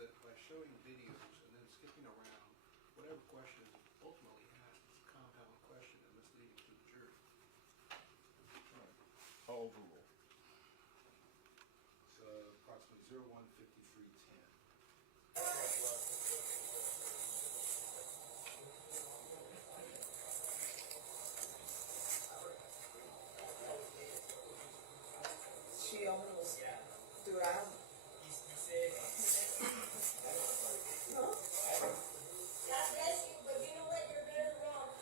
that by showing videos and then skipping around, whatever question ultimately asked is a compound question and misleading to the jury. I'll overrule. It's approximately 015310. She almost threw it out. No? God bless you, but you know what? You're very wrong.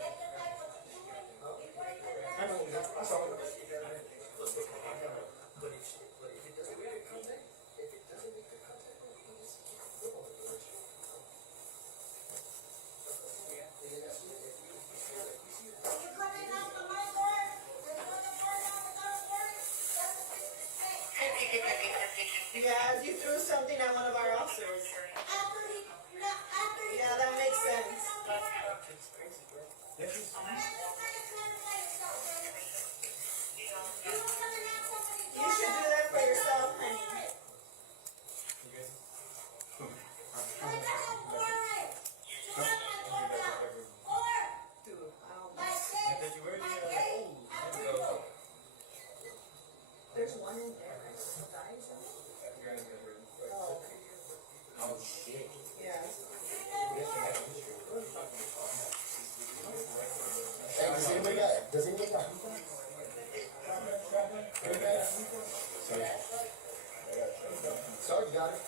Let them have what you're doing before you get back. I saw it. But if it doesn't make good contact, please keep it going. Are you coming out from my door? There's another door down without a word? That's a big mistake. Yeah, you threw something at one of our officers. Yeah, that makes sense. You should do that for yourself, honey. There's one in there, right? Oh. Oh, shit. Yeah. Hey, does anybody got hookah? Sorry, you got it.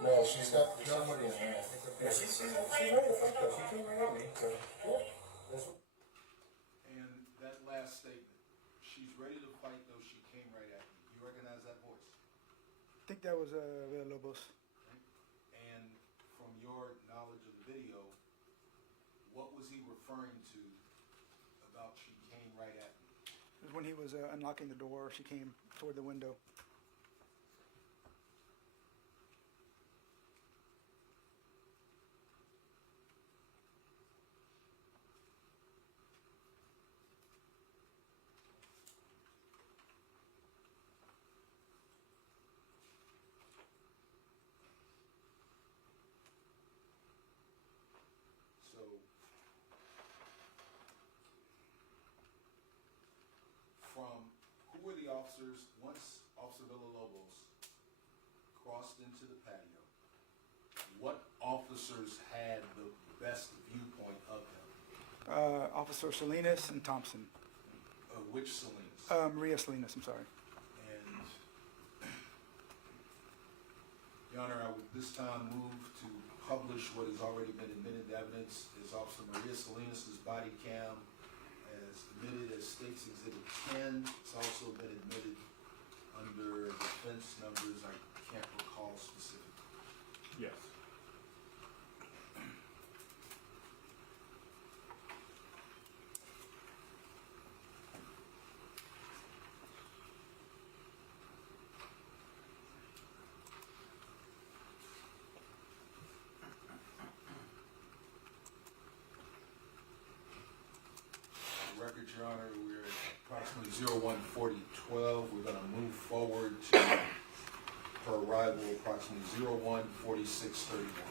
No, she's got somebody in there. Yeah, she's ready to fight though. She came right at me. And that last statement, she's ready to fight though she came right at me. You recognize that voice? I think that was Villalobos. Right? And from your knowledge of the video, what was he referring to about she came right at me? It was when he was unlocking the door. She came toward the window. So, from who were the officers once Officer Villalobos crossed into the patio? What officers had the best viewpoint of him? Officer Salinas and Thompson. Which Salinas? Maria Salinas, I'm sorry. And, Your Honor, I would this time move to publish what has already been admitted evidence is Officer Maria Salinas' body cam as admitted as State's Exhibit 10. It's also been admitted under defense numbers I can't recall specifically. Yes. Record, Your Honor, we're at approximately 014012. We're going to move forward to her arrival approximately 014631.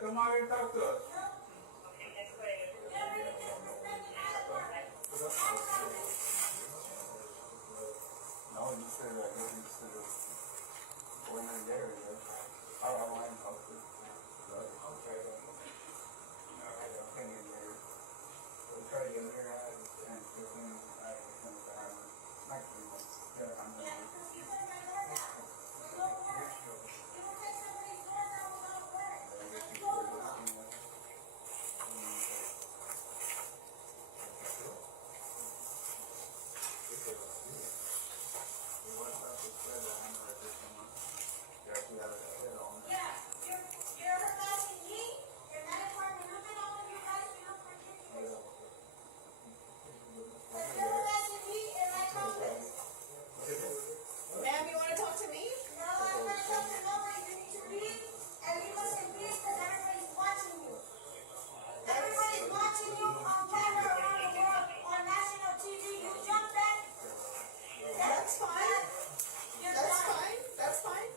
Come out here and talk to us. No, you said that instead of going in there, I don't mind talk to you. Okay. Opinion there. We'll try to get in here and 15 Ma'am, you wanna talk to me? No, I'm not talking to nobody. You need to leave and leave us in peace because everybody's watching you. Everybody's watching you on camera around the world, on national TV. You jumped that. That's fine. You're That's done. fine. That's fine.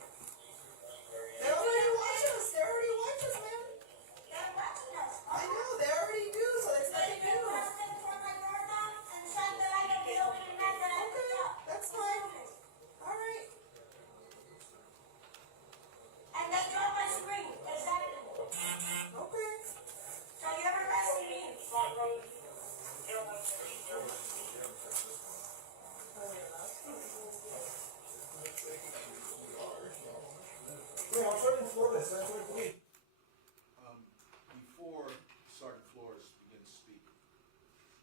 They already watch us. They already watch us, man. They're watching us. I know. They already do, so there's So you nothing can new. press them, turn my door down, and shine the light on the open map that I put up. That's fine. All right. And they draw my screen. Exactly. Okay. So you're arresting me. Wait, I'm starting Flores. That's what it is. Before Sergeant Flores begins to speak,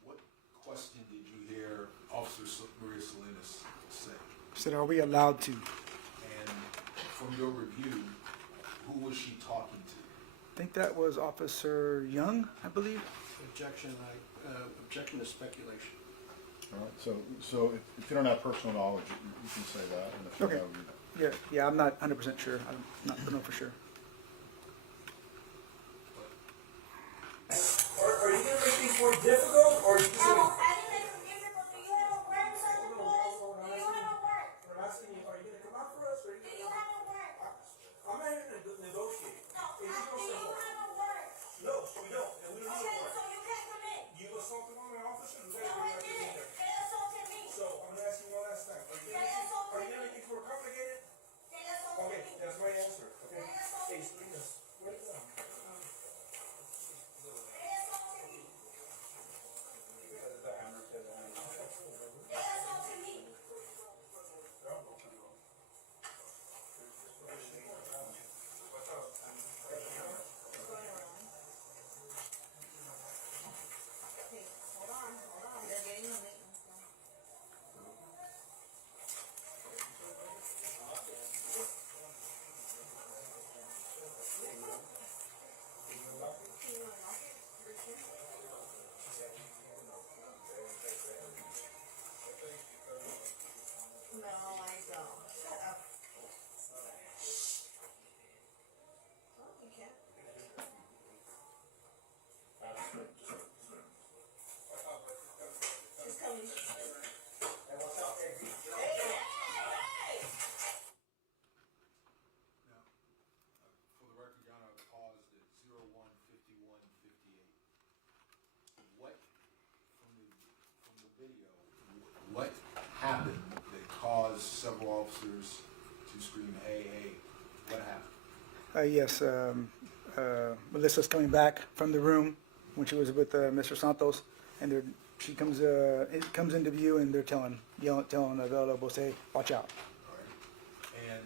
what question did you hear Officer Maria Salinas say? Said, are we allowed to? And from your review, who was she talking to? I think that was Officer Young, I believe. Objection, objection to speculation. All right, so if you don't have personal knowledge, you can say that, and if you Okay. know, you Yeah, I'm not 100% sure. I'm not know for sure. Are you gonna make things more difficult, or are you just No, gonna? I didn't make it difficult. Do you have a warrant, Sergeant Flores? Do you have a warrant? I'm asking you, are you gonna come out for us, or are you Do gonna? you have a warrant? I'm not here to negotiate. No, If you don't do say you what? have a warrant? No, so we don't, and we don't need a Okay, warrant. so you can't come in. You assaulted one of my officers, we No, gotta I get didn't. in there. They assaulted me. So, I'm gonna ask you one last time, are you gonna make things more complicated? They assaulted Okay, me. that's my answer, okay? They assaulted what happened that caused several officers to scream, "Hey, hey"? What happened? Yes, Melissa's coming back from the room when she was with Mr. Santos, and she comes into view, and they're telling Available, say, "Watch out." All right. And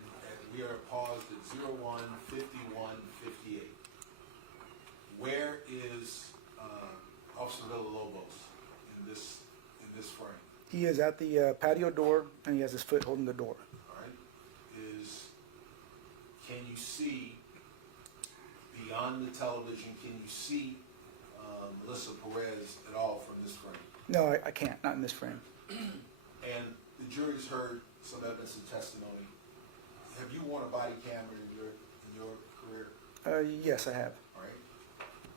we are paused at 01:51:58. Where is Officer Villalobos in this frame? He is at the patio door, and he has his foot holding the door. All right. Can you see beyond the television? Can you see Melissa Perez at all from this frame? No, I can't, not in this frame. And the jury's heard some evidence and testimony. Have you worn a body camera in your career? Yes, I have. All right.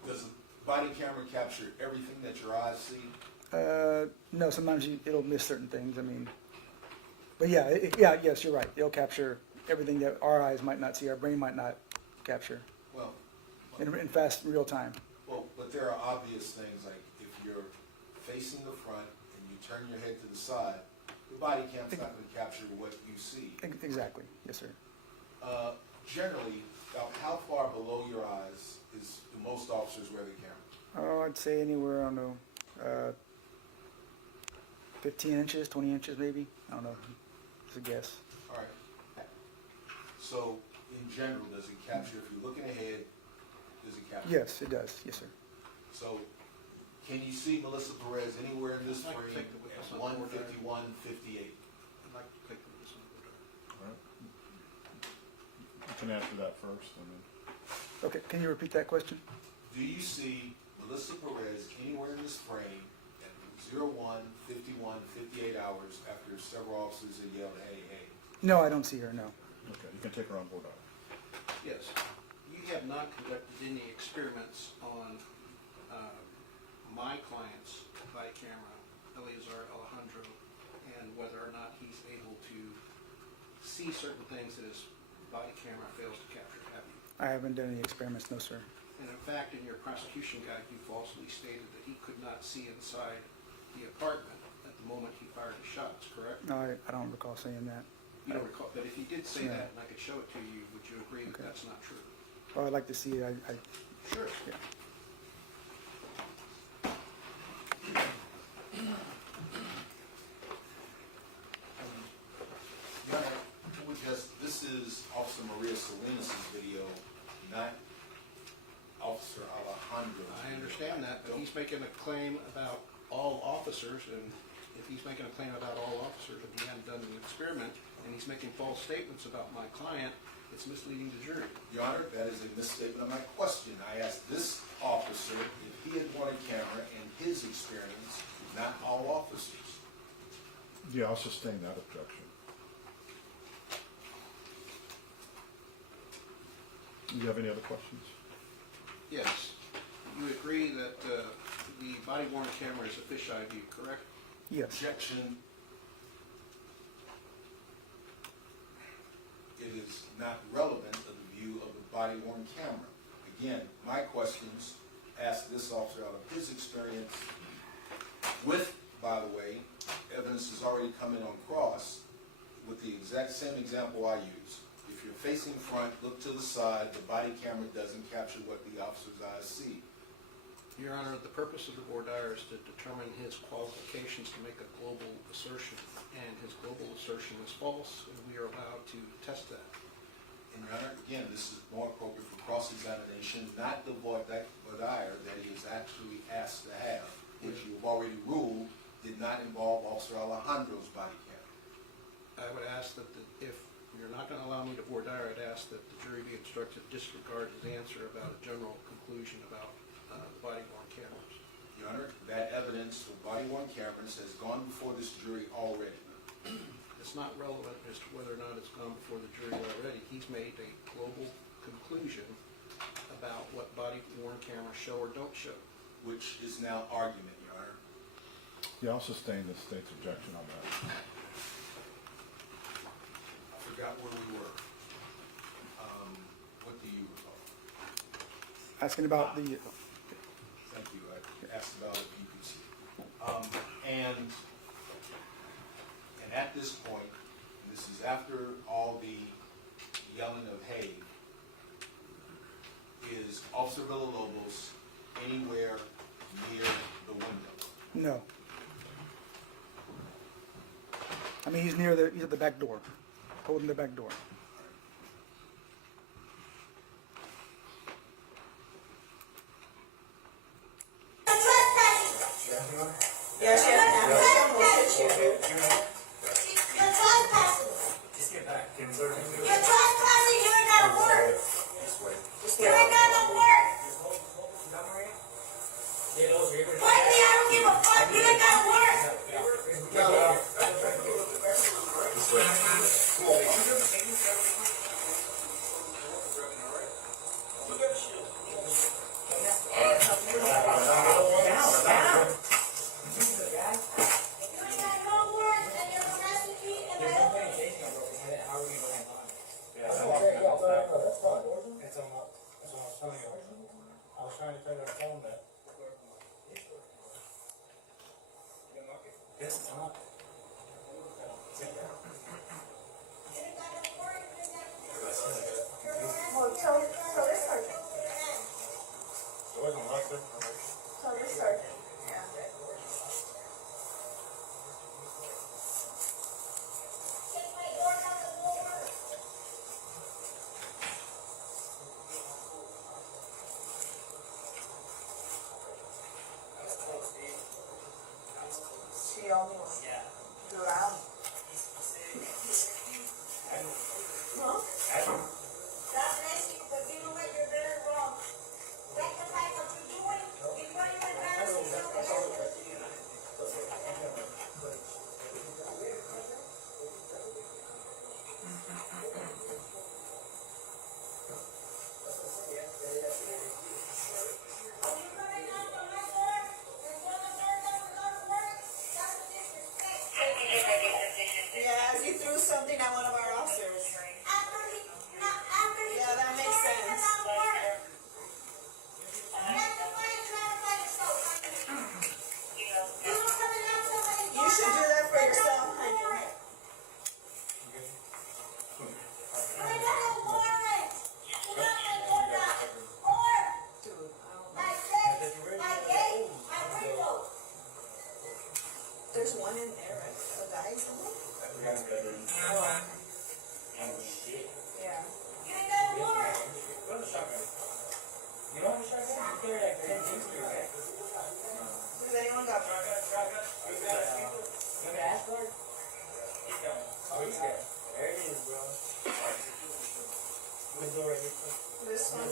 Does a body camera capture everything that your eyes see? No, sometimes it'll miss certain things. I mean, but yeah, yes, you're right. It'll capture everything that our eyes might not see, our brain might not capture Well, in real time. but there are obvious things, like if you're facing the front and you turn your head to the side, the body cam's not going to capture what you see. Exactly. Yes, sir. Generally, about how far below your eyes do most officers wear the camera? Oh, I'd say anywhere, I don't know, 15 inches, 20 inches maybe. I don't know. It's a guess. All right. So, in general, does it capture, if you're looking ahead, does it capture? Yes, it does. Yes, sir. So, can you see Melissa Perez anywhere in this I'd like to frame take the witness at on board there. 1:51:58? I'd like to take the witness on board. All right. You can answer that first, and then. Okay, can you repeat that question? Do you see Melissa Perez anywhere in this frame at 01:51:58 hours after several officers had yelled, "Hey, hey"? No, I don't see her, no. Okay, you can take her on board. Yes, you have not conducted any experiments on my client's body camera, Eleazar Alejandro, and whether or not he's able to see certain things that his body camera fails to capture, have you? I haven't done any experiments, no, sir. And in fact, in your prosecution guide, you falsely stated that he could not see inside the apartment at the moment he fired his shots, correct? No, I don't recall saying that. You don't recall, but if you did say No. that and I could show it to you, would you agree that Okay. that's not true? Well, I'd like to see it. Sure. Yeah. Your Honor, this is Officer Maria Salinas' video, not Officer Alejandro's. I understand that, but he's making a claim about all officers, and if he's making a claim about all officers and he hadn't done an experiment, and he's making false statements about my client, it's misleading the jury. Your Honor, that is a misstatement of my question. I asked this officer if he had worn a camera in his experience, not all officers. Yeah, I'll sustain that objection. Do you have any other questions? Yes, you agree that the body-worn camera is a fisheye view, correct? Yes. Objection. It is not relevant to the view of the body-worn camera. Again, my questions ask this officer out of his experience with, by the way, evidence has already come in on cross with the exact same example I use. If you're facing front, look to the side, the body camera doesn't capture what the officer's eyes see. Your Honor, the purpose of the voir dire is to determine his qualifications to make a global assertion, and his global assertion is false, and we are allowed to test that. And Your Honor, again, this is more appropriate for cross-examination, not the voir dire that he is actually asked to have, which you have already ruled did not involve Officer Alejandro's body camera. I would ask that if you're not going to allow me to voir dire, I'd ask that the jury be instructed to disregard his answer about a general conclusion about the body-worn cameras. Your Honor, that evidence of body-worn cameras has gone before this jury already. It's not relevant as to whether or not it's gone before the jury already. He's made a global conclusion about what body-worn cameras show or don't show. Which is now argument, Your Honor. Yeah, I'll sustain the state's objection on that. I forgot where we were. What do you recall? Asking about the, Thank you. I asked about if you could see. And at this point, and this is after all the yelling of hey, is Officer Villalobos anywhere near the window? No. I mean, he's at the back door, holding the back door. Yes, yes, ma'am. She'll hit you, dude. You're trespassing. Just get back. Give him 30 minutes. You're trespassing. You ain't gotta work. Just wait. Just You get ain't out. got no work. Get over here. Frankly, I don't give a fuck. You ain't gotta work. You ain't got no work, and you're harassing me and my other. That's fine. That's what I was telling you. I was trying to tell you on the phone that. It's not. You ain't got no work. You ain't got no work. Well, tell this sergeant. Doors unlocked, sir. Tell this sergeant. Yeah. Take my door down the floor. She only was around. Huh? God bless you, but you know what? You're very wrong. Rectify what you're doing before you embarrass yourself again. Are you coming out from my door and tell the door doesn't go to work? That's a disrespect. Yeah, you threw something at one of our officers. After he Yeah, that makes sense. Rectify and clarify yourself. You don't come and knock somebody's You should do that for yourself, honey. You ain't got no warrant. You knock my door down. Or Dude, I don't know. my fence, my gate, my window. There's one in there, right? A guy's in there? Yeah. You ain't got no warrant. You don't have a shotgun? You carry like 10 things to your back. Has anyone got Remember Ashford? Oh, he's got it. There it is, bro. Good door right here. this one?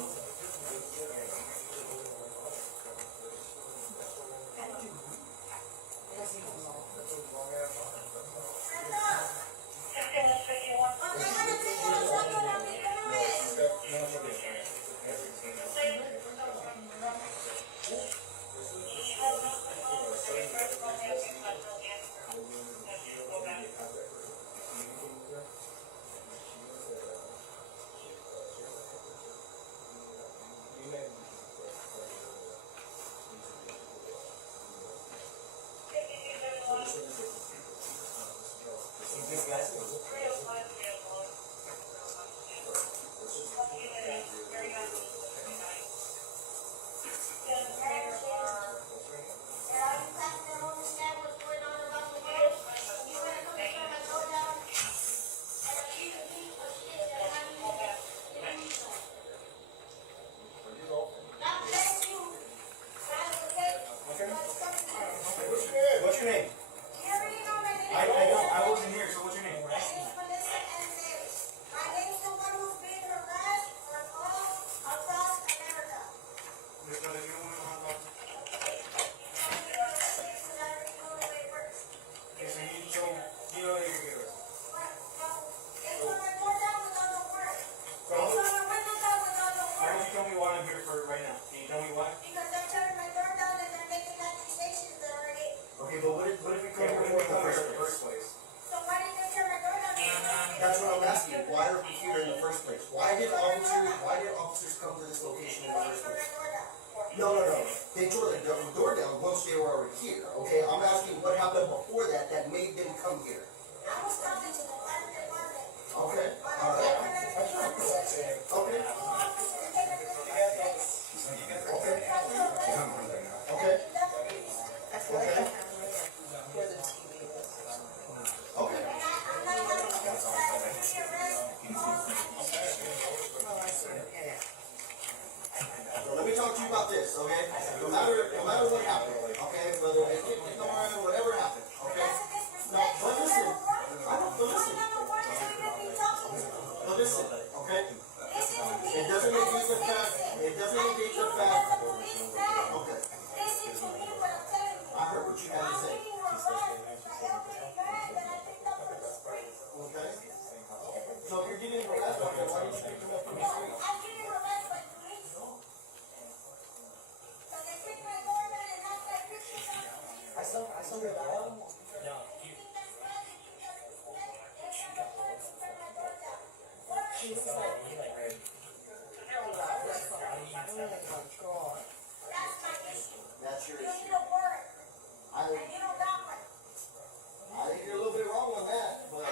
What's your name? I wasn't here, so what's your name? Okay, but what if we come here in the first place? So why didn't they turn my door down? That's what I'm asking. Why are we here in the first place? Why did officers come to this location in the first place? No. They tore the door down once they were already here. Okay, I'm asking what happened before that made them come here. I was talking to the fire department. Okay, all right. Okay. Okay. I feel like I have for the TV. Okay. And I'm not having to arrest. So let me talk to you about this, okay? No matter what happened, okay? Whether they kicked the door in, whatever happened, okay? No, but listen. I don't, but listen. But listen, okay? It doesn't negate the fact. It doesn't negate the fact. Okay. I heard what you had to say. Okay. So if you're getting harassed, okay, why didn't you pick him up from the street? I'm getting harassed by police. So they picked my doorbell and knocked my pictures on me. I saw your dad. That's your issue. I think you're a little bit wrong on that, but I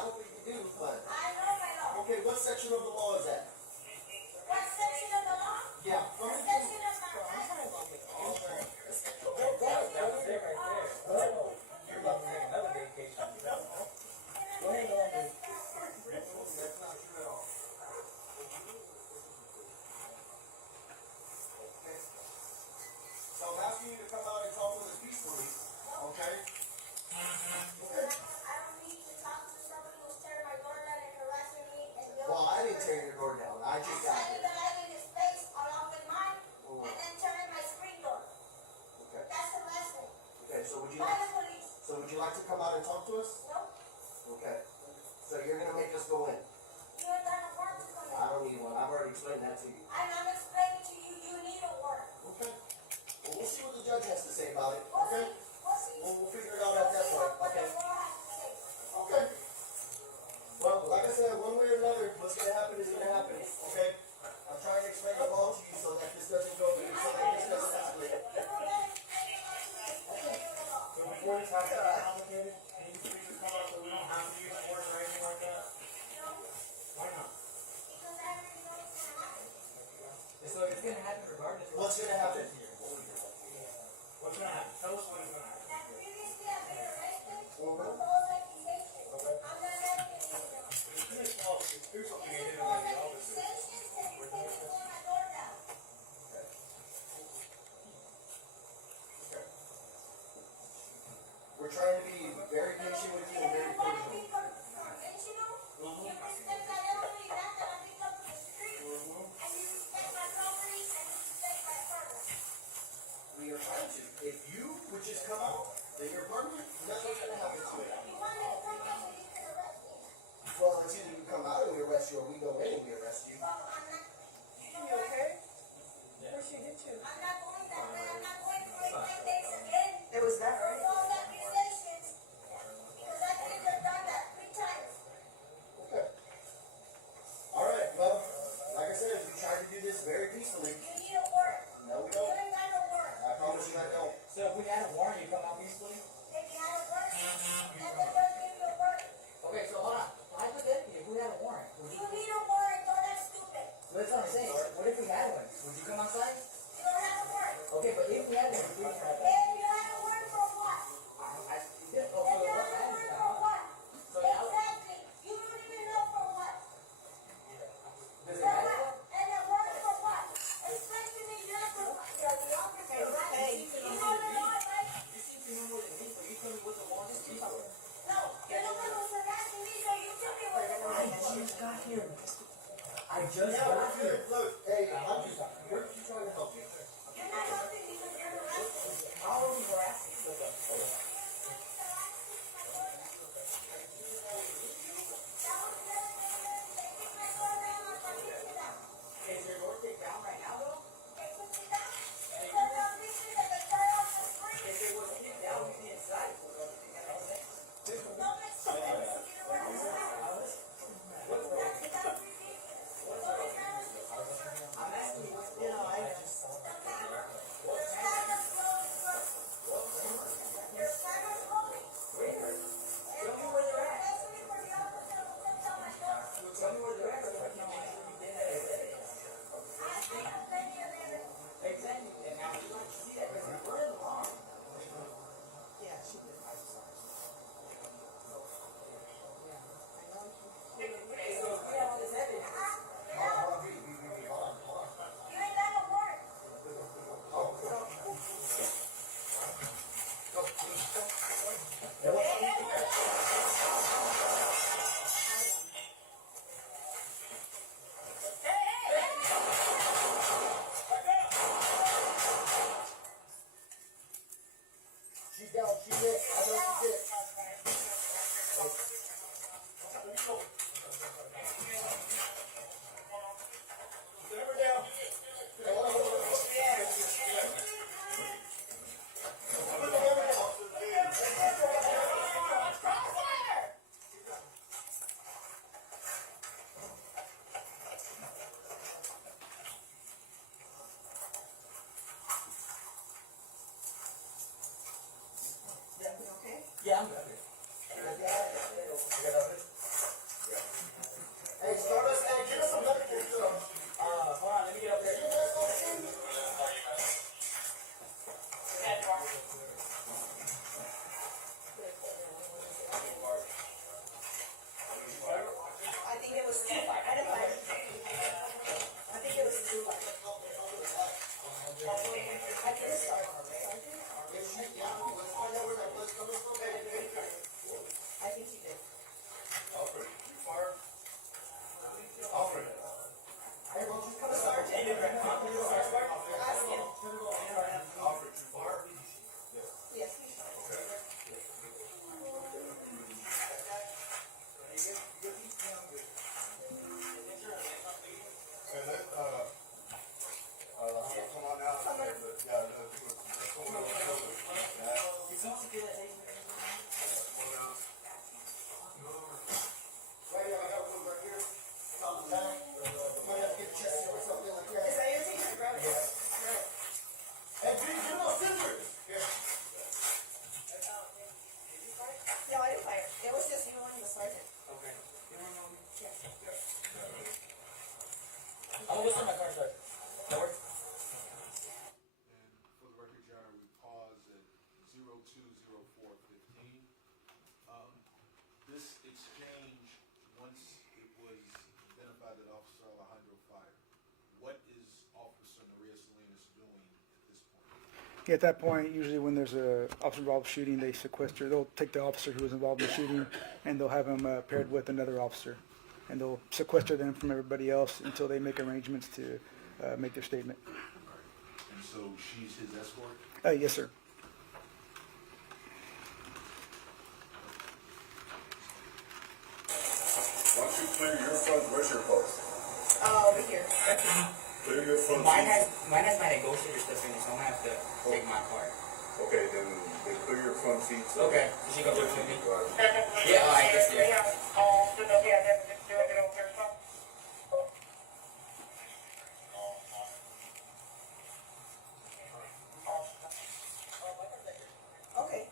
don't think you do, but okay, what section of the law is that? Yeah. Go ahead. That's not true at all. Okay. So I'm asking you to come out and talk with us peacefully, okay? Okay. Well, I didn't tear your door down. I just got here. Okay. Okay, so would you like to come out and talk to us? Okay. So you're gonna make us go in? I don't need one. I've already explained that to you. I'm explaining to you, you need a warrant. Okay. Well, we'll see what the judge has to say about it, We'll okay? see. We'll figure it out at that point, What the okay? law has to say. Okay. Well, like I said, one way or another, what's gonna happen is gonna happen, okay? I'm trying to explain the law to you so that this doesn't go, so that this doesn't escalate. So before this has to get complicated, can you please just come up so we don't have to use force or anything like that? Why not? So it's gonna happen regardless. What's gonna happen? What's gonna happen? Tell us what is gonna happen. This is false. It's do something you didn't like the opposite. We're trying to be very patient with you and very cordial. We are trying to. If you would just come out, then your apartment, nothing's gonna happen to it. Well, it's either you come out and we arrest you, or we go in and we arrest you. You okay? Where'd she get you? I'm not going that way. I'm not going for 8 days again. It was that, right? Those accusations, because I could have done that 3 times. Okay. All right. Well, like I said, we try to do this very peacefully. You need a warrant. No, we You don't. ain't got no warrant. I promise you I don't. So if we had a warrant, you come out peacefully? If you had a warrant, let the judge give you a warrant. Okay, so hold on. Hypothetically, if we had a warrant, would You you? need a warrant. Don't act stupid. That's what I'm saying. What if we had one? Would you come outside? You don't have a warrant. Okay, but if we had one, would you? If you had a warrant for what? I If you had a warrant for what? So now, Exactly. You don't even know for what. does it For matter? what? And a warrant for what? Explain to me your for what? You're the officer, right? You know the law, right? You seem to know more than me, so you tell me what the warrant is. No, you're the one who's harassing me, so you tell me what the warrant is. just got here. I just Yeah, got we're here. good. Look, hey, I'm just, we're just trying to help you. You're not helping me because you're harassing me. How are we harassing? Is your door kicked down right now, though? If it was kicked down, we'd be inside. I'm asking you She's down. She's it. I know she's it. Put her down. Yeah, I'm good. Hey, start us. Hey, give us some medical stuff. Hold on. Let me get up there. I think it was two fire. I didn't fire. I think it was two fire. I think it's sorry. I think he did. Sergeant. Ask him. Yes, he's Come on out. Yeah, let's go Right here, I got one right here. Back. Might have to get chest or something like that. Is that your teacher, bro? Yeah. Right. Hey, please, give us scissors. No, I didn't fire. It was just you and the sergeant. Okay. Yeah. I'm gonna go start my car start. That work? And for the record, Your Honor, we pause at 020415. This exchange, once it was identified that Officer Alejandro fired, what is Officer Maria Salinas doing at this point? At that point, usually when there's a officer involved shooting, they sequester. They'll take the officer who was involved in the shooting, and they'll have him paired with another officer, and they'll sequester them from everybody else until they make arrangements to make their statement. And so she's his escort? Yes, sir. Once you clear your front, where's your post? Over here. Clear your front. Mine has my negotiator stuff in it, so I'm gonna have to take my car. Okay, then clear your front seat. So Okay. So she can do it with me. Go ahead. Yeah, alright, that's it. Okay.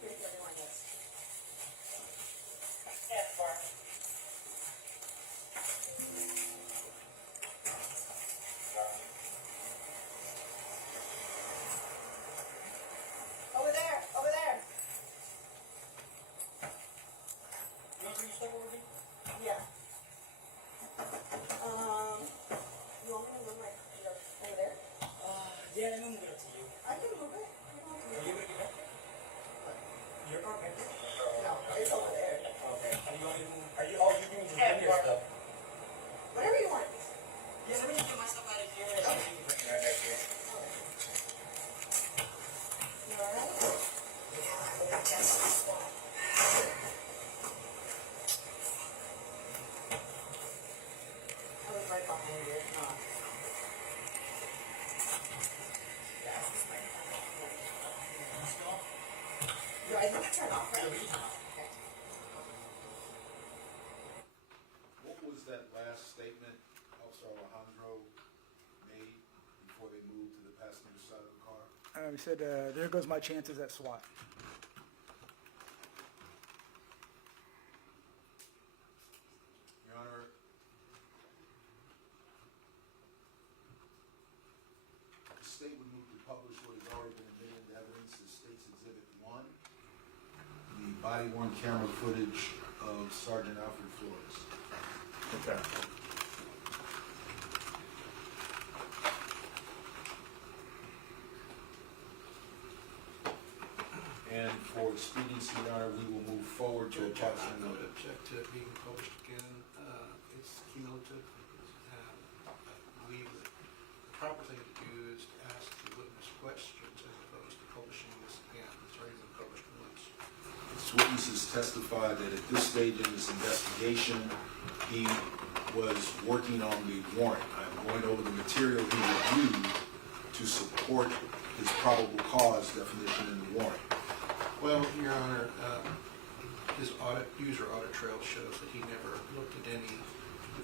Here's everyone else. Over there. Over there. You want to bring your stuff over here? Yeah. You want me to move my over there? Yeah, let me move it up to you. I can move it. You don't have to Are move you it. gonna get back there? Your car back there? No, it's over there. Okay. And you want me to move? Are you? Oh, you can just bring your stuff. Whatever you want. Yeah, let me just get my stuff out of here. And then you can bring it right back here. You alright? I was right behind you. Do I need to turn off, right? Okay. What was that last statement Officer Alejandro made before they moved to the passenger side of the car? He said, there goes my chances at SWAT. Your Honor, the state would move to publish what has already been admitted into evidence as State's Exhibit 1, the body-worn camera footage of Sergeant Alfred Flores. Okay. for expediency, Your Honor, we will move forward to a Judge, I partial would notice. object to it being published again. It's cumulative. I believe that the proper thing to do is to ask the witness questions as opposed to publishing this again. It's already been published once. This witness has testified that at this stage in this investigation, he was working on the warrant. I'm going over the material he reviewed to support his probable cause definition in the warrant. Well, Your Honor, his user audit trail shows that he never looked at any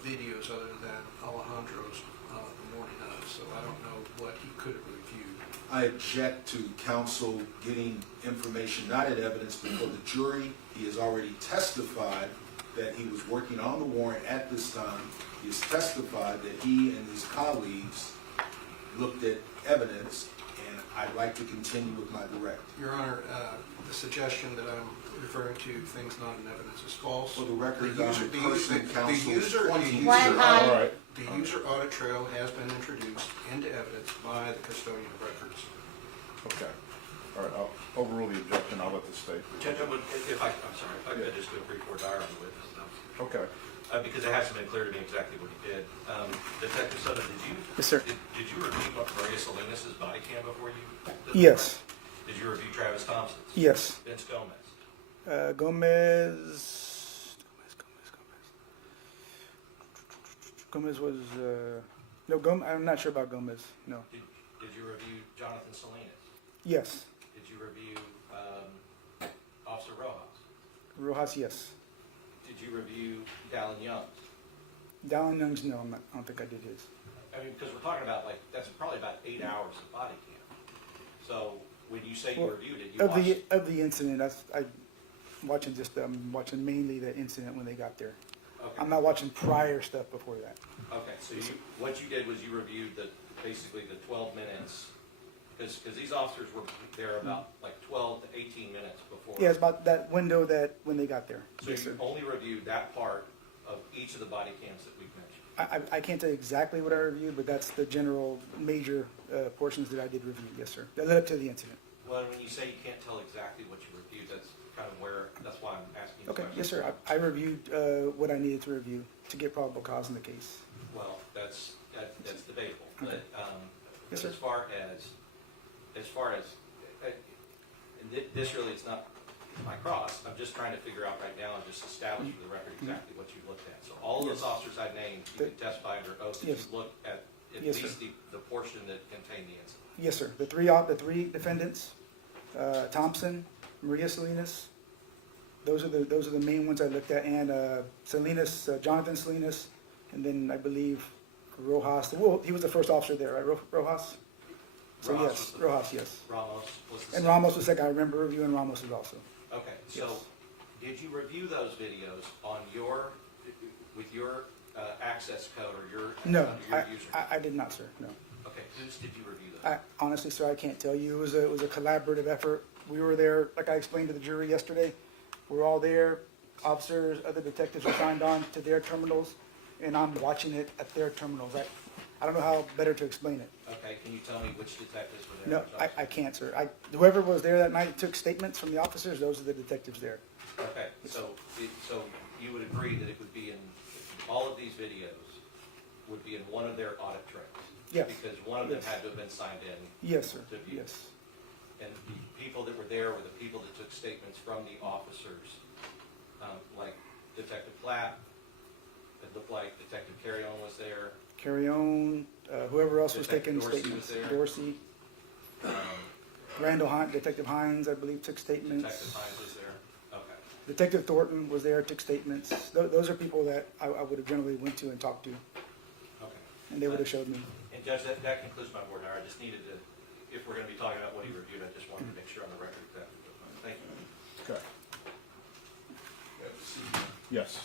videos other than Alejandro's the morning of, so I don't know what he could have reviewed. I object to counsel getting information not as evidence before the jury. He has already testified that he was working on the warrant at this time. He has testified that he and his colleagues looked at evidence, and I'd like to continue with my direct. Your Honor, the suggestion that I'm referring to things not in evidence is false. For the record, The I'm user- the person user- counsel the user- 20 the years. One time. All right. The user audit trail has been introduced into evidence by the custodian of records. Okay. All right, I'll overrule the objection. I'll let this stay. Judge, I'm sorry, if I could just do a brief word on the witness, Okay. because it hasn't been clear to me exactly what he did. Detective Soto, Yes, sir. did you review Maria Salinas' body cam before you? did the Yes. warrant? Did you review Travis Thompson's? Yes. Vince Gomez? Gomez was, no, I'm not sure about Gomez, no. Did you review Jonathan Salinas? Yes. Did you review Officer Rojas? Rojas, yes. Did you review Dallin Youngs? Dallin Young's, no, I don't think I did his. I mean, because we're talking about that's probably about 8 hours of body cam. So when you say you Well, reviewed it, you watched. Of the incident, I'm watching mainly the incident when they got there. Okay. I'm not watching prior stuff before that. Okay, so what you did was you reviewed basically the 12 minutes, because these officers were there about like 12 to 18 minutes before. Yeah, it's about that window that when they got there. So Yes, you sir. only reviewed that part of each of the body cams that we've mentioned. I can't tell you exactly what I reviewed, but that's the general major portions that I did review, yes, sir. That led up to the incident. Well, when you say you can't tell exactly what you reviewed, that's kind of that's why I'm asking you Okay, this yes, question. sir. I reviewed what I needed to review to get probable cause in the case. Well, that's debatable, but Yes, but sir. as far as, and this really is not my cross, I'm just trying to figure out right now and just establish for the record exactly what you looked at. So all those Yes. officers I named, you can testify under oath that Yes. you looked at Yes, sir. least the portion that contained the incident. Yes, sir. The three defendants, Thompson, Maria Salinas, those are the main ones I looked at, and Salinas, Jonathan Salinas, and then I believe Rojas. Well, he was the first officer there, right? Rojas. So Rojas yes, was the- Rojas, yes. Ramos was the And second. Ramos was second. I remember reviewing Ramos's also. Okay, so Yes. did you review those videos on with your access code or your No, under your user? I did not, sir. No. Okay, whose did you review those? Honestly, sir, I can't tell you. It was a collaborative effort. We were there, like I explained to the jury yesterday. We're all there. Officers, other detectives are signed on to their terminals, and I'm watching it at their terminals. I don't know how better to explain it. Okay, can you tell me which detectives were there? No, I can't, sir. Whoever was there that night took statements from the officers. Those are the detectives there. Okay, so you would agree that it would be in, all of these videos would be in one of their audit trails? Yes. Because one of them Yes. had to have been signed in, Yes, sir. To view. Yes. and the people that were there were the people that took statements from the officers, like Detective Platt, it looked like Detective Carrion was there, Carry on. Whoever else was Detective taking Dorsey statements. was there. Dorsey. Randall Hunt, Detective Hines, I believe, took statements. Detective Hines was there, okay. Detective Thornton was there, took statements. Those are people that I would have generally went to and talked to, Okay. and they would have showed me. And Judge, that concludes my board hour. I just needed to, if we're gonna be talking about what he reviewed, I just wanted to make sure on the record exactly. Thank you. Okay. Yes.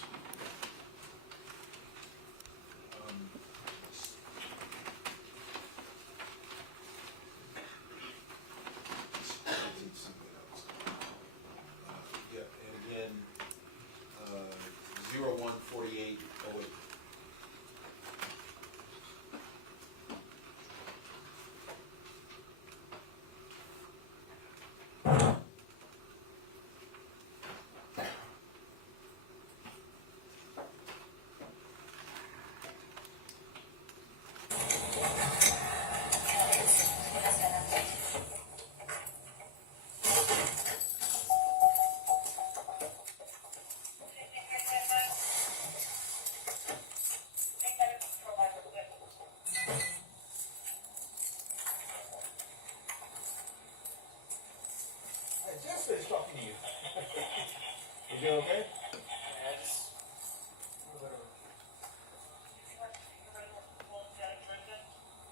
Yeah, and again, 014808. to you. You doing okay? Yeah, just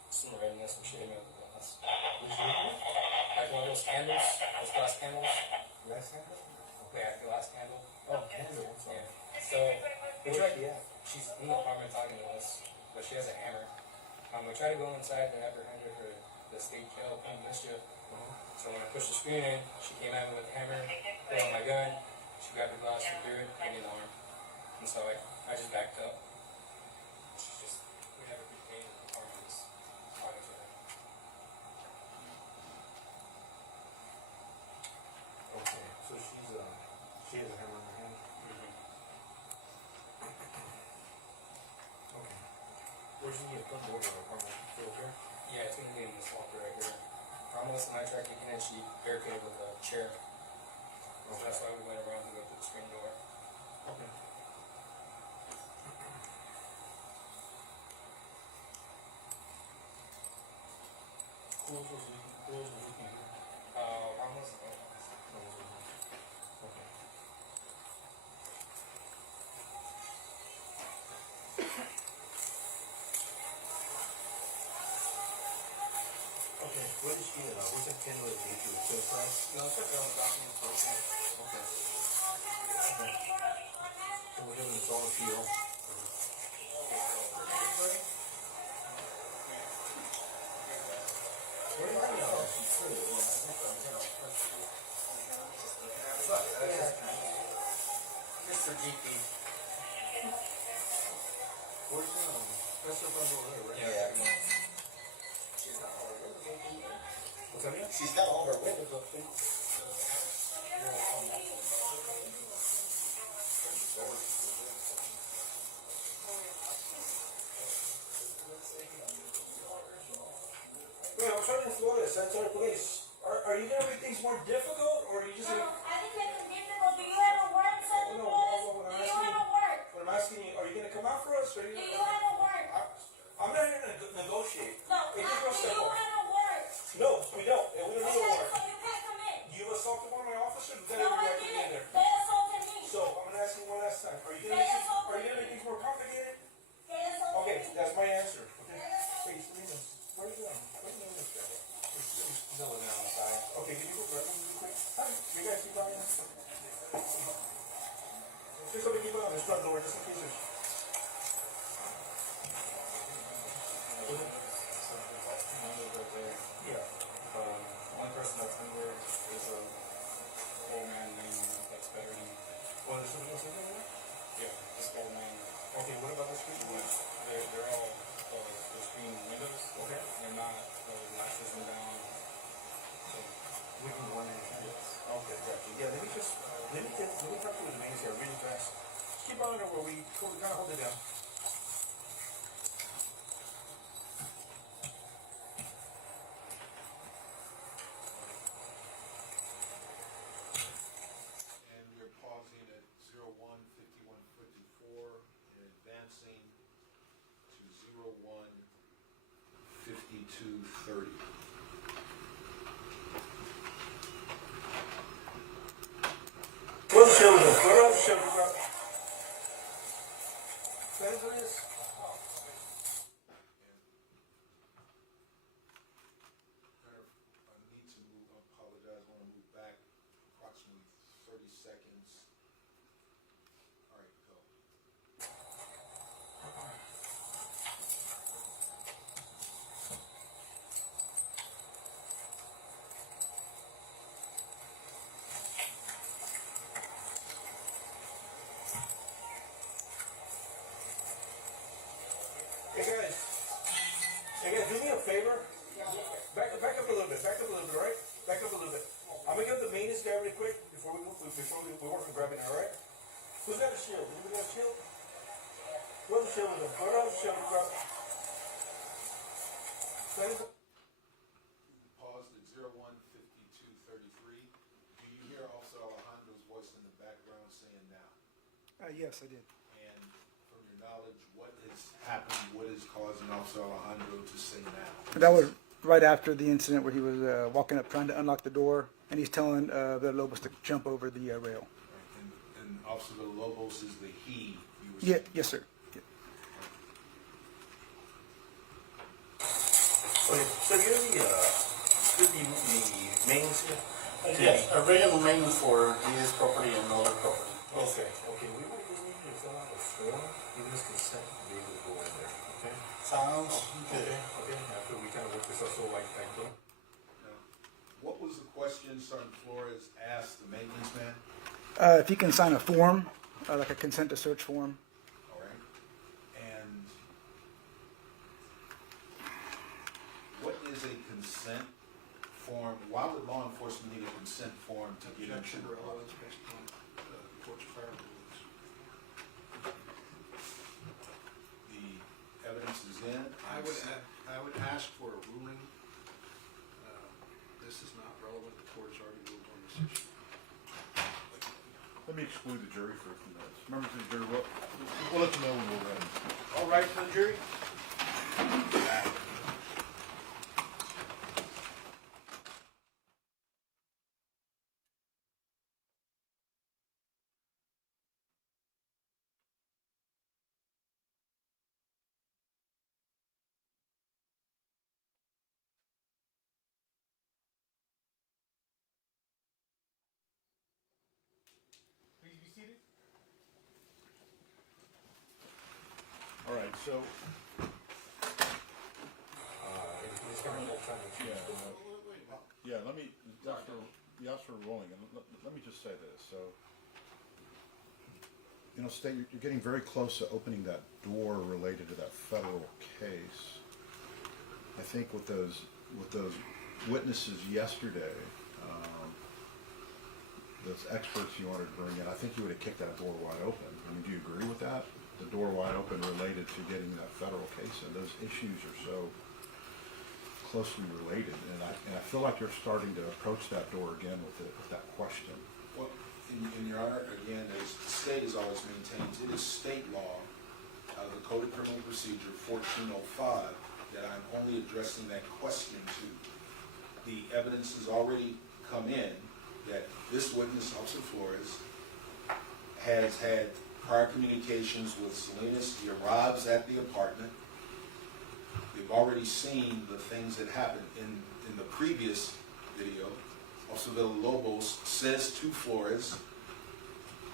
some writing some shit in the glass. Like one of those candles, those glass candles. Last time? Yeah, glass candle. Oh, candle. Yeah. So we tried. She's in the apartment talking to us, but she has a hammer. We tried to go inside to have her hand her the state jail from mischief. So when I pushed the screen in, she came at me with the hammer, pulled out my gun, she grabbed the glass and threw it in the arm. And so I just backed up. She's just, we never became in the apartment, just talking to her. Okay, so she has a hammer in her hand. Okay. Where's she get come over her apartment? Still here? Yeah, it's gonna be in this locker right here. Melissa and I tried kicking in, she barricaded with a chair. So that's why we went around to go through the screen door. Okay. Who else was looking here? Ramos. Okay. Okay, what is she, what's that candle that gave you? It's so fresh? No, it's like on documents. Okay. Okay. So we're doing this all appeal. Where are you? Mr. GP. Where's that's the front door there, right? Yeah. What's that mean? She's got all her windows open. Wait, I'm trying to Florida, San Antonio Police. Are you gonna make things more difficult, or are you just No, like... I didn't make it difficult. Do you have a warrant, Soto? No, Do you have a warrant? When I'm asking you, are you gonna come out for us, or are you Do gonna... you have a warrant? I'm not here to negotiate. No, Hey, do just one you second. have a warrant? No, we don't, and we don't need a Okay, warrant. so you can't come in. You assaulted one of my officers, then No, I right in didn't. there. They assaulted me. So, I'm gonna ask you one last time. Are you gonna make things more complicated? They assaulted Okay, me. that's my answer. Okay. They assaulted Hey, Selena, where are you going? Where's the name of this guy? He's over there on the side. Okay, can you go grab him real quick? Hi, you guys keep on. Just somebody keep on this front door, just in case there's... Yeah. One person that's in there is a old man named that's better than Well, there's somebody else in there? yeah, this old man. Okay, what about this street? They're all the screen windows. Okay. They're not the latches them down. So We can go in there. Yes. Okay, gotcha. Yeah, let me talk to the mains here really fast. Just keep on there where we kind of hold it down. And we're pausing at 01:51:54 and advancing to 01:52:30. What's the show with us? What else show with us? What is this? I need to move, I apologize, I want to move back approximately 30 seconds. All right, go. Hey guys, do me a favor. Back up a little bit, all right? Back up a little bit. I'm gonna get the maintenance guy really quick before we work on grabbing it, all right? Who's got a shield? Anybody got a shield? Where's the shield with him? Where's the shield with him? Paused at 01:52:33. Do you hear Officer Alejandro's voice in the background saying now? Yes, I did. And from your knowledge, what has happened, what is causing Officer Alejandro to say now? That was right after the incident where he was walking up trying to unlock the door, and he's telling Villalobos to jump over the rail. And Officer Villalobos is the he you were Yeah, saying? yes, sir. Yeah. Okay, so you're the maintenance here? Yes, a regular maintenance for this property and other property. Okay, okay, we would just need you to fill out a form, give us consent to be able to go in there, okay? Sounds Okay, good. okay, after we kind of work this out, so like, Now, what was the question Sergeant Flores asked the maintenance man? If you can sign a form, like a consent to search form. All right. And what is a consent form? Why would law enforcement need a consent form to get Objection into the relevance based on court's prior rulings. The evidence is in. I would ask for a ruling. This is not relevant, the court has already ruled on this issue. Let me exclude the jury for a few minutes. Members of the jury, we'll let you know when we're ready. All right for the jury? Please be seated. All right, so, just kind of trying to choose the yeah, let me, Officer Rolling, and let me just say this, so, you know, State, you're getting very close to opening that door related to that federal case. I think with those witnesses yesterday, those experts you wanted to bring in, I think you would have kicked that door wide open. I mean, do you agree with that? The door wide open related to getting that federal case in. Those issues are so closely related, and I feel like you're starting to approach that door again with that question. Well, in your honor, again, as the state has always maintained, it is state law, the Code of Criminal Procedure 1405, that I'm only addressing that question to. The evidence has already come in that this witness, Officer Flores, has had prior communications with Salinas. He arrives at the apartment. They've already seen the things that happened. In the previous video, Officer Villalobos says to Flores,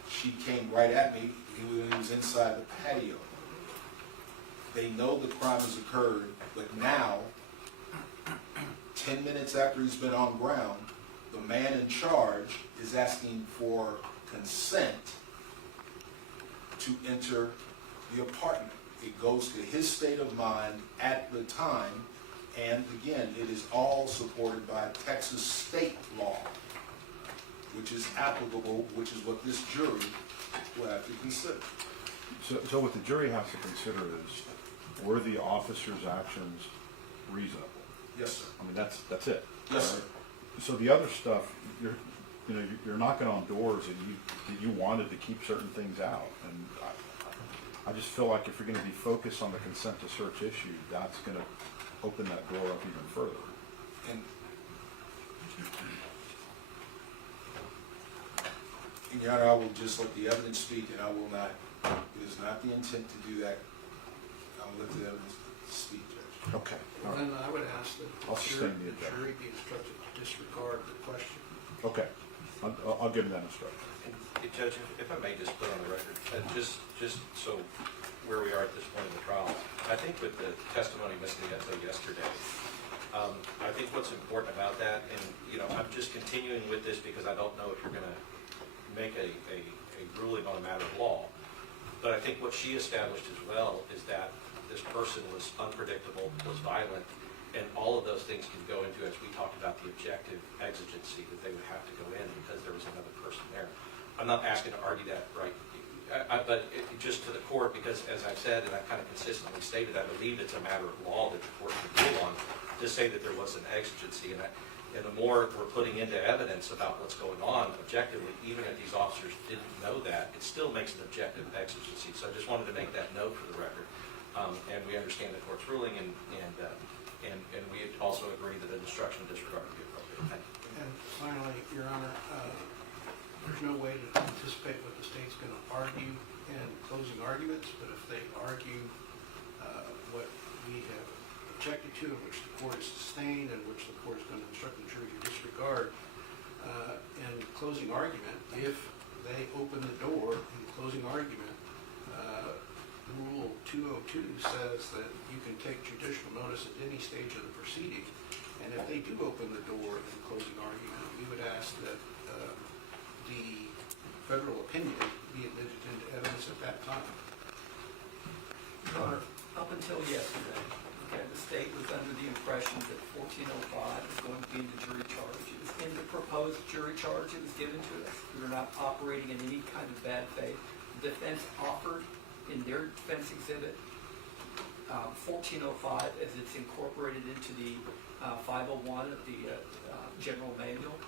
she came right at me when he was inside the patio. They know the crime has occurred, but now, 10 minutes after he's been on ground, the man in charge is asking for consent to enter the apartment. It goes to his state of mind at the time, and again, it is all supported by Texas state law, which is applicable, which is what this jury will have to consider. So what the jury has to consider is, were the officer's actions reasonable? Yes, sir. I mean, that's it. Yes, sir. So the other stuff, you're knocking on doors that you wanted to keep certain things out, and I just feel like if you're going to be focused on the consent to search issue, that's going to open that door up even further. And in your honor, I will just let the evidence speak, and I will not. It is not the intent to do that. I will let the evidence speak, Judge. Okay. All right. And I would ask that I'll the sustain the jury be instructed to disregard the question. Okay. I'll give him that instruction. Hey, Judge, if I may just put on the record, just so where we are at this point in the trial, I think with the testimony Ms. Nieto yesterday, I think what's important about that, and I'm just continuing with this because I don't know if you're going to make a ruling on a matter of law, but I think what she established as well is that this person was unpredictable, was violent, and all of those things can go into, as we talked about, the objective exigency that they would have to go in because there was another person there. I'm not asking to argue that, right? But just to the court, because as I've said, and I've kind of consistently stated, I believe it's a matter of law that the court can rule on to say that there was an exigency. And the more we're putting into evidence about what's going on objectively, even if these officers didn't know that, it still makes an objective exigency. So I just wanted to make that note for the record. And we understand the court's ruling, and we also agree that a destruction of disregard would be appropriate. Thank you. And finally, Your Honor, there's no way to anticipate what the state's going to argue in closing arguments, but if they argue what we have objected to, and which the court has sustained, and which the court is going to instruct the jury to disregard, in closing argument, if they open the door in closing argument, Rule 202 says that you can take judicial notice at any stage of the proceeding, and if they do open the door in closing argument, we would ask that the federal opinion be admitted into evidence at that time. Your Honor, up until yesterday, okay, the state was under the impression that 1405 was going to be in the jury charge. It was in the proposed jury charge. It was given to us. We were not operating in any kind of bad faith. The defense offered in their defense exhibit 1405 as it's incorporated into the 501 of the general manual.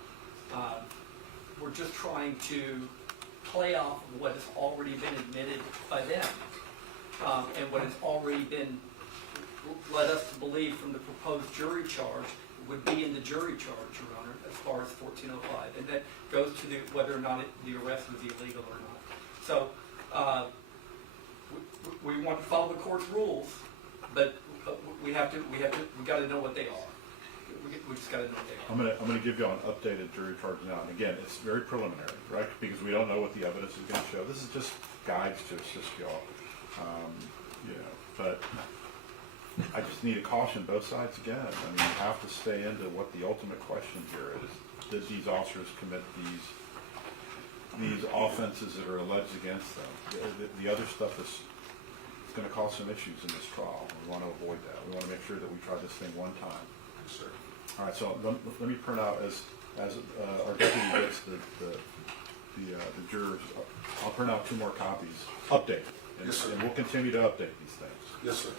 We're just trying to play off of what has already been admitted by them. And what has already been led us to believe from the proposed jury charge would be in the jury charge, Your Honor, as far as 1405. And that goes to the, whether or not the arrest was illegal or not. So we want to follow the court's rules, but we got to know what they are. We just got to know what they are. I'm gonna give you an updated jury charge now, and again, it's very preliminary, right? Because we don't know what the evidence is gonna show. This is just guides to assist y'all, but I just need to caution both sides again. I mean, you have to stay into what the ultimate question here is. Did these officers commit these offenses that are alleged against them? The other stuff is gonna cause some issues in this trial. We want to avoid that. We want to make sure that we try this thing one time. Yes, sir. All right, so let me print out as our deputy gets the jurors. I'll print out 2 more copies, updated, and, Yes, sir. and we'll continue to update these things. Yes, sir.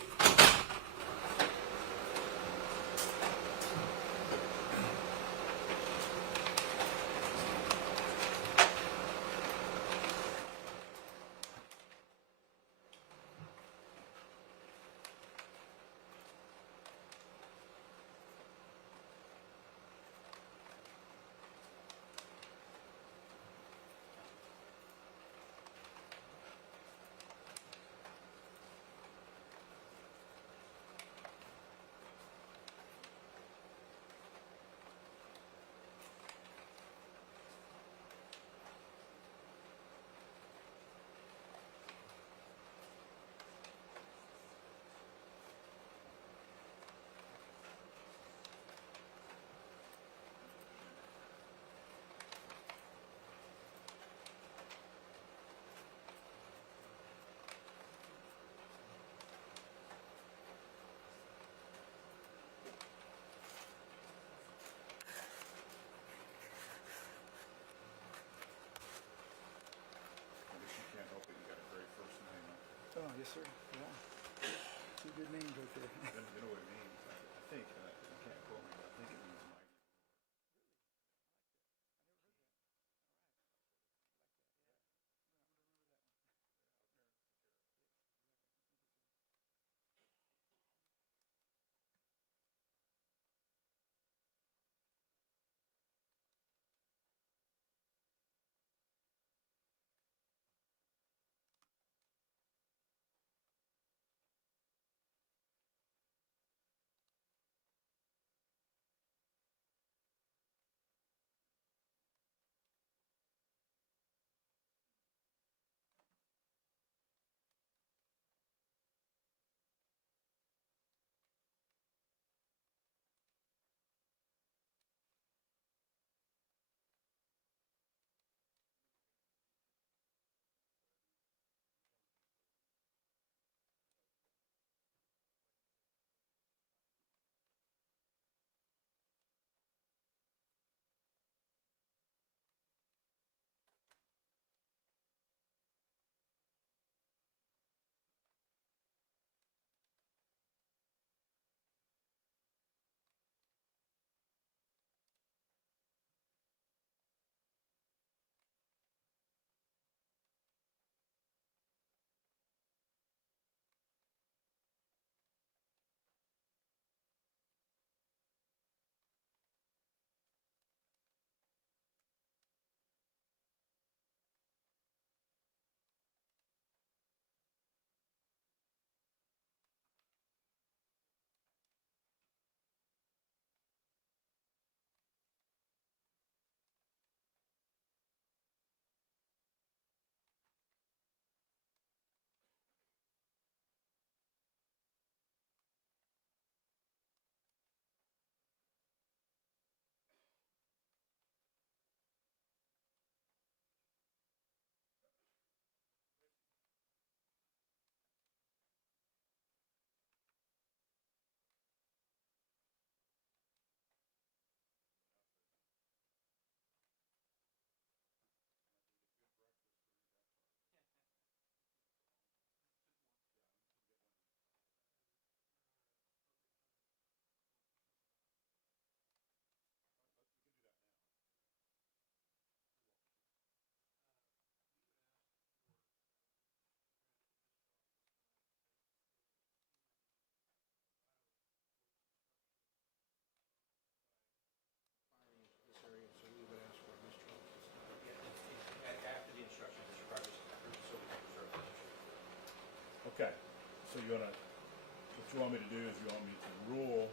to do is you want me to rule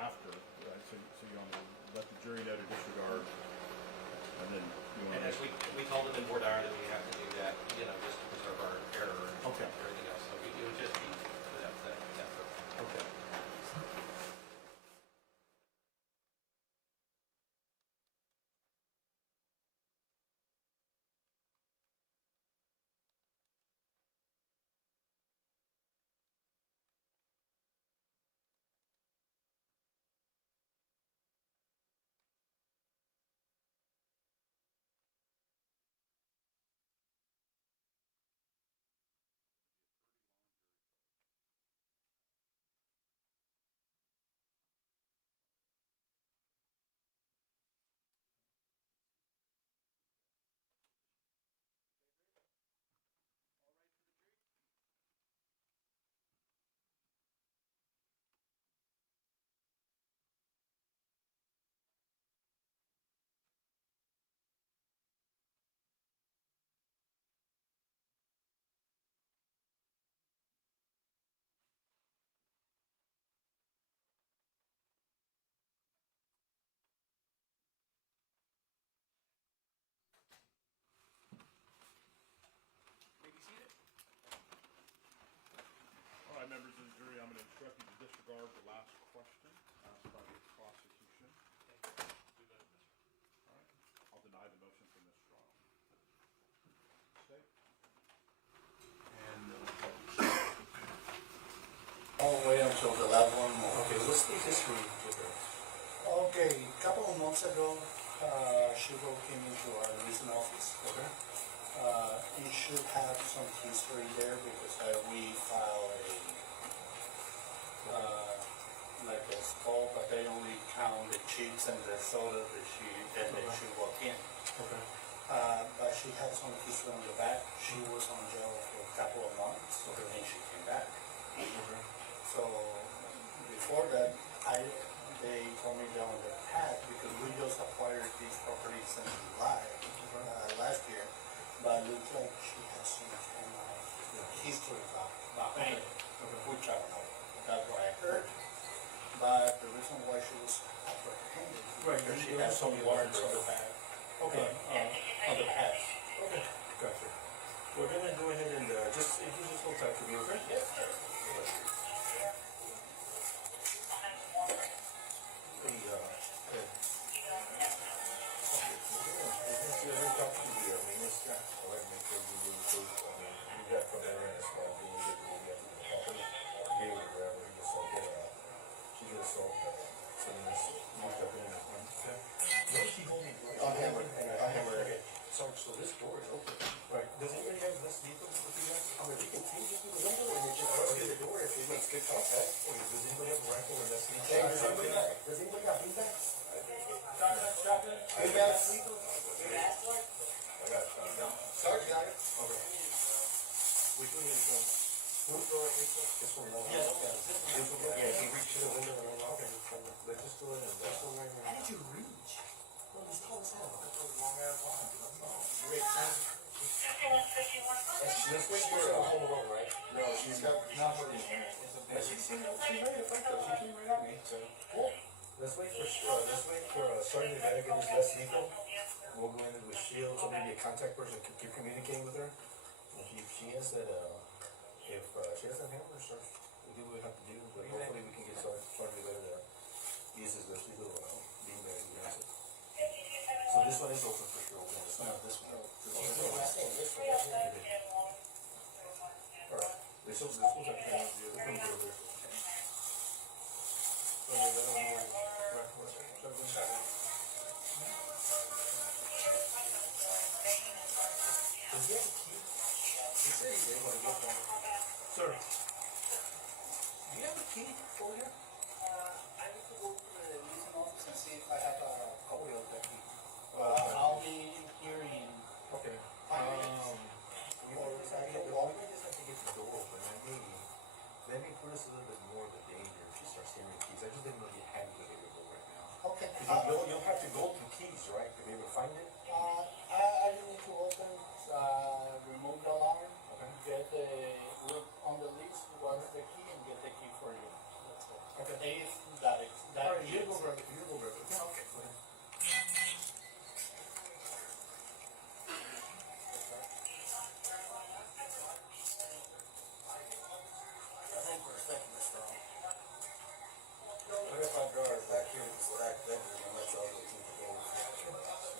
after, right? So you want me to let the jury know to disregard, and then you want And to... as we told them in board hour that we have to do that, you know, just to preserve our error and Okay. everything else. So it would just be for that purpose. Okay. May be seated. All right, members of the jury, I'm going to instruct you to disregard the last question asked by the prosecution. All right. I'll deny the motion for mistrial. State. And all the way until the last one. Okay, what's the history with her? Okay, a couple of months ago, she broke into our leasing office. Okay. You should have some history there because we filed like a skull, but they only count the cheeks and the soda that she walked in. Okay. But she had some history on the back. She was on jail for a couple of months, Okay. and she came back. Okay. So before that, they told me down the path because we just acquired these properties in July last year, but it looks like she has some kind of history behind it, which I don't know. That's what I heard. But the reason why she was apprehended is because she has some warrants on the back. Okay. On the past. Okay. Gotcha. We're gonna go ahead and just if you just hold tight for me, okay? Yes, sir. So this door is open. Right. Does anybody have this vehicle with you guys? I mean, we can see this through the window and you just open the door if it makes good contact. Does anybody have a rifle or that's Hey, does anybody got feedback? Shotgun? Feedback? I got it. Sarge got it. Okay. Which one is this one? Yeah, okay. This one? Yeah, he reached to the window and I'm okay. Let's just do it and that's one right here. How did you reach? Well, it's tall as hell. Let's wait for a home alone, right? No, she's got. Yeah, she made a fight though. She came right at me. So let's wait for Sergeant to get his less lethal. We'll go in with shields or maybe a contact person can keep communicating with her. If she has that, if she has that hammer, sir, we do what we have to do. But hopefully we can get Sergeant to use his less lethal being there. So this one is open for sure. No, this one. Alright. This one's like the other one. Sir, do you have a key over here? I need to go to the leasing office and see if I have a copy of that key. I'll be here in Okay. 5 minutes. Well, we just have to get the door open. Let me put us a little bit more of the danger if she starts hearing keys. I just didn't know you had the door right now. Okay. You'll have to go through keys, right, to be able to find it? I just need to open, remove the alarm, Okay. get the, look on the list, what's the key, and back bedroom and let y'all go through the door.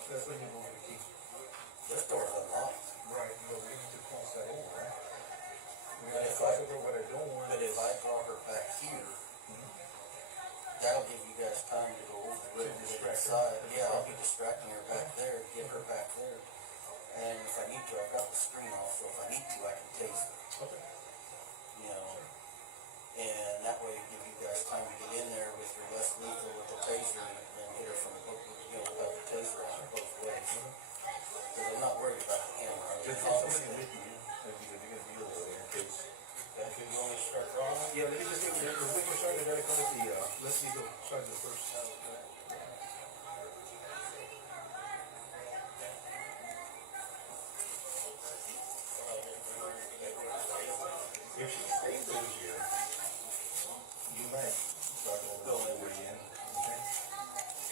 That's when you move the key. This door's unlocked. Right, but we need to cross that over, right? We But gotta if cross I- over what I don't want. But if I draw her back here, that'll give you guys time to go over it and get inside. Yeah, I'll be distracting her back there, get her back there. And if I need to, I've got the screen off, so if I need to, I can tase her. Okay. You know, and that way give you guys time to get in there with your less lethal with the taser and hit her from both, you know, without the taser on both ways. Because I'm not worried about the camera. Just have somebody with you, because you're gonna be over there in case. Okay, you want me to start drawing? Yeah, let me just get there, because we can start it right from the, let's see, go, start the first. If she stays over here, you might start over over again, okay?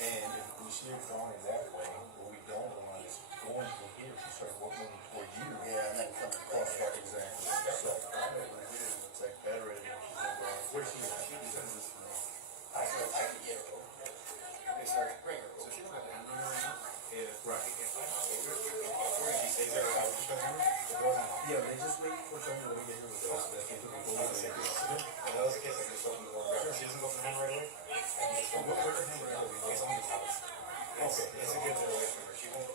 And if we see her drawing that way, what we don't want is going from here, she starts walking toward you. Yeah, and then come across. Exactly. So, it's like better if she's over, where's she at? She sends this to me. I can get her over. They start to bring her over. So she don't have the hammer right now? Yeah. Right. She stays there without the hammer? Yeah, they just wait for someone to get here with the rest of the kids. In those cases, I just open the door, grab her. She doesn't go for the hammer right away? Where's the hammer at? It's on the couch. Okay, it's a good situation for her. She won't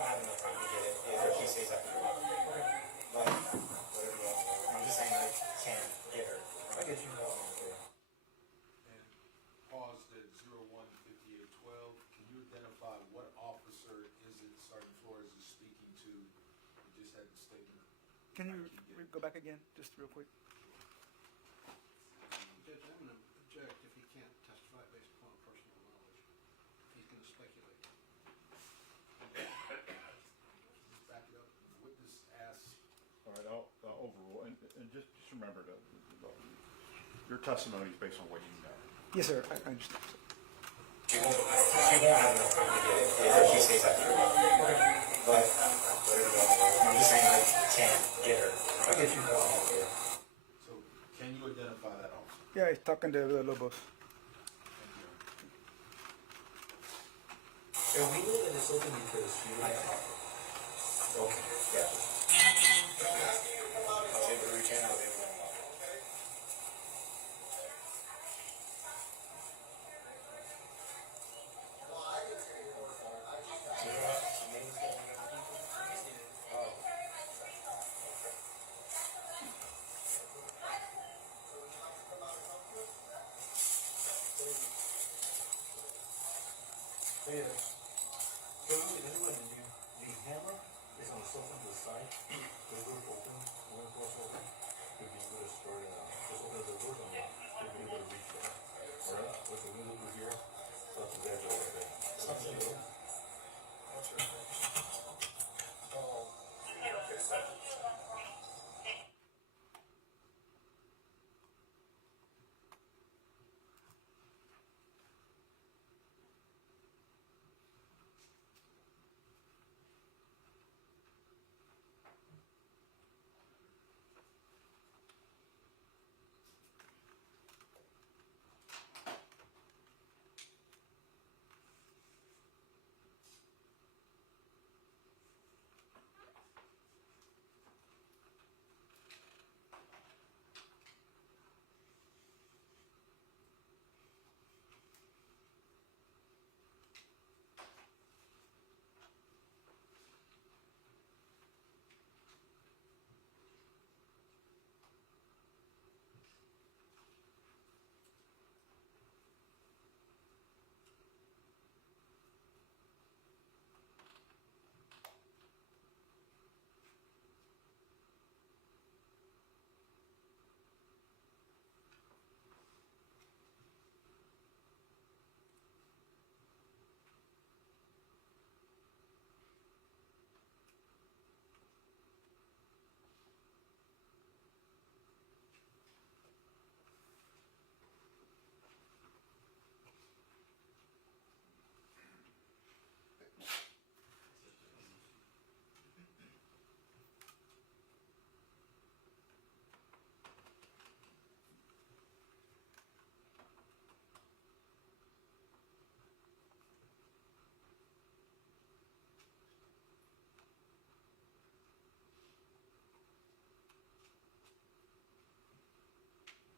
have enough time to get it if she stays after her. Okay. But, whatever you want. I'm just saying I can't get her. I get you. Okay. And paused at 015812. Can you identify what officer is it Sergeant Flores is speaking to? You just had the statement. Can you go back again, just real quick? Judge, I'm gonna object if he can't testify based upon personal knowledge. He's gonna speculate. Back it up. The witness asks. All right, I'll overrule, and just remember that your testimony is based on what you know. Yes, sir, I understand. She won't have enough time to get it if she stays after her. But, whatever you want. I'm just saying I can't get her. I get you. So can you identify that officer? Yeah, he's talking to Lobos. Thank you. And we know that it's open because she was. Okay, yeah. I was able to reach in, I was able to unlock it. Hey, so this is what you do. The hammer is on the sofa to the side. The door open, one door's open. You'll be able to start, just open the doors and you'll be able to reach there. Alright, with the window over here, so that's the door right there. Sounds good. That's right.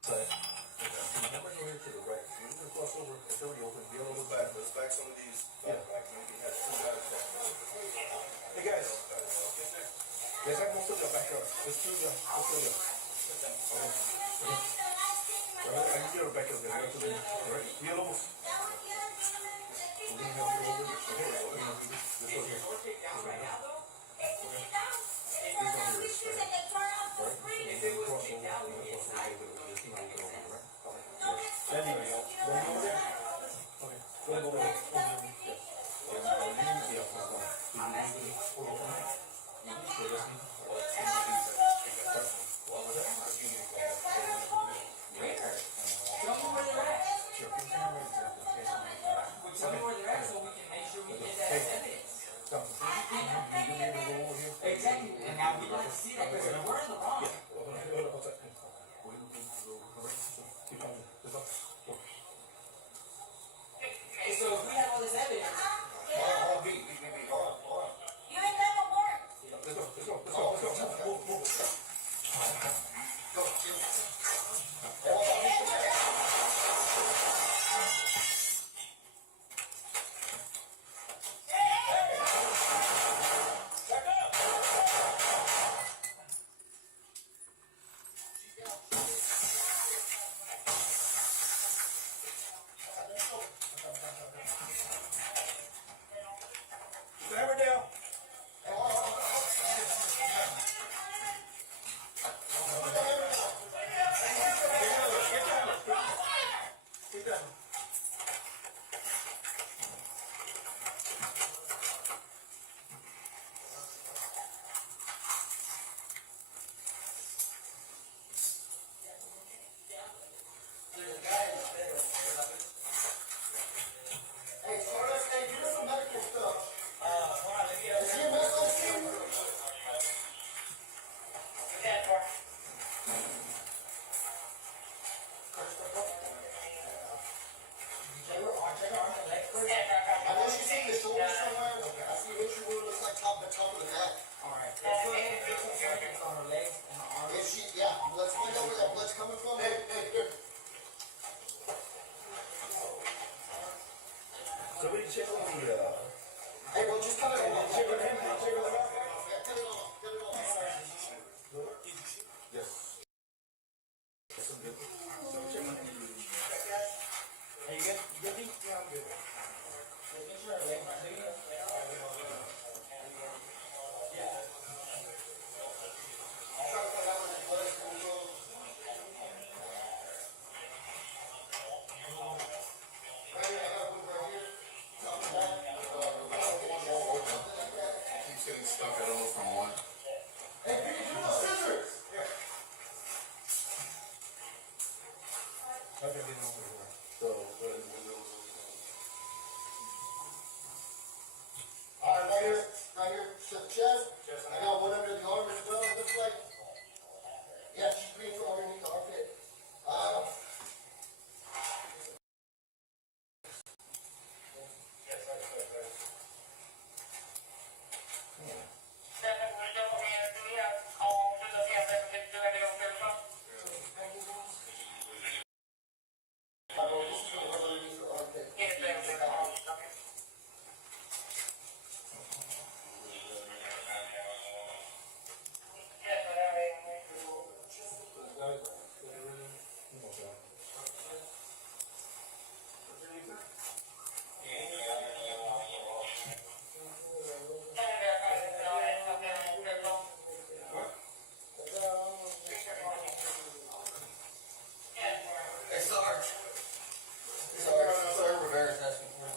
Side. Number over here to the right. You can cross over. It's already open. Be a little back. Let's back some of these. Yeah. Back. Maybe have two guys. Hey guys. Let's have most of the back up. Let's do the. I can get a back up there. Alright. Be a little. Exactly, and now we like to see that because we're in the wrong. Okay, so if we have all this evidence, You ain't got no warrant. Hammer down. Hey, Soto, hey, give us some medical stuff. Is he a medical team? I know she's seen the shoulder somewhere. I see an injury wound, looks like the top of the neck. alright, let's go ahead and do some surgery on her legs and her arms. If she, yeah, let's find out where that blood's coming from. Hey, here. Somebody check on the, Hey, bro, just cut it off. check on him, check on the back. Yeah, cut it off, cut it off. Yes. Are you good? You good, D? Yeah, I'm good. Making sure her legs aren't big enough. Keeps getting stuck, I don't know from what. Hey, Pete, give me those scissors. Okay, they know where we are. So, All right, right here, chest. I got one under the arm as well, it looks like. Yeah, she's bleeding from underneath the armpit. This is from underneath the armpit. Hey, Sarge. Sir Rivera's asking for it.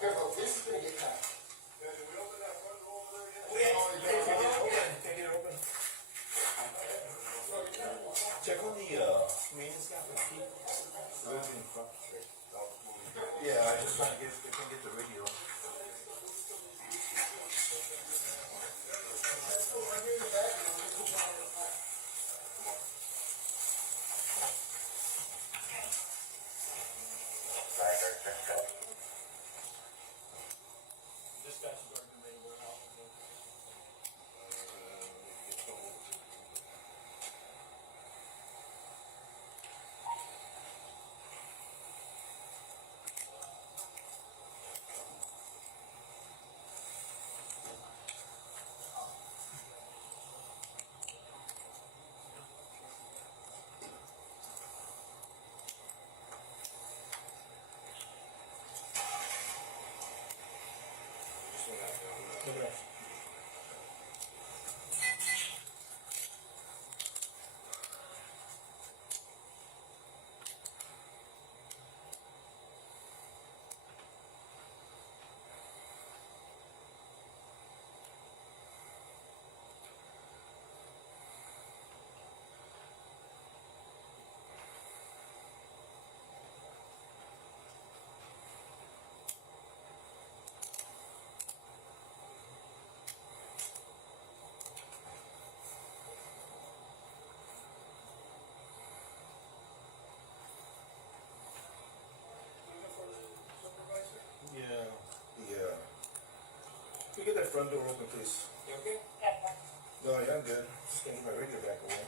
Here, bro, this is gonna get cut. Can't get it open. Check on the, maintenance guy for Pete. Yeah, I just trying to get the radio. Look at that. Yeah. Yeah. Can you get that front door open, please? You okay? No, yeah, I'm good. Just gonna get my radio back away.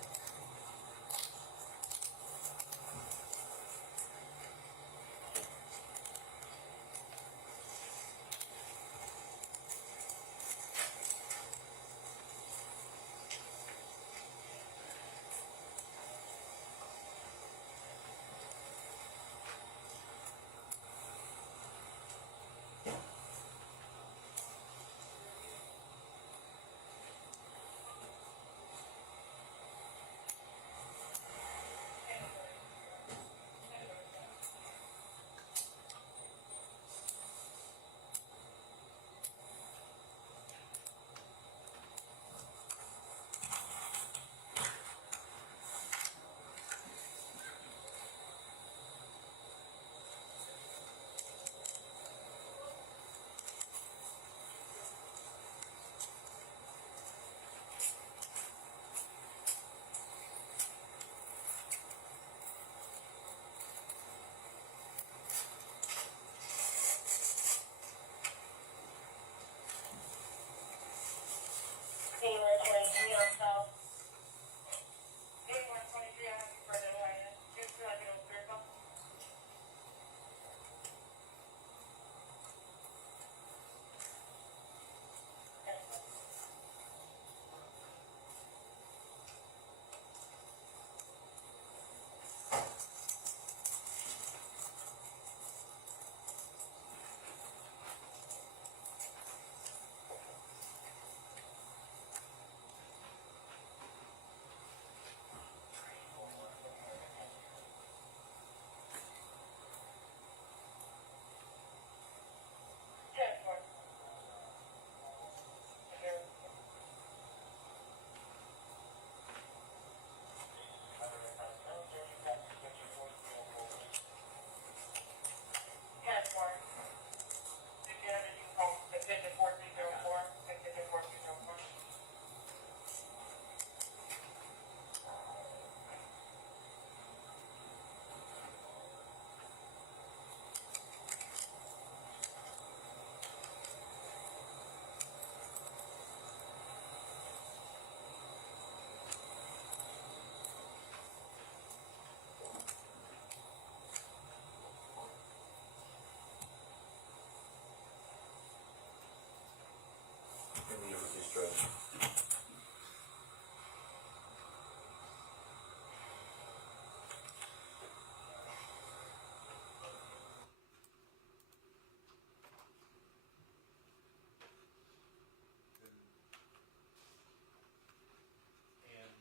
And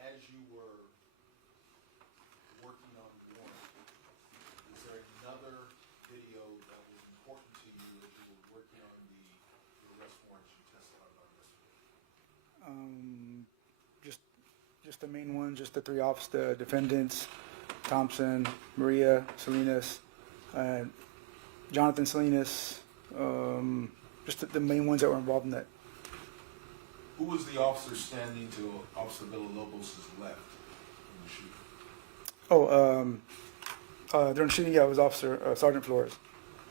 as you were working on the warrant, is there another video that was important to you as you were working on the arrest warrants you testified about yesterday? Just the main ones, just the three officers, the defendants, Thompson, Maria, Salinas, Jonathan Salinas, just the main ones that were involved in that. Who was the officer standing to Officer Villalobos' left in the shooting? During the shooting, yeah, it was Officer Sergeant Flores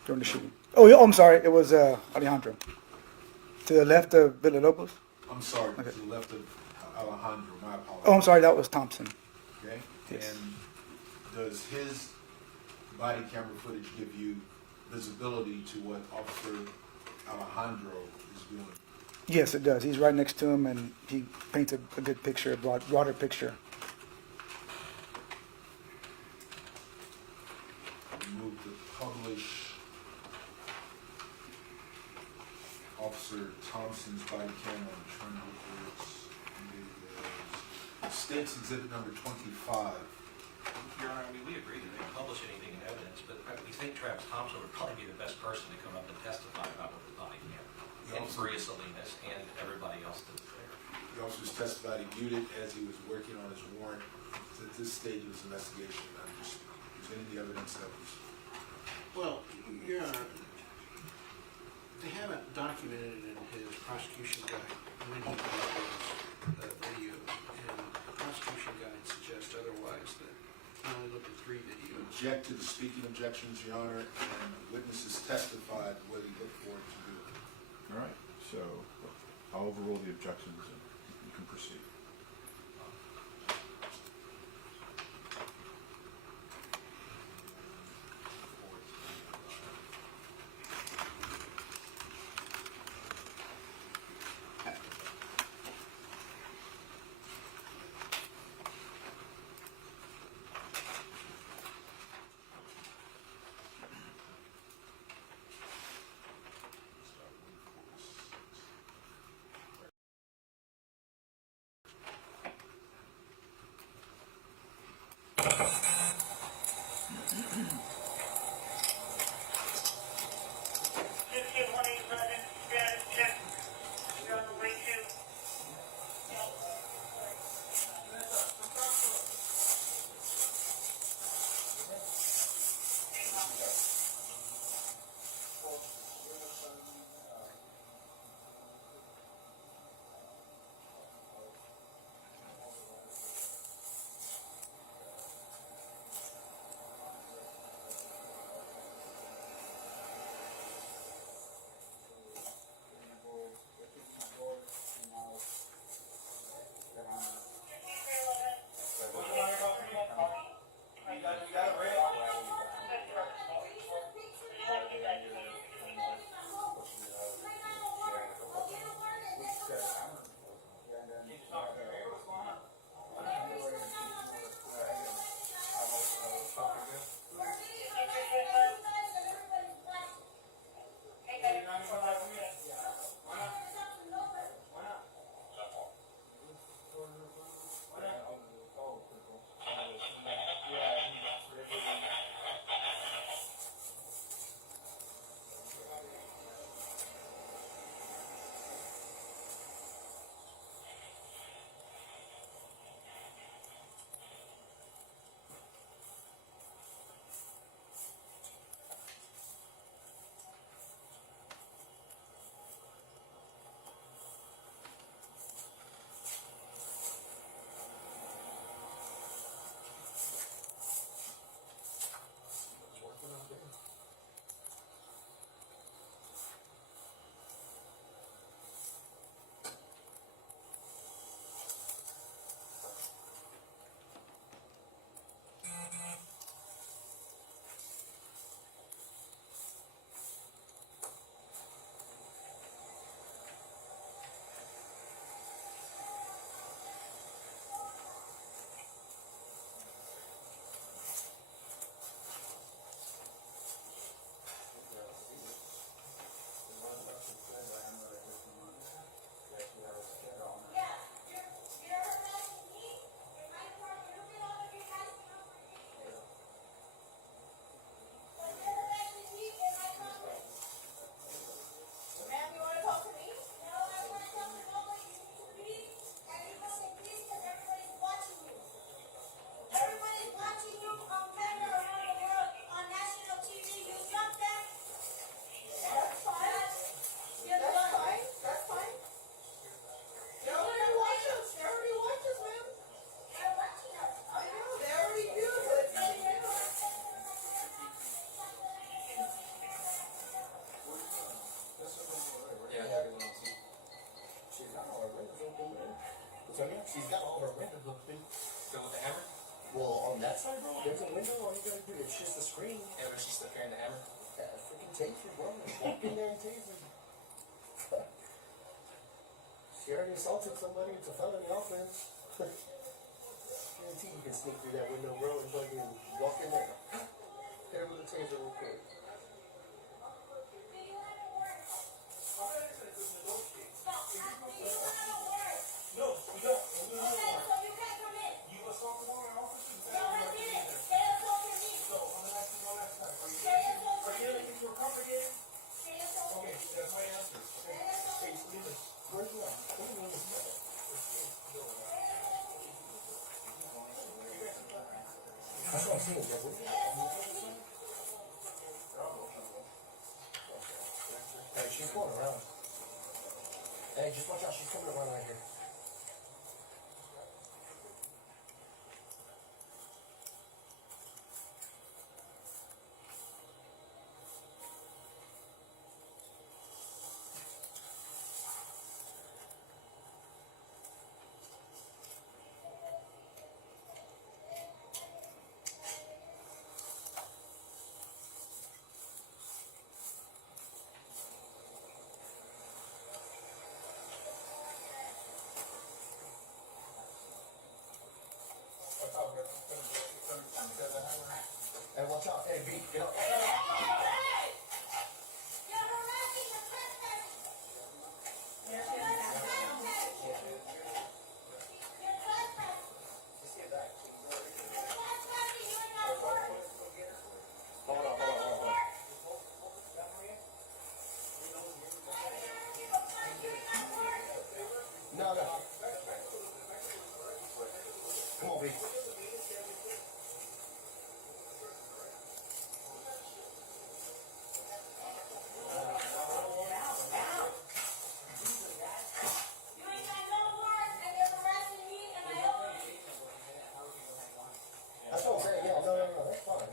during the shooting. Oh, yeah, I'm sorry, it was Alejandro. To the left of Villalobos. I'm sorry, Okay. to the left of Alejandro, my apologies. Oh, I'm sorry, that was Thompson. Okay? Yes. And does his body camera footage give you visibility to what Officer Alejandro is doing? Yes, it does. He's right next to him, and he paints a good picture, a broader picture. Move to publish Officer Officer Thompson's body cam on Trinity Bridge. State's exhibit number 25. Your Honor, I mean, we agree that they don't publish anything in evidence, but we think Travis Thompson would probably be the best person to come up and testify about what the body cam. And Maria Salinas and everybody else that was there. The officers testified he viewed it as he was working on his warrant. At this stage of his investigation, I'm just presenting the evidence that was. Well, Your Honor, they haven't documented it in his prosecution guide when he brought his video, and the prosecution guide suggests otherwise, that he only looked at 3 videos. Object to the speaking objections, Your Honor, and witnesses testified what he looked forward to do. All right, so I'll overrule the objections and you can proceed. She's got all her windows open. Go with the hammer? Well, on that side, bro, there's a window. All you gotta do is just the screen. Yeah, but she's still carrying the hammer. Yeah, freaking taser, bro. Walk in there and taser. She already assaulted somebody. It's a felony offense. Guarantee you can sneak through that window, bro, and fucking walk in there. Hit her with a taser real quick. I'm saying, Jeff. Hey, she's going around. Hey, just watch out, she's coming around right here. Hey, watch out. Hey, B, get up. Hold on. No. Come on, B. That's what I'm saying. Yeah, no, that's fine.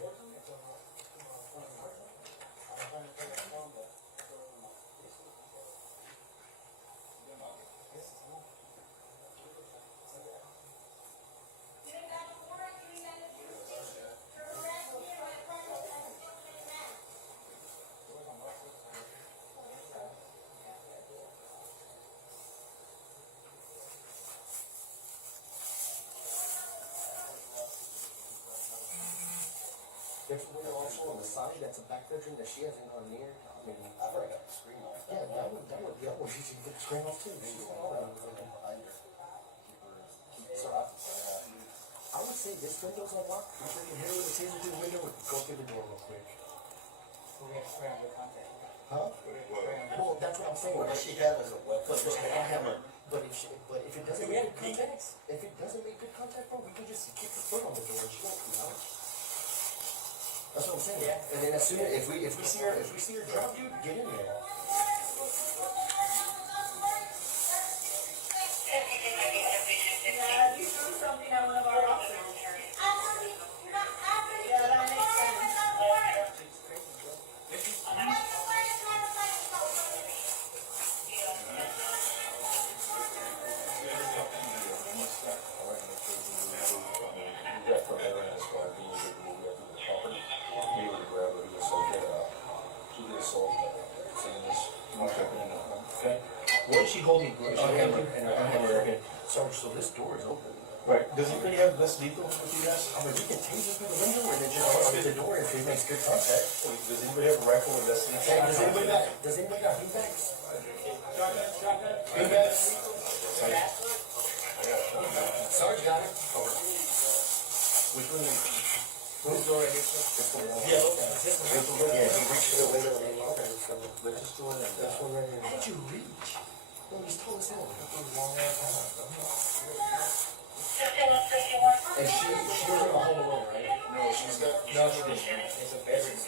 There's one also on the side that's a back bedroom that she hasn't gone near. I mean, I've already got the screen off. Yeah, that would you should get the screen off too. So I would say this window's unlocked. You can hit her with a taser through the window and go through the door real quick. We have to swear on the contact. Huh? Well, that's what I'm saying. What does she have as a weapon? But if it doesn't make good contact, if it doesn't make good contact, bro, we can just kick the foot on the door and she won't come out. That's what I'm saying. Yeah. And then as soon as if we see her drop, dude, get in there. Yeah, you threw something at one of our officers. Yeah, that makes sense. Okay. What is she holding? Is she holding? Okay. So this door is open. Right. Does anybody have less lethal with you guys? I mean, we can taser through the window and then just bust through the door if it makes good contact. Does anybody have a rifle with less lethal? Hey, does anybody got beanbags? Beanbags? Sarge got it. Which one is it? Who's door right here, sir? Yeah. Yeah, he reached through the window and then locked it. This one right here. How did you reach? No, he's tall as hell. And she doesn't know how to run, right? No, she's got. No, she didn't. It's a bedroom.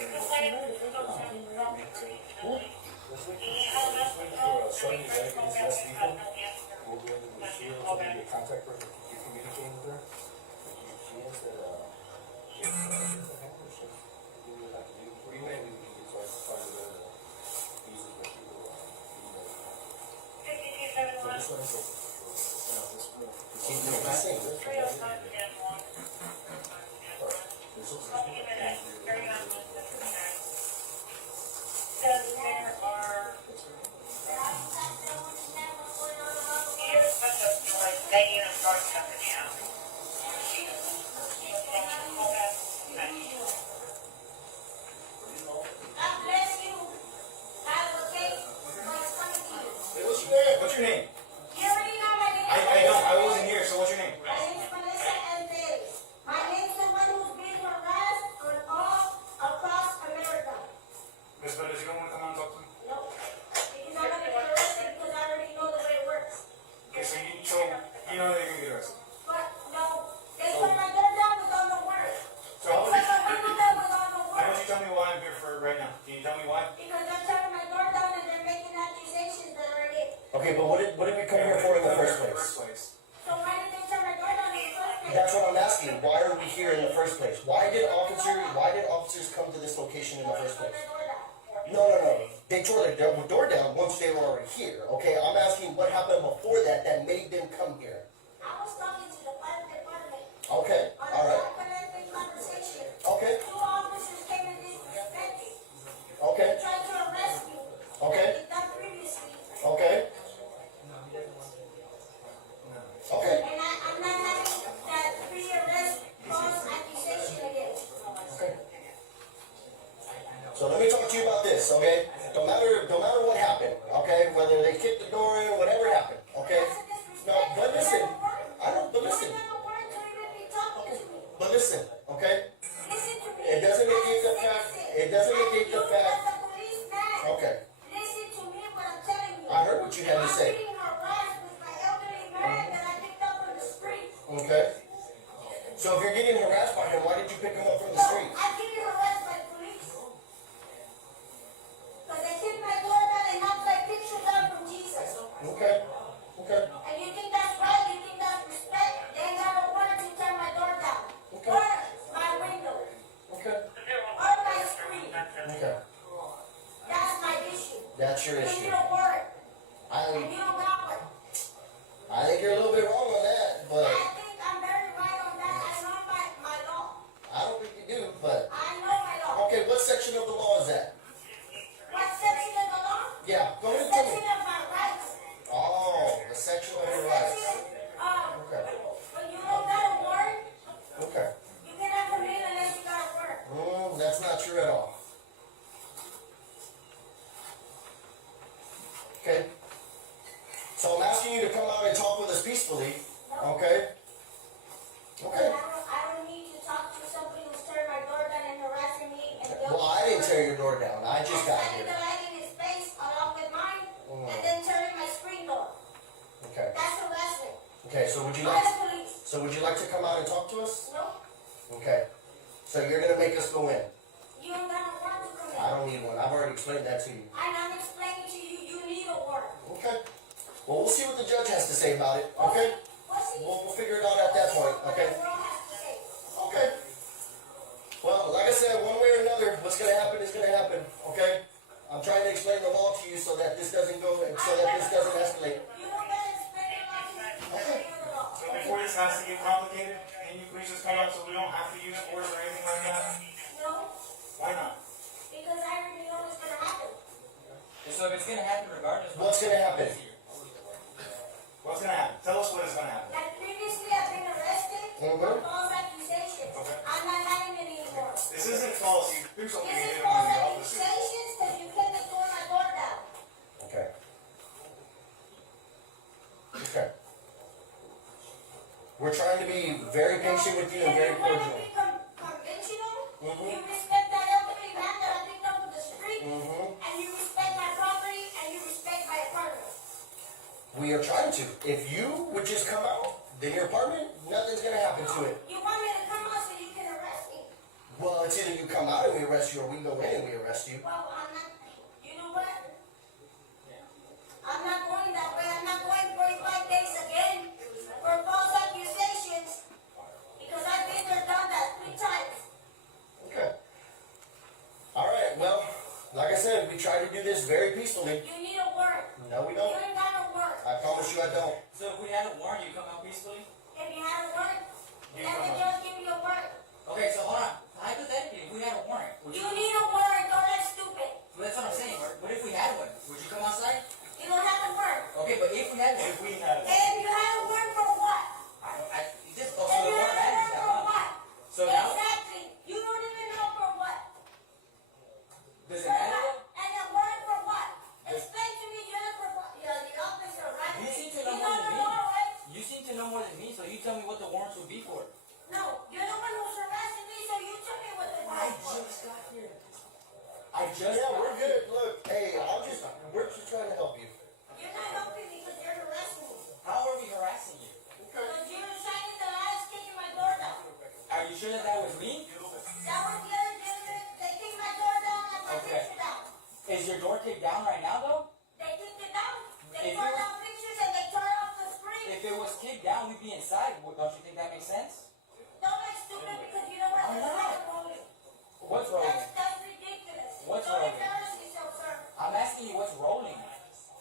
Showing you that it's less lethal. We'll go into the shield so maybe a contact person can communicate with her. She has that, we may be so I can find the pieces that you will. So this one is open. What's your name? You already know my name. I know, I wasn't here, so what's your name? My name is Melissa and Perez. My name is someone who's being harassed on all across America. Miss Perez, you don't want to come out and talk to me? No, because I'm not gonna get arrested because I already know the way it works. Okay, so you know that you're gonna get arrested. But no, they put my gun down with all the words. So how tell me why? Because they're tearing my door down and they're making accusations that are it. Okay, but what did we come here for in the first place? So why did they tear my door down in the first place? That's what I'm asking. Why are we here in the first place? Why did officers come to this location in the first place? No. They tore the door down once they were already here. Okay, I'm asking what happened before that made them come here. I was talking to the fire department. Okay, On all a right. confidential conversation. Okay, 2 officers came and disrespected me. okay, They tried to arrest me. Okay. Like they've done previously. okay. Okay, And I'm not having that pre-arrest false accusation again. okay. So let me talk to you about this, okay? Don't matter what happened, okay? Whether they kicked the door in, whatever happened, okay? That's a disrespect. No, but listen. You have a warrant. I know, but You listen. don't have a warrant to even be talking to me. But listen, okay? Listen to me. It doesn't negate As a the fact. citizen, It doesn't as negate the you, fact. as a policeman, Okay. listen to me what I'm telling you. I heard what you had to say. I'm being harassed with my elderly man that I picked up on the street. Okay. So if you're getting harassed by him, why did you pick him up from the No, street? I'm getting harassed by police. Because they kicked my door down and knocked my picture down from Jesus. Okay. Okay. And you think that's right? You think that's respect? They ain't got a warrant to tear my door down. Okay. Or my window. Okay. Or my screen. Okay. That's my issue. That's your You issue. need a warrant. And I you don't got one. think you're a little bit wrong on that, but I think I'm very right on that. I know my law. I don't think you do. But I know my law. okay, what section of the law is that? What section of the law? Yeah, go The ahead and tell section me. of my rights. Oh, the section of your rights. Okay. When you don't got a warrant, Okay. you cannot come in unless you got a warrant. That's not true at all. Okay. So I'm asking you to come out and talk with us peacefully. Okay. Okay. I don't need to talk to somebody who's tearing my door down and harassing me and Well, I didn't tear your door down. I just got shining here. the light in his face along with mine and then turning my screen door. Okay. That's harassment. Okay. So would you By like? the police. So would you like to come out and talk to us? No, Okay. So you're gonna make us go in. you ain't got a warrant to come in. I don't need one. I've already explained that to you. And I'm explaining to you, you need a warrant. Okay. Well, we'll see what the judge has to say about it. Okay. What's he? We'll figure it out at that point. What Okay. the world has to say. Okay. Well, like I said, one way or another, what's gonna happen is gonna happen. Okay. I'm trying to explain the law to you so that this doesn't go, so that this doesn't escalate. You don't gotta explain it like you Okay. at all. Before this has to get complicated, can you please just come up so we don't have to use force or anything like that? No, Why not? because I already know what's gonna happen. So if it's gonna happen regardless. What's gonna happen? What's gonna happen? Tell us what is gonna happen. Like previously, I've been arrested for false accusations. Okay. I'm not having it anymore. This isn't false. You threw something This in is here false when the officer. accusations because you came and tore my door down. Okay. Okay. We're trying to be very patient with you and very If you wanna cordial. be conventional, Mhm. you respect that elderly man that I picked up on the street, Mhm. and you respect my property, and you respect my apartment. We are trying to. If you would just come out, then your apartment, nothing's gonna happen to it. You want me to come out so you can arrest me? Well, it's either you come out and we arrest you, or we go in and we arrest you. Well, I'm not, you know what? I'm not going that way. I'm not going 45 days again for false accusations because I've been there, done that 3 times. Okay. All right. Well, like I said, we try to do this very peacefully. You need a warrant. No, we You don't. ain't got no warrant. I promise you, I don't. So if we had a warrant, you come out peacefully? If you have a warrant, let the judge give you a warrant. Okay, so hold on. Hypothetically, if we had a warrant, would You need a warrant, don't let stupid. That's what I'm saying. What if we had one? Would you come outside? You don't have a warrant. Okay, but if we had one, If we had And you have a warrant for what? just And also the you warrant have a matters warrant that for much. what? So now, Exactly. You don't even know for what. does it For matter? what? And a warrant for what? Explain to me, you're the officer, right? You seem to You know know more the than me. law, right? You seem to know more than me, so you tell me what the warrants would be for. No, you're the one who's harassing me, so you tell me what the warrant for. got here. I just Yeah, got we're here. good. Look, hey, we're just trying to help you. You're not helping me because you're harassing me. How are we harassing you? Because you're shining the lights, kicking my door down. Are you sure that was me? That was the other gentleman, they kicked my door down and my Okay. picture down. Is your door kicked down right now, though? They kicked it down. They If tore you- down pictures and they tore off the screen. If it was kicked down, we'd be inside. Don't you think that makes sense? Don't act stupid because you know what? I'm There's not. nothing rolling. What's rolling? That's ridiculous. What's Don't rolling? embarrass yourself, sir. I'm asking you what's rolling.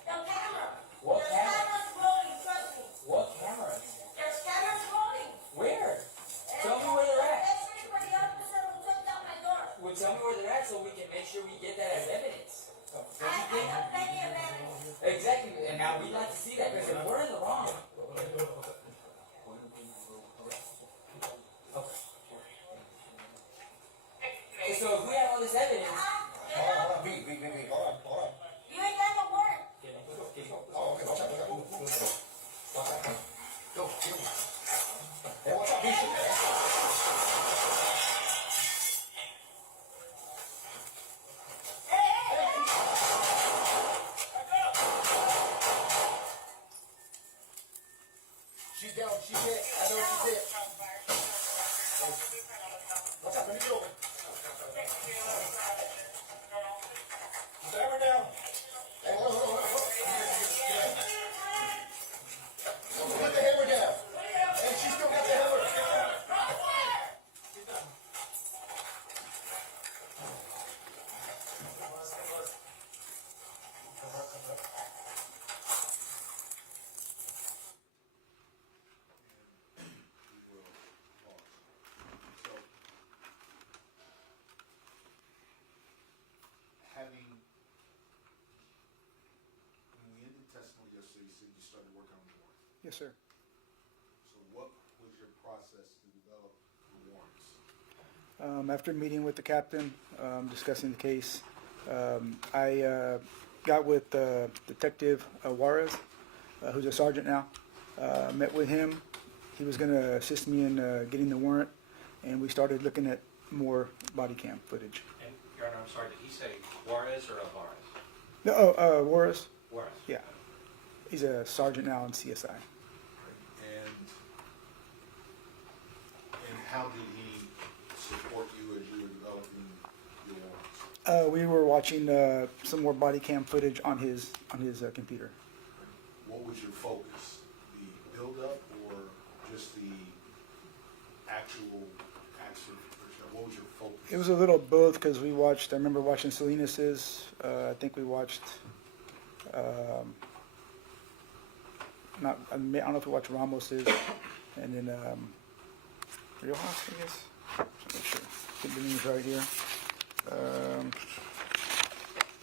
The camera. What There's camera? cameras rolling, trust me. What cameras? There's cameras rolling. Where? And Tell me where they're at. especially for the officer who took down my door. Well, tell me where they're at so we can make sure we get that as evidence. Don't you I think? have plenty of evidence. Exactly, and now we'd like to see that because if we're in the wrong. So if we have all this evidence, Hold on. B, hold on. You ain't got no warrant. Oh, okay, watch out. Go. Hey, watch out, B. She's down, she's hit. I know she's hit. Watch out, let me get over. Put the hammer down. Hey, hold on. Put the hammer down. And she still got the hammer. We will pause. So, having, when we ended testimony yesterday, you said you started working on the warrant. Yes, sir. So what was your process to develop the warrants? After meeting with the captain, discussing the case, I got with Detective Juarez, who's a sergeant now. Met with him. He was going to assist me in getting the warrant, and we started looking at more body cam footage. And, Your Honor, I'm sorry, did he say Juarez or Alvarez? No, Juarez. Juarez. Yeah, he's a sergeant now in CSI. And how did he support you as you were developing your warrants? We were watching some more body cam footage on his computer. What was your focus? The build-up or just the actual action? What was your focus? It was a little both because we watched. I remember watching Salinas's. I think we watched. I don't know if we watched Ramos's, and then Riojas, I guess. Just make sure. Get the names right here.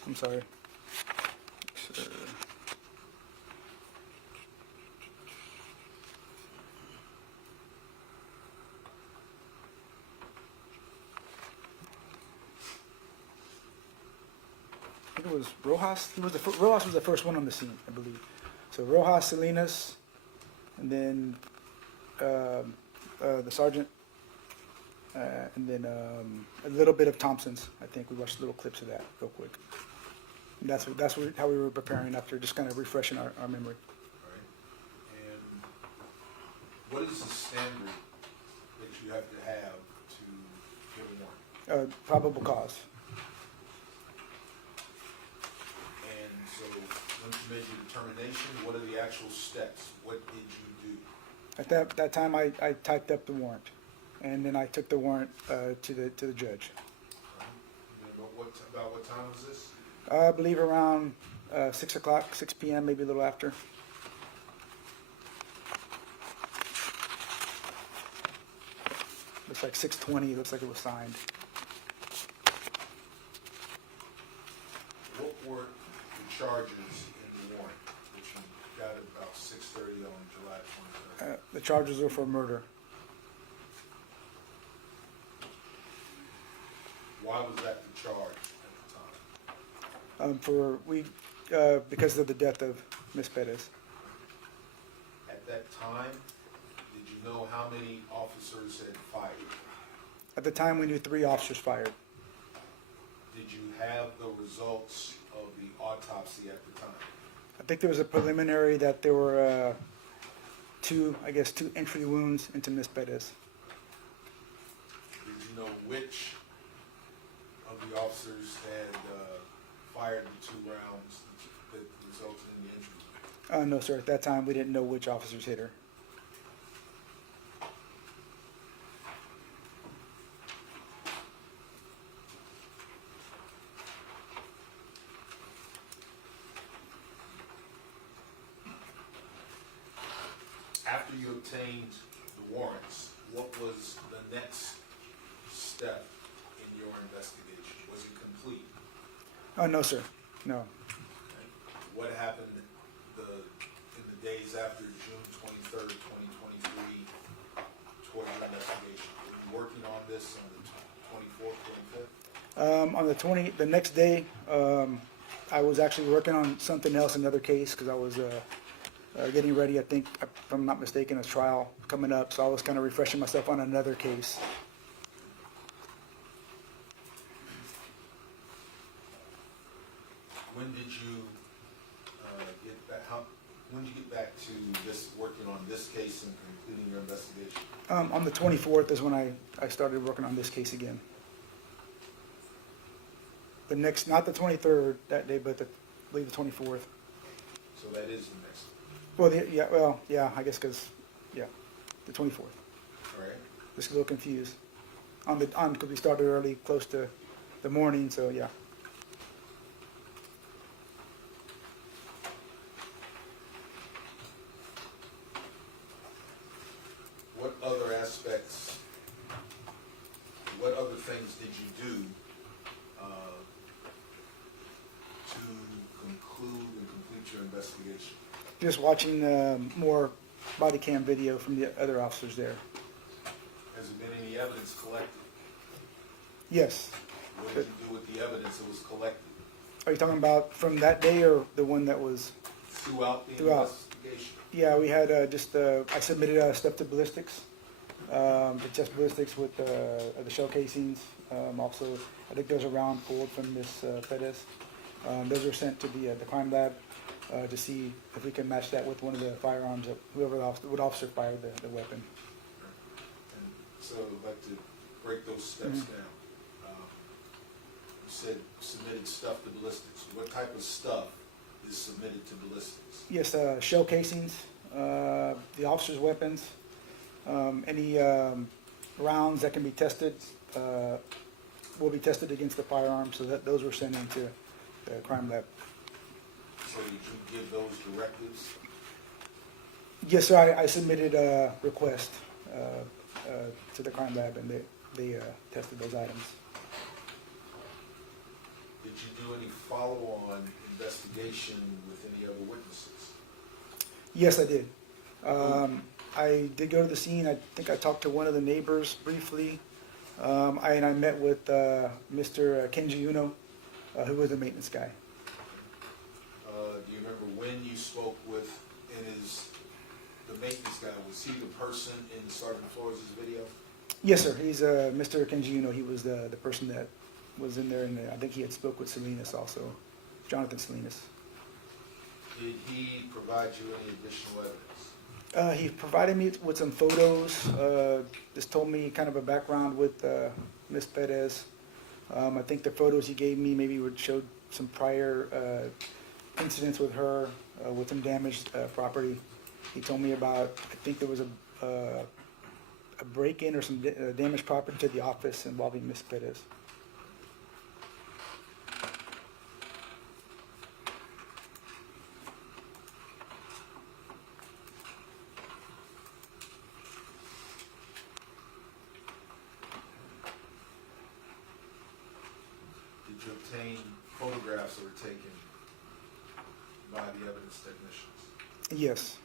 I'm sorry. I think it was Rojas. Rojas was the first one on the scene, I believe. So Rojas, Salinas, and then the sergeant, and then a little bit of Thompson's. I think we watched little clips of that real quick. And that's how we were preparing after, just kind of refreshing our memory. All right. And what is the standard that you have to have to get a warrant? Probable cause. And so once you made your determination, what are the actual steps? What did you do? At that time, I typed up the warrant, and then I took the warrant to the judge. All right. And then about what time was this? I believe around 6 o'clock, 6 p.m., maybe a little after. Looks like 6:20. Looks like it was signed. What were the charges in the warrant, which you got at about 6:30 on July 23rd? The charges were for murder. Why was that the charge at the time? Because of the death of Miss Perez. At that time, did you know how many officers had fired? At the time, we knew 3 officers fired. Did you have the results of the autopsy at the time? I think there was a preliminary that there were 2 entry wounds into Miss Perez. Did you know which of the officers had fired fired the 2 rounds that resulted in the injury? No, sir. At that time, we didn't know which officers hit her. After you obtained the warrants, what was the next step in your investigation? Was it complete? No, sir. No. What happened in the days after June 23rd, 2023 toward your investigation? Were you working on this on the 24th, 25th? The next day, I was actually working on something else, another case, because I was getting ready, I think, if I'm not mistaken, a trial coming up. So I was kind of refreshing myself on another case. When did you get back? When did you get back to this, working on this case and completing your investigation? On the 24th is when I started working on this case again. The next, not the 23rd that day, but I believe the 24th. So that is the next. Well, I guess because, the 24th. All right. Just a little confused. Because we started early, close to the morning, so yeah. What other aspects, what other things did you do to conclude and complete your investigation? Just watching more body cam video from the other officers there. Has there been any evidence collected? Yes. What did you do with the evidence that was collected Are you talking about from that day or the one that was? throughout the Throughout. investigation? Yeah, we had I submitted stuff to ballistics, the chest ballistics with the shell casings. Also, I think there's a round pulled from this Perez. Those were sent to the crime lab to see if we can match that with one of the firearms that whoever the officer fired the weapon. And so I'd like to break those steps down. You said submitted stuff to ballistics. What type of stuff is submitted to ballistics? Yes, shell casings, the officer's weapons, any rounds that can be tested will be tested against the firearm, so that those were sent into the crime lab. So did you give those directives? Yes, sir, I submitted a request to the crime lab, and they tested those items. Did you do any follow-on investigation with any other witnesses? Yes, I did. I did go to the scene. I think I talked to one of the neighbors briefly. I met with Mr. Kenji Uno, who was the maintenance guy. Do you remember when you spoke with the maintenance guy? Was he the person in Sergeant Flores' video? Yes, sir. He's Mr. Kenji Uno. He was the person that was in there, and I think he had spoke with Salinas also, Jonathan Salinas. Did he provide you any additional evidence? He provided me with some photos, just told me kind of a background with Ms. Perez. I think the photos he gave me maybe would show some prior incidents with her, with some damaged property. He told me about, I think there was a break-in or some damaged property to the office involving Ms. Perez. Did you obtain photographs that were taken by the evidence technicians? Yes.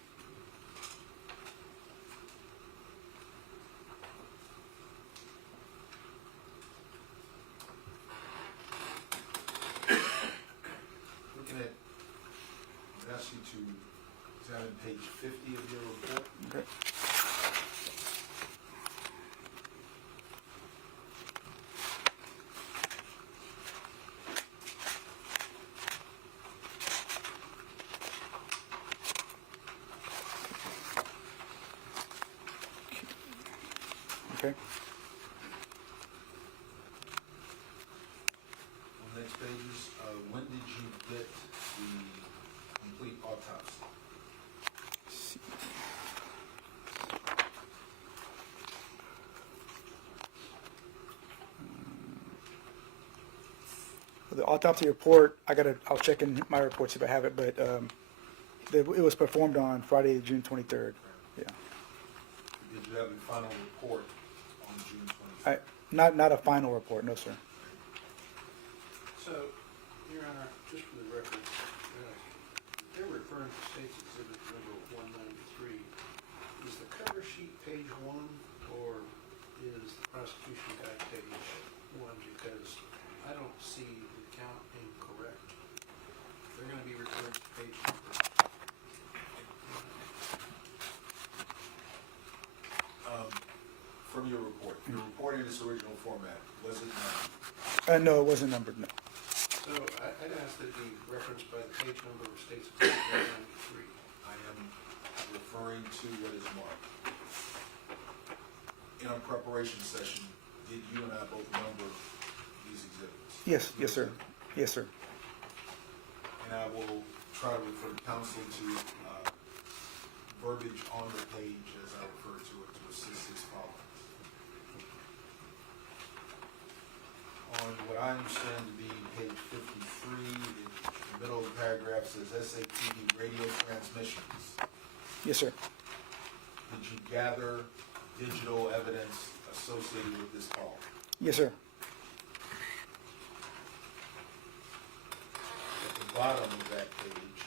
Looking at, I'd ask you to examine page 50 of your report. Okay. Okay. On the next pages, when did you autopsy report, I'll check in my reports if I have it, but it was performed on Friday, June 23rd. Yeah. Did you have a final report on June 23rd? Not a final report, no, sir. So, Your Honor, just for the record, they're referring to State's Exhibit number 193. Is the cover sheet page 1 or is the prosecution guide page 1? Because I don't see the count incorrect. They're going to be referred to page number. From your report in its original format, was it not? No, it wasn't numbered, no. So I'd ask that it be referenced by the page number of State's Exhibit 193. I am referring to what is marked. In our preparation session, did you and I both number these exhibits? Yes, sir. Yes, sir. And I will try to refer the council to verbiage on the page as I refer to it to assist its following. On what I understand to be page 53, the middle of the paragraph says SAPD radio transmissions. Yes, sir. Did you gather digital evidence associated with this call? Yes, sir. At the bottom of that page,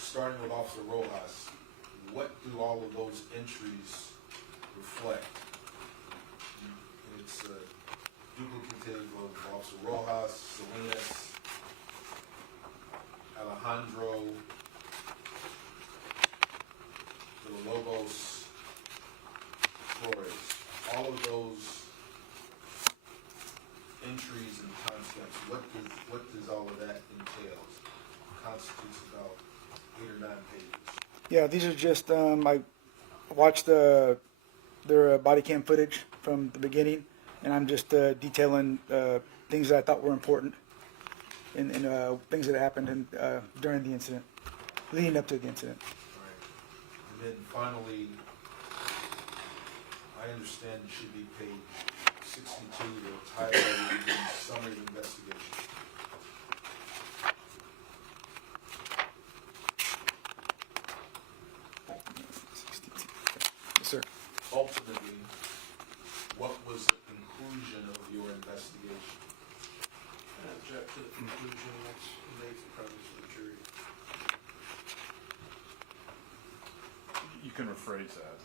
starting with Officer Rojas, what do all of those entries reflect? It's duplicative of Officer Rojas, Salinas, Alejandro, Villalobos, Flores. All of those entries and timestamps, what does all of that entail? Constitutes about 8 or 9 pages. Yeah, these are just, I watched their body cam footage from the beginning, and I'm just detailing things that I thought were important and things that happened during the incident, leading up to the incident. Right. And then finally, I understand it should be page 62, the title of the summary of investigation. Yes, sir. Ultimately, what was the conclusion of your investigation? I object to the conclusion that's made the presence of the jury. You can rephrase that.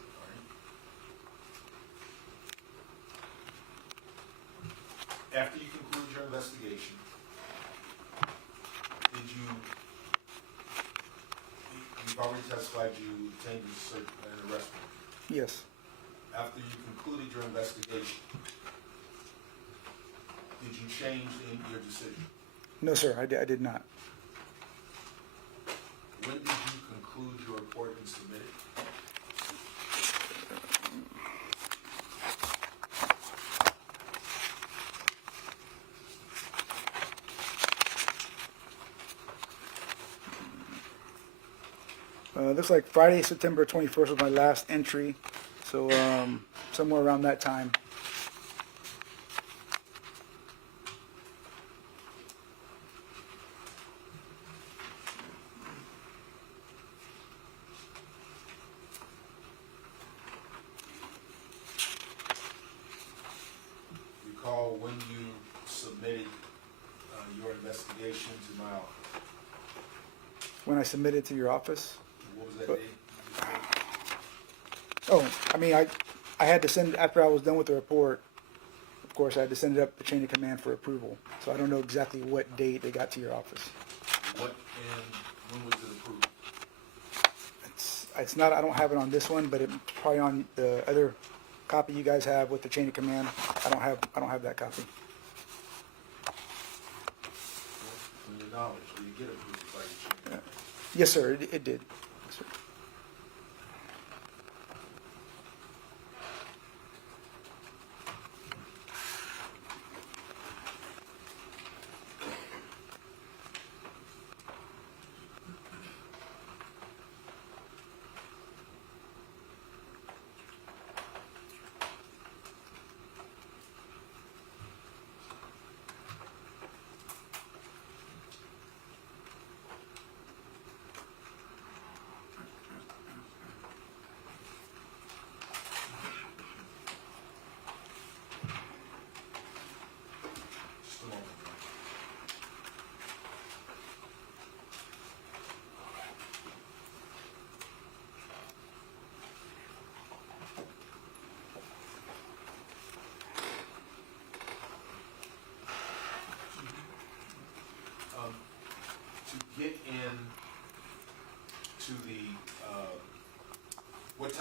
After you conclude your investigation, you've already testified you obtained a search and arrest warrant. Yes. After you concluded your investigation, did you change your decision? No, sir, I did not. When did you conclude your report and submit it? Looks like Friday, September 21st was my last entry, so somewhere around that time. Recall when you submitted your investigation to my office. When I submitted to your office. What was that date? Oh, I mean, I had to send, after I was done with the report, of course, I had to send it up the chain of command for approval. So I don't know exactly what date it got to your office. What and when was it approved? It's not, I don't have it on this one, but it's probably on the other copy you guys have with the chain of command. I don't have that copy. From your knowledge, did you get approved by your chain of command? Yes, sir, it did. Yes, sir.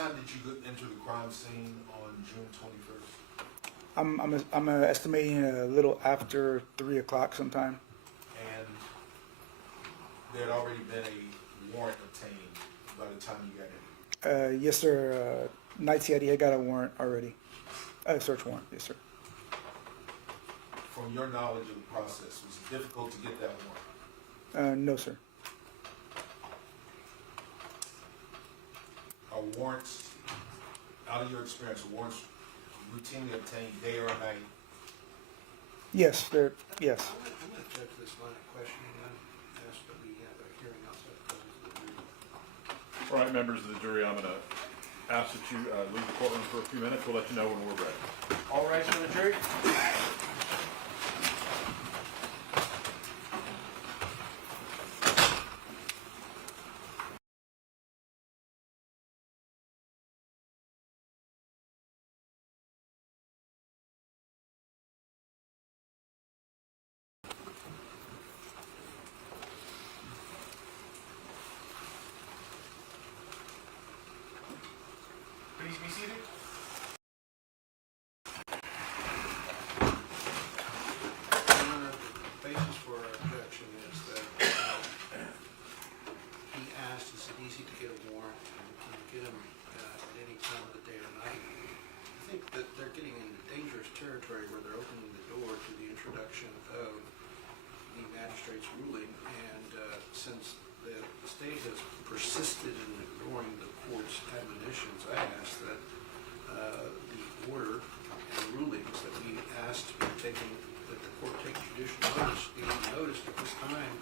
time did you enter the crime scene on June 21st? I'm estimating a little after 3 o'clock sometime. And there had already been a warrant obtained by the time you got in? Yes, sir. Night CID had got a warrant already. A search warrant, yes, sir. From your knowledge of the process, was it difficult to get that warrant? No, sir. Are warrants, out of your experience, are warrants routinely obtained day or night? Yes, yes. I'm gonna judge this line of questioning and ask that we have a hearing outside the presence of the jury. All right, members of the jury, I'm gonna ask that you leave the courtroom for a few minutes. We'll let you know when we're ready. All rise for the jury. Please be seated. The basis for our objection is that he asked, is it easy to get a warrant, and can you get them at any time of the day or night? I think that they're getting into dangerous territory where they're opening the door to the introduction of the magistrate's ruling, and since the state has persisted in ignoring the court's admonitions, I ask that the order and rulings that we asked to be taken, that the court take judicial notice, be noticed at this time,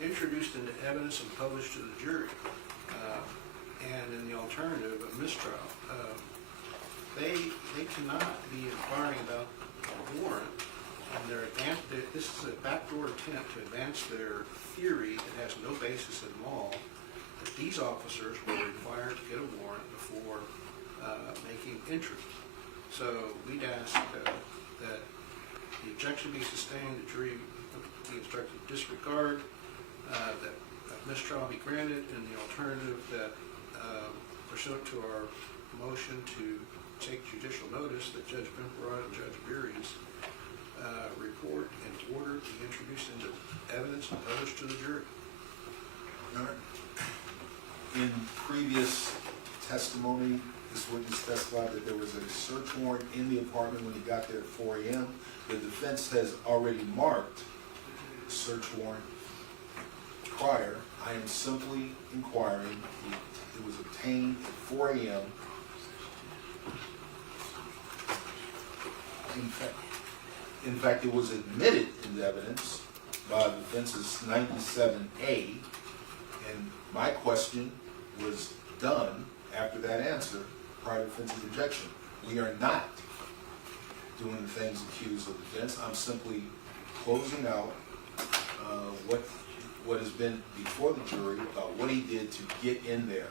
introduced into evidence and published to the jury. And in the alternative of mistrial, they cannot be inquiring about a warrant, and this is a backdoor attempt to advance their theory that has no basis in law, that these officers were required to get a warrant before making entry. So we'd ask that the objection be sustained, the jury be instructed to disregard, that mistrial be granted, and the alternative that pursuant to our motion to take judicial notice that Judge Bimperod and Judge Beery's report and order be introduced into evidence and published to the jury. In previous testimony, this witness testified that there was a search warrant in the apartment when he got there at 4 a.m. The defense has already marked the search warrant prior. I am simply inquiring. It was obtained at 4 a.m. In fact, it was admitted into evidence by the defense's 97A, and my question was done after that answer, prior to defense's objection. We are not doing the things accused of defense. I'm simply closing out what has been before the jury about what he did to get in there,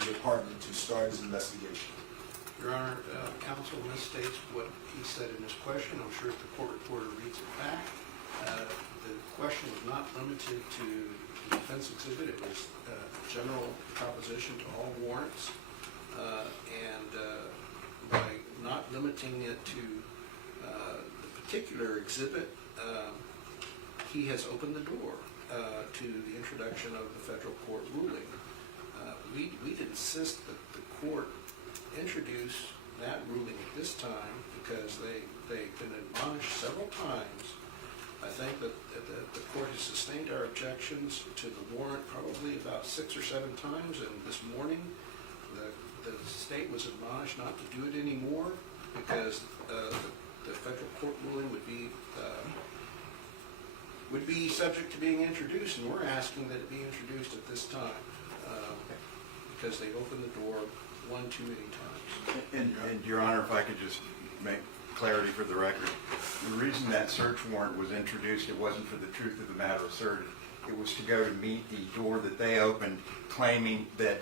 the apartment, to start his investigation. Your Honor, counsel misstates what he said in his question. I'm sure if the court reporter reads it back, the question was not limited to the defense exhibit. It was a general proposition to all warrants, and by not limiting it to the particular exhibit, he has opened the door to the introduction of the federal court ruling. We'd insist that the court introduce that ruling at this time because they've been admonished several times. I think that the court has sustained our objections to the warrant probably about 6 or 7 times, and this morning the state was admonished not to do it anymore because the federal court ruling would be subject to being introduced, and we're asking that it be introduced at this time because they opened the door one too many times. And Your Honor, if I could just make clarity for the record, the reason that search warrant was introduced, it wasn't for the truth of the matter asserted. It was to go to meet the door that they opened, claiming that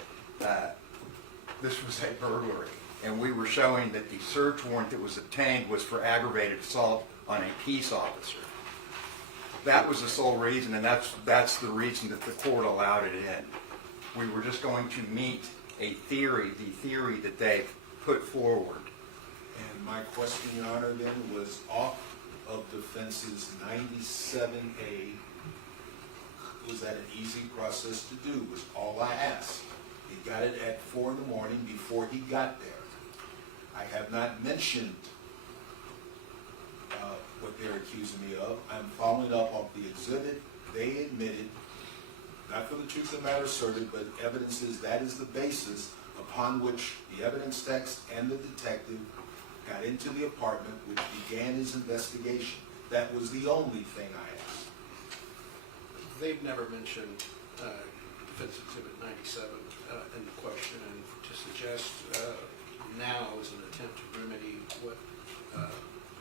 this was a burglary. And we were showing that the search warrant that was obtained was for aggravated assault on a peace officer. That was the sole reason, and that's the reason that the court allowed it in. We were just going to meet a theory, the theory that they put forward. And my question, Your Honor, then was off of defense's 97A. Was that an easy process to do, was all I asked. He got it at 4 in the morning before he got there. I have not mentioned what they're accusing me of. I'm following up on the exhibit. They admitted, not for the truth of the matter asserted, but evidence is that is the basis upon which the evidence text and the detective got into the apartment, which began his investigation. That was the only thing I asked. They've never mentioned Defense Exhibit 97 in the question, and to suggest now is an attempt to remedy what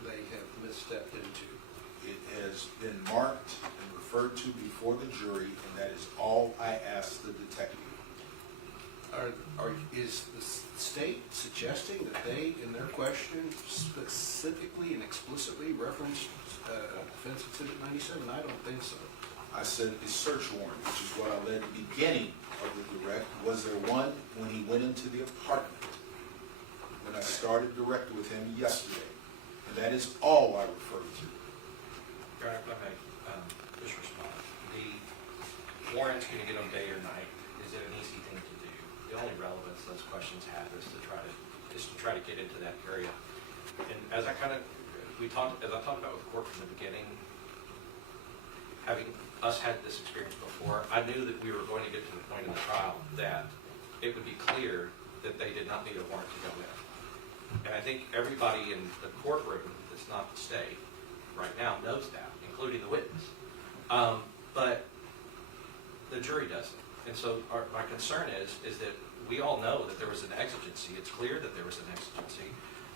they have misstepped into. It has been marked and referred to before the jury, and that is all I asked the detective. Is the state suggesting that they, in their question, specifically and explicitly referenced Defense Exhibit 97? I don't think so. I said a search warrant, which is what I led the beginning of the direct. Was there one when he went into the apartment? When I started direct with him yesterday. And that is all I referred to. Your Honor, if I may, just respond. The warrants, can you get them day or night? Is it an easy thing to do? The only relevance those questions have is to try to get into that area. And as I talked about with the court from the beginning, having us had this experience before, I knew that we were going to get to the point in the trial that it would be clear that they did not need a warrant to go in. And I think everybody in the courtroom that's not the state right now knows that, including the witness. But the jury doesn't. And so my concern is that we all know that there was an exigency. It's clear that there was an exigency.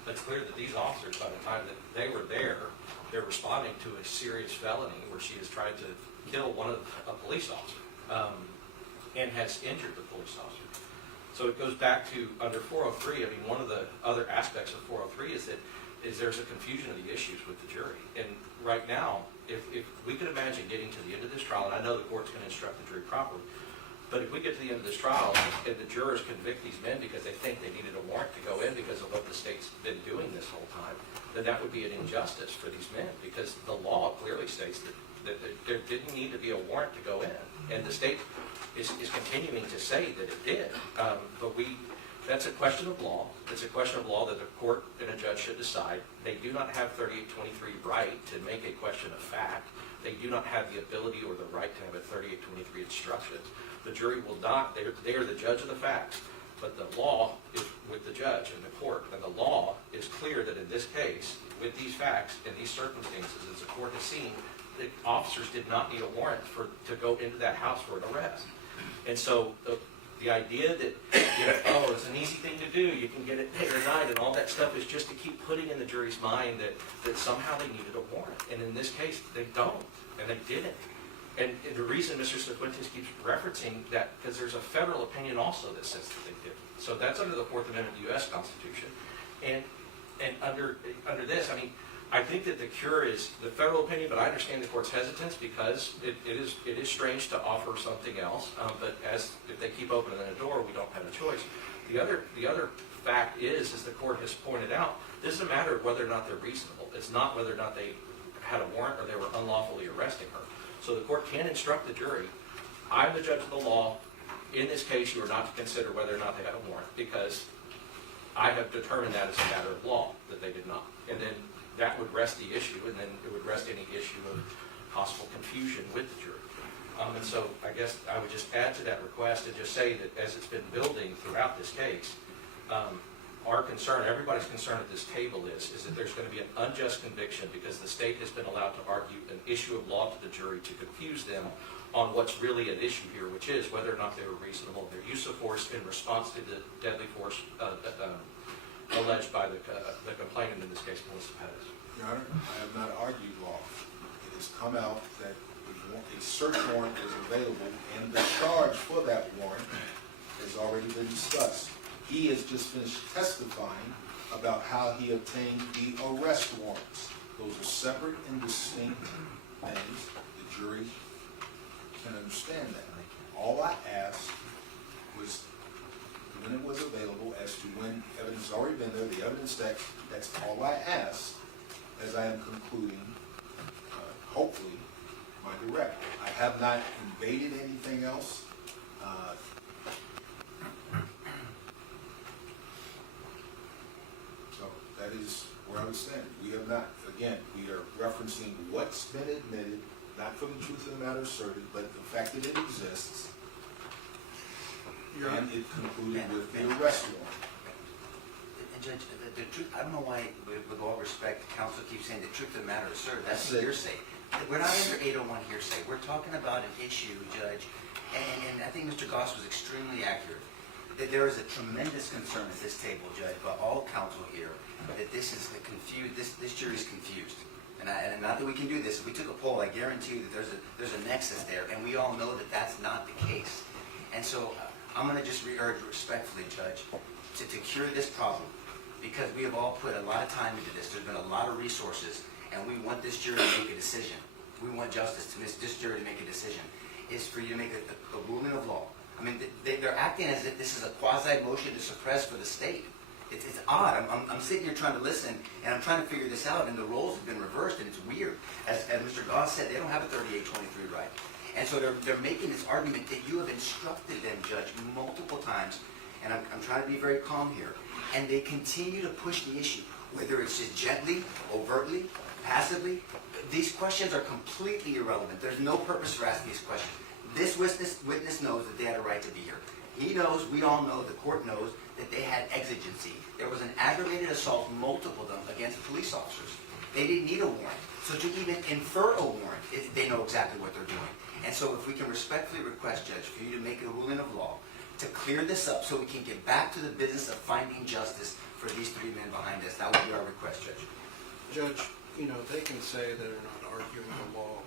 It's clear that these officers, by the time that they were there, they're responding to a serious felony where she has tried to kill a police officer and has injured the police officer. So it goes back to under 403. I mean, one of the other aspects of 403 is there's a confusion of the issues with the jury. And right now, if we could imagine getting to the end of this trial, and I know the court's going to instruct the jury properly, but if we get to the end of this trial and the jurors convict these men because they think they needed a warrant to go in because of what the state's been doing this whole time, then that would be an injustice for these men, because the law clearly states that there didn't need to be a warrant to go in. And the state is continuing to say that it did. But that's a question of law. It's a question of law that the court and a judge should decide. They do not have 3823 right to make a question of fact. They do not have the ability or the right to have a 3823 instructions. The jury will not, they are the judge of the facts, but the law is with the judge and the court. And the law is clear that in this case, with these facts and these circumstances, as the court has seen, the officers did not need a warrant to go into that house for an arrest. And so the idea that, it's an easy thing to do, you can get it day or night, and all that stuff is just to keep putting in the jury's mind that somehow they needed a warrant. And in this case, they don't, and they didn't. And the reason Mr. Cifuentes keeps referencing that, because there's a federal opinion also that says that they did. So that's under the Fourth Amendment of the U.S. Constitution. And under this, I mean, I think that the cure is the federal opinion, but I understand the court's hesitance because it is strange to offer something else. But if they keep opening the door, we don't have a choice. The other fact is, as the court has pointed out, this is a matter of whether or not they're reasonable. It's not whether or not they had a warrant or they were unlawfully arresting her. So the court can instruct the jury, I'm the judge of the law. In this case, you are not to consider whether or not they had a warrant because I have determined that as a matter of law, that they did not. And then that would rest the issue, and then it would rest any issue of possible confusion with the jury. And so I guess I would just add to that request and just say that as it's been building throughout this case, our concern, everybody's concern at this table is that there's going to be an unjust conviction because the state has been allowed to argue an issue of law to the jury to confuse them on what's really at issue here, which is whether or not they were reasonable in their use of force in response to the deadly force alleged by the complainant, in this case, Melissa Perez. Your Honor, I have not argued law. It has come out that a search warrant is available, and the charge for that warrant has already been discussed. He has just finished testifying about how he obtained the arrest warrants. Those are separate and distinct things. The jury can understand that. All I asked was the when it was available, as to when evidence has already been there, the evidence that's all I asked, as I am concluding, hopefully, my direct. I have not invaded anything else. So that is where I would stand. We have not, again, we are referencing what's been admitted, not for the truth of the matter asserted, but the fact that it exists. And it concluded with the arrest warrant. And Judge, the truth, I don't know why, with all respect, the counsel keeps saying the truth of the matter is asserted. That's hearsay. We're not under 801 hearsay. We're talking about an issue, Judge, and I think Mr. Goss was extremely accurate, that there is a tremendous concern at this table, Judge, by all counsel here, that this is confused, this jury's confused. And not that we can do this. If we took a poll, I guarantee you that there's a nexus there, and we all know that that's not the case. And so I'm going to just urge respectfully, Judge, to cure this problem, because we have all put a lot of time into this. There's been a lot of resources, and we want this jury to make a decision. We want justice to this jury to make a decision. Is for you to make a ruling of law. I mean, they're acting as if this is a quasi-motion to suppress for the state. It's odd. I'm sitting here trying to listen, and I'm trying to figure this out, and the roles have been reversed, and it's weird. As Mr. Goss said, they don't have a 3823 right. And so they're making this argument that you have instructed them, Judge, multiple times, and I'm trying to be very calm here, and they continue to push the issue, whether it's just gently, overtly, passively. These questions are completely irrelevant. There's no purpose for asking these questions. This witness knows that they had a right to be here. He knows, we all know, the court knows that they had exigency. There was an aggravated assault, multiple of them, against police officers. They didn't need a warrant. So to even infer a warrant, they know exactly what they're doing. And so if we can respectfully request, Judge, for you to make a ruling of law to clear this up so we can get back to the business of finding justice for these three men behind us, that would be our request, Judge. Judge, they can say they're not arguing the law,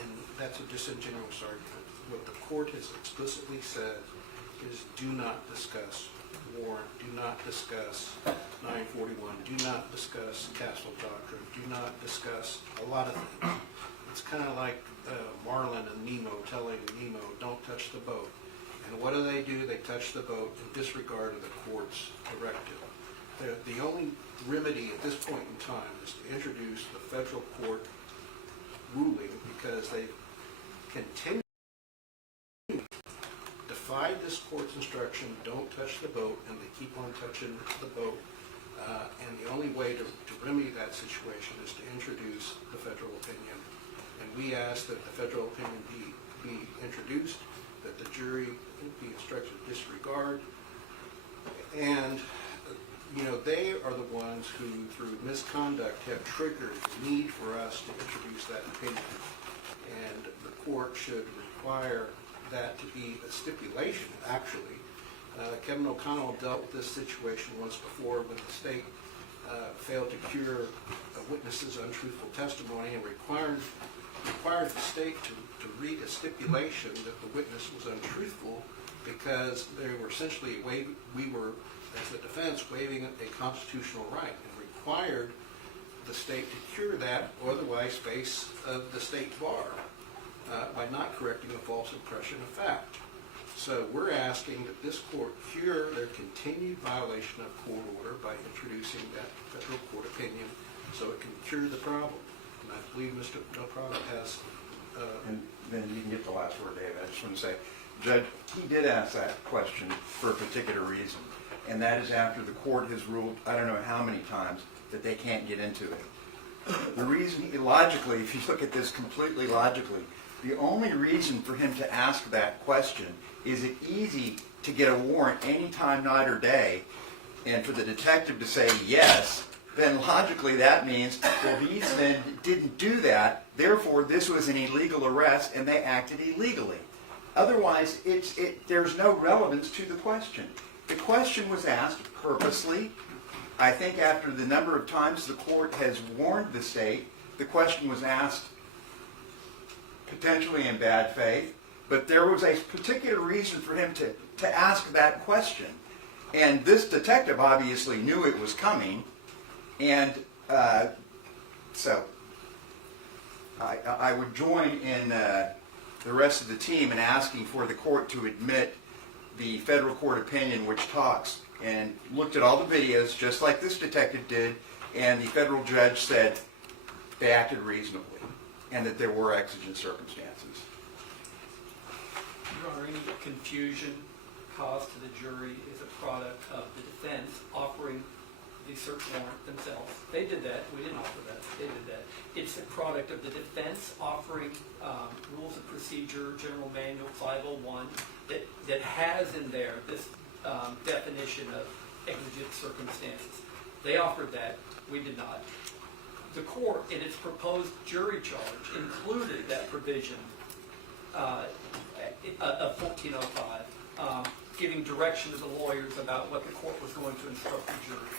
and that's a disingenuous argument. What the court has explicitly said is do not discuss warrant, do not discuss 941, do not discuss Castle Doctrine, do not discuss a lot of things. It's kind of like Marlin and Nemo telling Nemo, don't touch the boat. And what do? They touch the boat in disregard of the court's directive. The only remedy at this point in time is to introduce the federal court ruling, because they continue to defy this court's instruction, don't touch the boat, and they keep on touching the boat. And the only way to remedy that situation is to introduce the federal opinion. And we ask that the federal opinion be introduced, that the jury be instructed to disregard, and they are the ones who, through misconduct, have triggered the need for us to introduce that opinion. And the court should require that to be a stipulation, actually. Kevin O'Connell dealt with this situation once before when the state failed to cure a witness's untruthful testimony and required the state to read a stipulation that the witness was untruthful, because they were essentially, we were, as the defense, waiving a constitutional right, and required the state to cure that, or otherwise face the state bar by not correcting a false impression of fact. So we're asking that this court cure their continued violation of court order by introducing that federal court opinion so it can cure the problem. And I believe Mr. Prada has... And then you can get the last word, David. I just want to say, Judge, he did ask that question for a particular reason, and that is after the court has ruled, I don't know how many times, that they can't get into it. The reason, logically, if you look at this completely logically, the only reason for him to ask that question is it easy to get a warrant any time, night or day, and for the detective to say yes, then logically that means, well, these men didn't do that, therefore this was an illegal arrest and they acted illegally. Otherwise, there's no relevance to the question. The question was asked purposely. I think after the number of times the court has warned the state, the question was asked potentially in bad faith, but there was a particular reason for him to ask that question. And this detective obviously knew it was coming, and so I would join in the rest of the team in asking for the court to admit the federal court opinion which talks and looked at all the videos, just like this detective did, and the federal judge said they acted reasonably and that there were exigent circumstances. Your Honor, any confusion caused to the jury is a product of the defense offering the search warrant themselves. They did that. We didn't offer that. They did that. It's a product of the defense offering rules of procedure, General Manual 501, that has in there this definition of exigent circumstances. They offered that. We did not. The court, in its proposed jury charge, included that provision of 1405, giving direction to the lawyers about what the court was going to instruct the jury.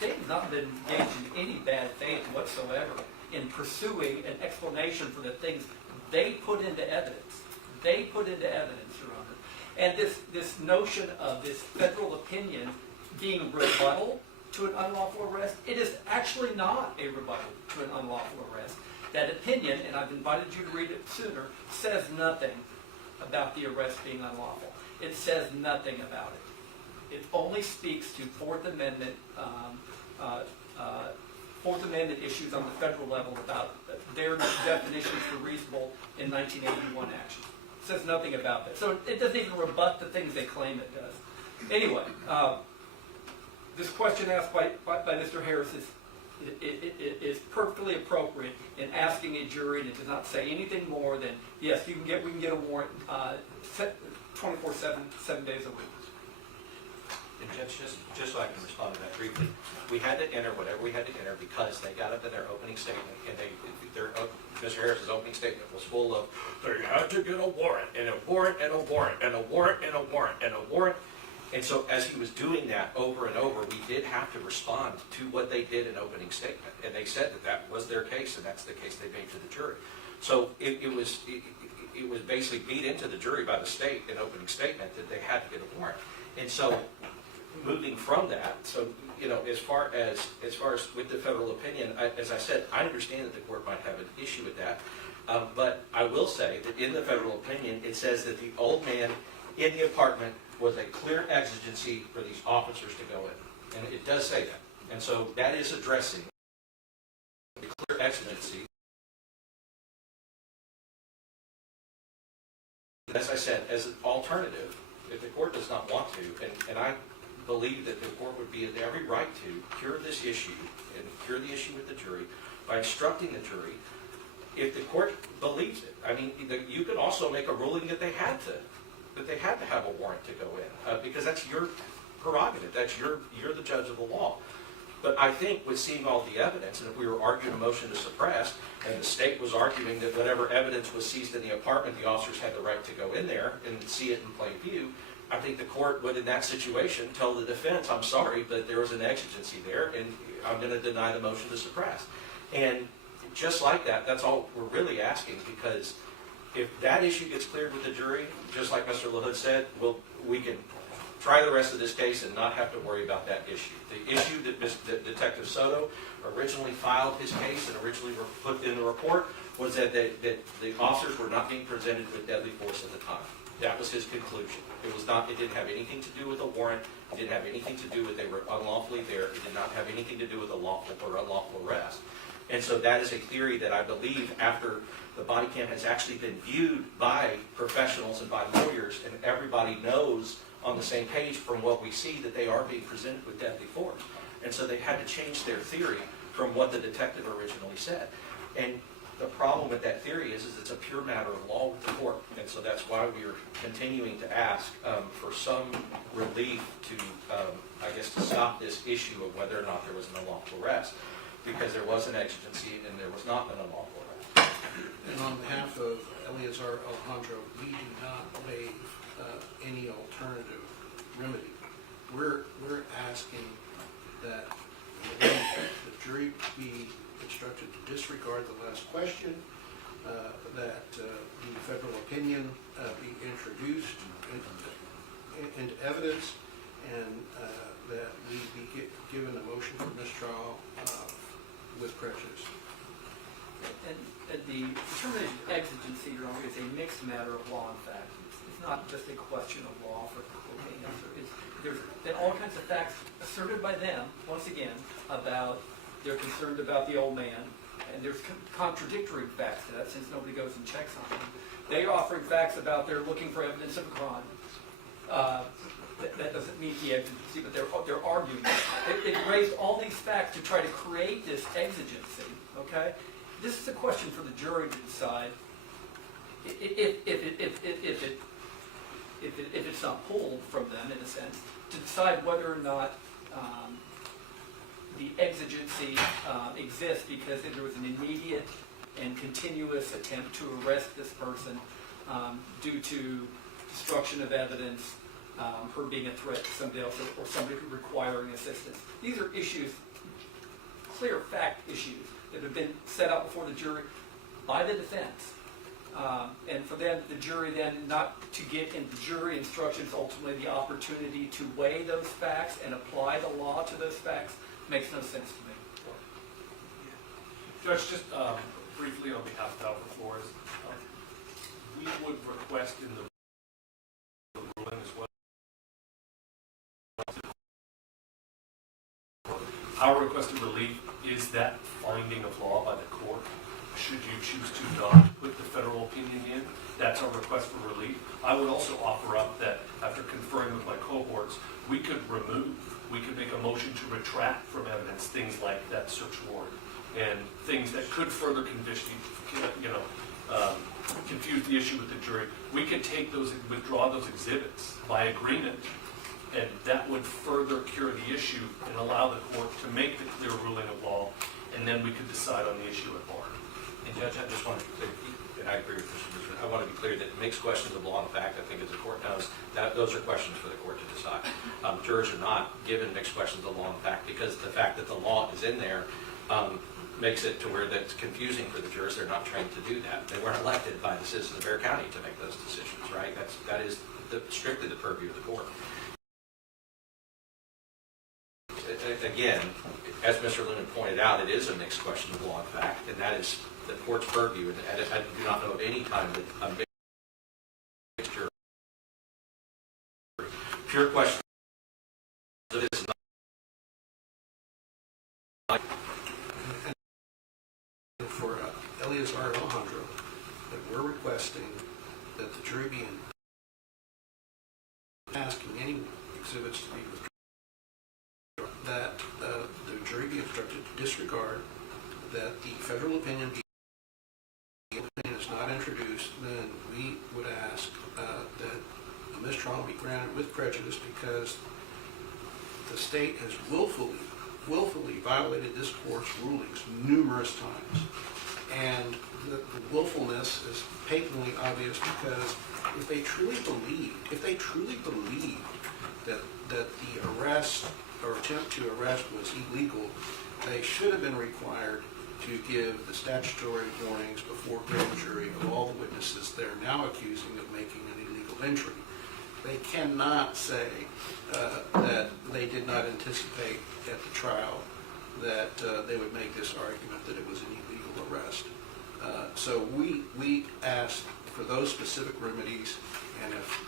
They have not been engaged in any bad faith whatsoever in pursuing an explanation for the things they put into evidence. They put into evidence, Your Honor. And this notion of this federal opinion being rebuttal to an unlawful arrest, it is actually not a rebuttal to an unlawful arrest. That opinion, and I've invited you to read it sooner, says nothing about the arrest being unlawful. It says nothing about it. It only speaks to Fourth Amendment issues on the federal level about their definitions for reasonable in 1981 action. It says nothing about that. So it doesn't even rebut the things they claim it does. Anyway, this question asked by Mr. Harris is perfectly appropriate in asking a jury, and it does not say anything more than, yes, we can get a warrant 24/7, 7 days a week. And Judge, just so I can respond to that briefly, we had to enter whatever we had to enter because they got up in their opening statement, and Mr. Harris's opening statement was full of, they had to get a warrant, and a warrant, and a warrant, and a warrant, and a warrant, and a warrant. And so as he was doing that over and over, we did have to respond to what they did in opening statement. And they said that was their case, and that's the case they made to the jury. So it was basically beat into the jury by the state in opening statement that they had to get a warrant. And so moving from that, so as far as with the federal opinion, as I said, I understand that the court might have an issue with that, but I will say that in the federal opinion, it says that the old man in the apartment was a clear exigency for these officers to go in, and it does say that, and so that is addressing the clear exigency. As I said, as an alternative, if the court does not want to, and I believe that the court would be in every right to cure this issue and cure the issue with the jury by instructing the jury, if the court believes it. I mean, you could also make a ruling that they had to have a warrant to go in, because that's your prerogative. That's you're the judge of the law. But I think with seeing all the evidence, and if we were arguing a motion to suppress, and the state was arguing that whatever evidence was seized in the apartment, the officers had the right to go in there and see it in plain view, I think the court would, in that situation, tell the defense, I'm sorry, but there was an exigency there, and I'm going to deny the motion to suppress. And just like that, that's all we're really asking, because if that issue gets cleared with the jury, just like Mr. LaHood said, we can try the rest of this case and not have to worry about that issue. The issue that Detective Soto originally filed his case and originally put in the report was that the officers were not being presented with deadly force at the time. That was his conclusion. It didn't have anything to do with a warrant. It didn't have anything to do with they were unlawfully there. It did not have anything to do with a lawful or unlawful arrest. And so that is a theory that I believe after the body cam has actually been viewed by professionals and by lawyers, and everybody knows on the same page from what we see that they are being presented with deadly force. And so they had to change their theory from what the detective originally said. And the problem with that theory is it's a pure matter of law with the court. And so that's why we are continuing to ask for some relief to, to stop this issue of whether or not there was an unlawful arrest, because there was an exigency and there was not an unlawful arrest. And on behalf of Eleazar Alejandro, we do not waive any alternative remedy. We're asking that the jury be instructed to disregard the last question, that the federal opinion be introduced into evidence, and that we be given a motion for mistrial with prejudice. And the determination of exigency, Your Honor, is a mixed matter of law and fact. It's not just a question of law for the cocaine officer. There's been all kinds of facts asserted by them, once again, about they're concerned about the old man, and there's contradictory facts to that since nobody goes and checks on them. They're offering facts about they're looking for evidence of a crime. That doesn't meet the exigency, but they're arguing. They've raised all these facts to try to create this exigency, okay? This is a question for the jury to decide if it's not pulled from them, in a sense, to decide whether or not the exigency exists because there was an immediate and continuous attempt to arrest this person due to destruction of evidence, her being a threat to somebody else, or somebody requiring assistance. These are issues, clear fact issues, that have been set out before the jury by the defense. And for them, the jury then not to get into jury instructions, ultimately the opportunity to weigh those facts and apply the law to those facts makes no sense to me. Judge, just briefly on behalf of Alfred Flores, we would request in the ruling as well. Our requested relief is that finding of law by the court. Should you choose to not put the federal opinion in, that's our request for relief. I would also offer up that after conferring with my cohorts, we could make a motion to retract from evidence things like that search warrant and things that could further confuse the issue with the jury. We could withdraw those exhibits by agreement, and that would further cure the issue and allow the court to make the clear ruling of law, and then we could decide on the issue at bar. And Judge, I just want to be clear, and I agree with Mr. Bishop, I want to be clear that mixed questions of law and fact, I think as the court knows, that those are questions for the court to decide. Jurors are not given mixed questions of law and fact because the fact that the law is in there makes it to where that's confusing for the jurors. They're not trained to do that. They weren't elected by the citizens of Bexar County to make those decisions, right? That is strictly the purview of the court. Again, as Mr. Lunan pointed out, it is a mixed question of law and fact, and that is the court's purview. And I do not know of any time that a mixed jury, pure question of this is not. For Eleazar Alejandro, that we're requesting that the jury be asking any exhibits to be withdrawn, that the jury be instructed to disregard, that the federal opinion is not introduced. Then we would ask that a mistrial be granted with prejudice because the state has willfully violated this court's rulings numerous times. And the willfulness is patently obvious because if they truly believed that the arrest or attempt to arrest was illegal, they should have been required to give the statutory warnings before grand jury of all the witnesses they're now accusing of making an illegal entry. They cannot say that they did not anticipate at the trial that they would make this argument that it was an illegal arrest. So we ask for those specific remedies, and if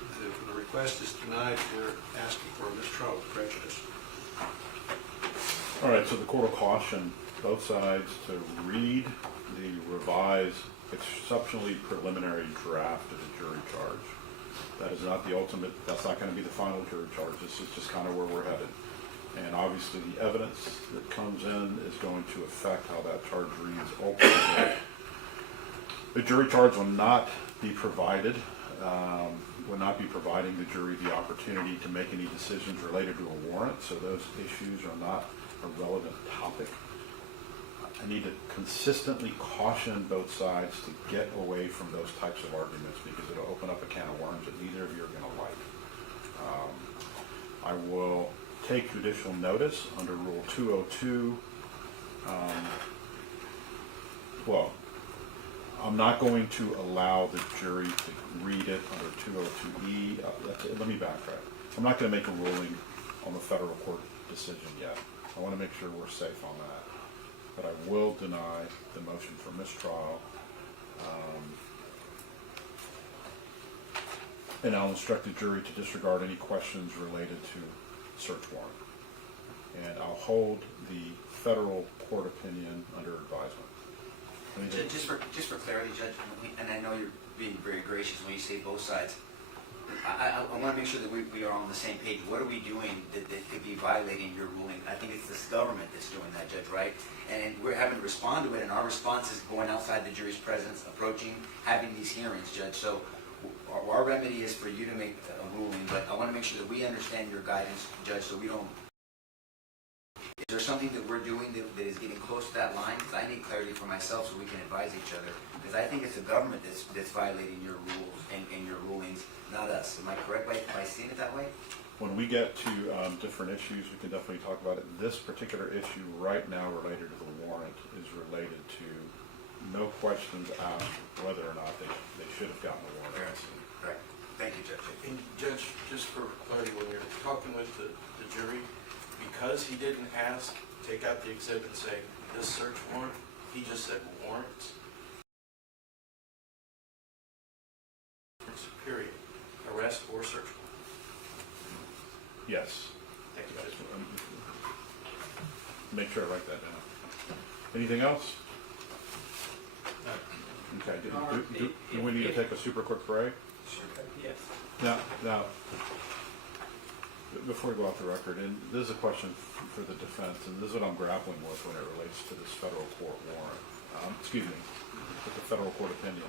the request is denied, we're asking for a mistrial with prejudice. All right, so the court will caution both sides to read the revised exceptionally preliminary draft of the jury charge. That is not the ultimate, that's not going to be the final jury charge. This is just kind of where we're headed. And obviously the evidence that comes in is going to affect how that charge reads ultimately. The jury charge will not be provided, will not be providing the jury the opportunity to make any decisions related to a warrant, so those issues are not a relevant topic. I need to consistently caution both sides to get away from those types of arguments because it'll open up a can of worms that neither of you are going to like. I will take judicial notice under Rule 202. I'm not going to allow the jury to read it under 202E. Let me backtrack. I'm not going to make a ruling on the federal court decision yet. I want to make sure we're safe on that. But I will deny the motion for mistrial. And I'll instruct the jury to disregard any questions related to search warrant. And I'll hold the federal court opinion under advisement. Anything- Just for clarity, Judge, and I know you're being very gracious when you say both sides, I want to make sure that we are on the same page. What are we doing that could be violating your ruling? I think it's this government that's doing that, Judge, right? And we're having to respond to it, and our response is going outside the jury's presence, approaching, having these hearings, Judge. So our remedy is for you to make a ruling, but I want to make sure that we understand your guidance, Judge, so we don't. Is there something that we're doing that is getting close to that line? Because I need clarity for myself so we can advise each other. Because I think it's the government that's violating your rules and your rulings, not us. Am I correct by seeing it that way? When we get to different issues, we can definitely talk about it. This particular issue right now related to the warrant is related to no questions asked whether or not they should have gotten the warrant. Correct. Thank you, Judge. And Judge, just for clarity, when you're talking with the jury, because he didn't ask, take out the exhibit and say, this search warrant, he just said warrants. Period. Arrest or search warrant. Yes. Thank you, Judge. Make sure I write that down. Anything else? Okay, do we need to take a super quick break? Yes. Now, before we go off the record, and this is a question for the defense, and this is what I'm grappling with when it relates to this federal court warrant. With the federal court opinion.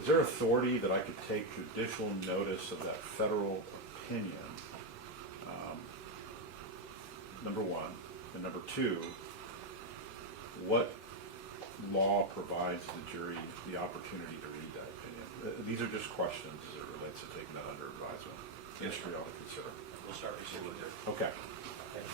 Is there authority that I could take judicial notice of that federal opinion? Number one. And number two, what law provides the jury the opportunity to read that opinion? These are just questions as it relates to taking that under advisement. History ought to consider. We'll start receiving there. Okay. Okay.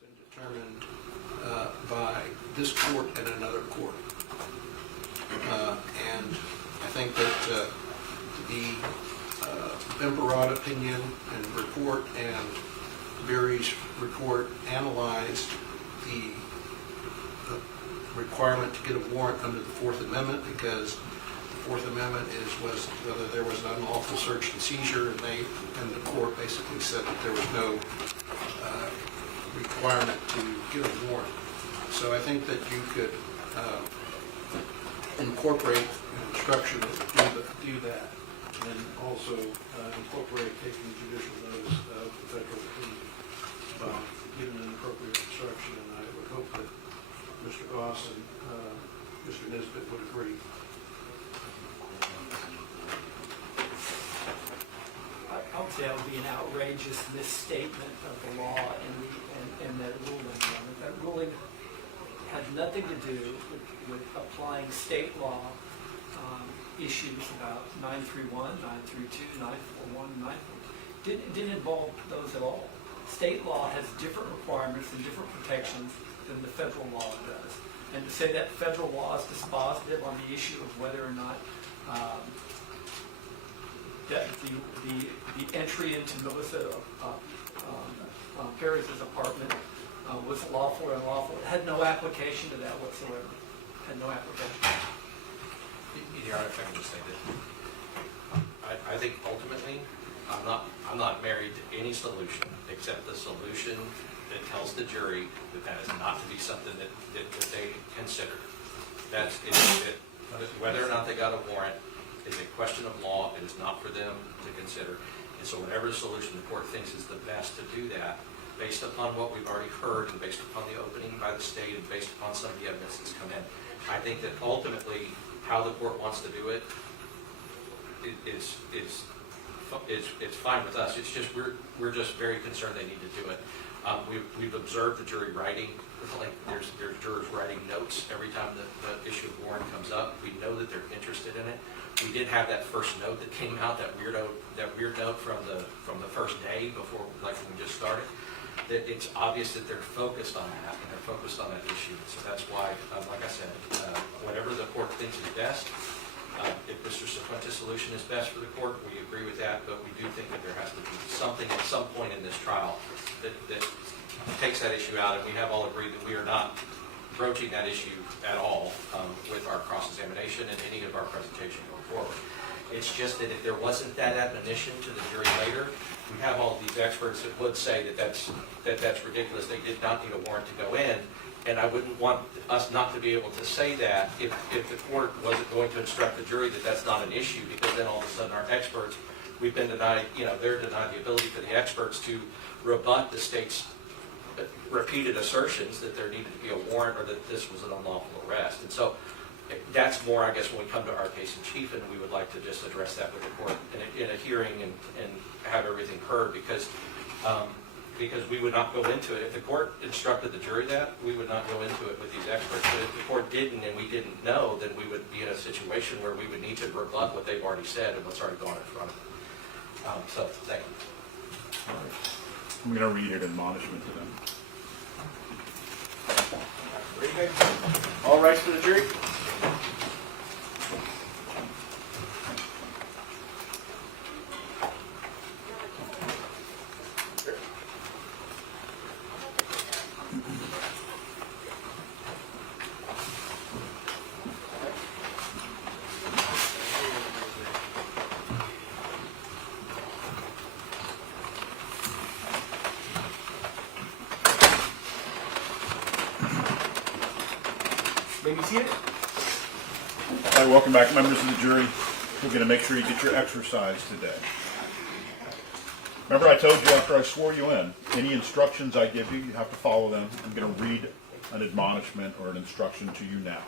been determined by this court and another court. And I think that the Bimperod opinion and report and Berry's report analyzed the requirement to get a warrant under the Fourth Amendment, because the Fourth Amendment was whether there was an unlawful search and seizure, and the court basically said that there was no requirement to get a warrant. So I think that you could incorporate an instruction to do that, and also incorporate taking judicial notice of the federal opinion by giving an appropriate instruction, and I would hope that Mr. Goss and Mr. Nisbet would agree. I would say that would be an outrageous misstatement of the law and that ruling. That ruling had nothing to do with applying state law issues about 931, 932, 941, 942. Didn't involve those at all. State law has different requirements and different protections than the federal law does. And to say that federal law is dispositive on the issue of whether or not that the entry into Melissa Perez's apartment was lawful or unlawful, it had no application to that whatsoever. Had no application. Your Honor, if I can just say this. I think ultimately, I'm not married to any solution except the solution that tells the jury that is not to be something that they consider. That's it. Whether or not they got a warrant is a question of law. It is not for them to consider. And so whatever solution the court thinks is the best to do that, based upon what we've already heard and based upon the opening by the state and based upon some of the evidence that's come in, I think that ultimately how the court wants to do it is fine with us. It's just we're just very concerned they need to do it. We've observed the jury writing. Like there's jurors writing notes every time the issue of warrant comes up. We know that they're interested in it. We did have that first note that came out, that weird note from the first day before, like when we just started. That it's obvious that they're focused on that and they're focused on that issue. So that's why, like I said, whatever the court thinks is best. If Mr. Cifuentes' solution is best for the court, we agree with that, but we do think that there has to be something at some point in this trial that takes that issue out, and we have all agreed that we are not broaching that issue at all with our cross-examination and any of our presentation going forward. It's just that if there wasn't that admonition to the jury later, we have all these experts that would say that that's ridiculous. They did not need a warrant to go in, and I wouldn't want us not to be able to say that if the court wasn't going to instruct the jury that that's not an issue, because then all of a sudden our experts, we've been denied, they're denied the ability for the experts to rebut the state's repeated assertions that there needed to be a warrant or that this was an unlawful arrest. And so that's more, I guess, when we come to our case in chief, and we would like to just address that with the court in a hearing and have everything heard, because we would not go into it. If the court instructed the jury that, we would not go into it with these experts. But if the court didn't and we didn't know, then we would be in a situation where we would need to rebut what they've already said and what's already gone in front of them. So, thank you. All right. I'm going to read an admonishment to them. Very good. All rise for the jury. May be seated. All right, welcome back, members of the jury. We're going to make sure you get your exercise today. Remember I told you after I swore you in, any instructions I give you, you have to follow them. I'm going to read an admonishment or an instruction to you now.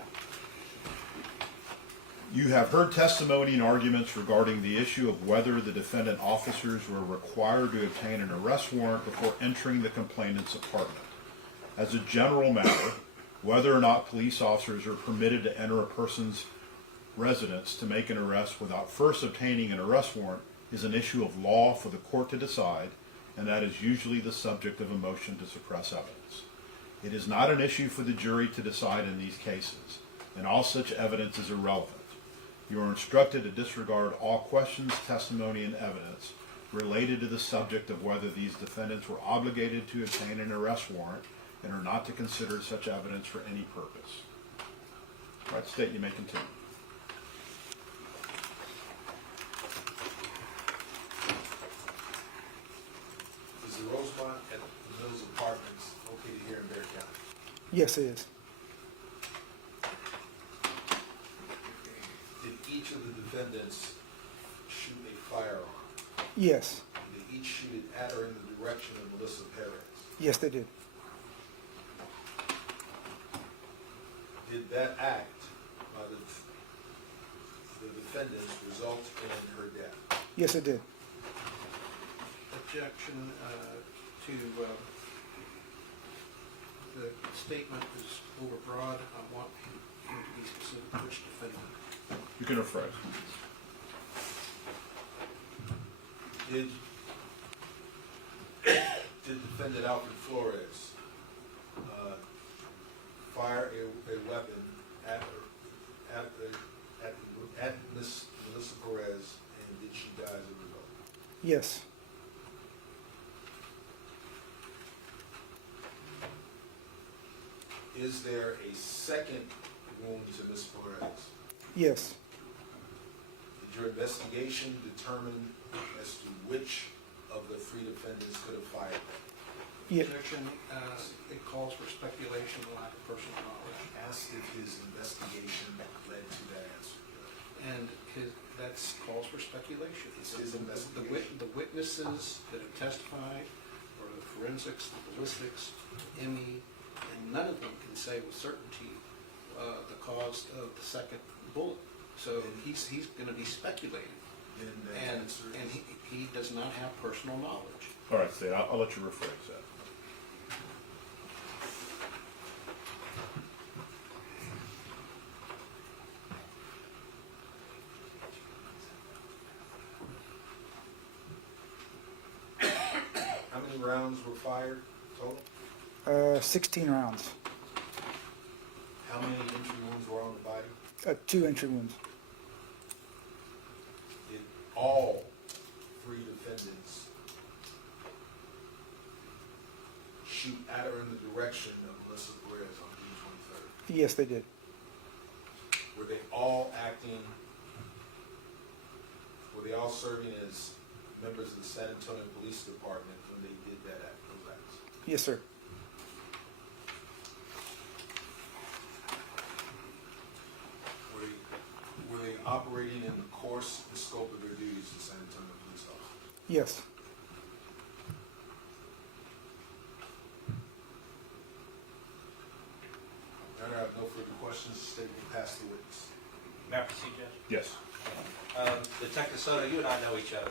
You have heard testimony and arguments regarding the issue of whether the defendant officers were required to obtain an arrest warrant before entering the complainant's apartment. As a general matter, whether or not police officers are permitted to enter a person's residence to make an arrest without first obtaining an arrest warrant is an issue of law for the court to decide, and that is usually the subject of a motion to suppress evidence. It is not an issue for the jury to decide in these cases, and all such evidence is irrelevant. You are instructed to disregard all questions, testimony, and evidence related to the subject of whether these defendants were obligated to obtain an arrest warrant and are not to consider such evidence for any purpose. All right, State, you may continue. Is the Rosemont at the Mills Apartments located here in Bear County? Yes, it is. Did each of the defendants shoot a firearm? Yes. Did they each shoot it at or in the direction of Melissa Perez? Yes, they did. Did that act by the defendants result in her death? Yes, it did. Objection to the statement is overbroad. I want him to be specific which defendant. You can rephrase. Did defendant Alfred Flores fire a weapon at Miss Melissa Perez, and did she die as a result? Yes. Is there a second wound to Miss Perez? Yes. Did your investigation determine as to which of the three defendants could have fired them? Yeah. Objection, it calls for speculation and lack of personal knowledge. Asked if his investigation led to that answer. And that calls for speculation. It's his investigation. The witnesses that have testified, or the forensics, the ballistics, ME, and none of them can say with certainty the cause of the second bullet. So he's going to be speculating, and he does not have personal knowledge. All right, State, I'll let you rephrase that. How many rounds were fired total? 16 rounds. How many entry wounds were on the body? 2 entry wounds. Did all three defendants shoot at or in the direction of Melissa Perez on June 23rd? Yes, they did. Were they all serving as members of the San Antonio Police Department when they did that act, those acts? Yes, sir. Were they operating in the course and scope of their duties as San Antonio police officers? Yes. Your Honor, I have no further questions. The state will pass the witness. May I proceed, Judge? Yes. Detective Soto, you and I know each other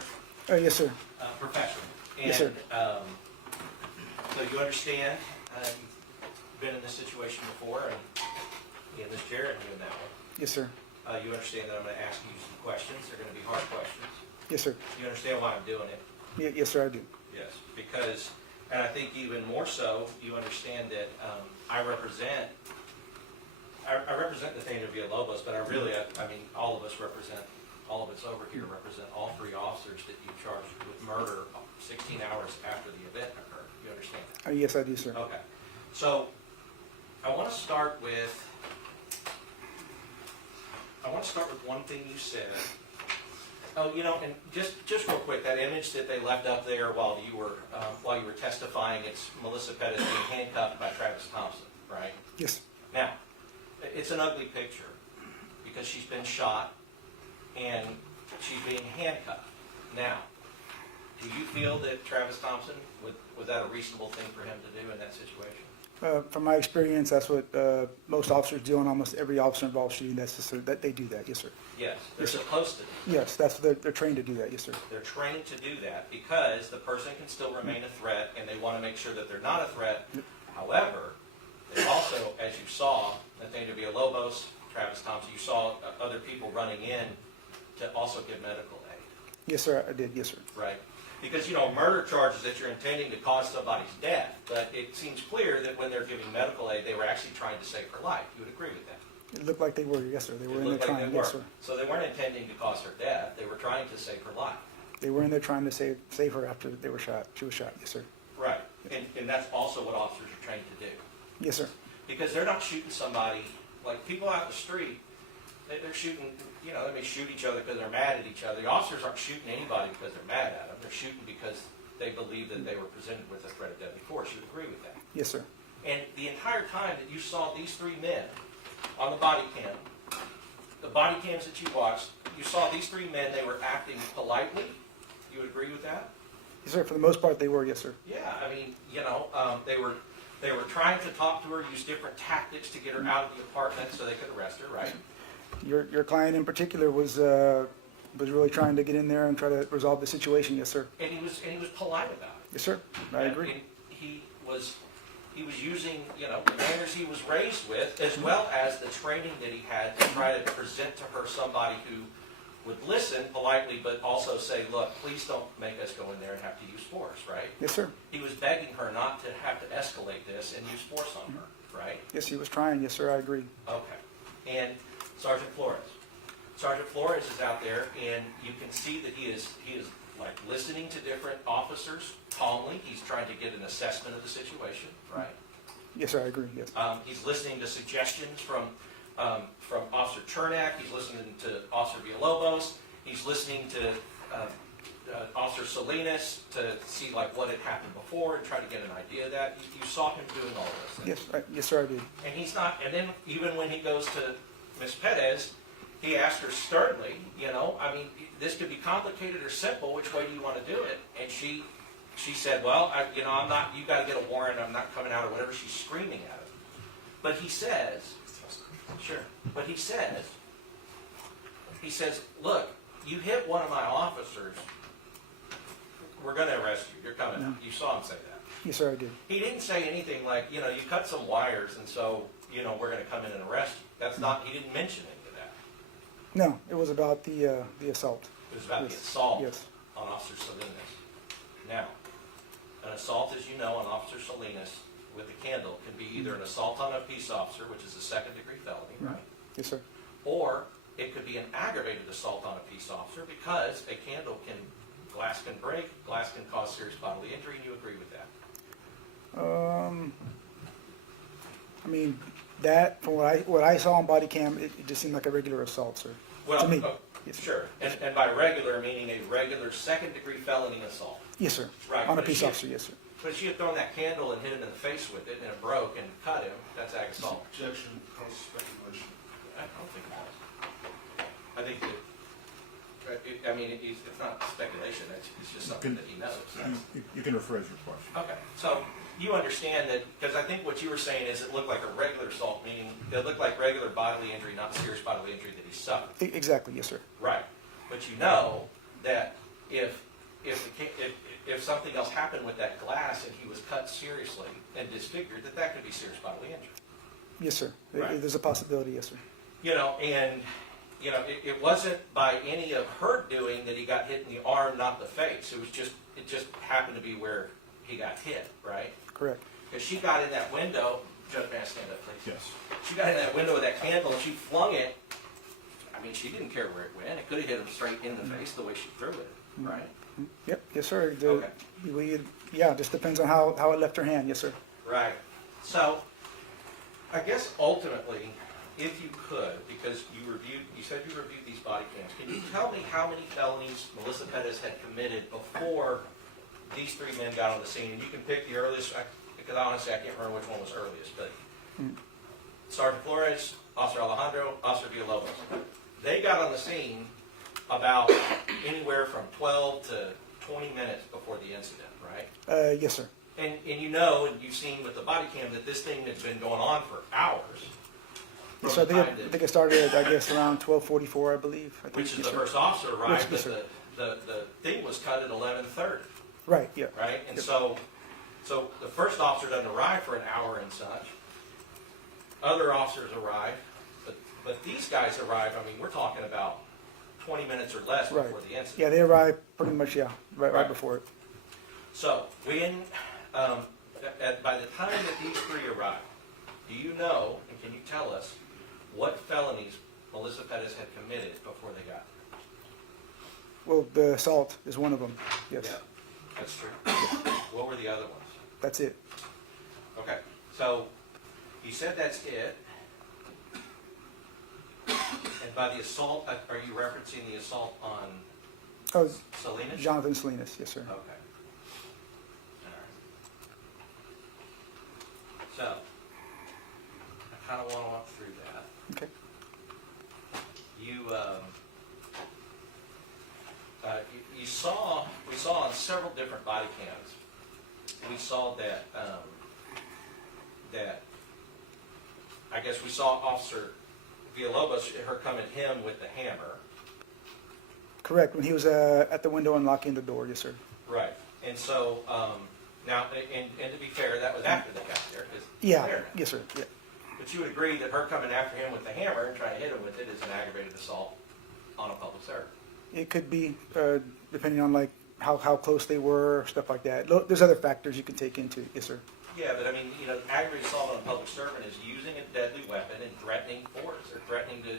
Yes, sir. professionally. And, Yes, sir. So you understand, you've been in this situation before, and in this chair and you in that one. Yes, sir. You understand that I'm going to ask you some questions. They're going to be hard questions. Yes, sir. You understand why I'm doing it? Yes, sir, I do. Yes, because, and I think even more so, you understand that I represent Nathaniel Villalobos, but I mean, all of us over here represent all three officers that you charged with murder 16 hours after the event occurred. You understand that? Yes, I do, sir. Okay. So, I want to start with one thing you said. Oh, you know, and just real quick, that image that they left up there while you were testifying, it's Melissa Perez being handcuffed by Travis Thompson, right? Yes. Now, it's an ugly picture because she's been shot and she's being handcuffed. Now, do you feel that Travis Thompson, was that a reasonable thing for him to do in that situation? From my experience, that's what most officers do on almost every officer-involved shooting. That's just that they do that. Yes, sir. Yes, they're Yes, sir. supposed to do that. Yes, that's what they're trained to do that. Yes, sir. They're trained to do that because the person can still remain a threat and they want to make sure that they're not a threat. However, they also, as you saw, Nathaniel Villalobos, Travis Thompson, you saw other people running in to also give medical aid. Yes, sir, I did. Yes, sir. Right. Because, murder charges that you're intending to cause somebody's death, but it seems clear that when they're giving medical aid, they were actually trying to save her life. You would agree with that? It looked like they were, yes, sir. They were It in there looked like trying, they yes, were. sir. So they weren't intending to cause her death, they were trying to save her life. They were in there trying to save her after they were shot. She was shot, yes, sir. Right, and that's also what officers are trained to do. Yes, sir. Because they're not shooting somebody, like people out in the street, they're shooting, they may shoot each other because they're mad at each other. The officers aren't shooting anybody because they're mad at them, they're shooting because they believe that they were presented with a threat of deadly force. You agree with that? Yes, sir. And the entire time that you saw these three men on the body cam, the body cams that you watched, you saw these three men, they were acting politely. You would agree with that? Yes, sir. For the most part, they were, yes, sir. Yeah, I mean, they were trying to talk to her, use different tactics to get her out of the apartment so they could arrest her, right? Your client in particular was really trying to get in there and try to resolve the situation, yes, sir. And he was polite about it. Yes, sir. I agree. And he was using, the manners he was raised with, as well as the training that he had to try to present to her somebody who would listen politely, but also say, look, please don't make us go in there and have to use force, right? Yes, sir. He was begging her not to have to escalate this and use force on her, right? Yes, he was trying. Yes, sir. I agree. Okay. And Sergeant Flores is out there, and you can see that he is like listening to different officers calmly. He's trying to get an assessment of the situation, right? Yes, sir. I agree. Yes. He's listening to suggestions from Officer Chernak. He's listening to Officer Villalobos. He's listening to Officer Salinas to see what had happened before and try to get an idea of that. You saw him doing all this. Yes, sir. I did. And he's not. And then even when he goes to Miss Perez, he asked her sternly, this could be complicated or simple. Which way do you want to do it? And she said, well, I'm not. You got to get a warrant. I'm not coming out, or whatever. She's screaming at him. But he says, sure. But he says, look, you hit one of my officers. We're going to arrest you. You're coming out. You saw him say that. Yes, sir. I did. He didn't say anything like, you cut some wires, and so, we're going to come in and arrest you. That's not. He didn't mention any of that. No, it was about the assault. It was about Yes. the assault Yes. on Officer Salinas. Now, an assault, as you know, on Officer Salinas with a candle can be either an assault on a peace officer, which is a second-degree felony, right? Yes, sir. Or it could be an aggravated assault on a peace officer because a candle glass can break, glass can cause serious bodily injury, and you agree with that? I mean, that from what I saw on body cam, it just seemed like a regular assault, sir. Well, to me. Yes. sure. And by regular, meaning a regular second-degree felony assault. Yes, sir. Right. On a But if peace she- officer, yes, sir. But if she had thrown that candle and hit him in the face with it, and it broke and cut him, that's ag assault. Objection, cross speculation. I don't think it was. I think that, it's not speculation, it's just something that he knows. You can rephrase your question. Okay, so you understand that, because I think what you were saying is it looked like a regular assault, meaning it looked like regular bodily injury, not serious bodily injury that he suffered. Exactly, yes, sir. Right, but you know that if something else happened with that glass and he was cut seriously and disfigured, that could be serious bodily injury. Yes, sir. Right. There's a possibility, yes, sir. It wasn't by any of her doing that he got hit in the arm, not the face. It just happened to be where he got hit, right? Correct. Because she got in that window. Judge, may I stand up, please? Yes. She got in that window with that candle and she flung it. I mean, she didn't care where it went. It could have hit him straight in the face the way she threw it, right? Yep, yes, sir. Okay. It just depends on how it left her hand, yes, sir. Right. So, I guess ultimately, if you could, because you said you reviewed these body cams, can you tell me how many felonies Melissa Perez had committed before these three men got on the scene? And you can pick the earliest, because honestly I can't remember which one was earliest, but Sergeant Flores, Officer Alejandro, Officer Villalobos. They got on the scene about anywhere from 12 to 20 minutes before the incident, right? Yes, sir. And you've seen with the body cam that this thing has been going on for hours. Yes, so I think it started, I guess, around 12:44, I believe. Which is yes, the sir. first officer arrived, Yes, but the thing was cut at 11:30, Right, yeah. right? And Yep. so the first officer doesn't arrive for an hour and such. Other officers arrive, but these guys arrive, we're talking about 20 minutes or less Right. before the incident. Yeah, they arrived pretty much, right Right. before it. So, when, by the time that these three arrived, do you know, and can you tell us, what felonies Melissa Perez had committed before they got there? Well, the assault is one of them, yes. Yeah, that's true. What were the other ones? That's it. Okay, so you said that's it. And by the assault, are you referencing the assault on Oh, Salinas? Jonathan Salinas, yes, sir. Okay. All right. So, I kind of want to walk through that. Okay. We saw on several different body cams, we saw that, I guess we saw Officer Villalobos, her come at him with the hammer. Correct, when he was at the window unlocking the door, yes, sir. Right. And so, now, and to be fair, that was after they got there, because Yeah, there. yes, sir, yeah. But you would agree that her coming after him with the hammer and trying to hit him with it is an aggravated assault on a public servant. It could be, depending on like how close they were, stuff like that. There's other factors you can take into, yes, sir. Yeah, but I mean, aggravated assault on a public servant is using a deadly weapon and threatening force, or threatening to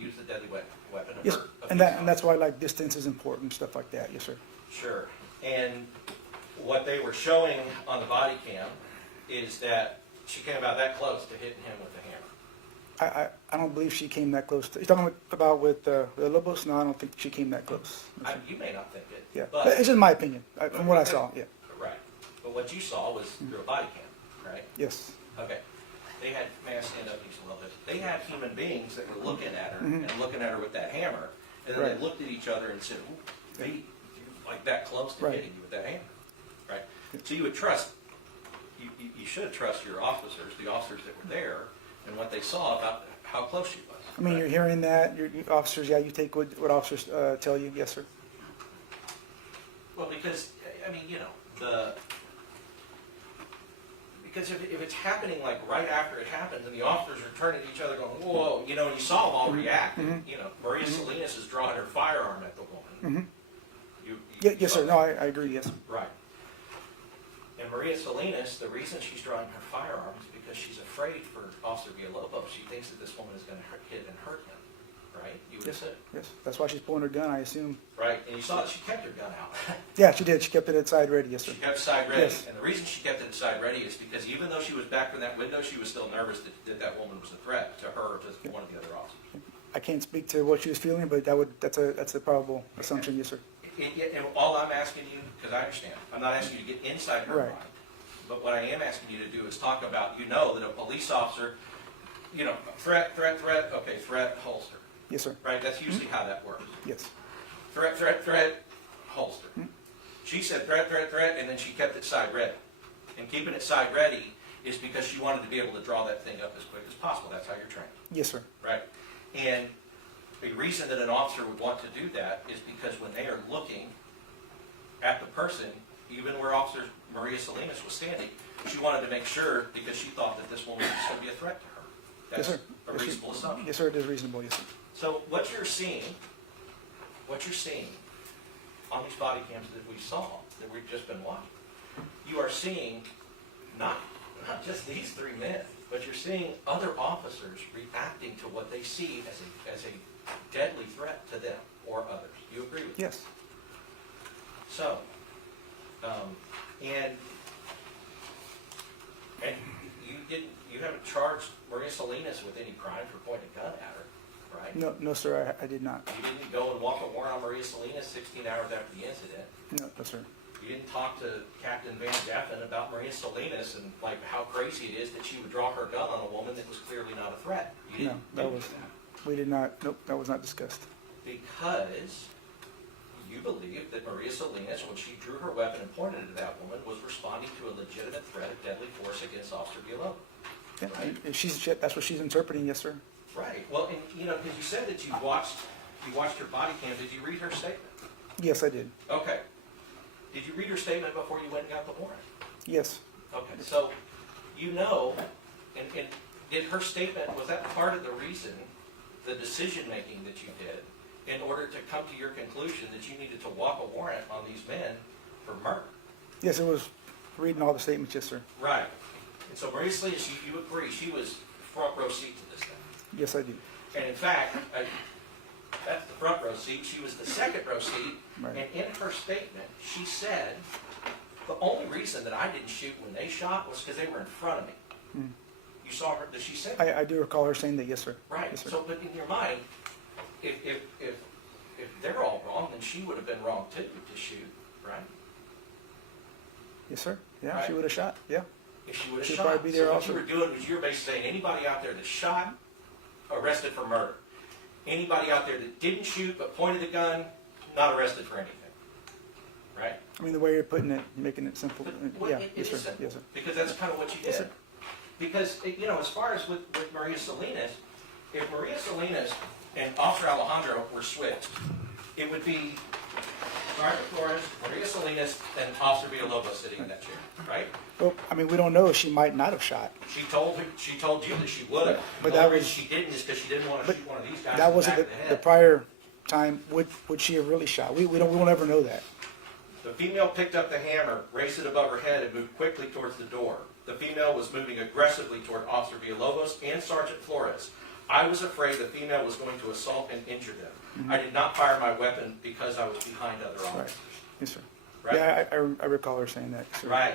use the deadly weapon to Yes, hurt a and police that's why like distance is important, stuff like that, yes, sir. Sure. And what they were showing on the body cam is that she came about that close to hitting him with the hammer. I don't believe she came that close. You're talking about with the Lobos? No, I don't think she came that close. No, sir. You may not think it. Yeah, But, it's just my opinion, from what I saw, yeah. right. But what you saw was through a body cam, right? Yes, Okay. They had, may I stand up just a little bit? They had human beings that were looking at her Mhm. and looking at her with that hammer, and then Right. they looked at each other and said, "Ooh, you're like that close to Right. hitting you with that hammer," right? So you would trust, you should trust your officers, the officers that were there, and what they saw about how close she was. I mean, right? you're hearing that, your officers, yeah, you take what officers tell you, yes, sir. Well, because, I mean, because if it's happening like right after it happens, and the officers are turning to each other going, whoa, and you saw them all react. Mhm. Maria Salinas is drawing her firearm at the woman. Mm-hmm. You Yes, saw sir, that? no, I agree, yes. Right. And Maria Salinas, the reason she's drawing her firearm is because she's afraid for Officer Villalobos. She thinks that this woman is going to hit and hurt him, right? You would Yes, assume. yes, that's why she's pulling her gun, I assume. Right, and you saw that she kept her gun out. Yeah, she did, she kept it at side ready, yes, sir. She kept side ready, Yes. and the reason she kept it side ready is because even though she was back from that window, she was still nervous that woman was a threat to her or to one of the other officers. I can't speak to what she was feeling, but that's a probable assumption, yes, sir. And all I'm asking you, because I understand, I'm not asking you to get inside her Right. mind, but what I am asking you to do is talk about, that a police officer, threat, okay, threat, holster, Yes, sir, right? That's usually how that works. yes. Threat, holster. She said threat, and then she kept it side ready. And keeping it side ready is because she wanted to be able to draw that thing up as quick as possible. That's how you're trained, Yes, sir. right? And the reason that an officer would want to do that is because when they are looking at the person, even where Officer Maria Salinas was standing, she wanted to make sure because she thought that this woman was going to be a threat to her. Yes, That's sir. a Yes, sir. reasonable assumption. Yes, sir, it is reasonable, yes, sir. So what you're seeing on these body cams that we saw, that we've just been watching, you are seeing not just these three men, but you're seeing other officers reacting to what they see as a deadly threat to them or others. Do you agree with that? Yes. So, and you haven't charged Maria Salinas with any crime for pointing a gun at her, right? No, sir, I did not. You didn't go and walk a warrant on Maria Salinas 16 hours after the incident. No, sir. You didn't talk to Captain Van Deffen about Maria Salinas and like how crazy it is that she would draw her gun on a woman that was clearly not a threat. You No, didn't do we did not, nope, that was not discussed. because you believe that Maria Salinas, when she drew her weapon and pointed it at that woman, was responding to a legitimate threat of deadly force against Officer Villalobos. Yeah, and that's what she's interpreting, yes, sir. Right. Well, and because you said that you watched her body cam. Did you read her statement? Yes, I did. Okay. Did you read her statement before you went and got the warrant? Yes. Okay. So, and did her statement, was that part of the reason, the decision making that you did, in order to come to your conclusion that you needed to walk a warrant on these men for murder. Yes, it was reading all the statements, yes, sir. Right. And so Maria Salinas, you agree, she was front row seat to this thing. Yes, I do. And in fact, that's the front row seat. She was the second row seat. Right. And in her statement, she said, the only reason that I didn't shoot when they shot was because they were in front of me. Mm. You saw her, did she say? I do recall her saying that, yes, sir. Right. Yes, sir. So, but in your mind, if they're all wrong, then she would have been wrong too to shoot, right? Yes, sir. Yeah, Right. she would have shot. Yeah. If she would have She'd shot. probably be there so also. what you were doing was you were basically saying anybody out there that shot, arrested for murder. Anybody out there that didn't shoot but pointed the gun, not arrested for anything. Right? I mean, the way you're putting it, making it simple. Well, Yeah. it Yes, is sir. simple, Yes, sir. because that's kind of what you did. Yes, sir. Because, you know, as far as with Maria Salinas, if Maria Salinas and Officer Alejandro were switched, it would be Sergeant Flores, Maria Salinas, and Officer Villalobos sitting in that chair, right? Well, I mean, we don't know. She might not have shot. She told you that she would have. But The that only reason was- she didn't is because she didn't want to but shoot one of these guys That in the wasn't back of the the head. prior time. Would she have really shot? We will never know that. The female picked up the hammer, raised it above her head, and moved quickly towards the door. The female was moving aggressively toward Officer Villalobos and Sergeant Flores. I was afraid the female was going to assault and injure them. Mm-hmm. I did not fire my weapon because I was behind other Right. officers. Yes, sir. Right? Yeah, I recall her saying that. Sir. Right.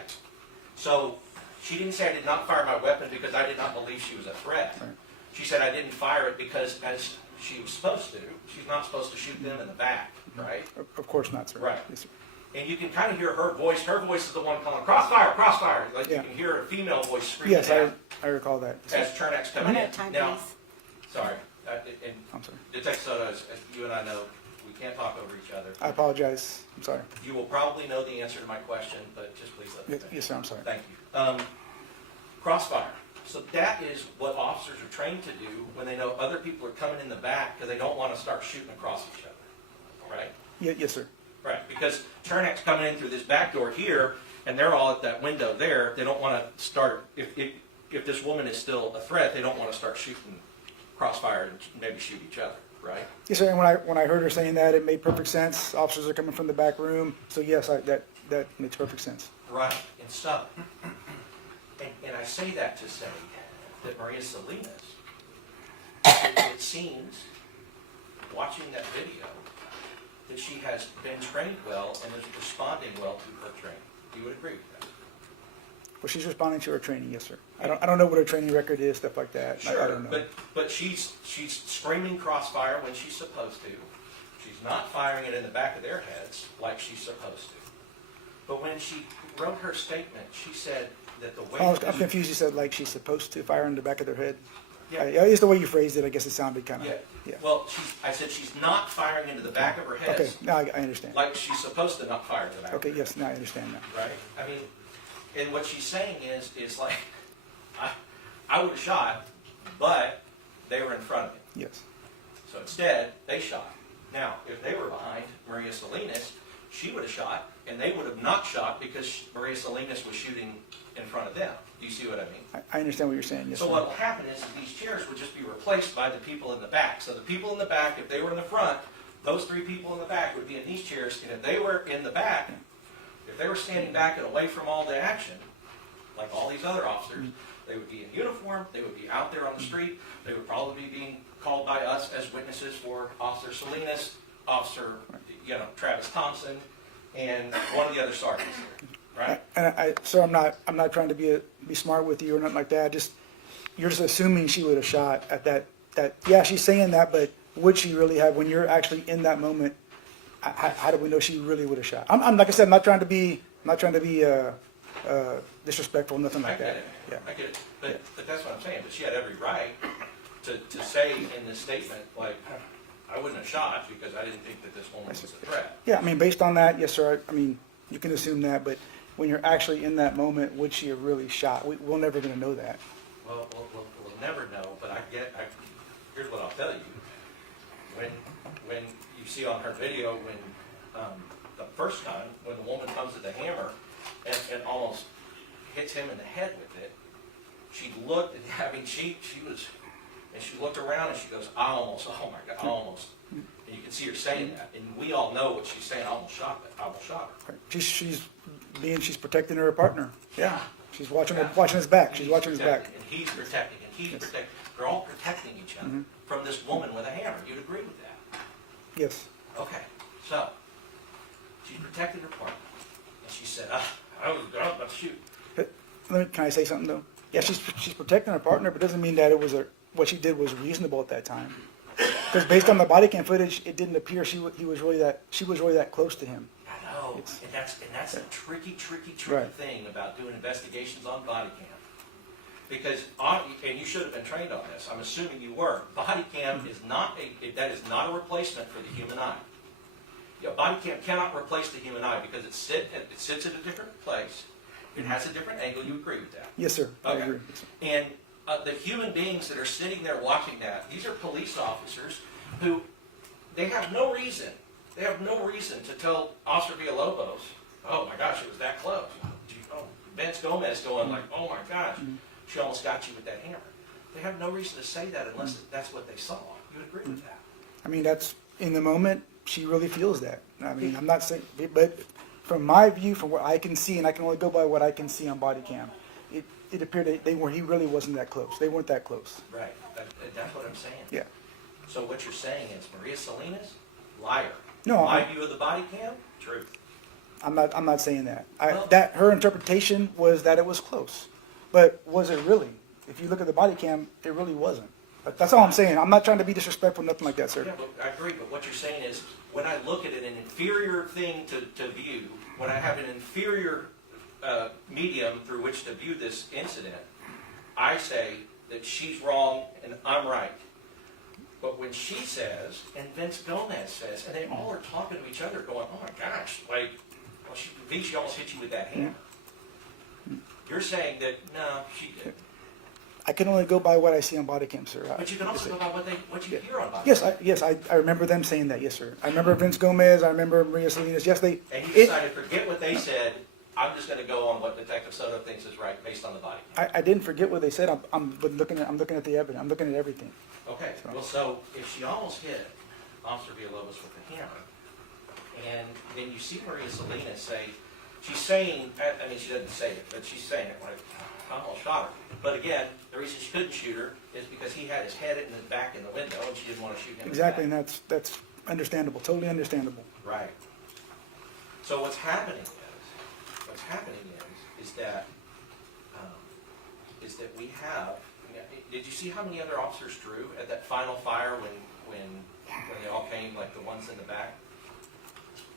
So she didn't say I did not fire my weapon because I did not believe she was a threat. Right. She said I didn't fire it because, as she was supposed to, she's not supposed to shoot them in the back, right? Of course not, sir. Right. Yes, sir. And you can kind of hear her voice. Her voice is the one calling, crossfire, crossfire. Like Yeah. you can hear a female voice screaming Yes, out I recall that. Yes, as Chernak's coming in. Time, Now, please. sorry, and I'm sorry. Detective Soto, as you and I know, we can't talk over each other. I apologize. I'm sorry. You will probably know the answer to my question, but just please let me Yes, finish. yes, sir. I'm sorry. Thank you. Crossfire. So that is what officers are trained to do when they know other people are coming in the back because they don't want to start shooting across each other, right? Yes, sir. Right, because Chernak's coming in through this back door here, and they're all at that window there. They don't want to start, if this woman is still a threat, they don't want to start shooting crossfire and maybe shoot each other, right? Yes, sir. And when I heard her saying that, it made perfect sense. Officers are coming from the back room, so yes, that makes perfect sense. Right, and so, and I say that to say that Maria Salinas, it seems, watching that video, that she has been trained well and is responding well to her training. You would agree with that? Well, she's responding to her training, yes, sir. I don't know what her training record is, stuff like that. I Sure, don't know. but she's screaming crossfire when she's supposed to. She's not firing it in the back of their heads like she's supposed to. But when she wrote her statement, she said that the way... I'm confused. You said like she's supposed to fire in the back of their head. Yeah. It's the way you phrased it. I guess it sounded kind of. Yeah. Well, I said she's not firing into the back of her head. Okay. Now I understand. Like she's supposed to not fire in the back. Okay. Of her Yes. Now I understand now. head, right? I mean, and what she's saying is like, I would have shot, but they were in front of me. Yes. So instead, they shot. Now, if they were behind Maria Salinas, she would have shot, and they would have not shot because Maria Salinas was shooting in front of them. Do you see what I mean? I understand what you're saying. Yes. So sir. what will happen is that these chairs would just be replaced by the people in the back. So the people in the back, if they were in the front, those three people in the back would be in these chairs, and if they were in the back, if they were standing back and away from all the action, like all these other officers, they would be in uniform, they would be out there on the street, they would probably be being called by us as witnesses for Officer Salinas, Officer, Travis Thompson, and one of the other sergeants there, right? And sir, I'm not trying to be smart with you or nothing like that. You're just assuming she would have shot at that. Yeah, she's saying that, but would she really have? When you're actually in that moment, how do we know she really would have shot? I'm like I said, I'm not trying to be disrespectful, nothing like that. Yeah. I get it. But that's what I'm saying. But she had every right to say in this statement, like, I wouldn't have shot because I didn't think that this woman was a threat. Yeah, I mean, based on that, yes, sir. I mean, you can assume that, but when you're actually in that moment, would she have really shot? We're never going to know that. Well, we'll never know. But here's what I'll tell you. When you see on her video, when the first time, when the woman comes with the hammer and almost hits him in the head with it, she looked, she was, and she looked around and she goes, oh my God, I almost. And And you can see her saying that, and we all know what she's saying, I almost shot her. She's protecting her partner. Yeah. She's watching his back. She's watching his back. And he's protecting, and he's protecting. They're all protecting each other from this woman with a hammer. You'd agree with that? Yes. Okay, so she's protecting her partner, and she said, I was about to shoot. Can I say something though? Yeah, she's protecting her partner, but doesn't mean that it was what she did was reasonable at that time. Because based on the body cam footage, it didn't appear she was really that close to him. I know, and that's a tricky Right. thing about doing investigations on body cam. Because, and you should have been trained on this, I'm assuming you were, body cam is not a replacement for the human eye. Body cam cannot replace the human eye because it sits in a different place, it has a different angle, you agree with that? Yes, sir. Okay. I agree. And the human beings that are sitting there watching that, these are police officers who, they have no reason to tell Officer Villalobos, oh my gosh, it was that close. Vince Gomez going like, oh my gosh, she almost got you with that hammer. They have no reason to say that unless that's what they saw. You would agree with that? I mean, that's in the moment. She really feels that. I mean, I'm not saying, but from my view, from what I can see, and I can only go by what I can see on body cam, it appeared that he really wasn't that close. They weren't that close. Right. That's what I'm saying. Yeah. So what you're saying is Maria Salinas, liar. No, My view of the body cam, truth. I'm not saying that. Well- That her interpretation was that it was close, but was it really? If you look at the body cam, it really wasn't. But that's all I'm saying. I'm not trying to be disrespectful, nothing like that, sir. Yeah, but I agree, but what you're saying is, when I look at it, an inferior thing to view, when I have an inferior medium through which to view this incident, I say that she's wrong and I'm right. But when she says, and Vince Gomez says, and they all are talking to each other going, oh my gosh, like, well, she almost hit you with that hammer. You're saying that, no, she didn't. I can only go by what I see on body cam, sir. But you can also go by what you hear on body Yes, cam. I remember them saying that. Yes, sir. I remember Vince Gomez. I remember Maria Salinas. Yes, they. And you decided, forget what they said, I'm just going to go on what Detective Soto thinks is right based on the body cam. I didn't forget what they said. I'm looking at the evidence. I'm looking at everything. Okay, well, so if she almost hit Officer Villalobos with the hammer, and then you see Maria Salinas say, she's saying, I mean, she doesn't say it, but she's saying it, like, I almost shot her. But again, the reason she couldn't shoot her is because he had his head and his back in the window, and she didn't want to shoot him. Exactly, and that's understandable. Totally understandable. Right. So what's happening is that we have. Did you see how many other officers drew at that final fire when they all came, like the ones in the back?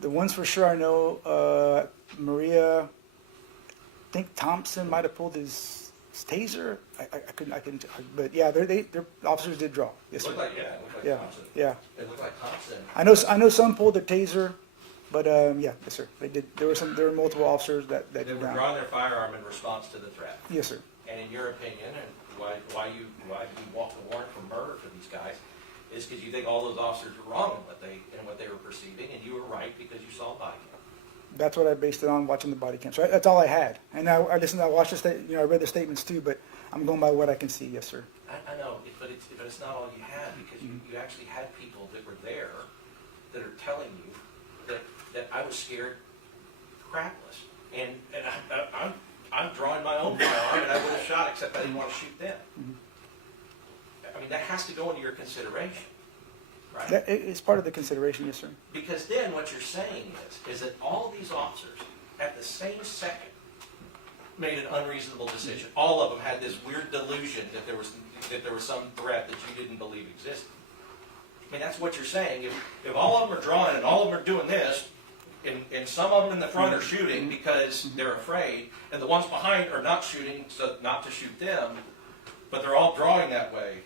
The ones for sure I know. Maria. I think Thompson might have pulled his taser. I couldn't. But yeah, their officers did draw. Yes, It looked sir. like, it looked like Yeah, Thompson. yeah. It looked like Thompson. I know some pulled their taser, but yeah, yes, sir. They did. There were multiple officers that They did were round. drawing their firearm in response to the threat. Yes, sir. And in your opinion, and why you walk the warrant for murder for these guys, is because you think all those officers were wrong in what they were perceiving, and you were right because you saw a body cam. That's what I based it on, watching the body cam. So that's all I had. And I listened. I watched I read the statements too, but I'm going by what I can see. Yes, sir. I know, but it's not all you had, because you actually had people that were there that are telling you that I was scared crapless, and I'm drawing my own firearm, and I would have shot, except I didn't want to shoot them. I mean, that has to go into your consideration, right? It's part of the consideration, yes, sir. Because then what you're saying is that all these officers, at the same second, made an unreasonable decision. All of them had this weird delusion that there was some threat that you didn't believe existed. I mean, that's what you're saying. If all of them are drawing and all of them are doing this, and some of them in the front are shooting because they're afraid, and the ones behind are not shooting, so not to shoot them, but they're all drawing that way,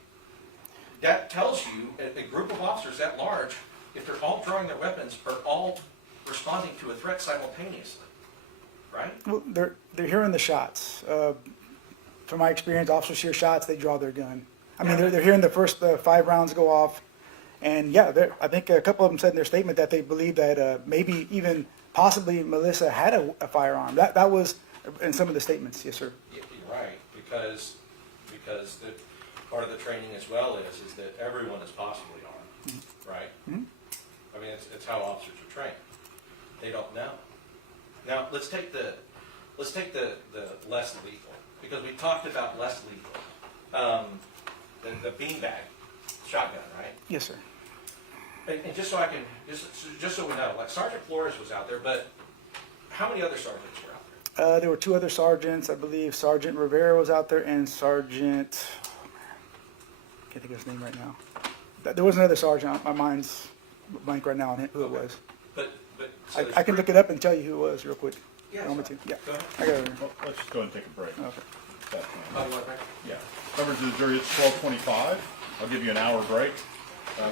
that tells you, a group of officers that large, if they're all drawing their weapons, are all responding to a threat simultaneously, right? Well, they're hearing the shots. From my experience, officers hear shots, they draw their gun. I mean, they're hearing the first 5 rounds go off, and yeah, I think a couple of them said in their statement that they believe that maybe even possibly Melissa had a firearm. That was in some of the statements. Yes, sir. You're right, because part of the training as well is that everyone is possibly armed, right? I mean, it's how officers are trained. They don't know. Now, let's take the less lethal, because we talked about less lethal. The beanbag shotgun, right? Yes, sir. And just so I can, just so we know, like Sergeant Flores was out there, but how many other sergeants were out there? There were 2 other sergeants. I believe Sergeant Rivera was out there and Sergeant, can't think of his name right now. There was another sergeant. My mind's blank right now on who it was. But so I can look it up and tell you who it was real quick. Yeah, You want me to? Yeah. Go ahead. I got it. Well, let's just go ahead and take a break. Okay. That's Oh, fine. you want that? Yeah. Members of the jury, it's 12:25. I'll give you an hour break.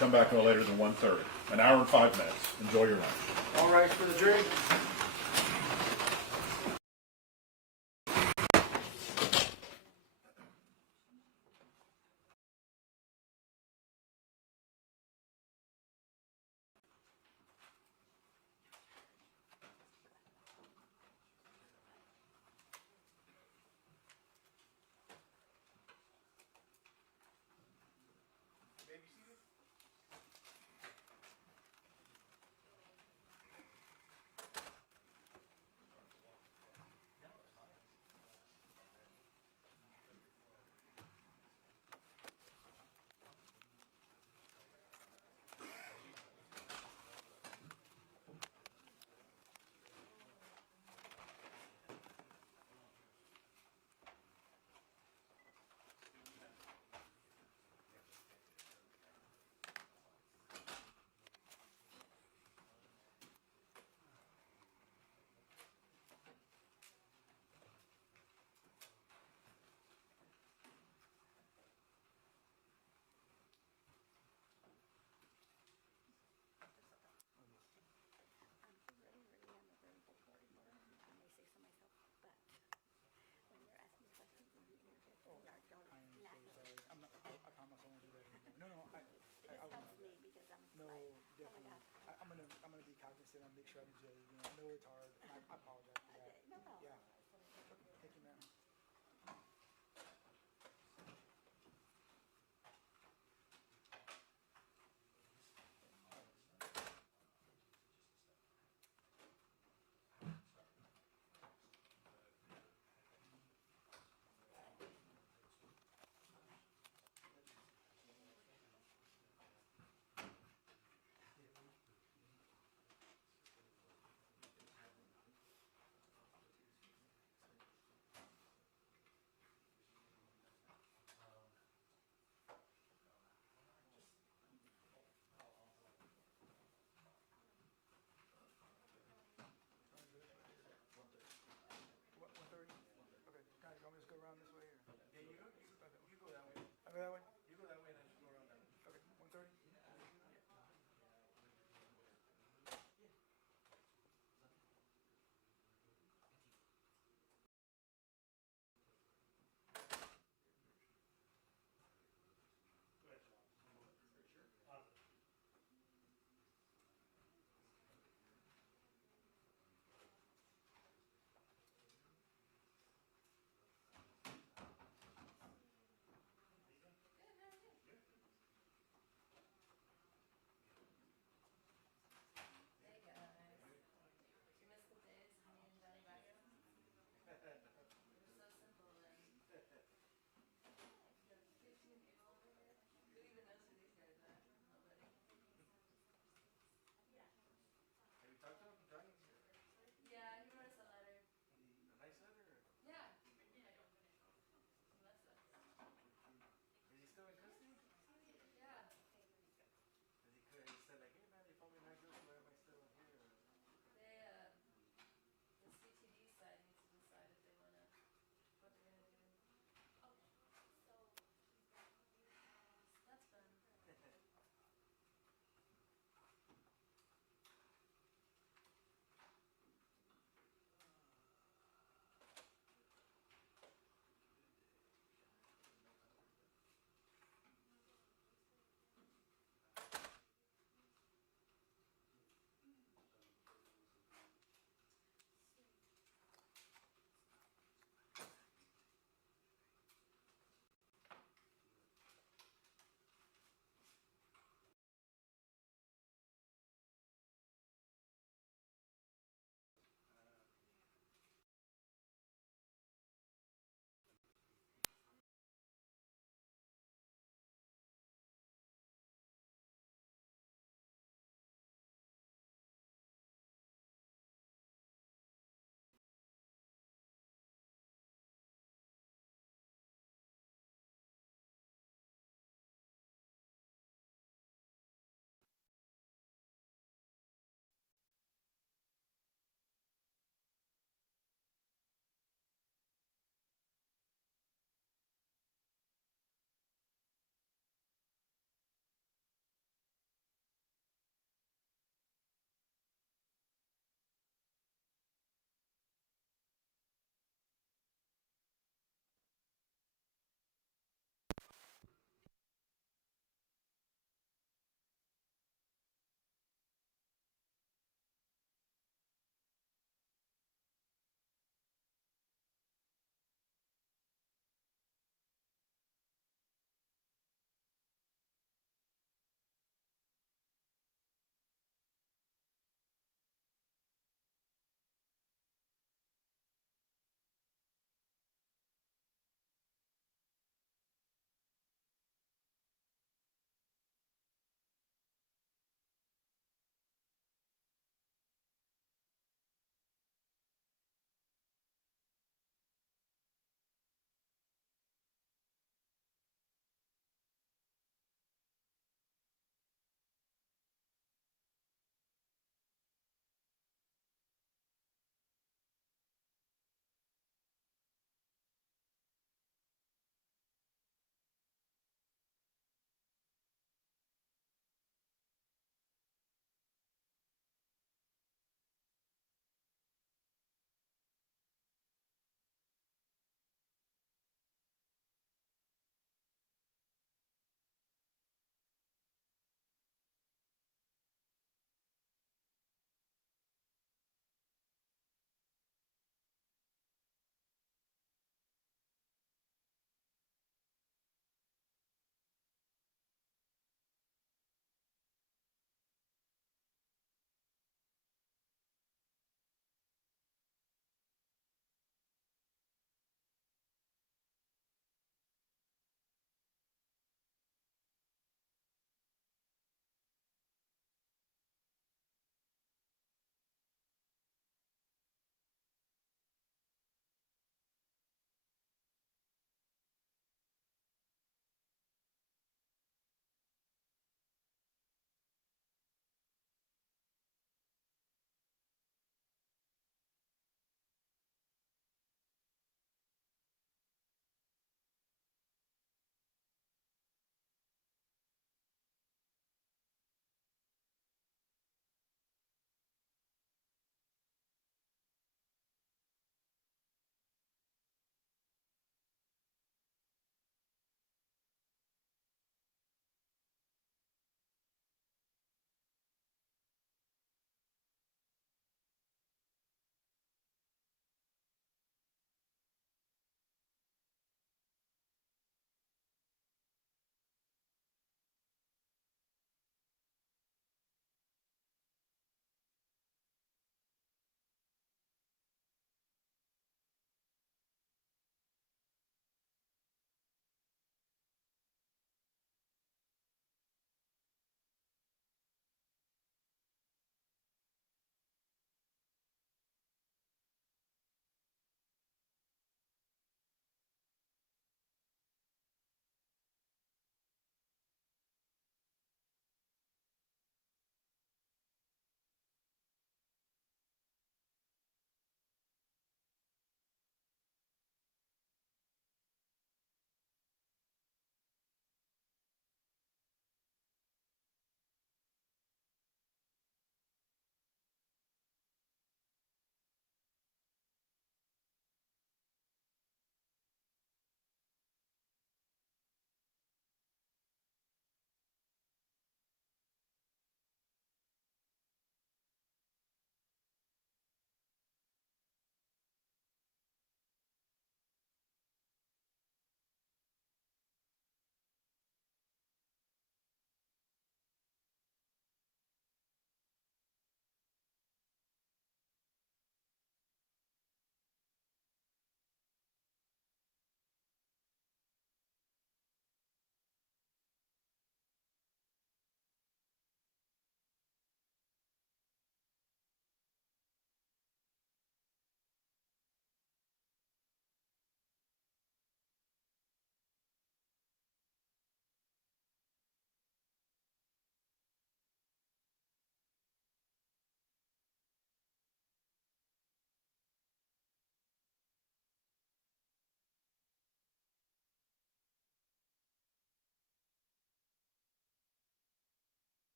Come back no later than 1:30. An hour and 5 minutes. Enjoy your lunch. All right, for the jury. I'm gonna be cognizant and make sure I do. I know it's hard. I apologize for that. No problem. Yeah. Thank you, ma'am.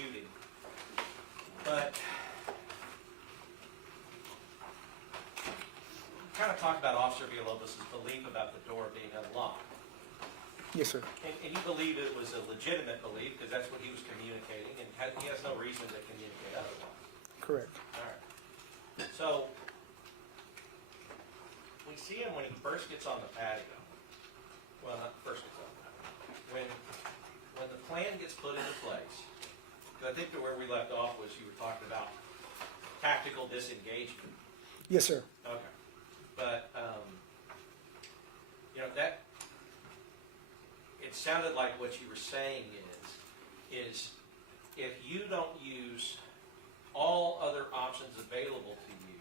shooting. But kind of talk about Officer Villalobos' belief about the door being unlocked. Yes, sir. And you believe it was a legitimate belief because that's what he was communicating, and he has no reason to communicate otherwise. Correct. All right. So we see him when he first gets on the patio. Well, not first gets on the patio. When the plan gets put into place, because I think that where we left off was you were talking about tactical disengagement. Yes, sir. Okay. But, that, it sounded like what you were saying is if you don't use all other options available to you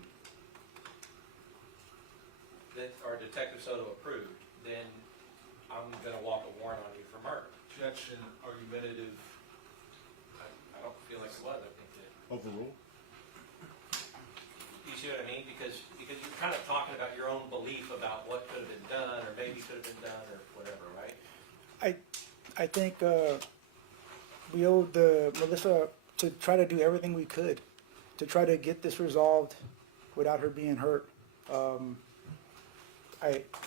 that are Detective Soto approved, then I'm going to walk a warrant on you for murder. Objection, argumentative. I don't feel like it was. I think that. Overrule? You see what I mean? Because you're kind of talking about your own belief about what could have been done, or maybe could have been done, or whatever, right? I think we owed Melissa to try to do everything we could to try to get this resolved without her being hurt.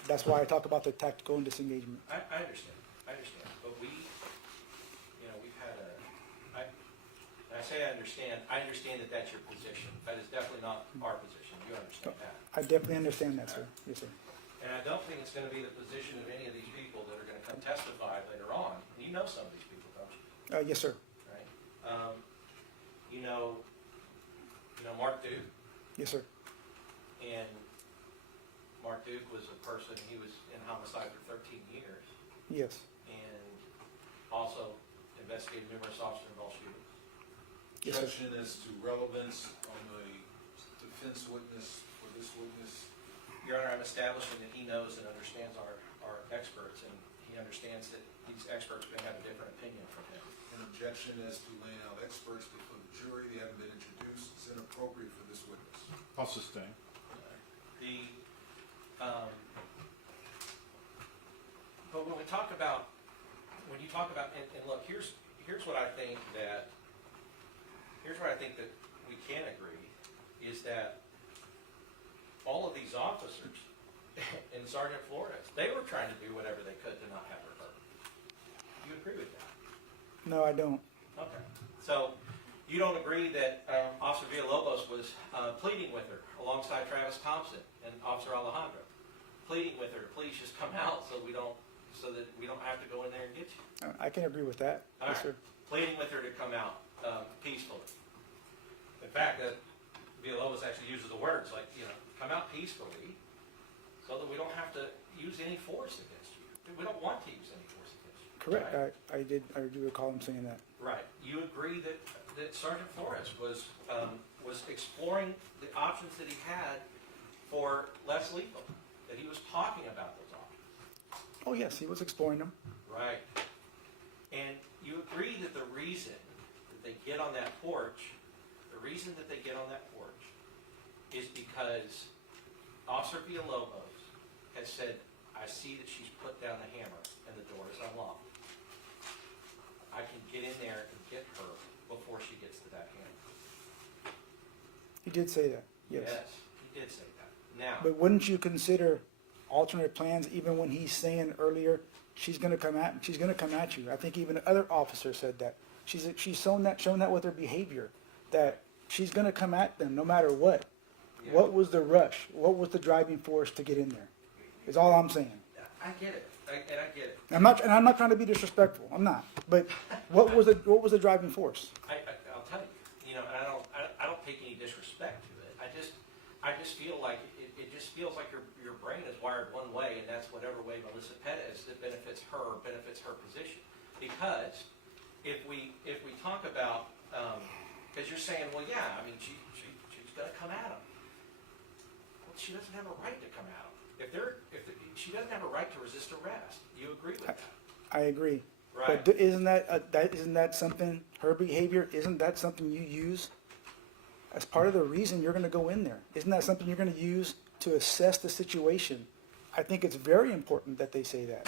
That's why I talk about the tactical and disengagement. I understand. But we've had when I say I understand that that's your position. That is definitely not our position. You understand that? I definitely understand that, sir. Yes, sir. And I don't think it's going to be the position of any of these people that are going to come testify later on. You know some of these people, don't you? Yes, sir. Right? You know Mark Duke, Yes, sir. and Mark Duke was a person, he was in homicide for 13 years, Yes. and also investigated numerous officer-involved shootings. Yes, sir. Objection as to relevance on the defense witness for this witness. Your Honor, I'm establishing that he knows and understands our experts, and he understands that these experts may have a different opinion from him. An objection as to laying out experts before the jury. They haven't been introduced. It's inappropriate for this witness. I'll sustain. But when you talk about, and look, here's what I think that we can agree is that all of these officers and Sergeant Flores, they were trying to do whatever they could to not have her hurt. You agree with that? No, I don't. Okay. So you don't agree that Officer Villalobos was pleading with her alongside Travis Thompson and Officer Alejandro, pleading with her to please just come out so that we don't have to go in there and get you. I can agree with that. All Yes, right. sir. Pleading with her to come out peacefully. In fact, Villalobos actually uses the words like, come out peacefully so that we don't have to use any force against you. We don't want to use any force against you. Correct. Right? I do recall him saying that. Right. You agree that Sergeant Flores was exploring the options that he had for less lethal, that he was talking about those options. Oh, yes, he was exploring them. Right. And you agree that the reason that they get on that porch, is because Officer Villalobos has said, I see that she's put down the hammer and the door is unlocked. I can get in there and get her before she gets to that hammer. He did say that. Yes. He did say that. Now, But wouldn't you consider alternate plans even when he's saying earlier she's going to come at you? I think even other officers said that. She's shown that with her behavior, that she's going to come at them no matter what. Yeah. What was the rush? What was the driving force to get in there? Is all I'm saying. I get it. I get it. I'm not trying to be disrespectful. I'm not. But what was the driving force? I'll tell you. And I don't take any disrespect to it. I just feel like it just feels like your brain is wired one way, and that's whatever way Melissa Perez that benefits her position. Because if we talk about, because you're saying, well, yeah, I mean, she's going to come at him. Well, she doesn't have a right to come at him. She doesn't have a right to resist arrest. You agree with that? I agree. Right. But isn't that something, her behavior, isn't that something you use as part of the reason you're going to go in there? Isn't that something you're going to use to assess the situation? I think it's very important that they say that.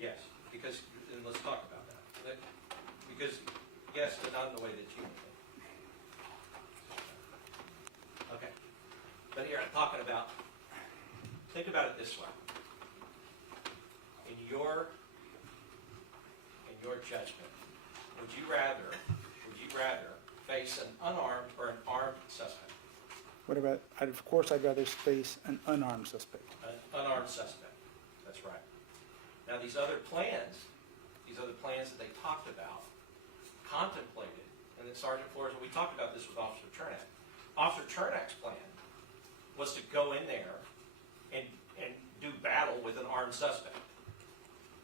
Yes, and let's talk about that. Because, guess, but not in the way that you would. Okay. But here, I'm talking about, think about it this way. In your judgment, would you rather face an unarmed or an armed suspect? What about, of course, I'd rather face an unarmed suspect. An unarmed suspect, that's right. Now, these other plans that they talked about, contemplated, and then Sergeant Flores, and we talked about this with Officer Chernak. Officer Chernak's plan was to go in there and do battle with an armed suspect.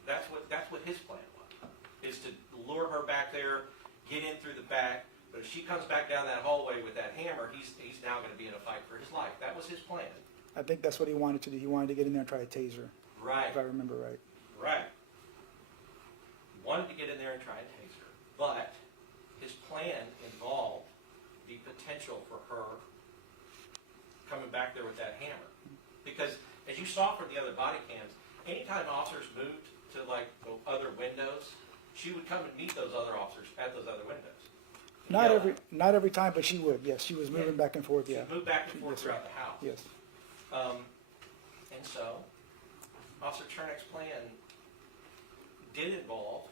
That's what his plan was, is to lure her back there, get in through the back, but if she comes back down that hallway with that hammer, he's now going to be in a fight for his life. That was his plan. I think that's what he wanted to do. He wanted to get in there and try to tase her. Right. If I remember right. Right. He wanted to get in there and try and tase her, but his plan involved the potential for her coming back there with that hammer. Because as you saw from the other body cams, anytime officers moved to like the other windows, she would come and meet those other officers at those other windows. Not every time, but she would. Yes, she was moving back and forth. Yeah. She moved back and forth throughout the house. Yes. And so, Officer Chernak's plan did involve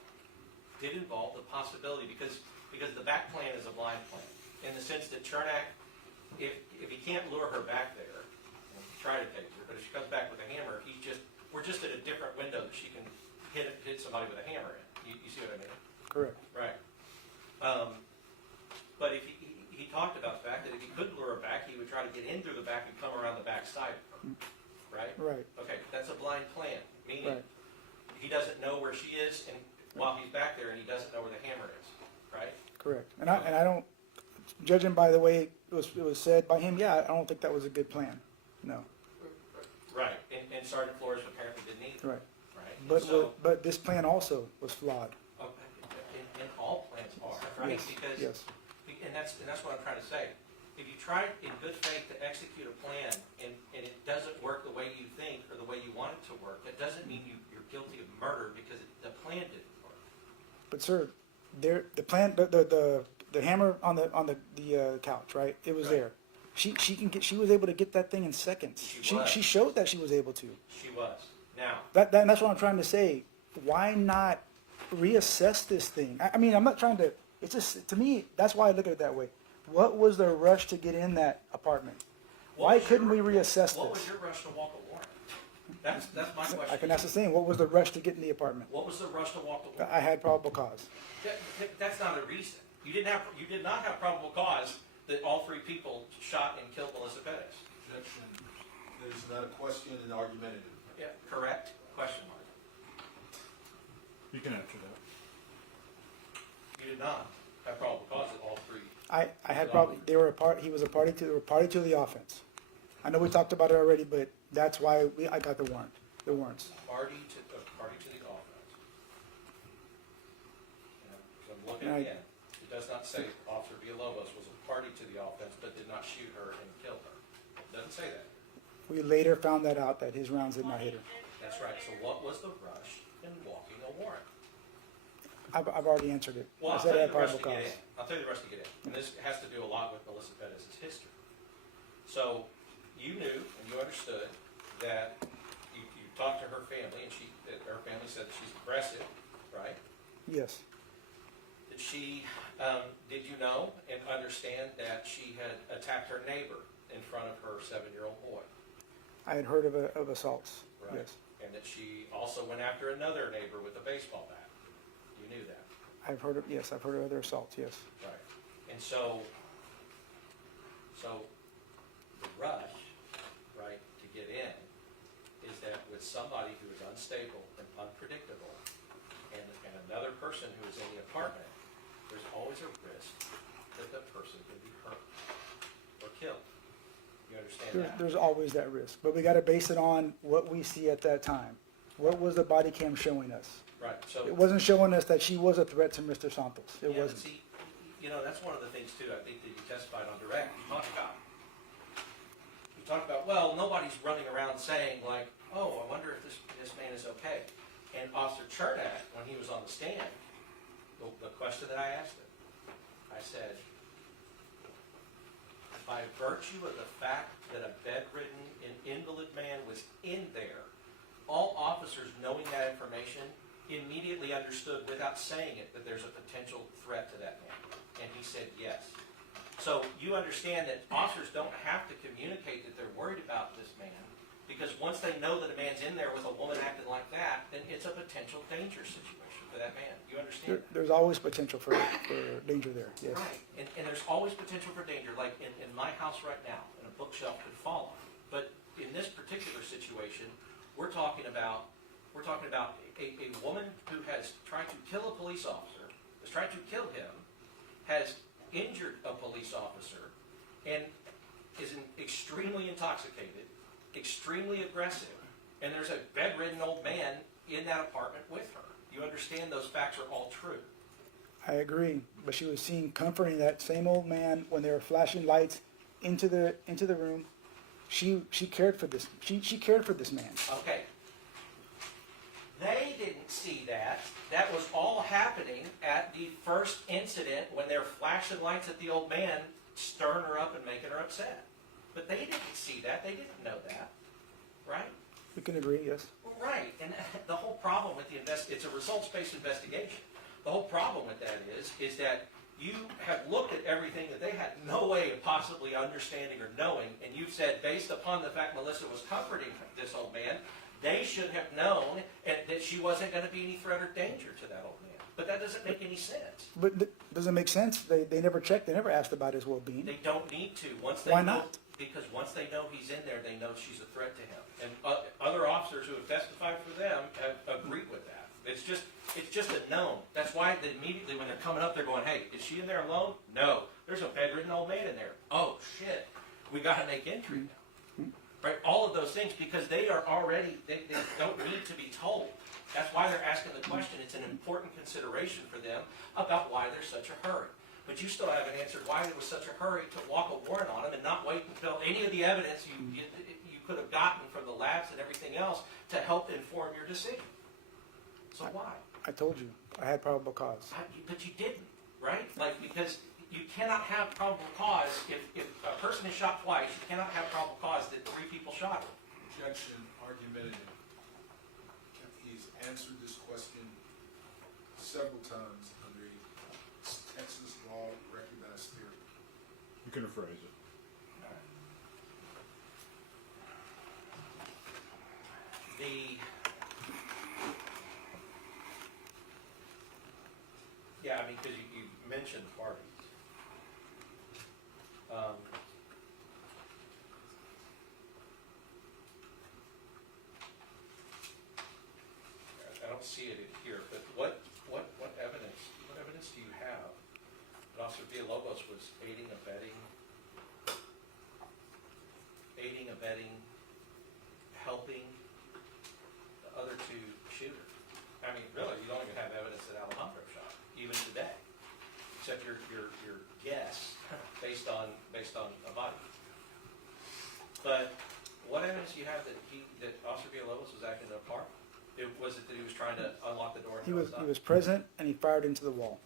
the possibility, because the back plan is a blind plan, in the sense that Chernak, if he can't lure her back there, try to take her, but if she comes back with a hammer, we're just at a different window that she can hit somebody with a hammer in. You see what I mean? Correct. Right. But if he talked about the fact that if he couldn't lure her back, he would try to get in through the back and come around the back side of her. Right? Right. Okay, that's a blind plan, meaning Right. he doesn't know where she is and while he's back there, and he doesn't know where the hammer is. Right? Correct. And I don't, judging by the way it was said by him, yeah, I don't think that was a good plan. No. Right. And Sergeant Flores apparently didn't either. Right. Right? But this plan also was flawed. And all plans are, right? Yes. Because Yes. And that's what I'm trying to say. If you try in good faith to execute a plan and it doesn't work the way you think or the way you want it to work, that doesn't mean you're guilty of murder because the plan didn't work. But sir, the plan, the hammer on the couch, right? It was Right. there. She was able to get that thing in seconds. She showed that she was able to. She was. Now. That's what I'm trying to say. Why not reassess this thing? I mean, I'm not trying to. It's just, to me, that's why I look at it that way. What was the rush to get in that apartment? Why couldn't we reassess What this? was your rush to walk a warrant? That's my question. I can ask the same. What was the rush to get in the apartment? What was the rush to walk the warrant? I had probable cause. That's not a reason. You did not have probable cause that all three people shot and killed Melissa Perez. Objection. There's not a question and argumentative. Yeah, correct? Question mark. You can answer that. You did not have probable cause that all three. I had probably they were a part. He was a party to. They were party to the offense. I know we talked about it already, but that's why I got the warrant. The warrants. Party to the offense. I'm looking And again. It does not say Officer Villalobos was a party to the offense, but did not shoot her and kill her. It doesn't say that. We later found that out that his rounds did not hit her. That's right. So what was the rush in walking a warrant? I've already answered it. Well, I I'll said tell I you had the rest probable to get cause. in. I'll tell you the rest to get in. And this has to do a lot with Melissa Perez's history. So you knew and you understood that you talked to her family, and her family said that she's aggressive, right? Yes. Did did you know and understand that she had attacked her neighbor in front of her 7-year-old boy? I had heard of assaults. Right. Yes. And that she also went after another neighbor with a baseball bat. You knew that. I've heard of other assaults. Yes. Right. And so the rush, right, to get in is that with somebody who is unstable and unpredictable and another person who is in the apartment, there's always a risk that the person can be hurt or killed. You understand that? There's always that risk, but we got to base it on what we see at that time. What was the body cam showing us? Right. So It wasn't showing us that she was a threat to Mr. Santos. It yeah, but wasn't. see, that's one of the things too. I think that you testified on direct. You talked about, well, nobody's running around saying like, oh, I wonder if this man is okay. And Officer Chernak, when he was on the stand, the question that I asked him, said, by virtue of the fact that a bedridden and invalid man was in there, all officers knowing that information immediately understood without saying it that there's a potential threat to that man. And he said yes. So you understand that officers don't have to communicate that they're worried about this man, because once they know that a man's in there with a woman acting like that, then it's a potential danger situation for that man. You understand? There's always potential for danger there, yes. Right, and there's always potential for danger, like in my house right now, and a bookshelf could fall on. But in this particular situation, we're talking about a woman who has tried to kill a police officer, has tried to kill him, has injured a police officer, and is extremely intoxicated, extremely aggressive, and there's a bedridden old man in that apartment with her. You understand those facts are all true. I agree, but she was seen comforting that same old man when they were flashing lights into the room. She cared for this. She cared for this man. Okay. They didn't see that. That was all happening at the first incident when they were flashing lights at the old man, stirring her up and making her upset. But they didn't see that. They didn't know that. Right? We can agree, yes. Right. And the whole problem with it's a results-based investigation. The whole problem with that is that you have looked at everything that they had no way of possibly understanding or knowing, and you've said, based upon the fact Melissa was comforting this old man, they should have known that she wasn't going to be any threat or danger to that old man. But that doesn't make any sense. But doesn't make sense. They never checked. They never asked about his well-being. They don't need to. Why not? Because once they know he's in there, they know she's a threat to him. And other officers who have testified for them have agreed with that. It's just a known. That's why immediately when they're coming up, they're going, hey, is she in there alone? No. There's a bedridden old man in there. Oh, shit. We got to make entry now. Right? All of those things, because they are already, they don't need to be told. That's why they're asking the question. It's an important consideration for them about why there's such a hurry. But you still haven't answered why there was such a hurry to walk a warrant on him and not wait until any of the evidence you could have gotten from the labs and everything else to help inform your decision. So why? I told you. I had probable cause. But you didn't, right? Like, because you cannot have probable cause if a person is shot twice, you cannot have probable cause that 3 people shot him. Objection, argumentative. He's answered this question several times under a Texas law recognized theory. You can rephrase it. Yeah, I mean, because you mentioned parties. I don't see it in here, but what evidence do you have that Officer Villalobos was aiding, abetting, helping the other 2 shooters? I mean, really, you don't even have evidence that Alejandro shot, even today, except your guess based on a body. But what evidence do you have that Officer Villalobos was acting in a park? Was it that he was trying to unlock the door? He was present and he fired into the wall.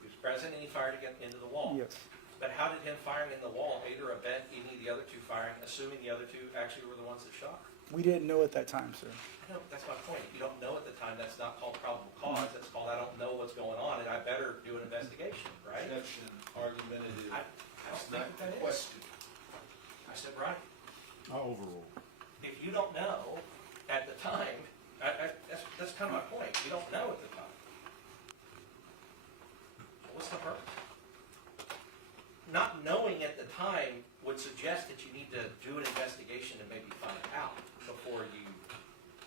He was present and he fired into the wall. Yes. But how did him firing in the wall aid or abet any of the other 2 firing, assuming the other 2 actually were the ones that shot her? We didn't know at that time, sir. No, that's my point. If you don't know at the time, that's not called probable cause. That's called I don't know what's going on, and I better do an investigation, right? Objection, argumentative. I don't think that is. Question. I said, right. I'll overrule. If you don't know at the time, that's kind of my point. You don't know at the time. So what's the purpose? Not knowing at the time would suggest that you need to do an investigation and maybe find out before you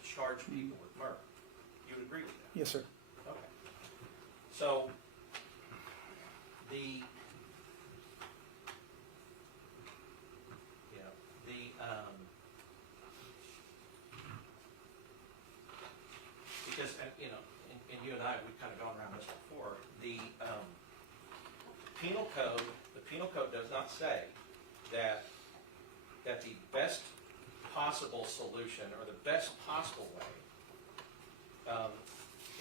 charge people with murder. You would agree with that? Yes, sir. Okay. So, because, and you and I, we've kind of gone around this before, the penal code does not say that the best possible solution or the best possible way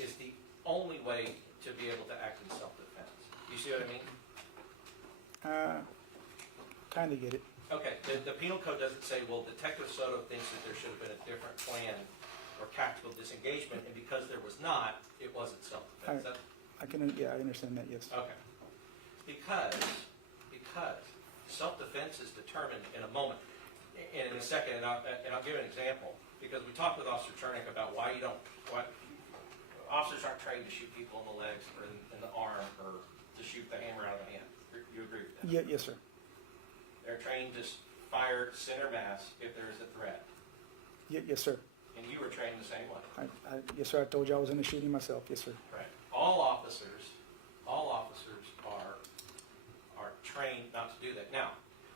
is the only way to be able to act in self-defense. You see what I mean? Kind of get it. Okay, the penal code doesn't say, well, Detective Soto thinks that there should have been a different plan or tactical disengagement, and because there was not, it wasn't self-defense. I understand that, yes. Okay. Because self-defense is determined in a moment. And in a second, and I'll give an example, because we talked with Officer Chernick about why officers aren't trained to shoot people in the legs or in the arm or to shoot the hammer out of the hand. You agree with that? Yeah, yes, sir. They're trained to fire center mass if there is a threat. Yes, sir. And you were trained the same way. Yes, sir. I told you I was in the shooting myself. Yes, sir. Right. All officers are trained not to do that. Now,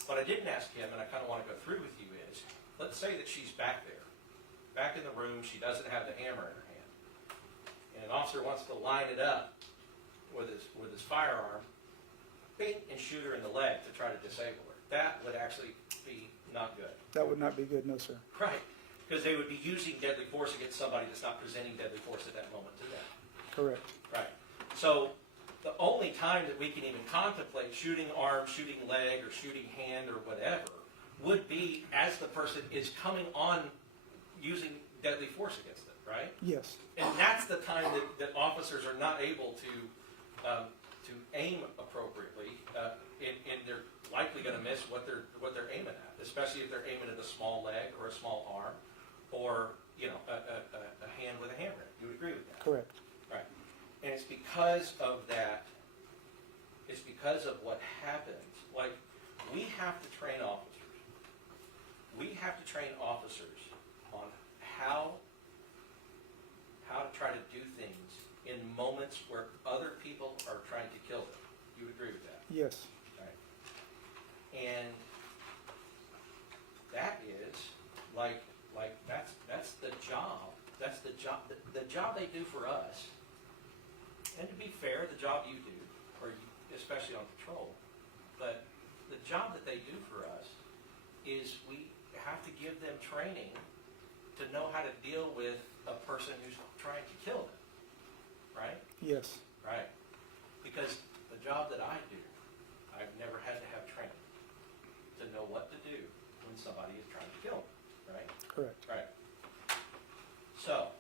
what I didn't ask him, and I kind of want to go through with you, is let's say that she's back there, back in the room. She doesn't have the hammer in her hand, and an officer wants to line it up with his firearm, bing, and shoot her in the leg to try to disable her. That would actually be not good. That would not be good, no, sir. Right. Because they would be using deadly force against somebody that's not presenting deadly force at that moment to them. Correct. Right. So the only time that we can even contemplate shooting arm, shooting leg, or shooting hand, or whatever, would be as the person is coming on using deadly force against them, right? Yes. And that's the time that officers are not able to aim appropriately, and they're likely going to miss what they're aiming at, especially if they're aiming at a small leg or a small arm, or a hand with a hammer. You would agree with that? Correct. Right. And it's because of that. It's because of what happens. Like, we have to train officers. We have to train officers on how to try to do things in moments where other people are trying to kill them. You would agree with that? Yes. Right. And that is like that's the job. That's the job. The job they do for us. And to be fair, the job you do, especially on patrol, but the job that they do for us is we have to give them training to know how to deal with a person who's trying to kill them. Right? Yes. Right. Because the job that I do, I've never had to have training to know what to do when somebody is trying to kill me. Right? Correct. Right. So,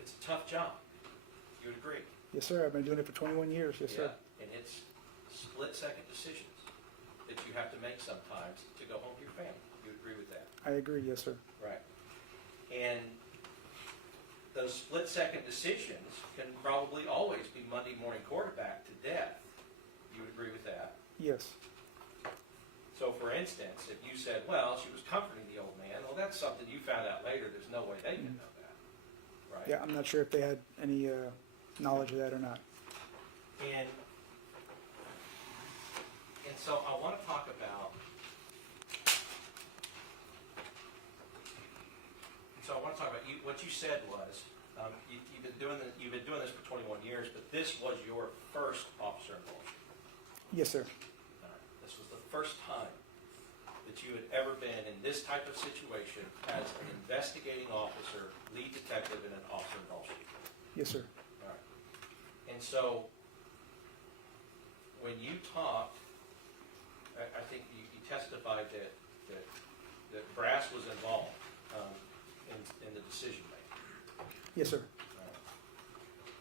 it's a tough job. You would agree? Yes, sir. I've been doing it for 21 years. Yes, sir. And it's split-second decisions that you have to make sometimes to go home to your family. You agree with that? I agree. Yes, sir. Right. And those split-second decisions can probably always be Monday morning quarterback to death. You would agree with that? Yes. So, for instance, if you said, well, she was comforting the old man, well, that's something you found out later. There's no way they can know that. Right? Yeah, I'm not sure if they had any knowledge of that or not. And so I want to talk about. What you said was you've been doing this for 21 years, but this was your first officer involvement. Yes, sir. All right. This was the first time that you had ever been in this type of situation as an investigating officer, lead detective in an officer involvement. Yes, sir. All right. And so when you talked, I think you testified that brass was involved in the decision making. Yes, sir.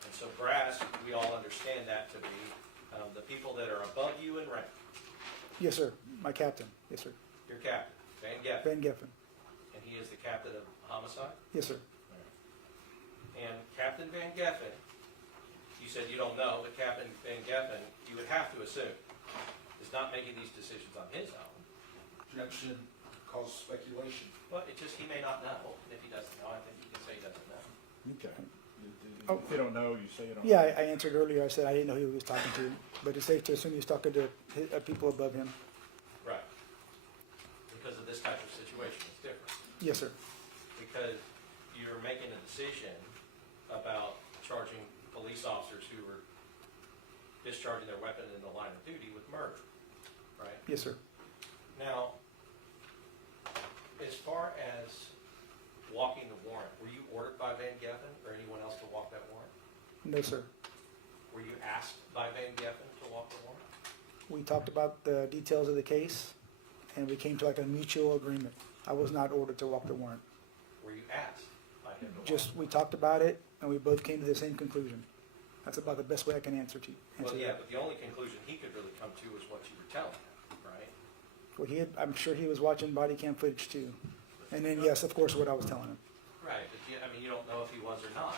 And so brass, we all understand that to be the people that are above you in rank. Yes, sir. My captain. Yes, sir. Your captain, Van Geffen. Van Geffen. And he is the captain of homicide? Yes, sir. And Captain Van Geffen, you said you don't know, but Captain Van Geffen, you would have to assume, is not making these decisions on his own. Objection causes speculation. Well, he may not know. And if he doesn't know, I think you can say he doesn't know. Okay. Oh. If you don't know, you say you don't know. Yeah, I answered earlier. I said I didn't know who he was talking to, but it's safe to assume he was talking to people above him. Right. Because of this type of situation, it's different. Yes, sir. Because you're making a decision about charging police officers who were discharging their weapon in the line of duty with murder, right? Yes, sir. Now, as far as walking the warrant, were you ordered by Van Geffen or anyone else to walk that warrant? No, sir. Were you asked by Van Geffen to walk the warrant? We talked about the details of the case, and we came to like a mutual agreement. I was not ordered to walk the warrant. Were you asked by him to walk? Just, we talked about it, and we both came to the same conclusion. That's about the best way I can answer Well, yeah, that. but the only conclusion he could really come to is what you were telling him, right? Well, I'm sure he was watching body cam footage too. And then, yes, of course, what I was telling him. Right, but you don't know if he was or not.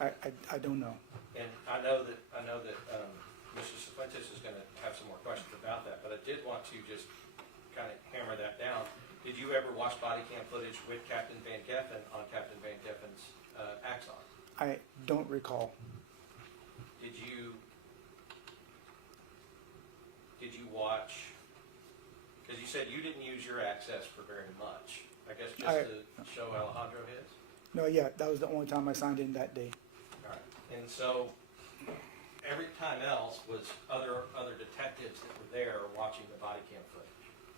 I don't know. And I know that Mr. Cifuentes is gonna have some more questions about that, but I did want to just kind of hammer that down. Did you ever watch body cam footage with Captain Van Geffen on Captain Van Geffen's Axon? I don't recall. Did you watch, because you said you didn't use your access for very much, I guess just to show Alejandro his? No, yeah, that was the only time I signed in that day. All right, and so every time else was other detectives that were there watching the body cam footage?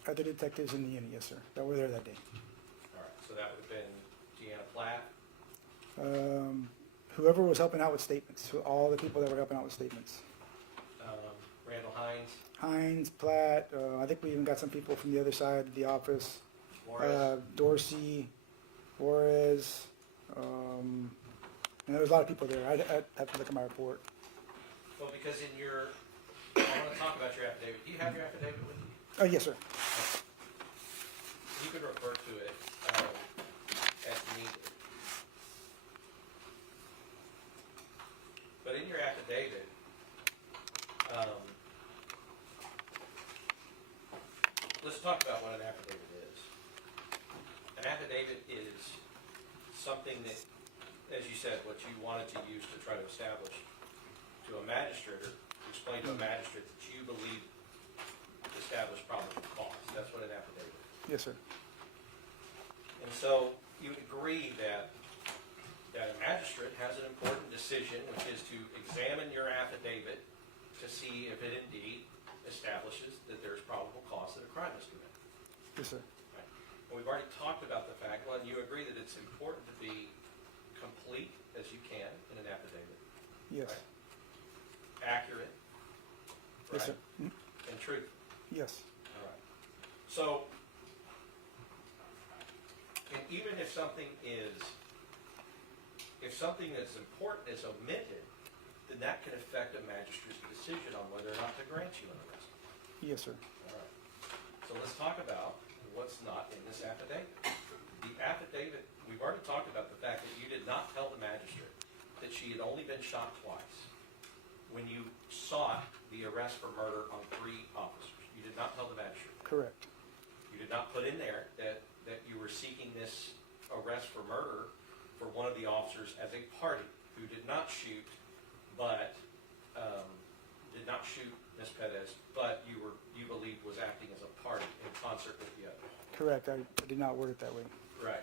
Other detectives in the unit, yes, sir, that were there that day. All right, so that would have been Deanna Platt, Whoever was helping out with statements, all the people that were helping out with statements. Randall Hines, Hines, Platt, I think we even got some people from the other side of the office. Morris. Dorsey, Juarez, and there was a lot of people there. I'd have to look at my report. Well, because I want to talk about your affidavit. Do you have your affidavit with you? Oh, yes, sir. You could refer to it as needed. But in your affidavit, let's talk about what an affidavit is. An affidavit is something that, as you said, what you wanted to use to try to establish to a magistrate or explain to a magistrate that you believe established probable cause. That's what an affidavit is. Yes, sir. And so you would agree that a magistrate has an important decision, which is to examine your affidavit to see if it indeed establishes that there's probable cause that a crime is committed. Yes, sir. Right. And we've already talked about the fact, well, and you agree that it's important to be complete as you can in an affidavit. Yes. Right? Accurate. Yes, Right? sir. Mm. And truthful. Yes. All right. So, and even if something that's important is omitted, then that can affect a magistrate's decision on whether or not to grant you an arrest. Yes, sir. All right. So let's talk about what's not in this affidavit. The affidavit, we've already talked about the fact that you did not tell the magistrate that she had only been shot twice when you sought the arrest for murder on 3 officers. You did not tell the magistrate. Correct. You did not put in there that you were seeking this arrest for murder for one of the officers as a party who did not shoot, but Ms. Perez, but you believed was acting as a party in concert with the others. Correct. I did not word it that way. Right.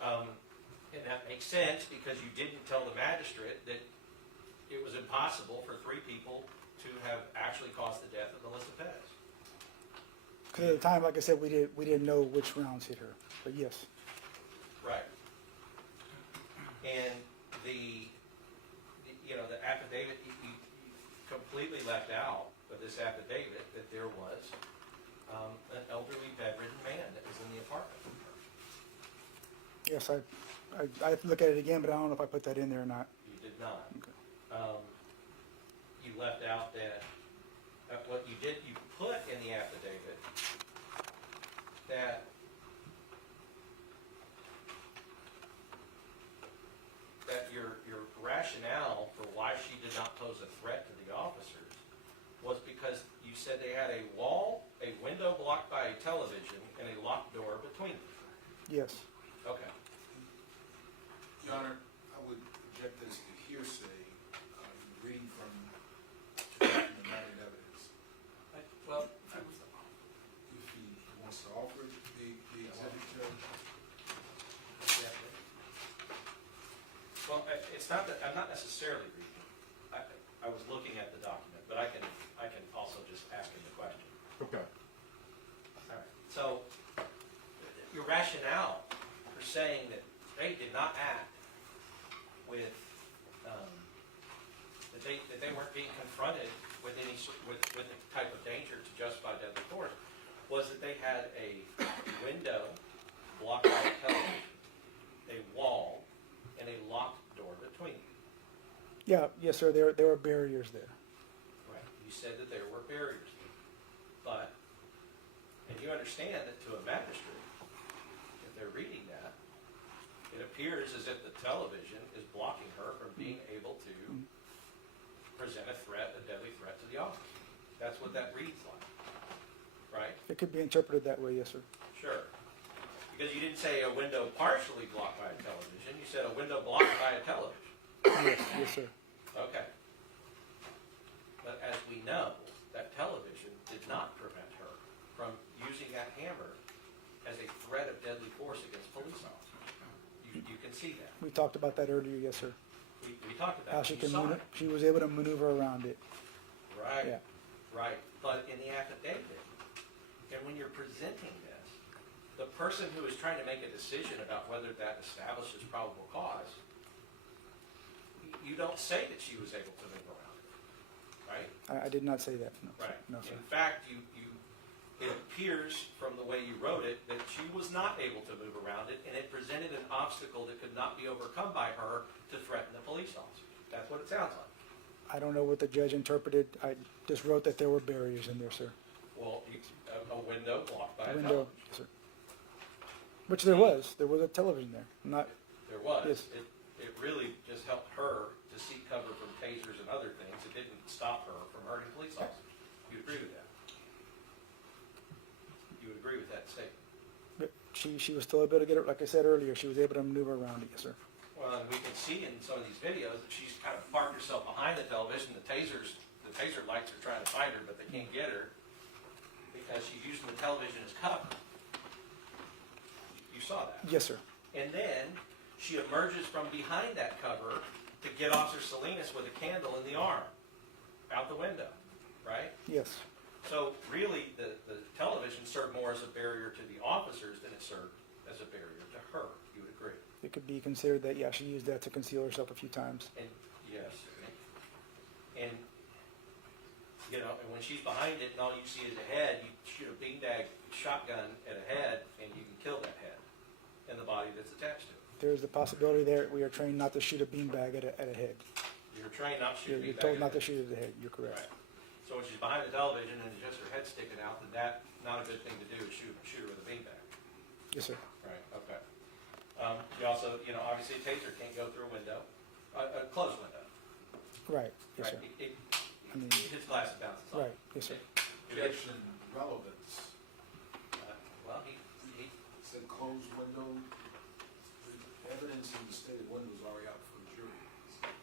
And that makes sense because you didn't tell the magistrate that it was impossible for 3 people to have actually caused the death of Melissa Perez. Because at the time, like I said, we didn't know which rounds hit her. But yes. Right. And the affidavit, you completely left out of this affidavit that there was an elderly bedridden man that was in the apartment. Yes, I have to look at it again, but I don't know if I put that in there or not. You did not. Okay. You left out that what you did, you put in the affidavit that your rationale for why she did not pose a threat to the officers was because you said they had a wall, a window blocked by a television, and a locked door between them. Yes. Okay. Your Honor, I would object this to hearsay, reading from documented evidence. Well, If he wants to offer the exhibit, Judge. well, it's not that, I'm not necessarily reading. I was looking at the document, but I can also just ask him the question. Okay. All right. So, your rationale for saying that they did not act with, that they weren't being confronted with any with the type of danger to justify deadly force was that they had a window blocked by a television, a wall, and a locked door between them. Yeah, yes, sir. There were barriers there. Right. You said that there were barriers there. But, and you understand that to a magistrate, if they're reading that, it appears as if the television is blocking her from being able to present a threat, a deadly threat to the officer. That's what that reads like, right? It could be interpreted that way, yes, sir. Sure. Because you didn't say a window partially blocked by a television, you said a window blocked by a television. Yes, sir. Okay. But as we know, that television did not prevent her from using that hammer as a threat of deadly force against police officers. You can see that. We talked about that earlier, yes, sir. We talked about How it. she You can saw it. she was able to maneuver around it. Right. Yeah. Right. But in the affidavit, and when you're presenting this, the person who is trying to make a decision about whether that establishes probable cause, you don't say that she was able to move around it, right? I did not say that. No, Right. No, sir. In fact, it appears from the way you wrote it that she was not able to move around it, and it presented an obstacle that could not be overcome by her to threaten the police officer. That's what it sounds like. I don't know what the judge interpreted. I just wrote that there were barriers in there, sir. Well, a window blocked by a Window, television. yes, sir. Which there was. There was a television there. Not. There was. Yes. It really just helped her to seek cover from tasers and other things. It didn't stop her from hurting police officers. You agree with that? You would agree with that statement? But she was still able to get it. Like I said earlier, she was able to maneuver around it, yes, sir. Well, and we can see in some of these videos that she's kind of parked herself behind the television. The taser lights are trying to find her, but they can't get her because she's using the television as cover. You saw that. Yes, sir. And then she emerges from behind that cover to get Officer Salinas with a candle in the arm, out the window, right? Yes. So really, the television served more as a barrier to the officers than it served as a barrier to her. You would agree? It could be considered that, yeah, she used that to conceal herself a few times. And yes, and you know, and when she's behind it and all you see is a head, you shoot a beanbag shotgun at a head, and you can kill that head and the body that's attached to it. There's the possibility there. We are trained not to shoot a beanbag at a head. You're trained not to shoot a You're beanbag told at not a to head. shoot at the head. You're correct. Right. So when she's behind the television and just her head sticking out, then that's not a good thing to do, is shoot her with a beanbag. Yes, sir. Right, okay. You also, you know, obviously a taser can't go through a window, a closed window. Right. Yes, Right. sir. It hits glass and bounces off. Right. Yes, sir. Objection relevance. Well, he Said closed window. The evidence in the stated window is already out for the jury.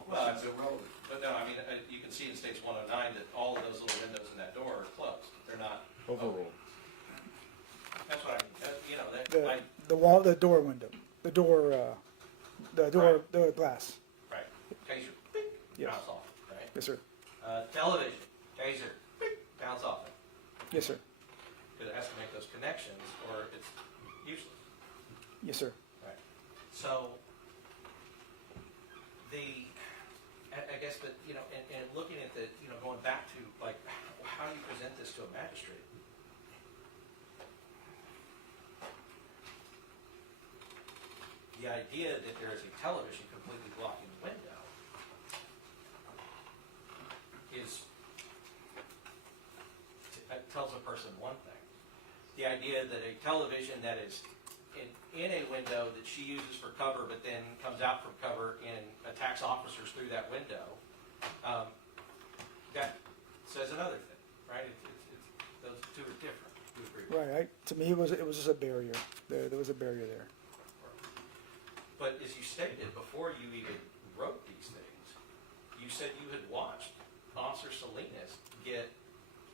Well, It's irrelevant. but no, I mean, you can see in States 109 that all of those little windows in that door are closed. They're not. Overruled. That's what I mean. You know, The wall, the door window, the door, the glass. right. Taser, bing, Yes. bounce off, right? Yes, sir. Television, taser, bing, bounce off it. Yes, sir. Because it has to make those connections or it's useless. Yes, sir. Right. So, I guess that, you know, and looking at the, you know, going back to, like, how do you present this to a magistrate? The idea that there is a television completely blocking the window tells a person one thing. The idea that a television that is in a window that she uses for cover, but then comes out from cover and attacks officers through that window, that says another thing, right? Those two are different. You agree with that? Right. To me, it was just a barrier. There was a barrier there. But as you stated before you even wrote these things, you said you had watched Officer Salinas get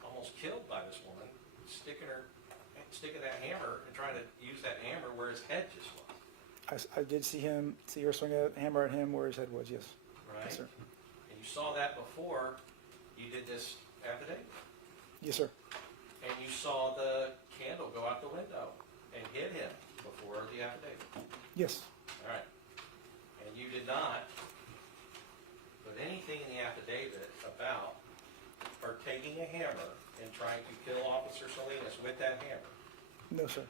almost killed by this woman, sticking that hammer and trying to use that hammer where his head just was. I did see her swing a hammer at him where his head was. Yes. Right? Yes, sir. And you saw that before you did this affidavit. Yes, sir. And you saw the candle go out the window and hit him before the affidavit. Yes. All right. And you did not put anything in the affidavit about her taking swinging a hammer and trying to kill Officer Salinas with that hammer, No, sir.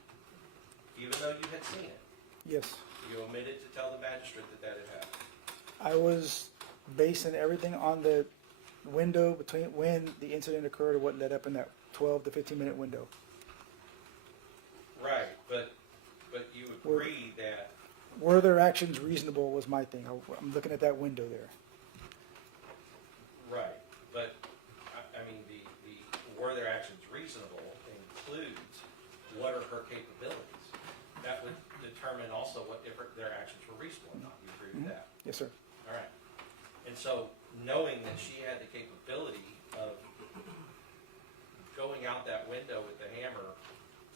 even though you had seen it? Yes. You omitted to tell the magistrate that that had happened. I was basing everything on the window between when the incident occurred or what led up in that 12 to 15-minute window. Right, but you agree that, Were their actions reasonable was my thing. I'm looking at that window there. right, but, I mean, the were their actions reasonable includes what are her capabilities. That would determine also what if their actions were reasonable or not. You agree with that? Yes, sir. All right. And so, knowing that she had the capability of going out that window with the hammer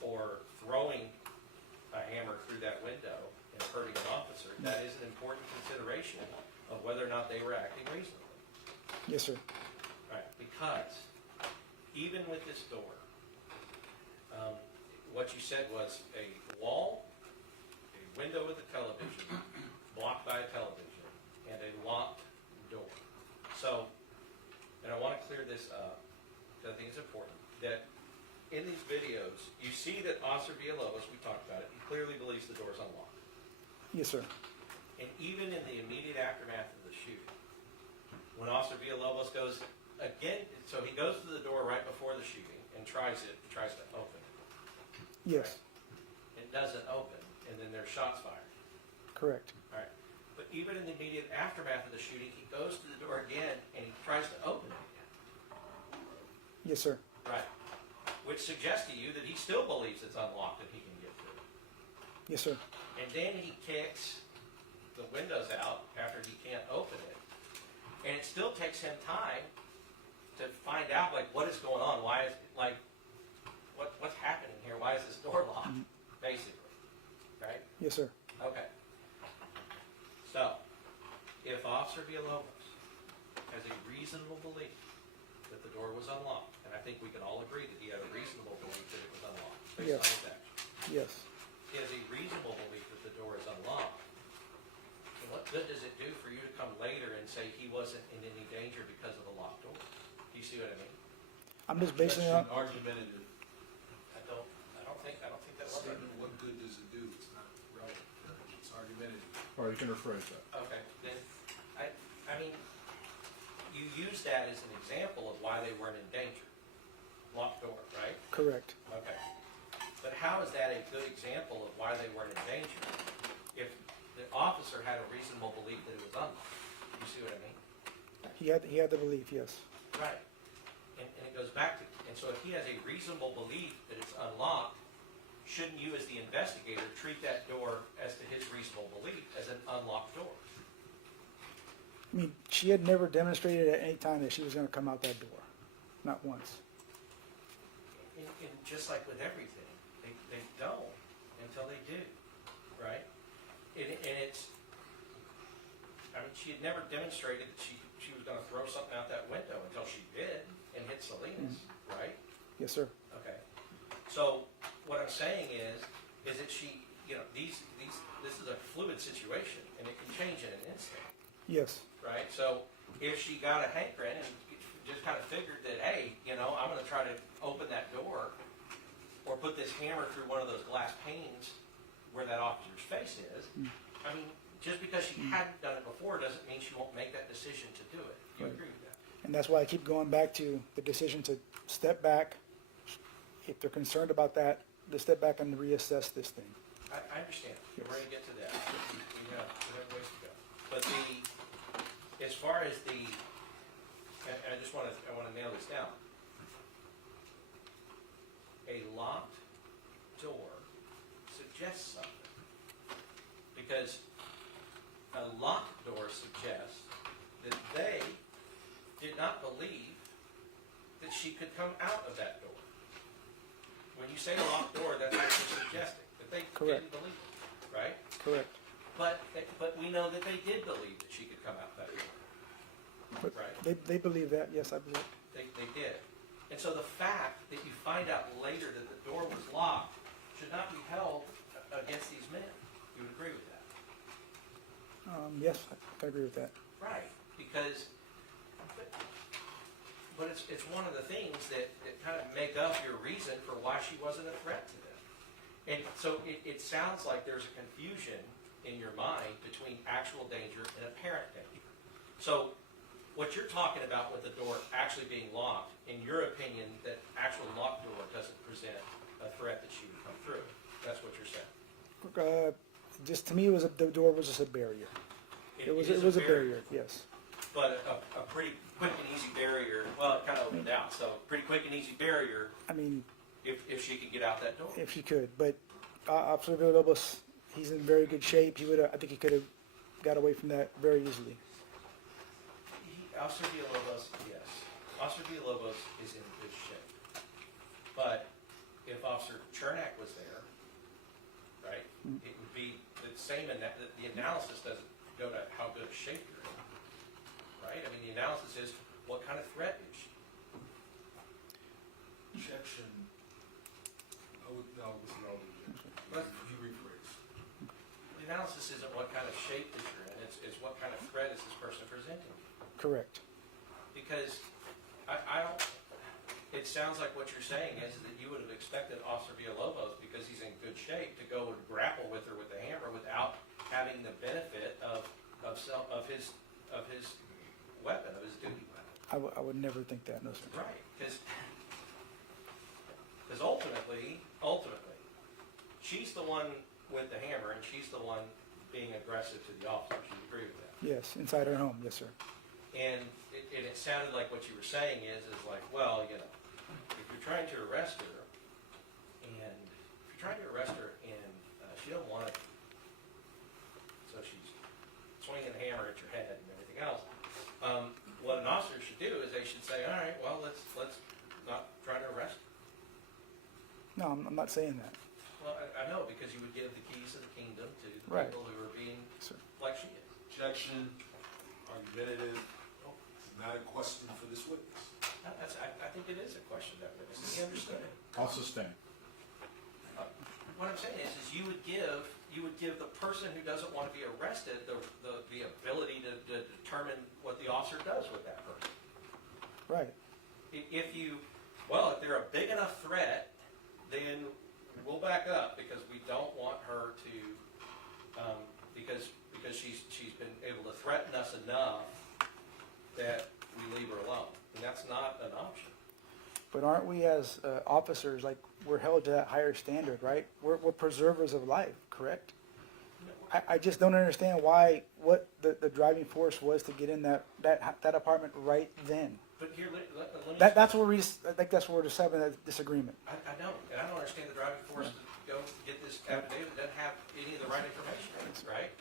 or throwing a hammer through that window and hurting an officer, that is an important consideration of whether or not they were acting reasonably. Yes, sir. Right, because even with this door, what you said was a wall, a window with a television, blocked by a television, and a locked door. So, and I want to clear this up, because I think it's important, that in these videos, you see that Officer Villalobos, we talked about it, he clearly believes the door is unlocked. Yes, sir. And even in the immediate aftermath of the shooting, when Officer Villalobos goes again, so he goes to the door right before the shooting and tries to open it. Yes. It doesn't open, and then there's shots fired. Correct. All right. But even in the immediate aftermath of the shooting, he goes to the door again and he tries to open it again. Yes, sir. Right. Which suggests to you that he still believes it's unlocked and he can get through. Yes, sir. And then he kicks the windows out after he can't open it. And it still takes him time to find out, like, what is going on? Why is, like, what's happening here? Why is this door locked? Basically. Right? Yes, sir. Okay. So, if Officer Villalobos has a reasonable belief that the door was unlocked, and I think we can all agree that he had a reasonable belief that it was unlocked based Yes. on his actions. Yes. He has a reasonable belief that the door is unlocked. And what good does it do for you to come later and say he wasn't in any danger because of the locked door? Do you see what I mean? I'm just basing it That's on. an argumentative I don't think that was statement. What good does it do? It's not relevant. It's argumentative. Or you can rephrase that. Okay, then, I mean, you use that as an example of why they weren't in danger. Locked door, right? Correct. Okay. But how is that a good example of why they weren't in danger if the officer had a reasonable belief that it was unlocked? You see what I mean? He had the belief. Yes. Right. And it goes back to, and so if he has a reasonable belief that it's unlocked, shouldn't you as the investigator treat that door as to his reasonable belief as an unlocked door? I mean, she had never demonstrated at any time that she was going to come out that door. Not once. And just like with everything, they don't until they do, right? And it's, I mean, she had never demonstrated that she was going to throw something out that window until she did and hit Salinas, right? Yes, sir. Okay. So what I'm saying is that she, you know, this is a fluid situation and it can change in an instant, Yes. right? So if she got a hankering and just kind of figured that, hey, you know, I'm going to try to open that door or put this hammer through one of those glass panes where that officer's face is, I mean, just because she hadn't done it before doesn't mean she won't make that decision to do it. You Right. agree with that? And that's why I keep going back to the decision to step back. If they're concerned about that, to step back and reassess this thing. I understand. We're Yes. ready to get to that. We have ways to go. But as far as and I just want to nail this down. A locked door suggests something. Because a locked door suggests that they did not believe that she could come out of that door. When you say a locked door, that's what you're suggesting, that they Correct. didn't believe it, right? Correct. But we know that they did believe that she could come out that door. But Right. they believe that. Yes, I believe. They did. And so the fact that you find out later that the door was locked should not be held against these men. You would agree with that? Yes, I agree with that. Right. Because But it's one of the things that kind of make up your reason for why she wasn't a threat to them. And so it sounds like there's a confusion in your mind between actual danger and apparent danger. So what you're talking about with the door actually being locked, in your opinion, that actual locked door doesn't present a threat that she would come through. That's what you're saying. Just to me, the door was just a barrier. It was a barrier. Yes. But a pretty quick and easy barrier, well, it kind of opened out, so pretty quick and easy barrier I mean, if she could get out that door. if she could, but Officer Villalobos, he's in very good shape. I think he could have got away from that very easily. Officer Villalobos, yes. Officer Villalobos is in good shape. But if Officer Chernak was there, right, it would be the same, the analysis doesn't go to how good a shape you're in, right? I mean, the analysis is, what kind of threat is she? Objection. No, this is all objection. You rephrase. The analysis isn't what kind of shape that you're in, it's what kind of threat is this person presenting. Correct. Because I don't, it sounds like what you're saying is that you would have expected Officer Villalobos, because he's in good shape, to go and grapple with her with the hammer without having the benefit of his weapon, of his duty weapon. I would never think that, no sir. Right, because ultimately, she's the one with the hammer, and she's the one being aggressive to the officers. You agree with that? Yes, inside her home, yes sir. And it sounded like what you were saying is like, well, you know, if you're trying to arrest her, and she don't want it, so she's swinging the hammer at your head and everything else. What an officer should do is they should say, all right, well, let's not try to arrest her. No, I'm not saying that. Well, I know, because you would give the keys of the kingdom to the Right. people who are being Sir. like she is. Objection. Argumentative. Not a question for this witness. I think it is a question that witness. He understood it. I'll sustain. What I'm saying is you would give the person who doesn't want to be arrested the ability to determine what the officer does with that person. Right. If they're a big enough threat, then we'll back up, because we don't want her to, because she's been able to threaten us enough that we leave her alone, and that's not an option. But aren't we as officers, like, we're held to that higher standard, right? We're preservers of life, correct? I just don't understand what the driving force was to get in that apartment right then. But here, let me. That's where I think that's where we're just having a disagreement. I don't, and I don't understand the driving force to go get this affidavit that doesn't have any of the right information, right?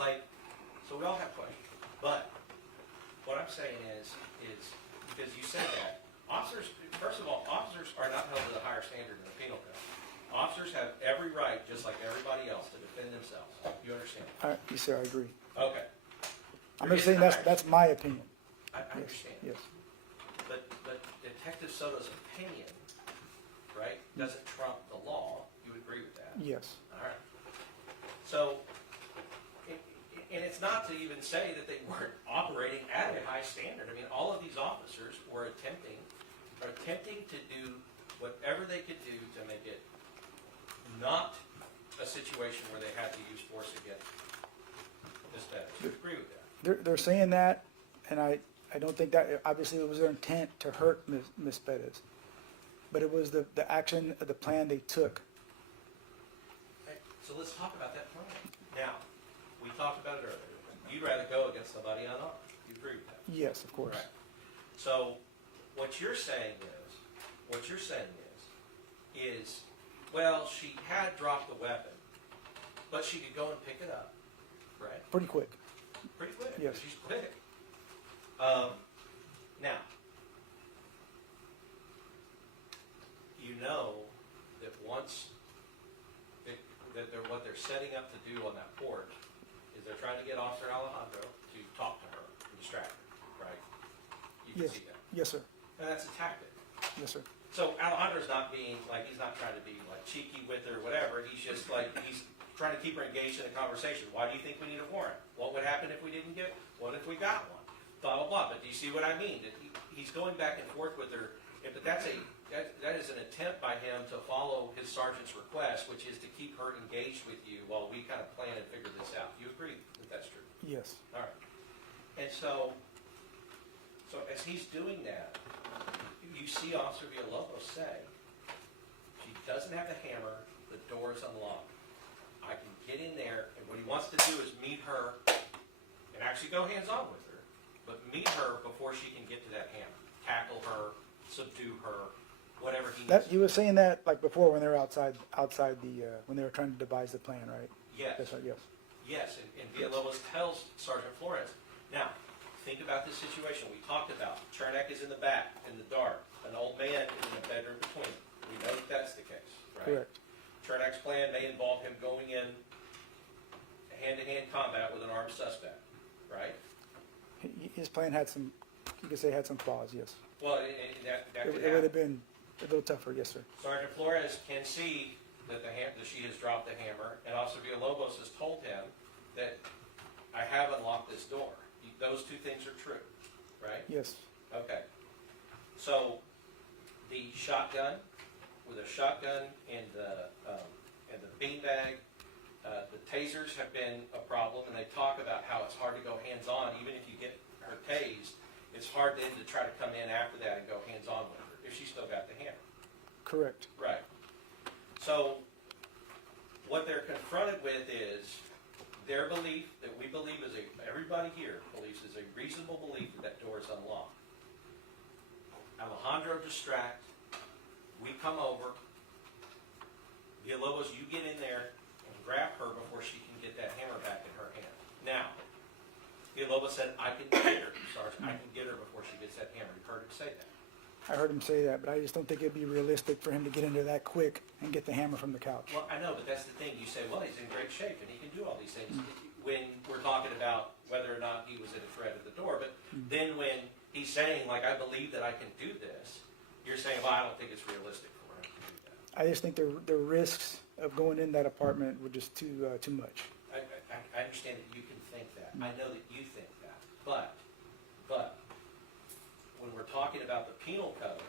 Like, so we all have questions, but what I'm saying is because you said that, officers, first of all, officers are not held to the higher standard in the penal code. Officers have every right, just like everybody else, to defend themselves. You understand? Yes, sir, I agree. Okay. I'm just saying that's my opinion. I Yes, understand. yes. But Detective Soto's opinion, right, doesn't trump the law. You would agree with that? Yes. All right. So, and it's not to even say that they weren't operating at a high standard. I mean, all of these officers were attempting to do whatever they could do to make it not a situation where they had to use force against Ms. Perez. You agree with that? They're saying that, and I don't think that, obviously it was their intent to hurt Ms. Perez. But it was the action, the plan they took. Okay, so let's talk about that plan. Now, we talked about it earlier. You'd rather go against somebody unarmed. You agree with that? Yes, of course. Right. So what you're saying is, well, she had dropped the weapon, but she could go and pick it up, right? Pretty quick. Pretty quick. Yes. She's quick. Now, you know that what they're setting up to do on that porch is they're trying to get Officer Alejandro to talk to her and distract her, right? You can Yes. see that. Yes, sir. And that's a tactic. Yes, sir. So Alejandro's not being, like, he's not trying to be, like, cheeky with her or whatever. He's just, like, he's trying to keep her engaged in a conversation. Why do you think we need a warrant? What would happen if we didn't get, what if we got one? Blah, blah, blah. But do you see what I mean? he's going back and forth with her, but that is an attempt by him to follow his sergeant's request, which is to keep her engaged with you while we kind of plan and figure this out. You agree that that's true? Yes. All right. And so as he's doing that, you see Officer Villalobos say, she doesn't have the hammer, the door is unlocked. I can get in there, and what he wants to do is meet her and actually go hands-on with her, but meet her before she can get to that hammer. Tackle her, subdue her, whatever he needs. He was saying that like before when they were outside when they were trying to devise the plan, right? Yes. That's right. Yes. Yes, and Villalobos tells Sergeant Flores, now, think about this situation we talked about. Chernak is in the back, in the dark. An old man is in the bedroom between. We know that that's the case, right? Correct. Chernak's plan may involve him going in hand-to-hand combat with an armed suspect, right? His plan had some, you could say, had some flaws. Yes. Well, that could It would happen. have been a little tougher. Yes, sir. Sergeant Flores can see that that she has dropped the hammer, and Officer Villalobos has told him that I have unlocked this door. Those two things are true, right? Yes. Okay. So the shotgun, with a shotgun and the beanbag, the tasers have been a problem, and they talk about how it's hard to go hands-on. Even if you get her tased, it's hard then to try to come in after that and go hands-on with her if she's still got the hammer. Correct. Right. So what they're confronted with is their belief that we believe everybody here believes is a reasonable belief that that door is unlocked. Alejandro distract. We come over. Villalobos, you get in there and grab her before she can get that hammer back in her hand. Now, Villalobos said, I can get her, Sergeant. I can get her before she gets that hammer. You've heard him say that. I heard him say that, but I just don't think it'd be realistic for him to get into that quick and get the hammer from the couch. Well, I know, but that's the thing. You say, well, he's in great shape and he can do all these things. When we're talking about whether or not he was in a threat at the door, but then when he's saying, like, I believe that I can do this, you're saying, well, I don't think it's realistic for him to do that. I just think the risks of going in that apartment were just too much. I understand that you can think that. I know that you think that. But when we're talking about the penal code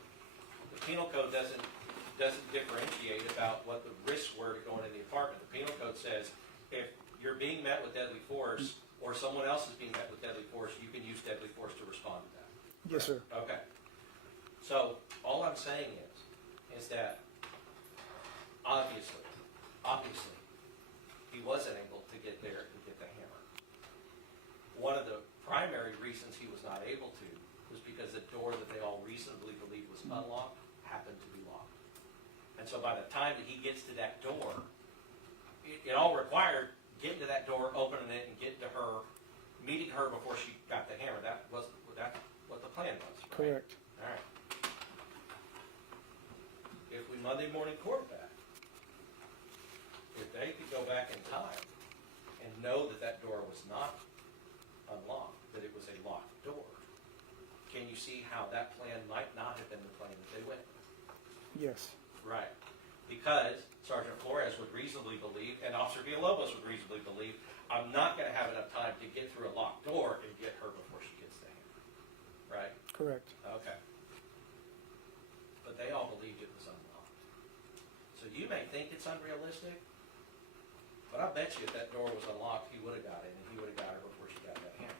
doesn't differentiate about what the risks were to go into the apartment. The penal code says if you're being met with deadly force or someone else is being met with deadly force, you can use deadly force to respond to that. Yes, sir. Okay. So all I'm saying is that obviously, he wasn't able to get there and get the hammer. One of the primary reasons he was not able to was because the door that they all reasonably believed was unlocked happened to be locked. And so by the time that he gets to that door, it all required getting to that door, opening it, and getting to her, meeting her before she got the hammer. That's what the plan was, right? Correct. All right. If we Monday morning quarterback, if they could go back in time and know that that door was not unlocked, that it was a locked door, can you see how that plan might not have been the plan that they went with? Yes. Right. Because Sergeant Flores would reasonably believe, and Officer Villalobos would reasonably believe, I'm not going to have enough time to get through a locked door and get her before she gets the hammer. Right? Correct. Okay. But they all believed it was unlocked. So you may think it's unrealistic, but I bet you if that door was unlocked, he would have got in and he would have got her before she got that hammer.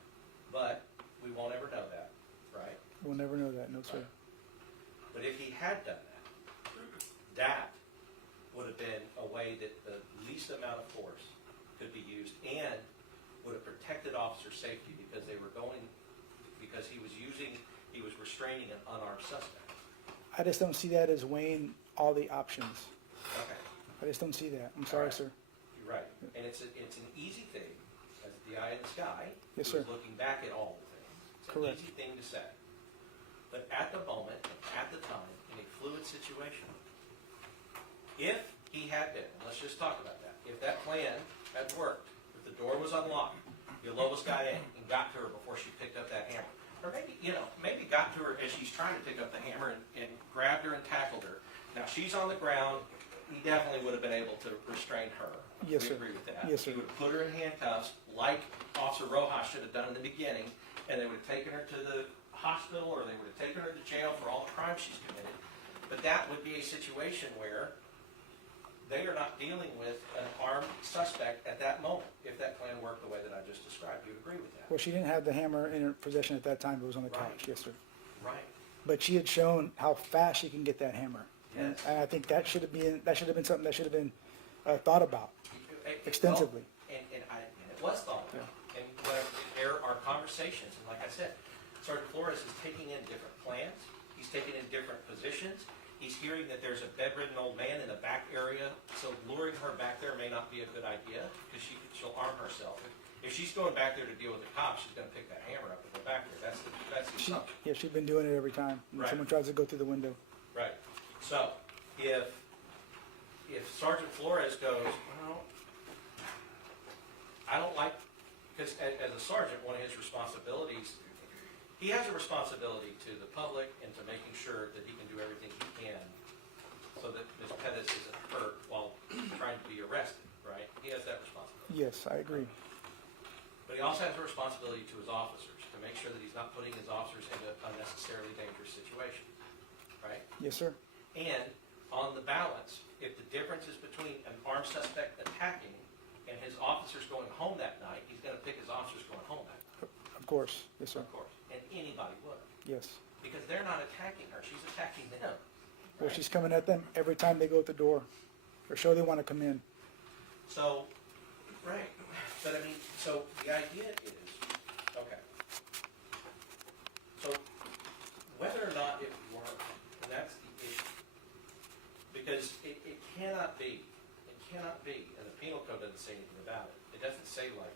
But we won't ever know that, right? We'll never know that. No, sir. But if he had done that would have been a way that the least amount of force could be used and would have protected officer safety because he was restraining an unarmed suspect. I just don't see that as weighing all the options. Okay. I just don't see that. I'm sorry, sir. You're right. And it's an easy thing, as the eye in the sky, Yes, who's sir. looking back at all the things. It's Correct. an easy thing to say. But at the moment, at the time, in a fluid situation, if he had been, let's just talk about that, if that plan had worked, if the door was unlocked, Villalobos got in and got to her before she picked up that hammer, or maybe got to her as she's trying to pick up the hammer and grabbed her and tackled her. Now she's on the ground, he definitely would have been able to restrain her. Yes, We sir. agree with that. Yes, sir. He would have put her in handcuffs, like Officer Rojas should have done in the beginning, and they would have taken her to the hospital, or they would have taken her to jail for all the crimes she's committed. But that would be a situation where they are not dealing with an armed suspect at that moment, if that plan worked the way that I just described. You agree with that? Well, she didn't have the hammer in her possession at that time. It was on the Right. couch. Yes, sir. Right. But she had shown how fast she can get that hammer. Yes. And I think that should have been something that should have been thought about extensively. And it was thought about. And there are conversations, and like I said, Sergeant Flores is taking in different plans. He's taking in different positions. He's hearing that there's a bedridden old man in the back area, so luring her back there may not be a good idea, because she'll arm herself. If she's going back there to deal with the cops, she's gonna pick that hammer up and go back there. That's the assumption. Yeah, she's been doing it every time when Right. someone tries to go through the window. Right. So, if Sergeant Flores goes, well, I don't like, because as a sergeant, one of his responsibilities, he has a responsibility to the public and to making sure that he can do everything he can so that Ms. Perez isn't hurt while trying to be arrested, right? He has that responsibility. Yes, I agree. But he also has a responsibility to his officers to make sure that he's not putting his officers into unnecessarily dangerous situations, right? Yes, sir. And on the balance, if the difference is between an armed suspect attacking and his officers going home that night, he's gonna pick his officers going home that night, Of course. Yes, sir. of course. And anybody would, Yes. because they're not attacking her, she's attacking them. Well, right? she's coming at them every time they go at the door or show they want to come in. So, right, but I mean, so the idea is, okay. So, whether or not it worked, and that's the issue. Because it cannot be, and the penal code doesn't say anything about it. It doesn't say like,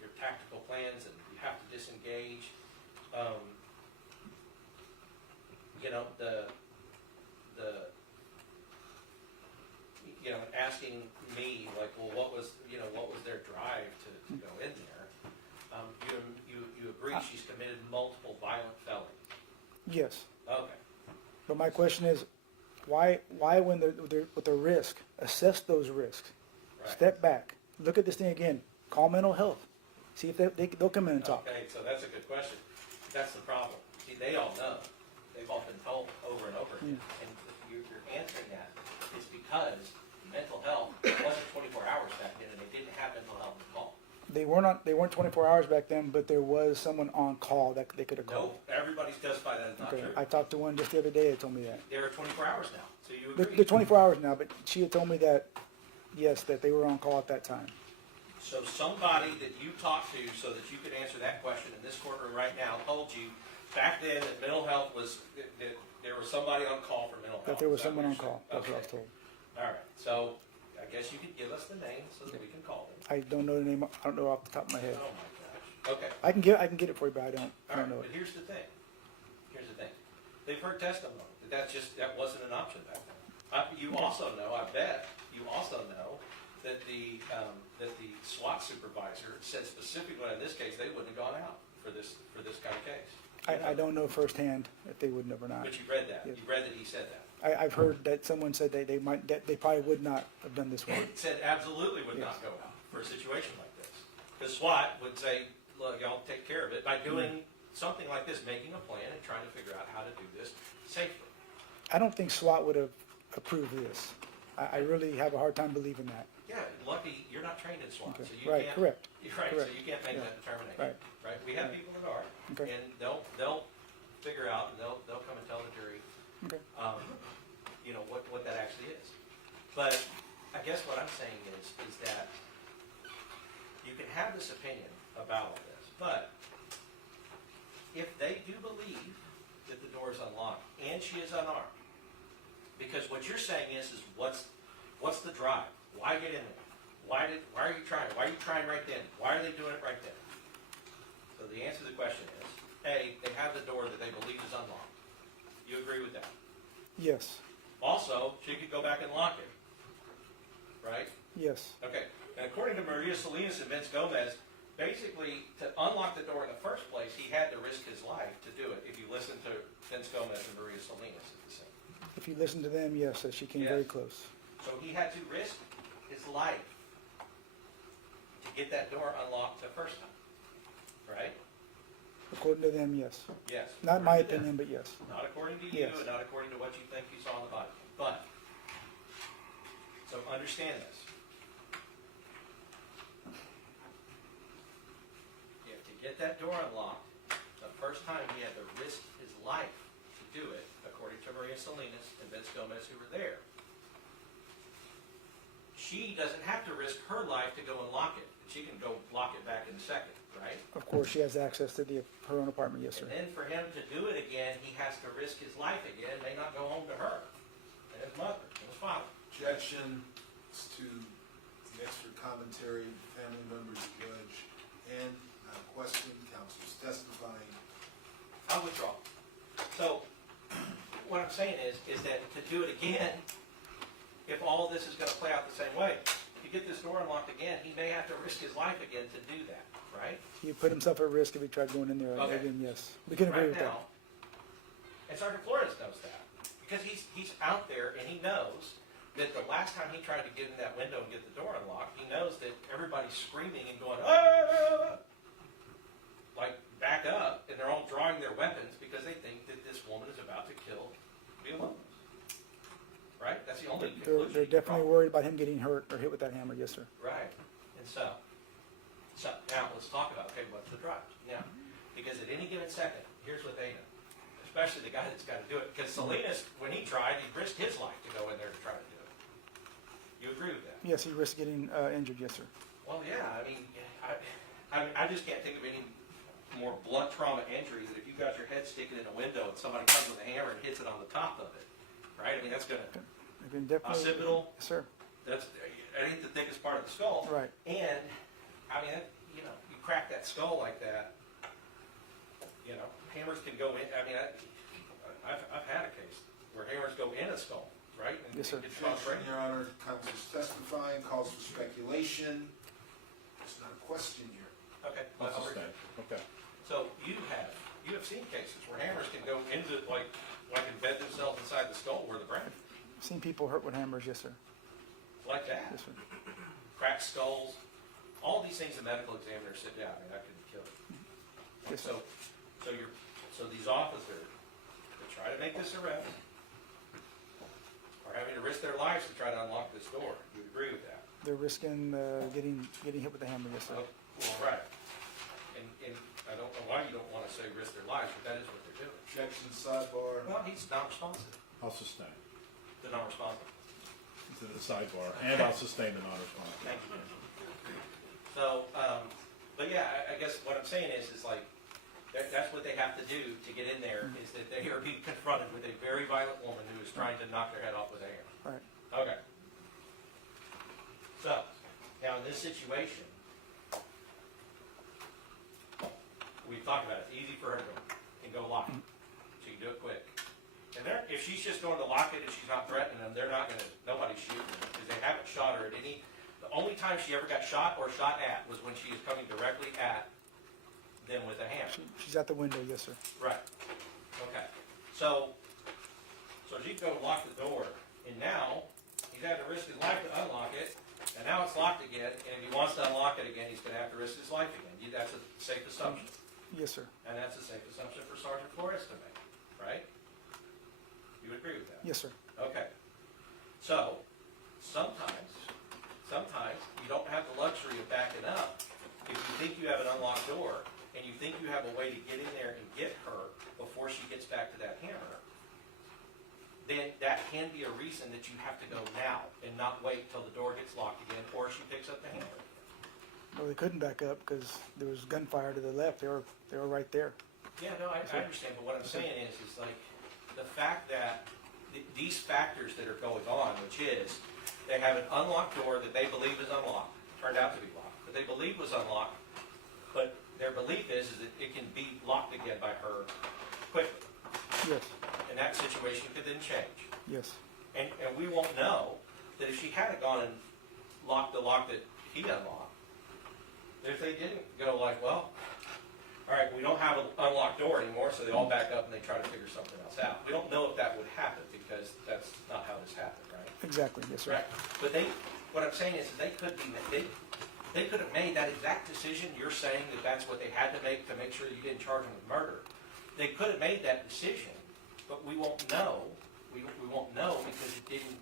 your tactical plans and you have to disengage. You know, asking me like, well, what was their drive to go in there? You agree she's committed multiple violent felonies? Yes. Okay. But my question is, why when they're with the risk, assess those risks. Right. Step back. Look at this thing again. Call mental health. See if they'll come in and talk. Okay, so that's a good question. That's the problem. See, they all know. They've all been told over and over again. And you're answering that is because mental health wasn't 24 hours back then, and they didn't have mental health call. They weren't 24 hours back then, but there was someone on call that they could have called. No, everybody's testified that is not Okay. true. I talked to one just the other day that told me that. There are 24 hours now, so you They're agree. 24 hours now, but she had told me that, yes, that they were on call at that time. So somebody that you talked to so that you could answer that question in this courtroom right now told you back then that mental health was, that there was somebody on call for mental health. That there was Is that someone on what you're call. saying? That's what I was Okay. told. All right, so I guess you could give us the name so that we can call them. I don't know the name. I don't know off the top of my head. Oh my gosh. Okay. I can get it for you, but I All don't right, know but it. here's the thing. They've heard testimony that wasn't an option back then. You also know, I bet, you also know that the SWAT supervisor said specifically in this case they wouldn't have gone out for this kind of case. I don't know firsthand if they would have or not. But you read that. Yes. You read that he said that. I've heard that someone said they probably would not have done this one. It said absolutely would not go out for a situation like this. Because SWAT would say, look, y'all take care of it by doing something like this, making a plan and trying to figure out how to do this safely. I don't think SWAT would have approved this. I really have a hard time believing that. Yeah, lucky you're not trained in SWAT, Okay. so you Right, can't. correct. Right, Correct. so you can't make Yeah. that determination. Right. We have people that are, Okay. and they'll figure out, and they'll come and tell the jury, Okay. what that actually is. But I guess what I'm saying is that you can have this opinion about all this, but if they do believe that the door is unlocked and she is unarmed, because what you're saying is what's the drive? Why get in there? Why are you trying? Why are you trying right then? Why are they doing it right then? So the answer to the question is, A, they have the door that they believe is unlocked. You agree with that? Yes. Also, she could go back and lock it, right? Yes. Okay, and according to Maria Salinas and Vince Gomez, basically, to unlock the door in the first place, he had to risk his life to do it, if you listen to Vince Gomez and Maria Salinas at the same. If you listen to them, yes, that she came Yes. very close. So he had to risk his life to get that door unlocked the first time, right? According to them, yes. Yes. Not my according to them. opinion, but yes. Not according to you, Yes. and not according to what you think you saw in the body. But, so understand this. If to get that door unlocked, the first time he had to risk his life to do it, according to Maria Salinas and Vince Gomez, who were there. She doesn't have to risk her life to go and lock it. She can go lock it back in a second, right? Of course, she has access to her own apartment, yes, sir. And then for him to do it again, he has to risk his life again, may not go home to her, and his mother, and his father. Objection to the extra commentary, family members, judge, and question, counsel's testifying. I'll withdraw. So, what I'm saying is that to do it again, if all of this is going to play out the same way, to get this door unlocked again, he may have to risk his life again to do that, right? He put himself at risk if he tried going in there Okay. again, yes. We can agree Right with that. now, and Sergeant Flores knows that, because he's out there and he knows that the last time he tried to get in that window and get the door unlocked, he knows that everybody's screaming and going, ah! Like, back up, and they're all drawing their weapons because they think that this woman is about to kill Villalobos. Right? That's the only conclusion. They're definitely worried about him getting hurt or hit with that hammer, yes, sir. Right. And so now let's talk about, okay, what's the drive? Now, because at any given second, here's what they know, especially the guy that's got to do it. Because Salinas, when he tried, he risked his life to go in there to try to do it. You agree with that? Yes, he risked getting injured, yes, sir. Well, yeah. I mean, I just can't think of any more blunt trauma injury that if you got your head sticking in a window and somebody comes with a hammer and hits it on the top of it, right? I mean, that's going to I can definitely, occipital. yes, sir. That ain't the thickest part of the skull. Right. And, I mean, you know, you crack that skull like that, you know, hammers can go in. I mean, I've had a case where hammers go in a skull, right? And Yes, sir. It's not Objection, Your Honor, counsel's testifying, calls for speculation. It's not a question here. Okay. I'll I'll sustain. Okay. So you have seen cases where hammers can go into, like embed themselves inside the skull where the brain, I've seen people hurt with hammers, yes, sir. like that. Yes, sir. Cracked skulls, all these things the medical examiner said, yeah, I mean, that could kill it. Yes, sir. So these officers that try to make this arrest are having to risk their lives to try to unlock this door. You would agree with that? They're risking getting hit with the hammer, yes, sir. Well, right. And I don't know why you don't want to say risk their lives, but that is what they're doing. Objection, sidebar. Well, he's not responsive. I'll sustain. They're not responsive. To the sidebar, and I'll sustain the non-response. Thank you. So, but yeah, I guess what I'm saying is like, that's what they have to do to get in there, is that they are being confronted with a very violent woman who is trying to knock their head off with a hammer. Right. Okay. So, now in this situation, we've talked about it. It's easy for her to go and go lock it. She can do it quick. And if she's just going to lock it and she's not threatening them, they're not going to, nobody's shooting them, because they haven't shot her at any, the only time she ever got shot or shot at was when she was coming directly at them with a hammer. She's at the window, yes, sir. Right. Okay. So she'd go lock the door, and now he's had to risk his life to unlock it, and now it's locked again, and if he wants to unlock it again, he's going to have to risk his life again. That's a safe assumption. Yes, sir. And that's a safe assumption for Sergeant Flores to make, right? You would agree with that? Yes, sir. Okay. So, sometimes you don't have the luxury of backing up. If you think you have an unlocked door, and you think you have a way to get in there and get her before she gets back to that hammer, then that can be a reason that you have to go now and not wait till the door gets locked again or she picks up the hammer. Well, they couldn't back up because there was gunfire to the left. They were right there. Yeah, no, I understand, but what I'm saying is like the fact that these factors that are going on, which is they have an unlocked door that they believe is unlocked, turned out to be locked, but they believe was unlocked, but their belief is that it can be locked again by her quickly. Yes. And that situation could then change. Yes. And we won't know that if she hadn't gone and locked the lock that he unlocked, that if they didn't go like, well, all right, we don't have an unlocked door anymore, so they all back up and they try to figure something else out. We don't know if that would happen because that's not how this happened, right? Exactly. Yes, sir. Right. But what I'm saying is they could be, They could have made that exact decision. You're saying that that's what they had to make sure you didn't charge them with murder. They could have made that decision, but we won't know. We won't know because it didn't.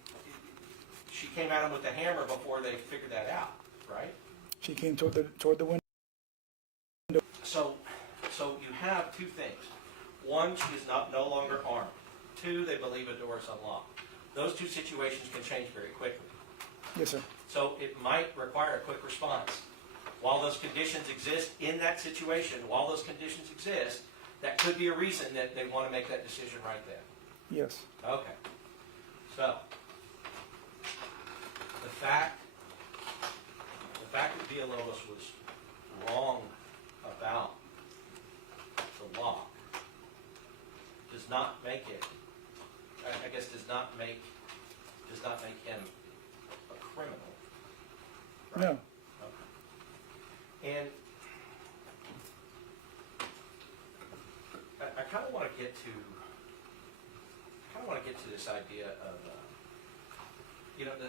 She came at them with a hammer before they figured that out, right? She came toward the window. So you have two things. One, she is no longer armed. Two, they believe a door is unlocked. Those two situations can change very quickly. Yes, sir. So it might require a quick response. While those conditions exist in that situation, while those conditions exist, that could be a reason that they want to make that decision right then. Yes. Okay. So, the fact that Villalobos was wrong about the lock does not make it, I guess does not make him a criminal. Right? No. Okay. And I kind of want to get to this idea of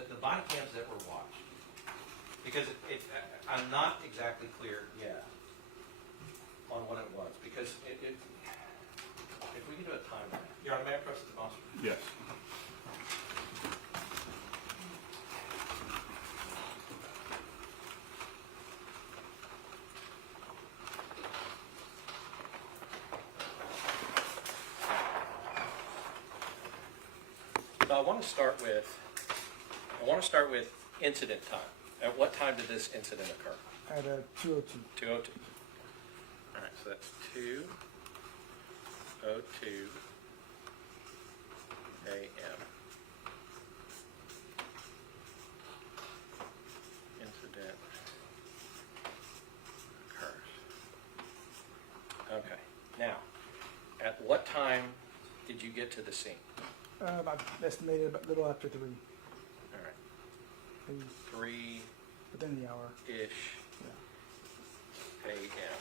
the body cams that were watched, because I'm not exactly clear yet on what it was, because if we can do a timeline. You're on Mayor Pro Tem Foster? Yes. So I want to start with incident time. At what time did this incident occur? At 2:02. 2:02. All right, so that's 2:02 a.m. Incident occurs. Okay. Now, at what time did you get to the scene? I estimated a little after 3. All right. Maybe 3 within the hour. ish Yeah. a.m.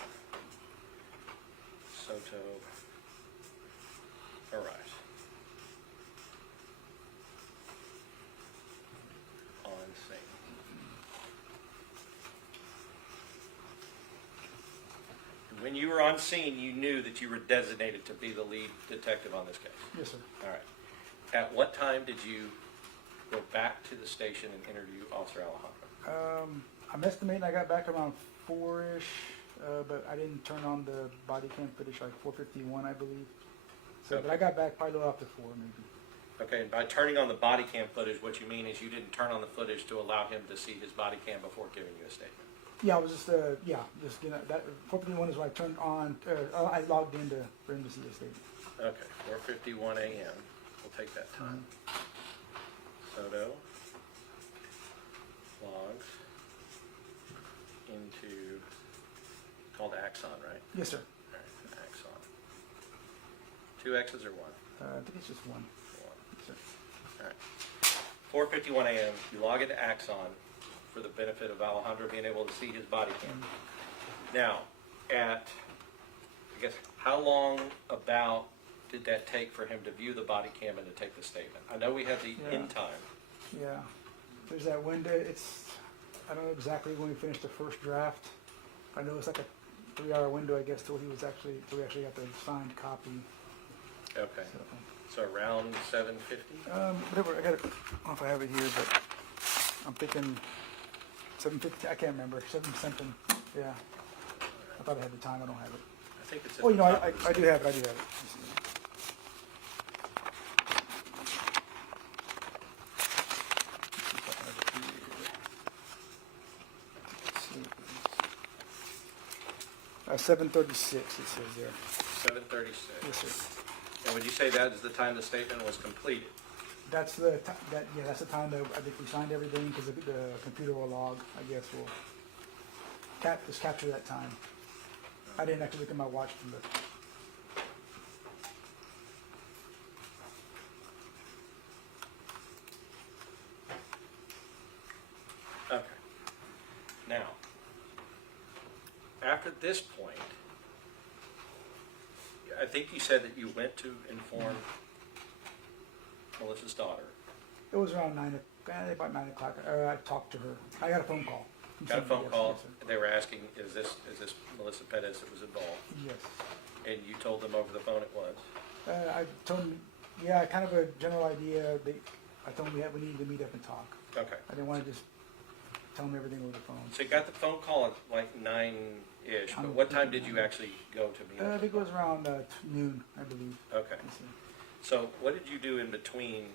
Soto arrives on scene. When you were on scene, you knew that you were designated to be the lead detective on this case. Yes, sir. All right. At what time did you go back to the station and interview Officer Alejandro? I'm estimating I got back around 4-ish, but I didn't turn on the body cam footage like 4:51, I believe. So, Okay. but I got back probably a little after 4, maybe. Okay, and by turning on the body cam footage, what you mean is you didn't turn on the footage to allow him to see his body cam before giving you a statement. Yeah, I was just that 4:51 is when I turned on. I logged in for him to see the statement. Okay, 4:51 a.m. We'll take that time. Soto logs into, called Axon, right? Yes, sir. All right, Axon. 2 X's or 1? I think it's just 1. 1. Yes, sir. All right. 4:51 a.m. You log into Axon for the benefit of Alejandro being able to see his body cam. Now, I guess, how long about did that take for him to view the body cam and to take the statement? I know we have the in time. Yeah. There's that window. I don't know exactly when we finished the first draft. I know it's like a 3-hour window, I guess, till we actually got the signed copy. Okay. So, So around 7:50? whatever. I don't know if I have it here, but I'm thinking 7:50. I can't remember. 7 something. Yeah. I thought I had the time. I don't have it. I think it's. Oh, you know, I do have it. I do have it. Let's see. 7:36. It says there. 7:36. Yes, sir. And would you say that is the time the statement was completed? That's the that's the time that I think we signed everything, because the computer will log. I guess will just capture that time. I didn't actually look at my watch, but Okay. Now, after this point, I think you said that you went to inform Melissa's daughter. it was around about 9 o'clock. I talked to her. I got a phone call. got a phone Yes, call, yes, sir. they were asking, is this Melissa Perez that was involved? Yes. And you told them over the phone it was? I told them, yeah, kind of a general idea. I told them we needed to meet up and talk. Okay. I didn't want to just tell them everything over the phone. So you got the phone call at like 9-ish, but what time did you actually go to meet I up? think it was around noon, I believe. Okay. Yes, sir. So what did you do in between,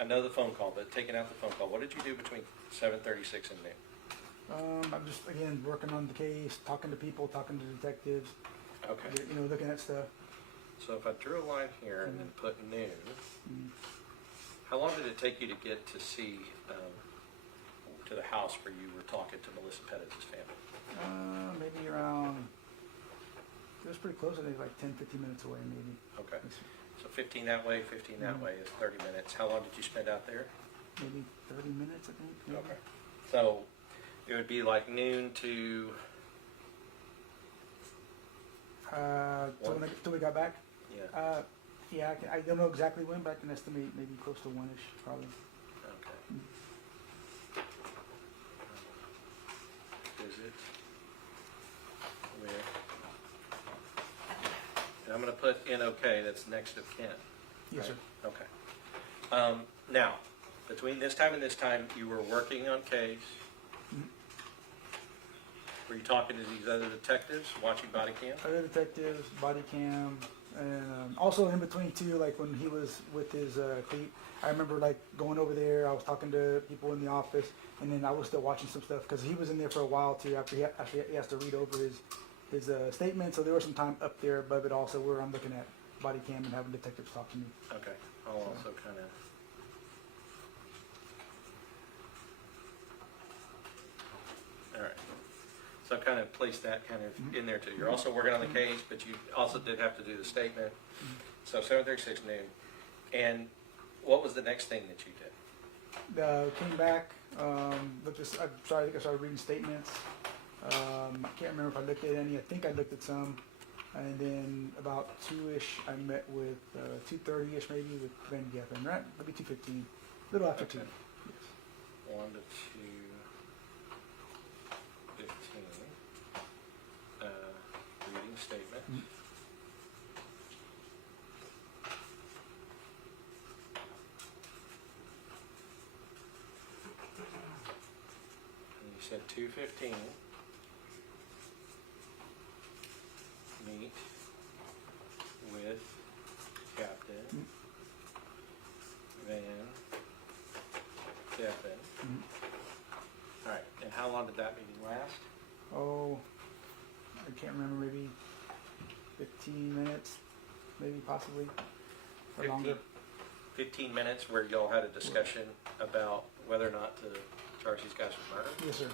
I know the phone call, but taking out the phone call, what did you do between 7:36 and noon? I'm just, again, working on the case, talking to people, talking to detectives, Okay. you know, looking at stuff. So if I drew a line here and then put noon, Mm. how long did it take you to get to see, to the house where you were talking to Melissa Perez's family? Maybe around, it was pretty close, I think like 10, 15 minutes away maybe. Okay. Yes, sir. So 15 that way, 15 that way is 30 minutes. How long did you spend out there? Maybe 30 minutes, I think. Maybe. Okay. So it would be like noon to, Till we got back? yeah, Yeah, I don't know exactly when, but I can estimate maybe close to 1-ish, probably. okay. Visit with, and I'm gonna put NOK, that's next of kin. Yes, sir. Okay. Now, between this time and this time, you were working on case. Mhm. Were you talking to these other detectives, watching body cam? Other detectives, body cam, and also in between too, like when he was with his cleat, I remember like going over there, I was talking to people in the office, and then I was still watching some stuff because he was in there for a while too, after he has to read over his statement, so there was some time up there above it also where I'm looking at body cam and having detectives talk to me. Okay, I'll also kind of. All right, so I kind of placed that kind of in there too. You're also working on the case, but you also did have to do the statement. So 7:36 noon. And what was the next thing that you did? Came back, looked at, I think I started reading statements. I can't remember if I looked at any, I think I looked at some. And then about 2-ish, I met with, 2:30-ish maybe with Van Geffen, right? Maybe 2:15, a little after 2. Okay. Yes. 1 to 2:15. Reading statement. Mhm. And you said 2:15. Meet with Captain Van Geffen. Mhm. All right, and how long did that meeting last? Oh, I can't remember, maybe 15 minutes, maybe possibly, or longer. 15 minutes where y'all had a discussion about whether or not to charge these guys with murder? Yes, sir.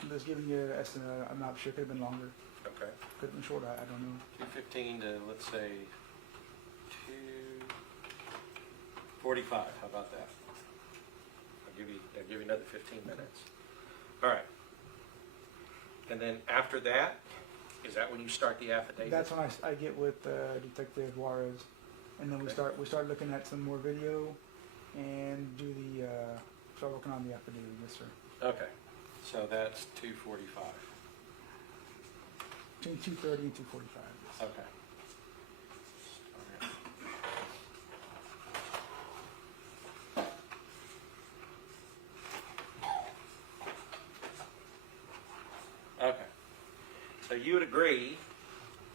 I'm just giving you an estimate. I'm not sure. Could have been longer. Okay. Could have been shorter. I don't know. 2:15 to, let's say, 2:45. How about that? I'll give you another 15 minutes. All right. And then after that, is that when you start the affidavit? That's when I get with Detective Juarez, and then we Okay. start looking at some more video, and start working on the affidavit. Yes, sir. Okay. So that's 2:45. Between 2:30 and 2:45. Yes. Okay. Okay. So you would agree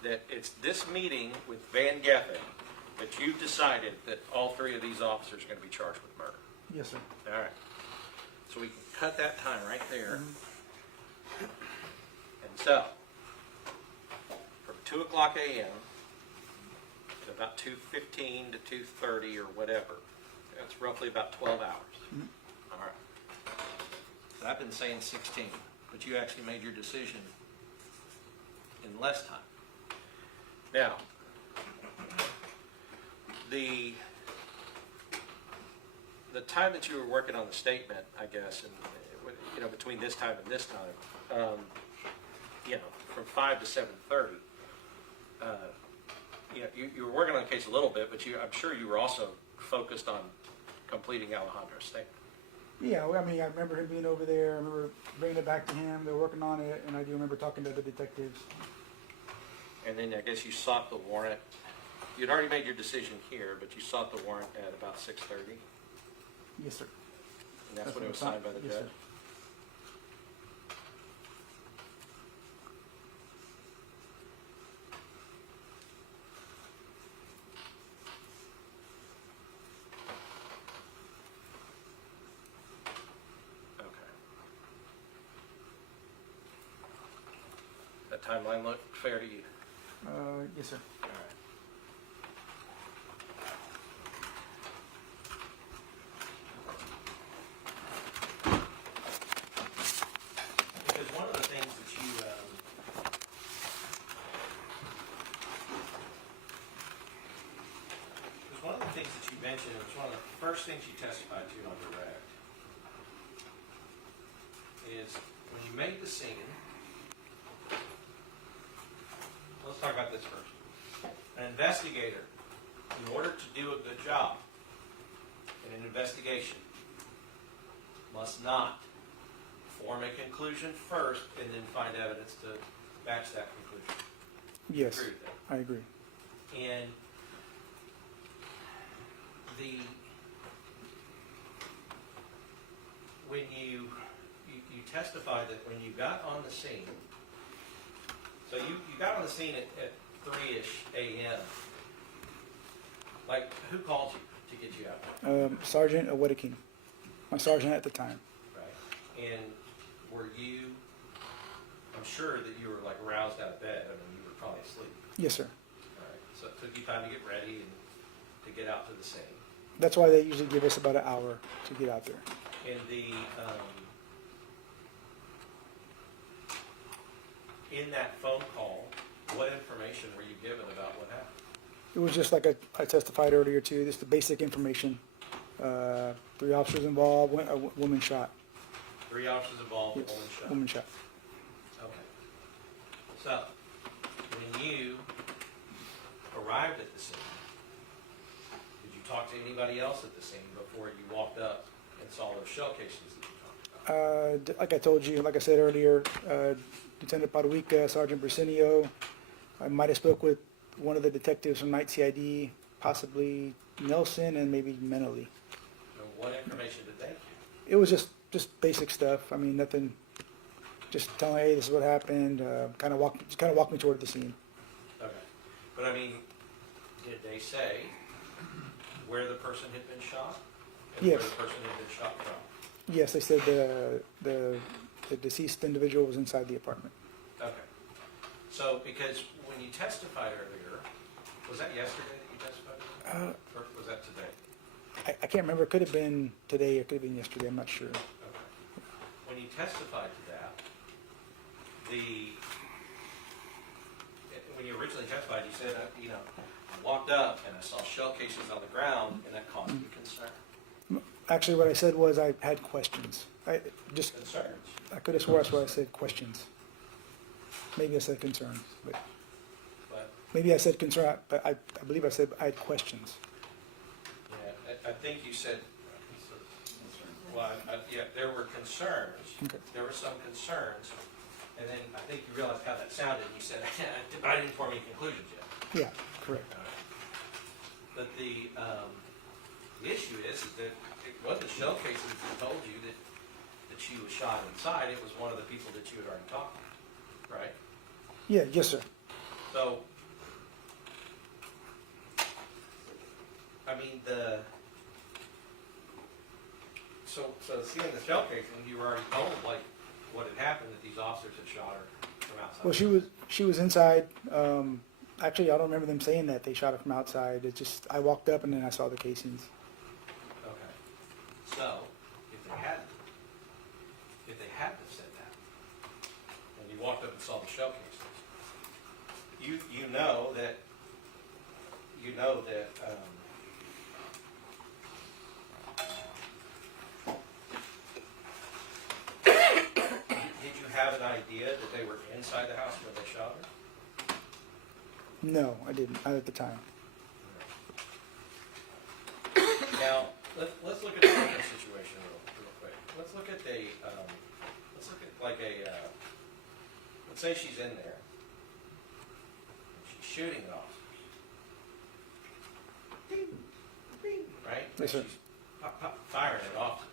that it's this meeting with Van Geffen that you've decided that all three of these officers are going to be charged with murder? Yes, sir. All right. So we can cut that time right there. And so, from 2 o'clock a.m. to about 2:15 to 2:30 or whatever, that's roughly about 12 hours. All right. So I've been saying 16, but you actually made your decision in less time. Now, the time that you were working on the statement, I guess, and between this time and this time, from 5 to 7:30, you were working on the case a little bit, but I'm sure you were also focused on completing Alejandro's statement. Yeah, well, I mean, I remember him being over there. I remember bringing it back to him. They were working on it, and I do remember talking to the detectives. And then I guess you sought the warrant. You'd already made your decision here, but you sought the warrant at about 6:30, Yes, sir. and that's when it was signed by the Yes, sir. judge. Okay. That timeline look fair to you? Yes, sir. All right. Because one of the things that you, because one of the things that you mentioned, it was one of the first things you testified to on direct, is when you made the scene, let's talk about this first. An investigator, in order to do a good job in an investigation, must not form a conclusion first and then find evidence to match that conclusion. Yes, Agree with that? I agree. And when you testified that when you got on the scene, so you got on the scene at 3-ish a.m. Like, who called you to get you out there? Sergeant Awedikin, my sergeant at the time. Right. And were you, I'm sure that you were like roused out of bed. I mean, you were probably asleep. Yes, sir. All right. So it took you time to get ready and to get out to the scene. That's why they usually give us about an hour to get out there. In in that phone call, what information were you given about what happened? It was just like I testified earlier too, just the basic information. 3 officers involved, a woman shot. 3 officers involved, Yes, a woman shot. woman shot. Okay. So, when you arrived at the scene, did you talk to anybody else at the scene before you walked up and saw those shell casings that you talked about? Like I told you, like I said earlier, Lieutenant Paduica, Sergeant Bersenio, I might have spoke with one of the detectives from Night CID, possibly Nelson, and maybe Menely. And what information did they give? It was just basic stuff. I mean, nothing. Just telling, hey, this is what happened. Kind of walk me toward the scene. Okay. But I mean, did they say where the person had been shot? And Yes. where the person had been shot from? Yes, they said the deceased individual was inside the apartment. Okay. So, because when you testified earlier, was that yesterday that you testified? Or was that today? I can't remember. It could have been today. It could have been yesterday. I'm not sure. Okay. When you testified to that, when you originally testified, you said, I walked up and I saw shell casings on the ground, and that caused me concern. Actually, what I said was I had questions. Concerns. I could have swore that's what I said, questions. Maybe I said concerns, but But, maybe I said concern, but I believe I said I had questions. yeah, I think you said, well, yeah, there were concerns. Okay. There were some concerns, and then I think you realized how that sounded, and you said, I didn't form any conclusions yet. Yeah, correct. But the issue is that it wasn't shell casings that told you that she was shot inside. It was one of the people that you had already talked to, right? Yeah, yes, sir. So, I mean, so seeing the shell casing, you were already told, like, what had happened, that these officers had shot her from outside. Well, she was inside. Actually, I don't remember them saying that they shot her from outside. It just I walked up and then I saw the casings. Okay. So, if they hadn't said that, and you walked up and saw the shell casings, you know that did you have an idea that they were inside the house when they shot her? No, I didn't. Not at the time. Now, let's look at the other situation real quick. let's look at like let's say she's in there. She's shooting at officers. Ding, ding, right? Yes, sir. She's firing at officers.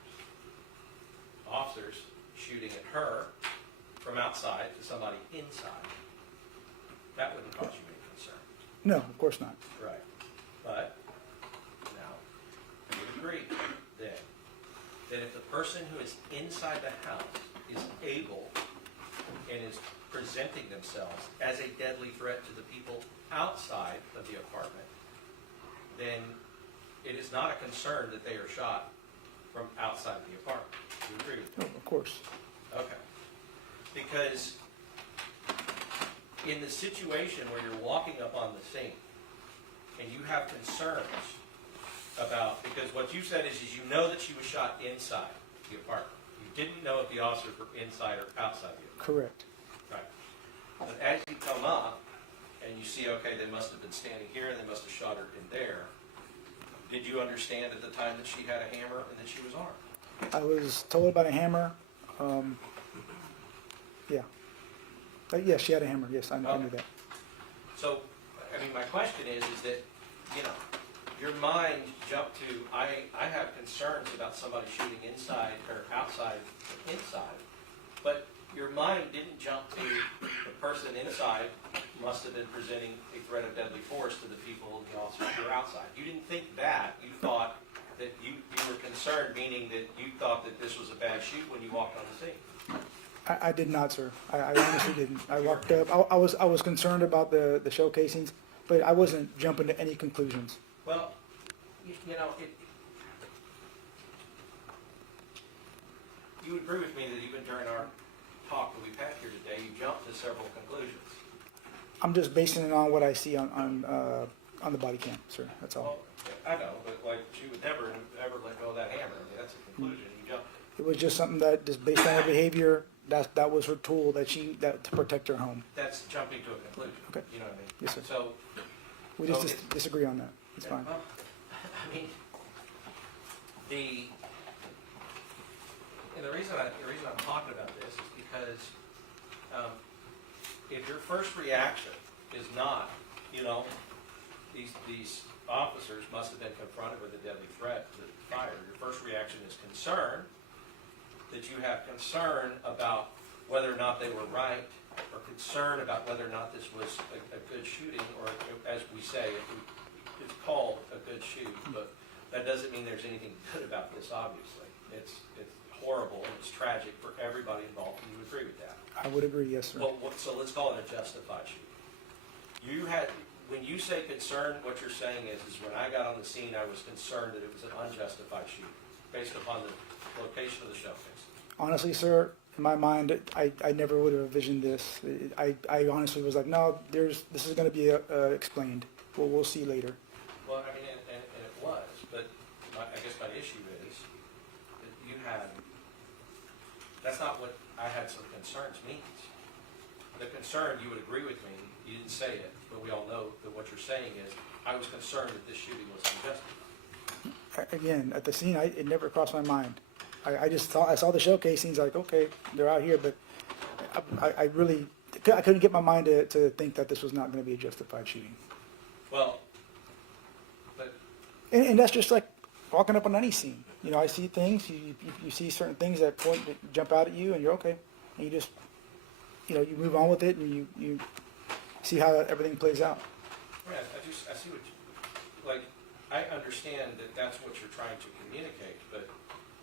Officers shooting at her from outside to somebody inside. That wouldn't cause you any concern. No, of course not. Right. But, now, you agree then, that if the person who is inside the house is able and is presenting themselves as a deadly threat to the people outside of the apartment, then it is not a concern that they are shot from outside the apartment. Do you agree with that? Oh, of course. Okay. Because in the situation where you're walking up on the scene and you have concerns about, because what you said is you know that she was shot inside the apartment. You didn't know if the officers were inside or outside the apartment. Correct. Right. But as you come up and you see, okay, they must have been standing here and they must have shot her in there, did you understand at the time that she had a hammer and that she was armed? I was told about a hammer. Yeah. Yes, she had a hammer. Yes, I knew that. So, I mean, my question is that, you know, your mind jumped to, I have concerns about somebody shooting inside or outside, inside, but your mind didn't jump to the person inside must have been presenting a threat of deadly force to the people, the officers who were outside. You didn't think that. You thought that you were concerned, meaning that you thought that this was a bad shoot when you walked on the scene. I did not, sir. I honestly didn't. I walked up. I was concerned about the shell casings, but I wasn't jumping to any conclusions. Well, you know, you agree with me that even during our talk that we've had here today, you jumped to several conclusions. I'm just basing it on what I see on the body cam, sir. That's all. Well, I know, but like she would never ever let go of that hammer. I mean, that's a conclusion. You jumped. It was just something that, just based on her behavior, that was her tool that to protect her home. That's jumping to a conclusion. Okay. You know what I mean? Yes, sir. So We just disagree on that. It's fine. Well, I mean, the reason I'm talking about this is because if your first reaction is not, you know, these officers must have been confronted with a deadly threat to fire. Your first reaction is concern, that you have concern about whether or not they were right, or concern about whether or not this was a good shooting, or as we say, it's called a good shoot, but that doesn't mean there's anything good about this, obviously. It's horrible and it's tragic for everybody involved, and you agree with that? I would agree, yes, sir. Well, so let's call it a justified shooting. When you say concern, what you're saying is when I got on the scene, I was concerned that it was an unjustified shooting, based upon the location of the shell case. Honestly, sir, in my mind, I never would have envisioned this. I honestly was like, no, this is going to be explained. We'll see later. Well, I mean, and it was, but I guess my issue is that you had, that's not what I had some concerns means. The concern, you would agree with me, you didn't say it, but we all know that what you're saying is, I was concerned that this shooting was unjustified. Again, at the scene, it never crossed my mind. I saw the shell casings, like, okay, they're out here, but I couldn't get my mind to think that this was not going to be a justified shooting. Well, but And that's just like walking up on any scene. You know, I see things, you see certain things that jump out at you, and you're okay. And you just, you know, you move on with it, and you see how everything plays out. yeah, I see what like, I understand that that's what you're trying to communicate, but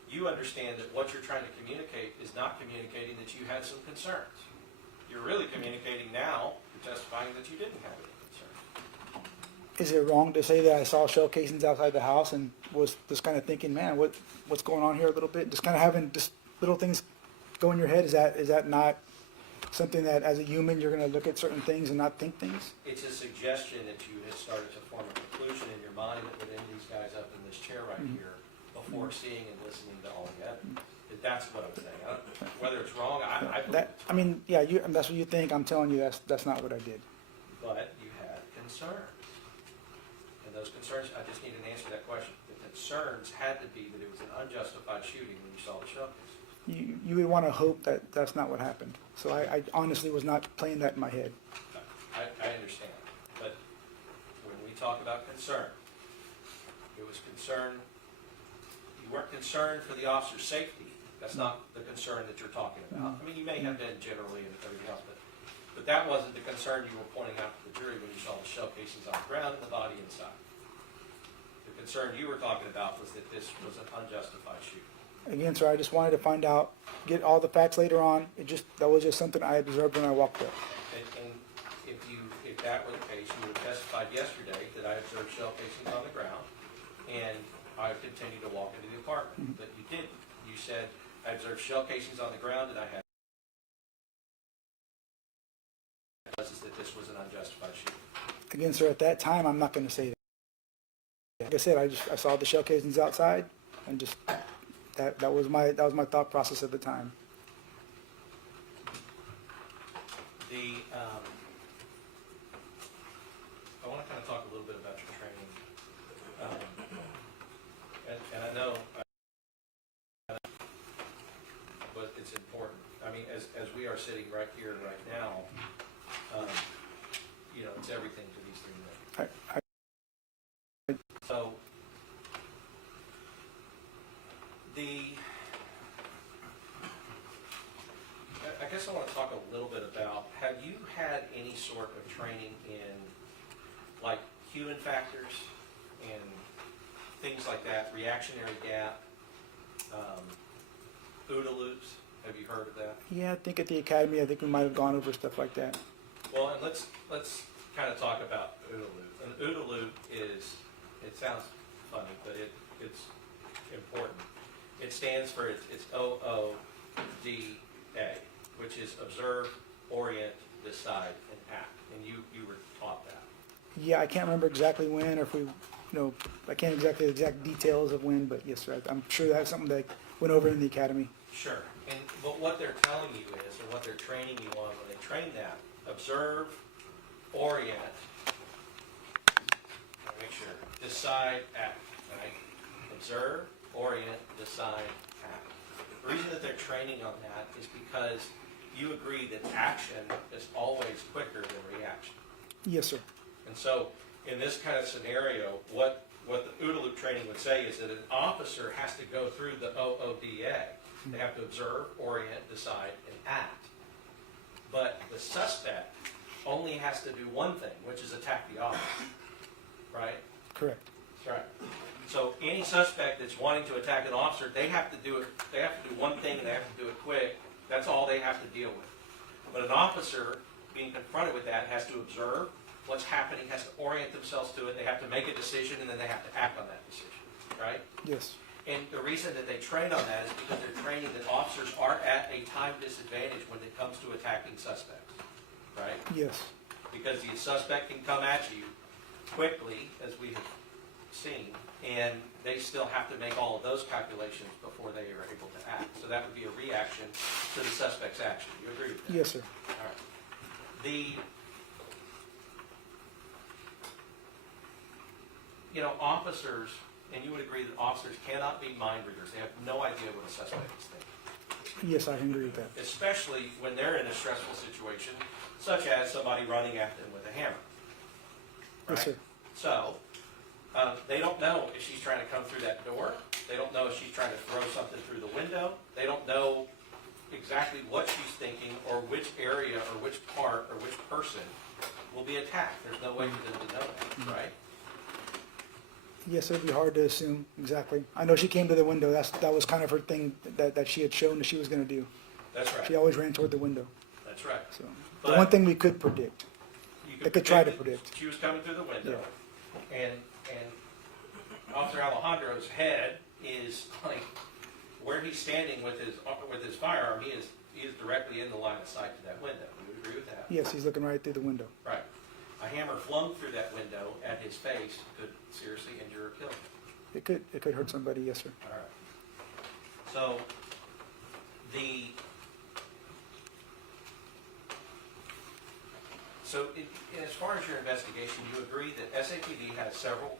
you understand that what you're trying to communicate is not communicating that you had some concerns. You're really communicating now, testifying that you didn't have any concerns. Is it wrong to say that I saw shell casings outside the house and was just kind of thinking, man, what's going on here a little bit? Just kind of having just little things go in your head. Is that not something that as a human you're going to look at certain things and not think things? It's a suggestion that you had started to form a conclusion in your mind that would end these guys up in this chair right here before seeing and listening to all the evidence. That's what I'm saying. Whether it's wrong, I believe That's what you think. I'm telling you that's not what I did. But you had concerns. And those concerns, I just need an answer to that question. The concerns had to be that it was an unjustified shooting when you saw the shell casings. You would want to hope that that's not what happened. So I honestly was not playing that in my head. I understand, but when we talk about concern, it was concern, you weren't concerned for the officer's safety. That's not the concern that you're talking about. I mean, you may have been generally and everything else, but that wasn't the concern you were pointing out to the jury when you saw the shell casings on the ground and the body inside. The concern you were talking about was that this was an unjustified shooting. Again, sir, I just wanted to find out, get all the facts later on. That was just something I observed when I walked up. And if that were the case, you would have testified yesterday that I observed shell casings on the ground, and I continued to walk into the apartment, but you didn't. You said, I observed shell casings on the ground, and I had that this was an unjustified shooting. Again, sir, at that time, I'm not going to say that. Like I said, I saw the shell casings outside, and just that was my thought process at the time. I want to kind of talk a little bit about your training, and I know, but it's important. I mean, as we are sitting right here, right now, it's everything to these three men. So I guess I want to talk a little bit about, have you had any sort of training in like human factors and things like that, reactionary gap, OODA loops? Have you heard of that? Yeah, I think at the academy, I think we might have gone over stuff like that. Well, and let's kind of talk about OODA loop. An OODA loop is, it sounds funny, but it's important. It stands for, it's OODA, which is observe, orient, decide, and act. And you were taught that. Yeah, I can't remember exactly when, or if we, I can't exactly the exact details of when, but yes, sir, I'm sure that's something that went over in the academy. Sure. But what they're telling you is, or what they're training you on when they train that, observe, orient, make sure, decide, act, right? Observe, orient, decide, act. The reason that they're training on that is because you agree that action is always quicker than reaction. Yes, sir. And so, in this kind of scenario, what the OODA loop training would say is that an officer has to go through the OODA. They have to observe, orient, decide, and act. But the suspect only has to do one thing, which is attack the officer. Right? Correct. That's right. So any suspect that's wanting to attack an officer, they have to do it. They have to do one thing, and they have to do it quick. That's all they have to deal with. But an officer, being confronted with that, has to observe what's happening, has to orient themselves to it. They have to make a decision, and then they have to act on that decision. Right? Yes. And the reason that they train on that is because they're training that officers are at a time disadvantage when it comes to attacking suspects, right? Yes. Because the suspect can come at you quickly, as we have seen, and they still have to make all of those calculations before they are able to act. So that would be a reaction to the suspect's action. You agree with that? Yes, sir. All right. Officers, and you would agree that officers cannot be mind readers. They have no idea what a suspect is thinking. Yes, I can agree with that. Especially when they're in a stressful situation, such as somebody running at them with a hammer. Right? Yes, sir. So, they don't know if she's trying to come through that door. They don't know if she's trying to throw something through the window. They don't know exactly what she's thinking or which area or which part or which person will be attacked. There's no way for them to know that, right? Yes, it'd be hard to assume exactly. I know she came to the window. That was kind of her thing that she had shown that she was going to do. That's right. She always ran toward the window. That's right. So But the one thing we could predict. You could try to that predict. She was coming through the window, and Officer Alejandro's head is like where he's standing with his firearm. He is directly in the line of sight to that window. You would agree with that? Yes, he's looking right through the window. Right. A hammer flung through that window at his face could seriously injure or kill him. It could hurt somebody. Yes, sir. All right. So as far as your investigation, you agree that SAPD has several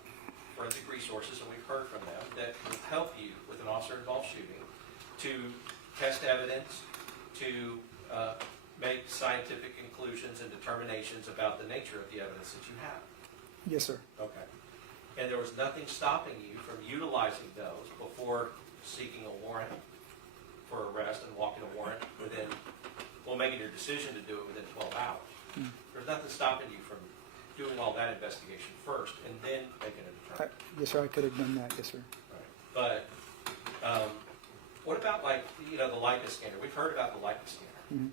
forensic resources, and we've heard from them, that will help you with an officer-involved shooting to test evidence, to make scientific conclusions and determinations about the nature of the evidence that you have. Yes, sir. Okay. And there was nothing stopping you from utilizing those before seeking a warrant for arrest and walking a warrant within, well, making your decision to do it within 12 hours. There's nothing stopping you from doing all that investigation first and then making a determination. Yes, sir. I could have done that. Yes, sir. Right. But what about, like, you know, the Leica scanner? We've heard about the Leica scanner. Mhm.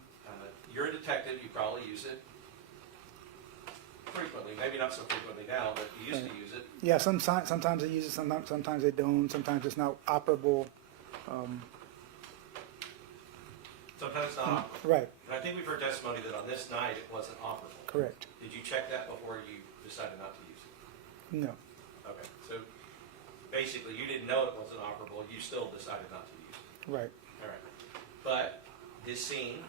You're a detective. You probably use it frequently. Maybe not so frequently now, but you used to use it. Yeah, sometimes I use it, sometimes they don't. Sometimes it's not operable. Sometimes it's not operable. Right, And I think we've heard testimony that on this night it wasn't operable. correct. Did you check that before you decided not to use it? No, Okay, so basically you didn't know it wasn't operable, you still decided not to use it. right. All right. But this scene,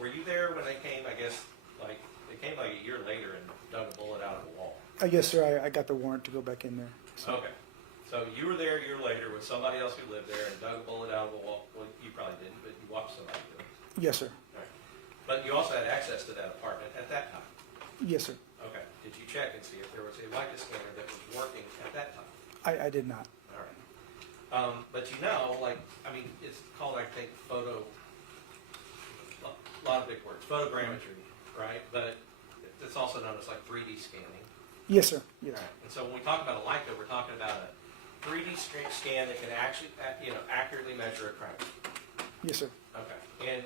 were you there when they came, I guess, like, they came like a year later and dug a bullet out of the wall? Yes, sir. I got the warrant to go back in there. So. Okay. So you were there a year later with somebody else who lived there and dug a bullet out of the wall. Well, you probably didn't, but you watched somebody do it. Yes, sir. All right. But you also had access to that apartment at that time. Yes, sir. Okay. Did you check and see if there was a Leica scanner that was working at that time? I did not. All right. But you know, like, I mean, it's called, I think, photo, a lot of big words, photogrammetry, right? But it's also known as like 3D scanning. Yes, sir. Yes. Right. And so when we talk about a Leica, we're talking about a 3D scan that can actually, accurately measure a crime. Yes, sir. Okay. And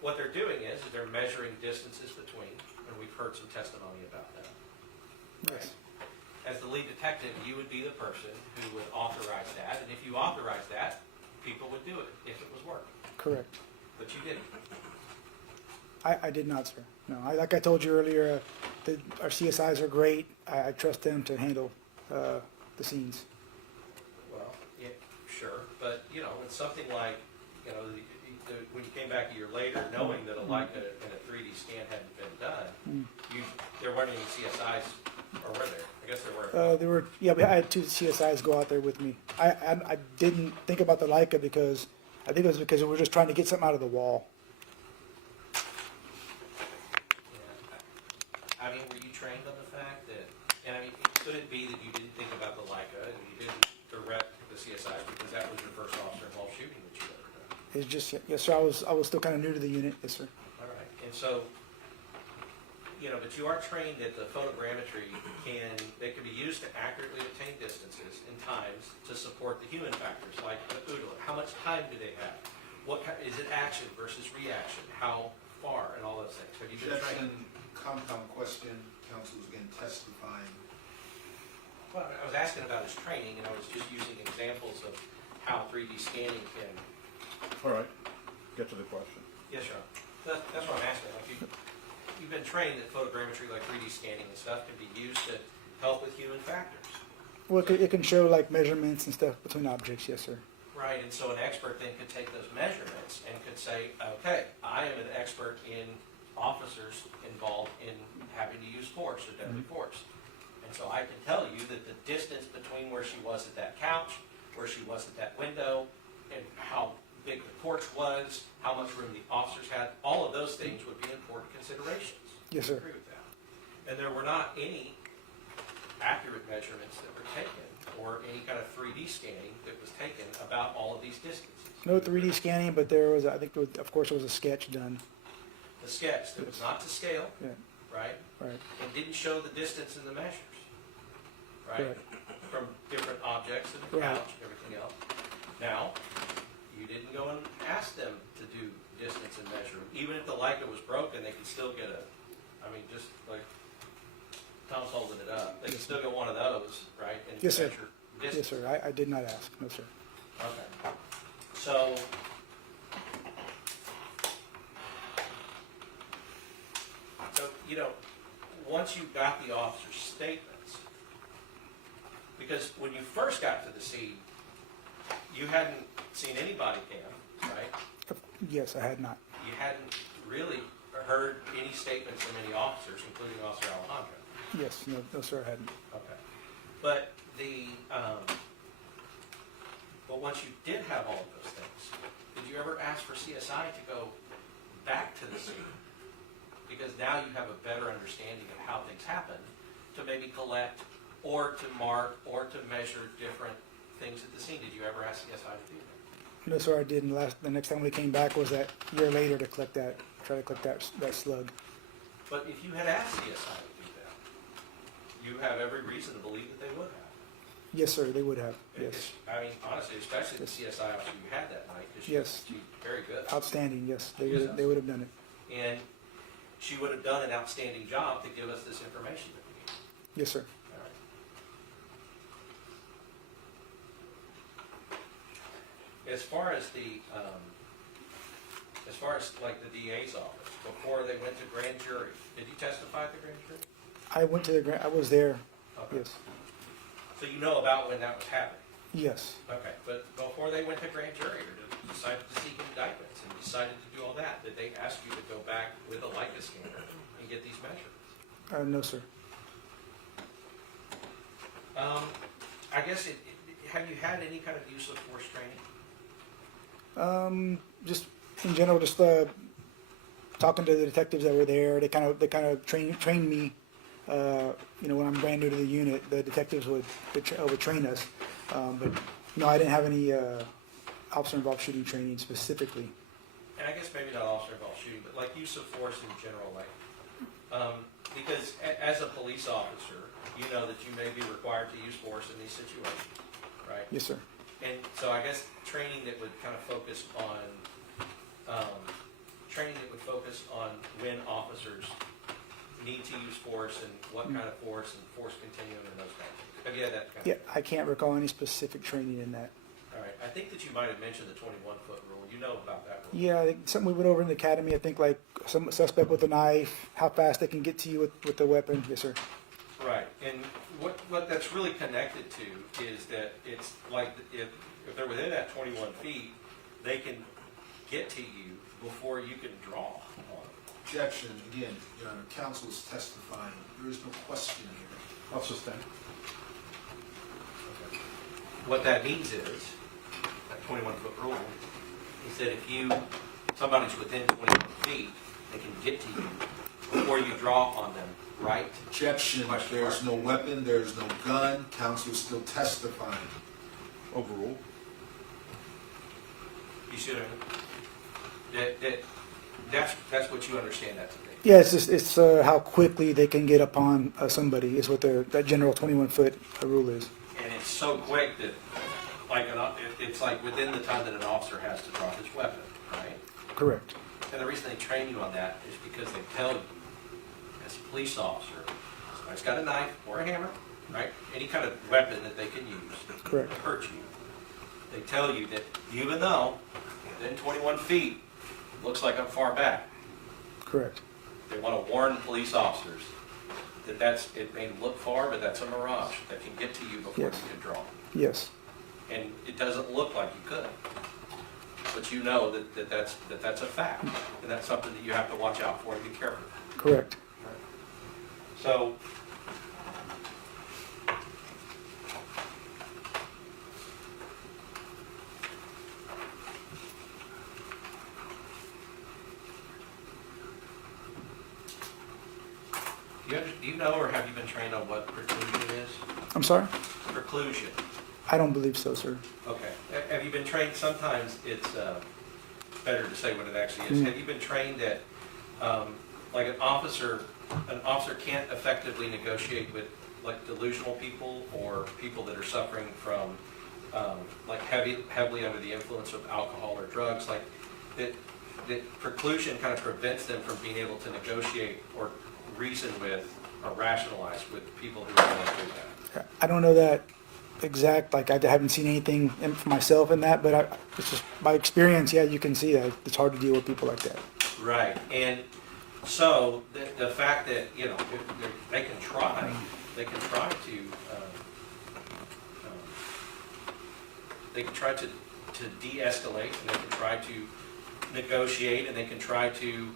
what they're doing is they're measuring distances between, and we've heard some testimony about that. Yes. As the lead detective, you would be the person who would authorize that, and if you authorize that, people would do it if it was working. Correct. But you didn't. I did not, sir. No, like I told you earlier, our CSIs are great. I trust them to handle the scenes. Well, yeah, sure, but, you know, it's something like, you know, when you came back a year later, knowing that a Leica and a 3D scan hadn't been done, there weren't any CSIs, or were there? I guess there were. I had two CSIs go out there with me. I didn't think about the Leica because I think it was because we were just trying to get something out of the wall. I mean, were you trained on the fact that, and I mean, could it be that you didn't think about the Leica and you didn't direct the CSI because that was your first officer-involved shooting that you ever done? It's just, yes, sir. I was still kind of new to the unit. Yes, sir. All right, and so, you know, but you are trained that the photogrammetry can be used to accurately obtain distances and times to support the human factors, like the OODA. How much time do they have? Is it action versus reaction? How far, and all those things? Have you been trained? Objection, compound question, counsel is again testifying. Well, I was asking about his training, and I was just using examples of how 3D scanning can. All right, get to the question. Yes, sir. That's what I'm asking. Like you've been trained that photogrammetry, like 3D scanning and stuff, can be used to help with human factors. Well, it can show like measurements and stuff between objects. Yes, sir. Right, and so an expert then could take those measurements and could say, okay, I am an expert in officers involved in having to use force or deadly force. And so I can tell you that the distance between where she was at that couch, where she was at that window, and how big the porch was, how much room the officers had, all of those things would be important considerations. Yes, sir. I agree with that. And there were not any accurate measurements that were taken or any kind of 3D scanning that was taken about all of these distances. No 3D scanning, but there was, I think, of course, there was a sketch done. The sketch that was not to scale, Yeah. right? Right. And didn't show the distance in the measures, right? Correct. From different objects and the Right. couch and everything else. Now, you didn't go and ask them to do distance and measure. Even if the Leica was broken, they could still get just like Tom's holding it up, they could still get one of those, right? And Yes, sir. measure distance. Yes, sir. I did not ask. No, sir. Okay. So, once you got the officer's statements, because when you first got to the scene, you hadn't seen any body cam, right? Yes, I had not. You hadn't really heard any statements from any officers, including Officer Alejandro. Yes, no, sir, I hadn't. Okay. But but once you did have all of those things, did you ever ask for CSI to go back to the scene? Because now you have a better understanding of how things happen, to maybe collect, or to mark, or to measure different things at the scene. Did you ever ask CSI to do that? No, sir, I didn't. The next time we came back was that year later to try to collect that slug. But if you had asked CSI to do that, you have every reason to believe that they would have. Yes, sir, they would have. Yes. I mean, honestly, especially the CSI officer you had that night, because Yes. she's very good. Outstanding. Yes, they would have done it. And she would have done an outstanding job to give us this information that we need. Yes, sir. All right. As far as like the DA's office, before they went to grand jury, did you testify at the grand jury? I went to I was there. Okay. Yes. So you know about when that was happening? Yes. Okay, but before they went to grand jury or decided to seek indictments and decided to do all that, did they ask you to go back with a Leica scanner and get these measurements? No, sir. I guess, have you had any kind of use of force training? Just in general, just talking to the detectives that were there. They kind of trained me. When I'm brand new to the unit, the detectives would train us. But no, I didn't have any officer-involved shooting training specifically. And I guess maybe not officer-involved shooting, but like use of force in general, like, because as a police officer, you know that you may be required to use force in these situations, right? Yes, sir. And so I guess training that would kind of focus on, when officers need to use force and what kind of force and force continuum and those kinds of things. Have you had that kind Yeah, I can't recall any specific training in that. All right. I think that you might have mentioned the 21-foot rule. You know about that rule. Yeah, I think something we went over in the academy. I think like some suspect with a knife, how fast they can get to you with the weapon. Yes, sir. Right. And what that's really connected to is that it's like if they're within that 21 feet, they can get to you before you can draw on them. Objection, again, Your Honor, counsel is testifying. There is no question here. I'll sustain. What that means is, that 21-foot rule, is that if somebody's within 21 feet, they can get to you before you draw on them, right? Objection, there's no weapon, there's no gun, counsel is still testifying. Overruled. You see what I mean? That's what you understand that to be. Yeah, it's how quickly they can get upon somebody is what that general 21-foot rule is. And it's so quick that, it's like within the time that an officer has to drop his weapon, right? Correct. And the reason they train you on that is because they tell you, as a police officer, somebody's got a knife or a hammer, right? Any kind of weapon that they can use Correct. to hurt you. They tell you that even though within 21 feet looks like I'm far back, Correct. they want to warn police officers that it may look far, but that's a mirage that can get to you before Yes. you can draw. Yes. And it doesn't look like you could. But you know that's a fact, and that's something that you have to watch out for and be careful. Correct. So, do you know or have you been trained on what preclusion is? I'm sorry? Preclusion. I don't believe so, sir. Okay. Have you been trained? Sometimes it's better to say what it actually is. Have you been trained that, like an officer can't effectively negotiate with like delusional people or people that are suffering from like heavily under the influence of alcohol or drugs, like that preclusion kind of prevents them from being able to negotiate or reason with or rationalize with people who are going through that. I don't know that exact, like I haven't seen anything for myself in that, but it's just by experience, yeah, you can see that it's hard to deal with people like that. Right, and so the fact that, they can try to de-escalate, and they can try to negotiate, and they can try to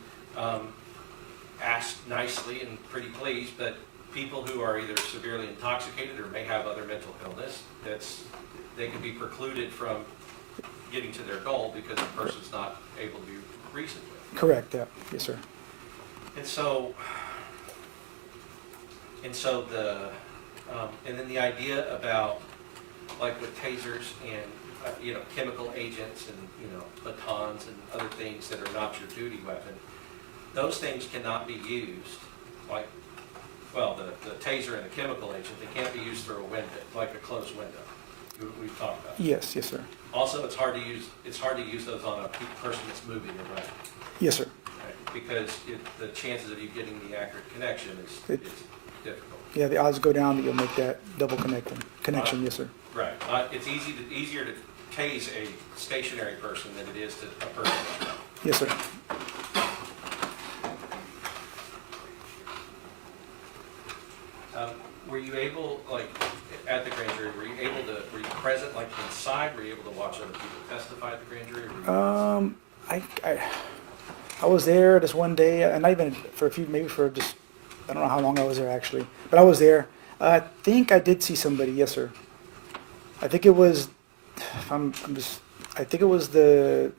ask nicely and pretty please, but people who are either severely intoxicated or may have other mental illness, they can be precluded from getting to their goal because the person's not able to be reasoned with. Correct, yeah, yes, sir. And so and then the idea about, like with tasers and, chemical agents and, batons and other things that are not your duty weapon, those things cannot be used, the taser and the chemical agent, they can't be used through a window, like a closed window. We've talked about. Yes, yes, sir. Also, it's hard to use those on a person that's moving or running. Yes, sir. Right? Because the chances of you getting the accurate connection is difficult. Yeah, the odds go down that you'll make that double connection, yes, sir. Right. It's easier to tase a stationary person than it is to a person that's running. Yes, sir. Were you able, at the grand jury, were you present, inside? Were you able to watch other people testify at the grand jury? Or were you I was there this one day, and not even for I don't know how long I was there actually, but I was there. I think I did see somebody, yes, sir. I think it was, I think it was the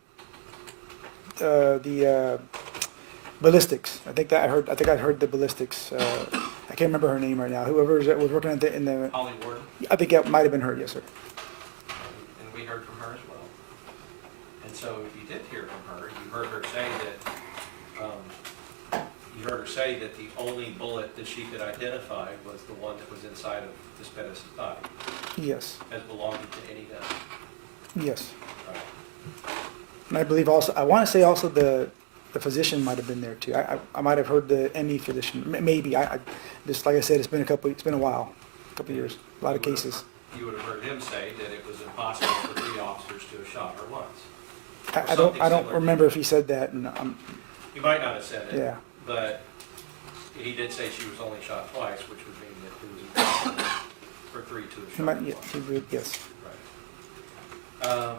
ballistics. I think I heard the ballistics. I can't remember her name right now. Whoever was working in the. Holly Warden? I think it might have been her. Yes, sir. And we heard from her as well. And so if you did hear from her, you heard her say that the only bullet that she could identify was the one that was inside of Miss Perez's body. Yes. As belonging to any gun. Yes. Right. And I believe also, I want to say also the physician might have been there too. I might have heard the ME physician, maybe. Just like I said, it's been a while, a couple years, a lot of cases. You would have heard him say that it was impossible for 3 officers to have shot her once. I don't remember if he said that. And He might not have said it. Yeah. But he did say she was only shot twice, which would mean that it was impossible for 3 to have he shot might, her yeah, twice. yes. Right.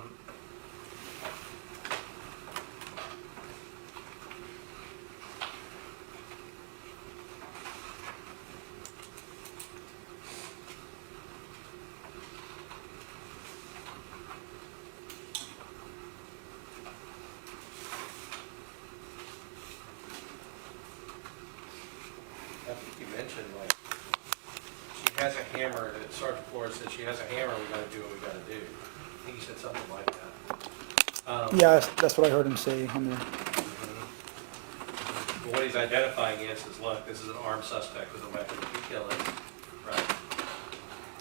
I think you mentioned, she has a hammer, that Sergeant Flores said she has a hammer, we gotta do what we gotta do. I think he said something like that. Yeah, that's what I heard him say on there. But what he's identifying is, look, this is an armed suspect with a weapon, if you kill him, right?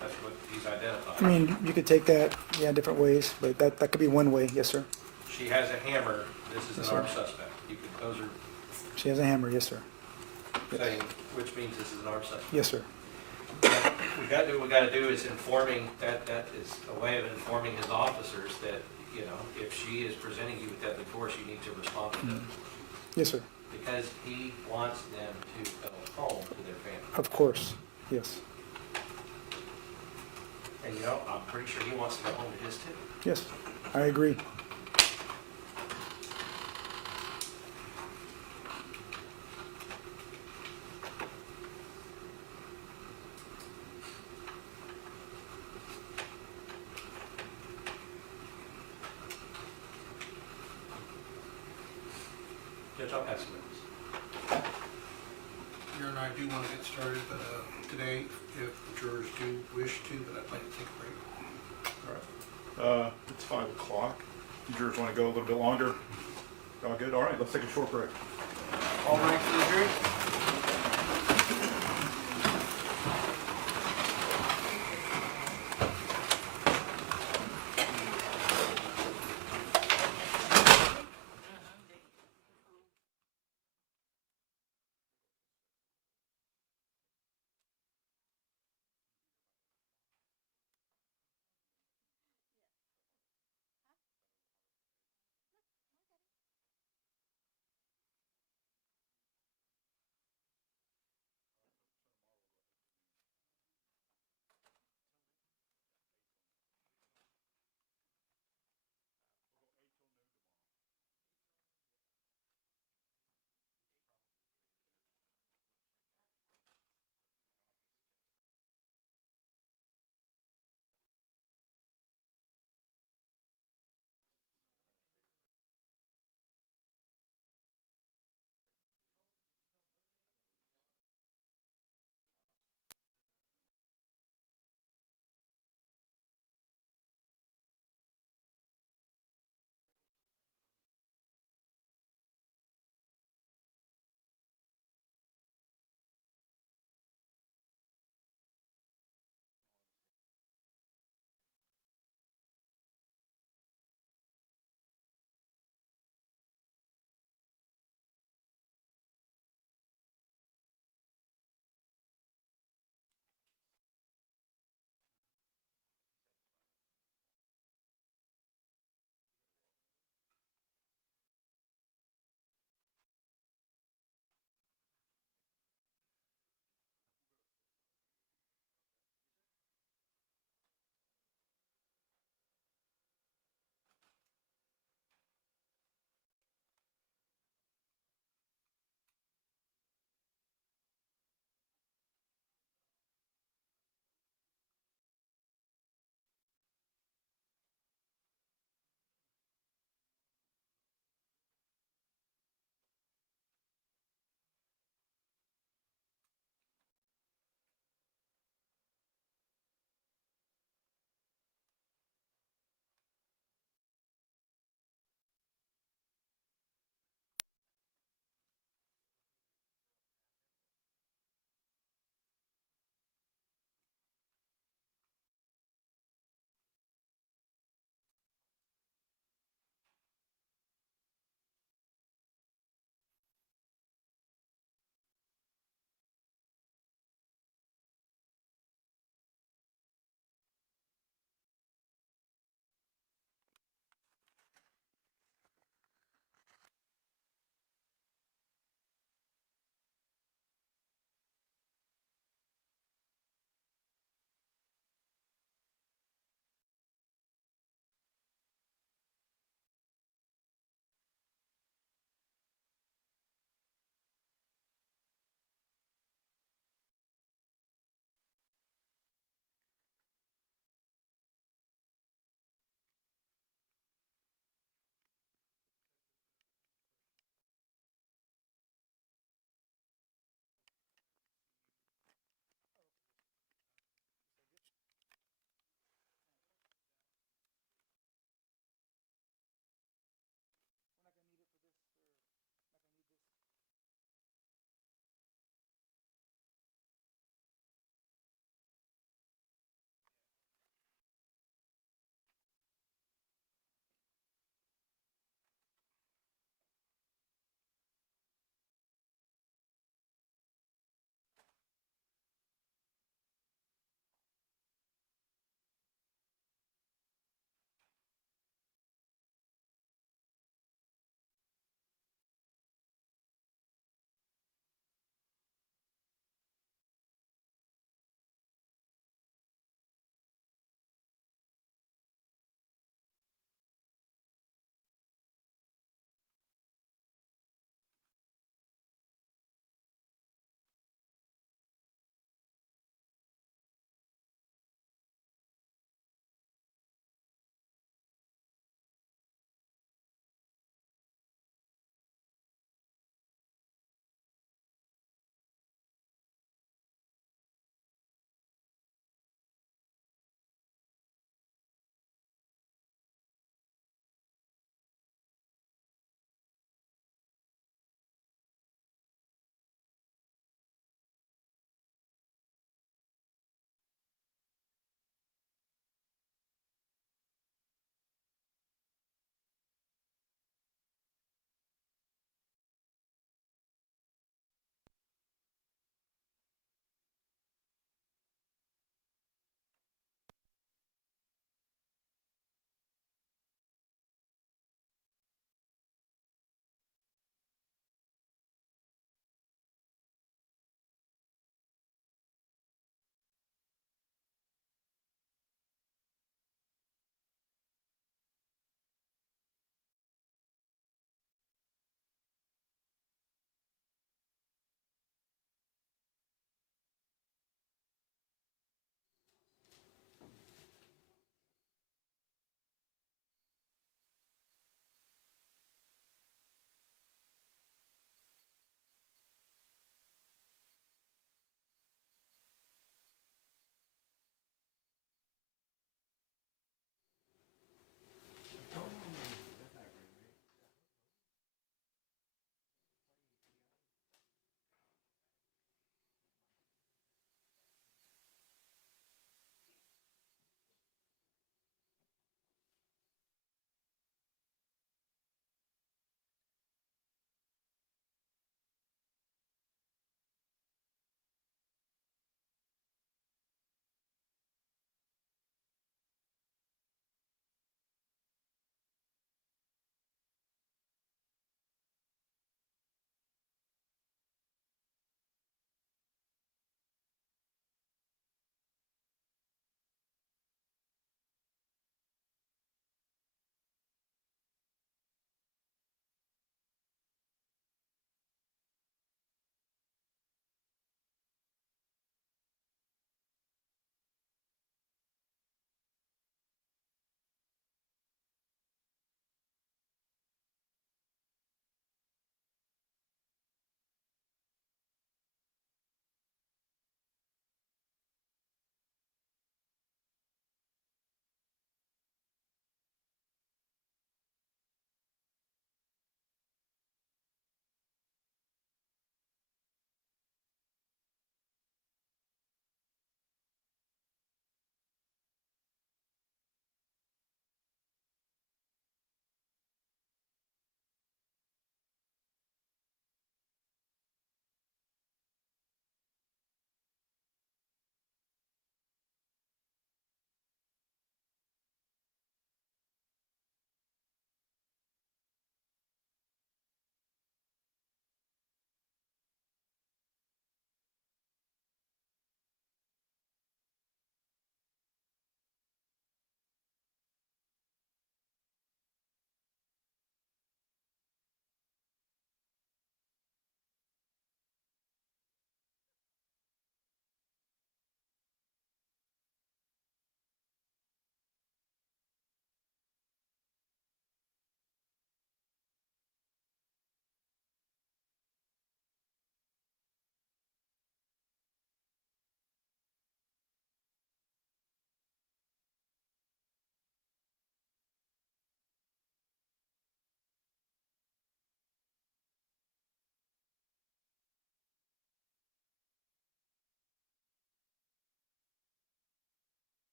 That's what he's identifying. I mean, you could take that, different ways, but that could be one way, yes, sir. She has a hammer, this is Yes, an armed sir. suspect. Those are She has a hammer, yes, sir. saying, which means this is an armed suspect. Yes, sir. We got to do what we got to do is informing, that is a way of informing his officers that, if she is presenting you with deadly force, you need to respond to them. Yes, sir. Because he wants them to go home to their family. Of course, yes. And I'm pretty sure he wants to go home to his too. Yes, I agree. Judge, I'll pass it. Your and I do want to get started today if the jurors do wish to, but I'd like to take a break. All right. It's 5 o'clock. You jurors want to go a little bit longer? All good? All right, let's take a short break. All right, for the jury?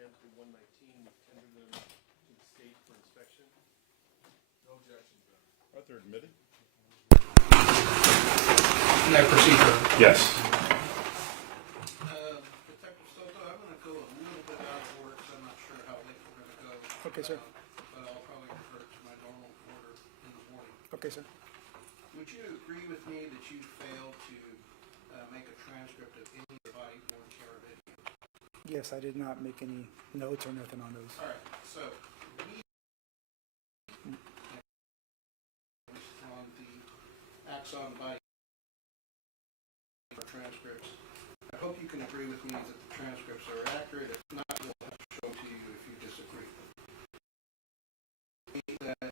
10 through 119, we've tendered them to the state for inspection. No objection, Your Honor. Right, they're admitted? Can I proceed, Your Honor? Yes. Detective Soto, I'm gonna go a little bit out of order, because I'm not sure how late we're gonna go. Okay, sir. But I'll probably revert to my normal order in the morning. Okay, sir. Would you agree with me that you failed to make a transcript of any of the body worn camera video? Yes, I did not make any notes or nothing on those. All right, so we on the acts on the body transcripts. I hope you can agree with me that the transcripts are accurate. If not, we'll have to show to you if you disagree. That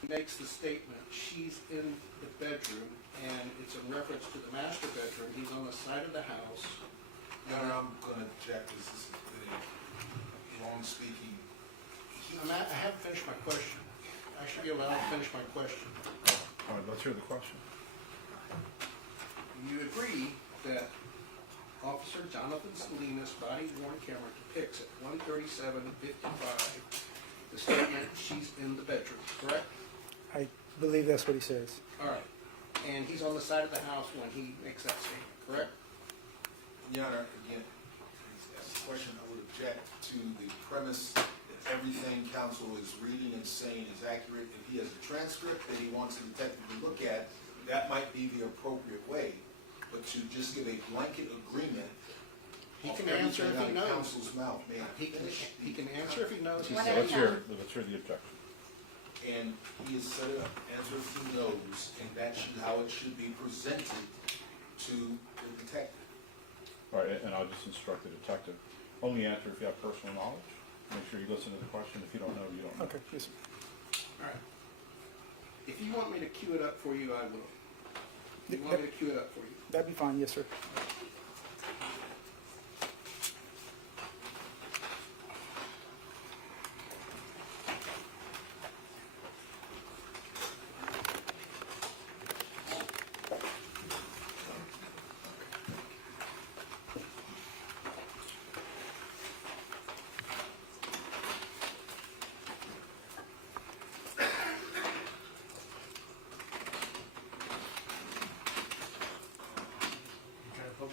he makes the statement, she's in the bedroom, and it's in reference to the master bedroom. He's on the side of the house. Your Honor, I'm gonna object, this is a long speaking. I haven't finished my question. I should be allowed to finish my question. All right, let's hear the question. You agree that Officer Jonathan Salinas' body-worn camera depicts at 1:37:55 the statement, she's in the bedroom, correct? I believe that's what he says. All right. And he's on the side of the house when he makes that statement, correct? Your Honor, again, he's asked the question, I would object to the premise that everything counsel is reading and saying is accurate. If he has a transcript that he wants the detective to look at, that might be the appropriate way. But to just give a blanket agreement. He can answer if he knows. Counsel's mouth, may I He can answer if he knows. He He's said- Let's hear the objection. And he has said it up, answer if he knows, and that's how it should be presented to the detective. All right, and I'll just instruct the detective, only answer if you have personal knowledge. Make sure you listen to the question. If you don't know, you don't know. Okay, yes, sir. All right. If you want me to cue it up for you, I will. You want me to cue it up for you? That'd be fine, yes, sir. Trying to poke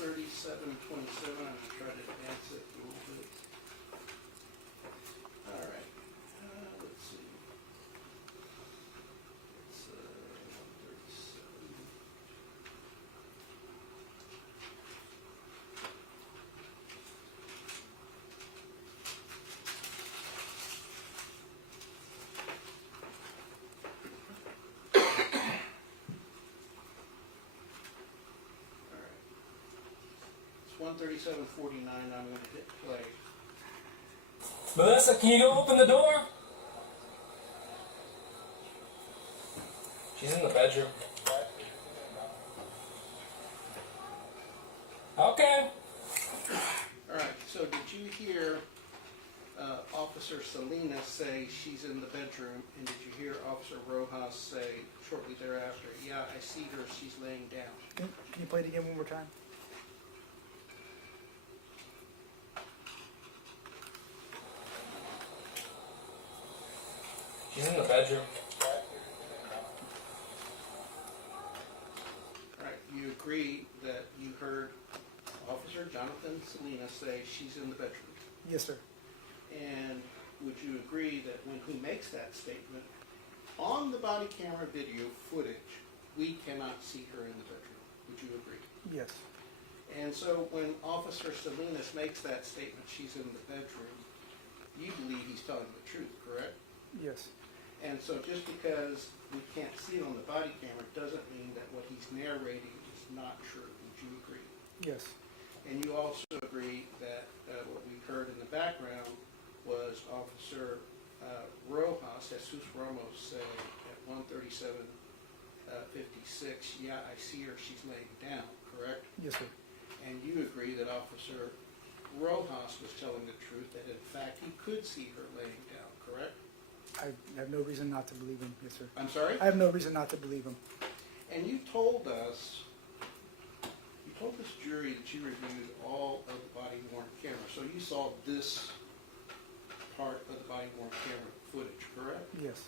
137:27, I'm gonna try to advance it a little bit. All right, let's see. It's 137. It's 137:49, I'm gonna hit play. Melissa, can you go open the door? She's in the bedroom. Okay. Alright, so did you hear Officer Salinas say she's in the bedroom, and did you hear Officer Rojas say shortly thereafter, yeah, I see her, she's laying down? Can you play it again one more time? She's in the bedroom. Alright, you agree that you heard Officer Jonathan Salinas say she's in the bedroom? Yes, sir. And would you agree that when he makes that statement, on the body camera video footage, we cannot see her in the bedroom? Would you agree? Yes. And so when Officer Salinas makes that statement, she's in the bedroom, you believe he's telling the truth, correct? Yes. And so just because we can't see it on the body camera doesn't mean that what he's narrating is not true. Would you agree? Yes. And you also agree that what we heard in the background was Officer Rojas, Jesus Ramos, say at 137:56, yeah, I see her, she's laying down, correct? Yes, sir. And you agree that Officer Rojas was telling the truth, that in fact he could see her laying down, correct? I have no reason not to believe him. Yes, sir. I'm sorry? I have no reason not to believe him. And you told this jury that you reviewed all of the body worn camera, so you saw this part of the body worn camera footage, correct? Yes.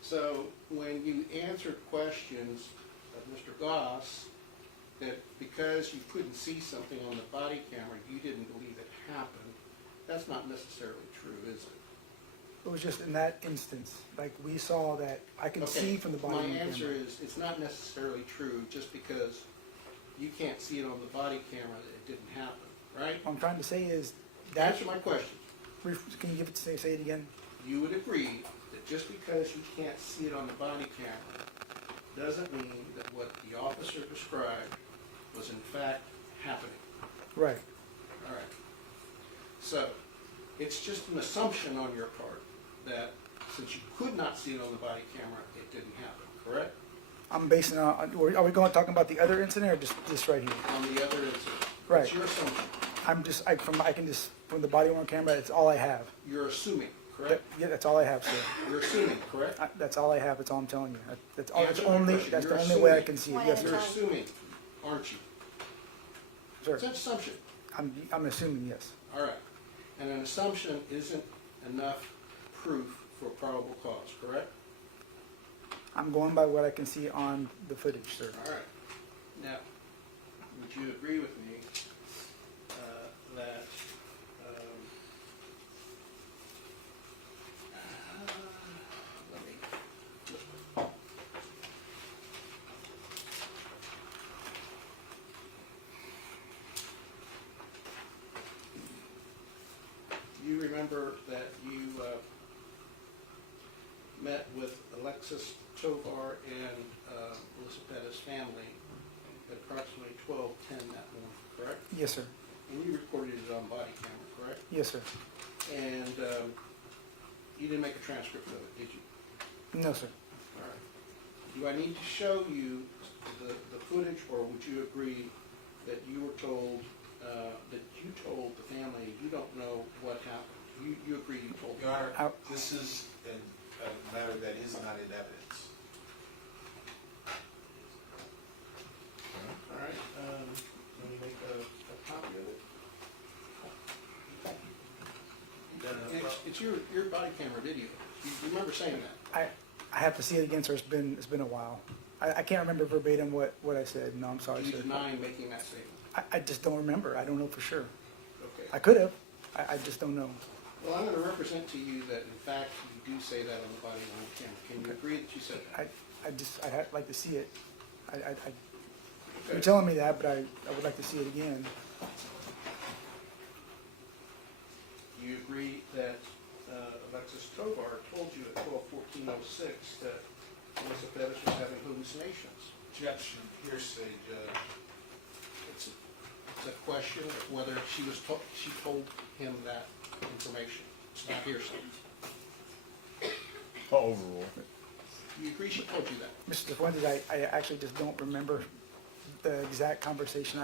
So when you answered questions of Mr. Goss, that because you couldn't see something on the body camera, you didn't believe it happened, that's not necessarily true, is it? It was just in that instance, like we saw that I can see from the body My camera. answer is, it's not necessarily true just because you can't see it on the body camera that it didn't happen, right? What I'm trying to say is that. Answer my question. Can you say it again? You would agree that just because you can't see it on the body camera doesn't mean that what the officer described was in fact happening. Right. All right. So, it's just an assumption on your part that since you could not see it on the body camera, it didn't happen, correct? I'm basing on. Are we talking about the other incident or just this right here? On the other incident. Right. It's your assumption. From the body worn camera, it's all I have. You're assuming, correct? Yeah, that's all I have, sir. You're assuming, correct? That's all I have. That's all I'm telling you. That's the Answer my only. question. That's You're the only way I assuming. can see it. Yes, You're sir. assuming, aren't you? Sir, It's an assumption. I'm assuming yes. All right. And an assumption isn't enough proof for probable cause, correct? I'm going by what I can see on the footage, sir. All right. Now, would you agree with me that let me you remember that you met with Alexis Tovar and Melissa Perez's family at approximately 12:10 that morning, correct? Yes, sir. And you recorded it on body camera, correct? Yes, sir. And you didn't make a transcript of it, did you? No, sir. All right. Do I need to show you the footage, or would you agree that you were told, that you told the family you don't know what happened? You agree you told them? Your Honor, this is a matter that is not in evidence. All right, can you make a copy of it? It's your body camera video. You remember saying that? I have to see it again, sir. It's been a while. I can't remember verbatim what I said. No, I'm sorry, Do you sir. deny making that statement? I just don't remember. I don't know for sure. Okay. I could have. I just don't know. Well, I'm going to represent to you that in fact you do say that on the body line camera. Can you agree that you said that? I'd like to see it. Okay. You're telling me that, but I would like to see it again. You agree that Alexis Tovar told you at 12:14:06 that Melissa Pettis was having hallucinations? Objection, hearsay, Judge. It's a question of whether she told him that information. It's not hearsay. Overrule. You agree she told you that? Mr. Fuentes, I actually just don't remember the exact conversation.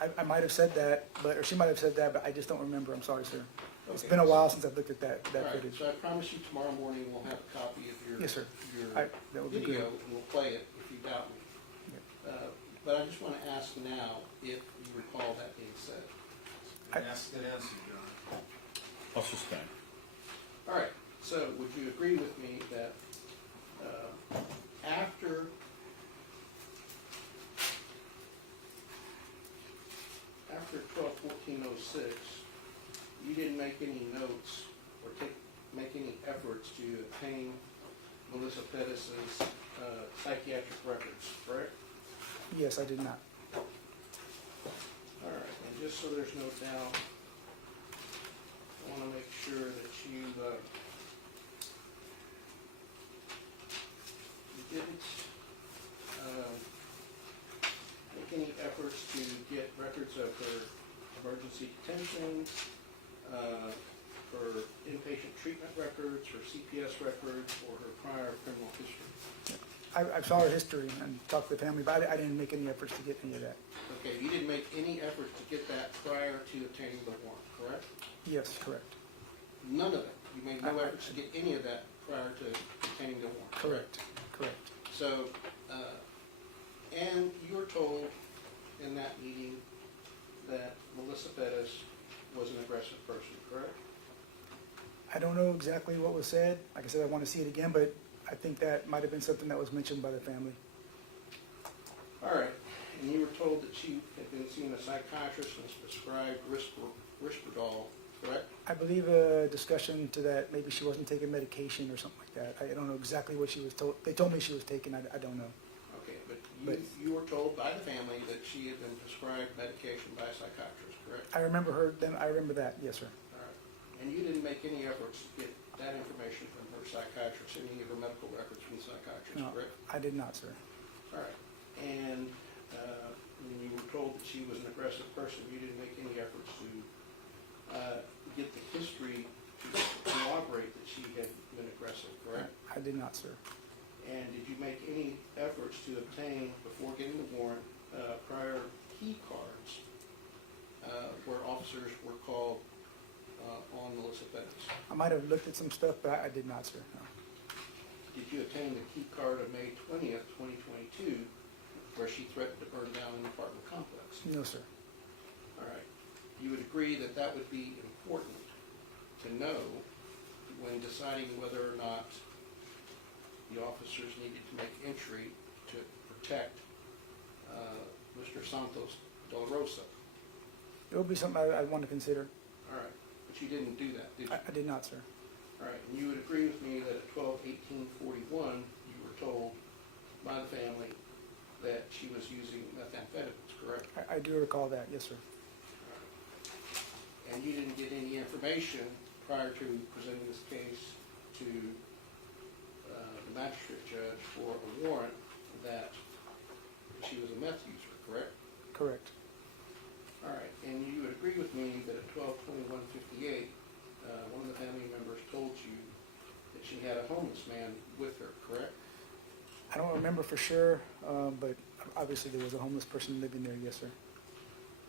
I might have said that, or she might have said that, but I just don't remember. I'm sorry, sir. It's Okay. been a while since I've looked at that All right, footage. so I promise you tomorrow morning we'll have a copy of your, Yes, sir. your That would be video, good. and we'll play it if you doubt me. But I just want to ask now if you recall that being said. Ask that answer, John. I'll sustain. All right, so would you agree with me that after after 12:14:06, you didn't make any notes or make any efforts to obtain Melissa Pettis's psychiatric records, correct? Yes, I did not. All right, and just so there's no doubt, I want to make sure that you didn't make any efforts to get records of her emergency detention, her inpatient treatment records, her CPS records, or her prior criminal history. I saw her history and talked to the family, but I didn't make any efforts to get any of that. Okay, you didn't make any efforts to get that prior to obtaining the warrant, correct? Yes, correct. None of it. You made no efforts to get any of that prior to obtaining the warrant. Correct. Correct. So, and you were told in that meeting that Melissa Pettis was an aggressive person, correct? I don't know exactly what was said. Like I said, I want to see it again, but I think that might have been something that was mentioned by the family. All right, and you were told that she had been seeing a psychiatrist and was prescribed Risperdal, correct? I believe a discussion to that, maybe she wasn't taking medication or something like that. I don't know exactly what she was told. They told me she was taking, I don't know. Okay, but you were told by the family that she had been prescribed medication by a psychiatrist, correct? I remember that, yes, sir. All right, and you didn't make any efforts to get that information from her psychiatrist, any of her medical records from the psychiatrist, No, correct? I did not, sir. All right, and when you were told that she was an aggressive person, you didn't make any efforts to get the history to corroborate that she had been aggressive, correct? I did not, sir. And did you make any efforts to obtain, before getting the warrant, prior key cards where officers were called on Melissa Pettis? I might have looked at some stuff, but I did not, sir. No. Did you obtain the key card of May 20th, 2022, where she threatened to burn down an apartment complex? No, sir. All right. You would agree that that would be important to know when deciding whether or not the officers needed to make entry to protect Mr. Santos de la Rosa. It would be something I'd want to consider. All right. But you didn't do that, did you? I did not, sir. All right. And you would agree with me that at 12/18/41, you were told by the family that she was using methamphetamines, correct? I do recall that, yes, sir. And you didn't get any information prior to presenting this case to the magistrate judge for a warrant that she was a meth user, correct? Correct. All right, and you would agree with me that at 12/21/58, one of the family members told you that she had a homeless man with her, correct? I don't remember for sure, but obviously there was a homeless person living there, yes, sir.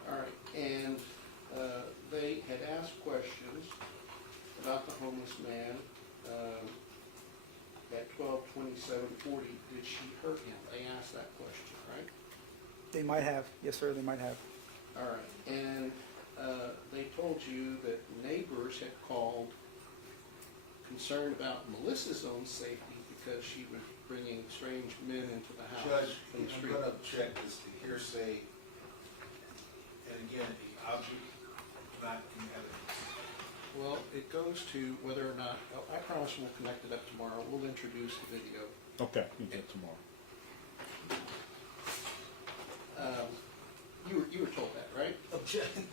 All right, and they had asked questions about the homeless man at 12/27/40. Did she hurt him? They asked that question, right? They might have, yes, sir, they might have. All right, and they told you that neighbors had called concerned about Melissa's own safety because she was bringing strange men into the house Judge, from the I'm street. gonna check this to hearsay, and again, the object not in evidence. Well, it goes to whether or not, I promise we'll connect it up tomorrow. We'll introduce the video. Okay, you get tomorrow. You were told that, right?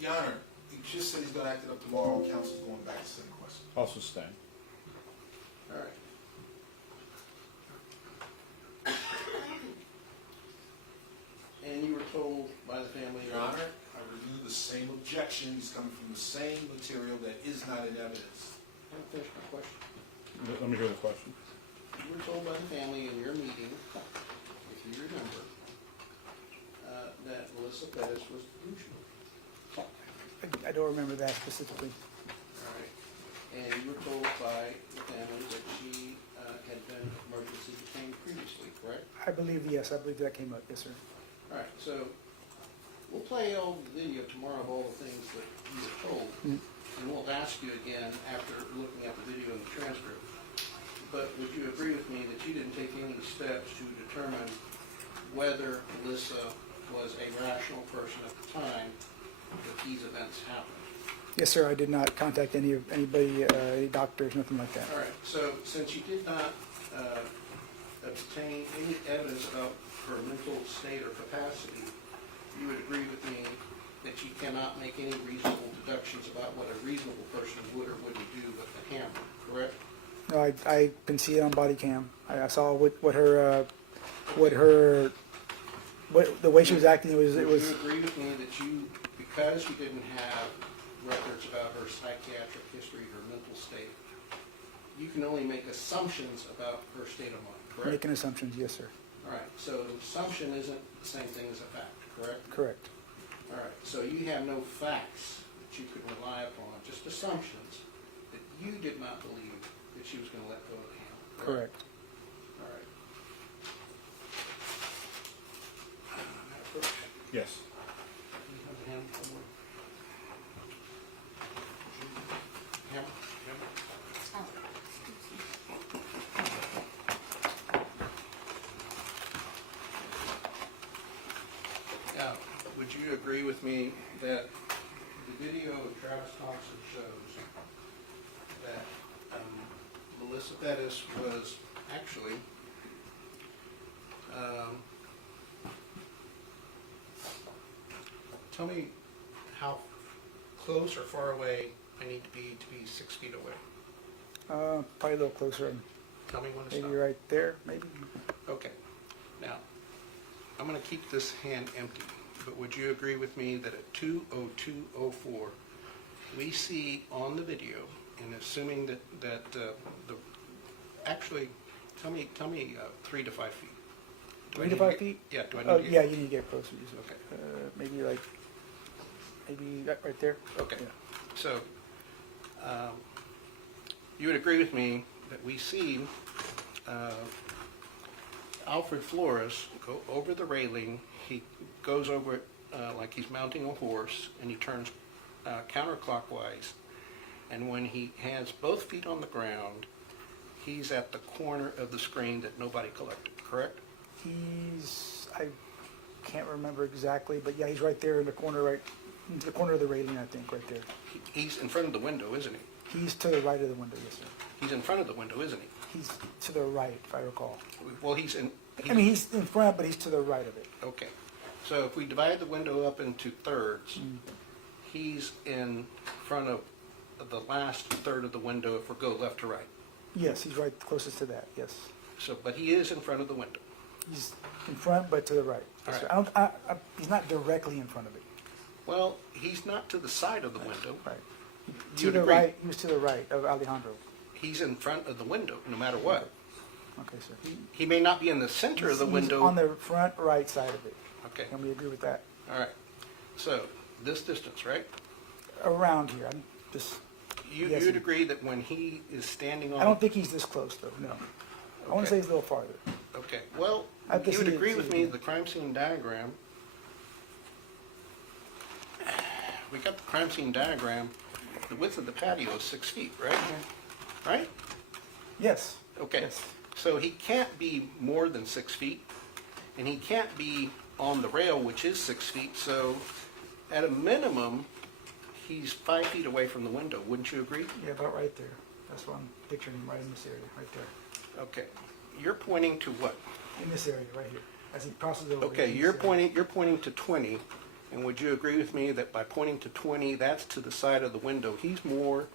Your Honor, he just said he's gonna act it up tomorrow, counsel's going back to the same question. I'll sustain. All right. And you were told by the family, Your Honor, I reviewed the same objection, he's coming from the same material that is not in evidence. Let me finish my question. Let me hear the question. You were told by the family in your meeting, if you remember, that Melissa Perez was delusional. I don't remember that specifically. All right. And you were told by the family that she had been emergency detained previously, correct? I believe, yes, I believe that came up, yes, sir. All right, so we'll play all the video tomorrow of all the things that you were told, and we'll ask you again after looking at the video and the transcript. But would you agree with me that you didn't take any steps to determine whether Melissa was a rational person at the time that these events happened? Yes, sir, I did not contact anybody, any doctors, nothing like that. All right, so since you did not obtain any evidence about her mental state or capacity, you would agree with me that you cannot make any reasonable deductions about what a reasonable person would or wouldn't do with the hammer, correct? No, I can see it on body cam. I saw the way she was acting. It was. Would you agree with me that because you didn't have records about her psychiatric history, her mental state, you can only make assumptions about her state of mind, correct? Making assumptions, yes, sir. All right, so an assumption isn't the same thing as a fact, correct? Correct. All right, so you have no facts that you could rely upon, just assumptions that you did not believe that she was going to let go of the hammer. Correct. All right. Yes. Do you have the hammer somewhere? Hammer? Now, would you agree with me that the video of Travis Thompson shows that Melissa Bettis was actually tell me how close or far away I need to be 6 feet away. Probably a little closer. Tell me when to Maybe stop. right there, maybe. Okay. Now, I'm going to keep this hand empty, but would you agree with me that at 2:02:04, we see on the video, and assuming that actually, tell me 3 to 5 feet. Do I 3 to need 5 get- feet? Yeah. Do I need Oh, to get- yeah, you need to get closer. Okay. Maybe right there. Okay. Yeah. So, you would agree with me that we see Alfred Flores go over the railing. He goes over it like he's mounting a horse, and he turns counterclockwise. And when he has both feet on the ground, he's at the corner of the screen that nobody collected, correct? I can't remember exactly, but yeah, he's right there in the corner, right into the corner of the railing, I think, right there. He's in front of the window, isn't he? He's to the right of the window, yes, sir. He's in front of the window, isn't he? He's to the right, if I recall. Well, he's in... I mean, he's in front, but he's to the right of it. Okay. So if we divide the window up into thirds, he's in front of the last third of the window if we go left to right. Yes, he's right closest to that, yes. So, but he is in front of the window. He's in front, but to the right. Yes, All sir. He's not directly in front of it. Well, he's not to the side of the window. Right. You To would the agree. right, he was to the right of Alejandro. He's in front of the window, no matter what. Okay, sir. He may not be in the center of the He's window. on the front right side of it. Okay. And we agree with that. All right. So, this distance, right? Around here, I'm just. You'd guessing. agree that when he is standing on... I don't think he's this close, though, no. I want to say he's a little farther. Okay, well, I have to you would see it, agree see with it me, again. the crime scene diagram, we got the crime scene diagram, the width of the patio is 6 feet, right? Right? Yes. Okay, Yes. So he can't be more than 6 feet, and he can't be on the rail, which is 6 feet. So at a minimum, he's 5 feet away from the window. Wouldn't you agree? Yeah, about right there. That's what I'm picturing him, right in this area, right there. Okay. You're pointing to what? In this area, right here, as he crosses over. Okay, in you're this area. pointing to 20, and would you agree with me that by pointing to 20, that's to the side of the window? He's more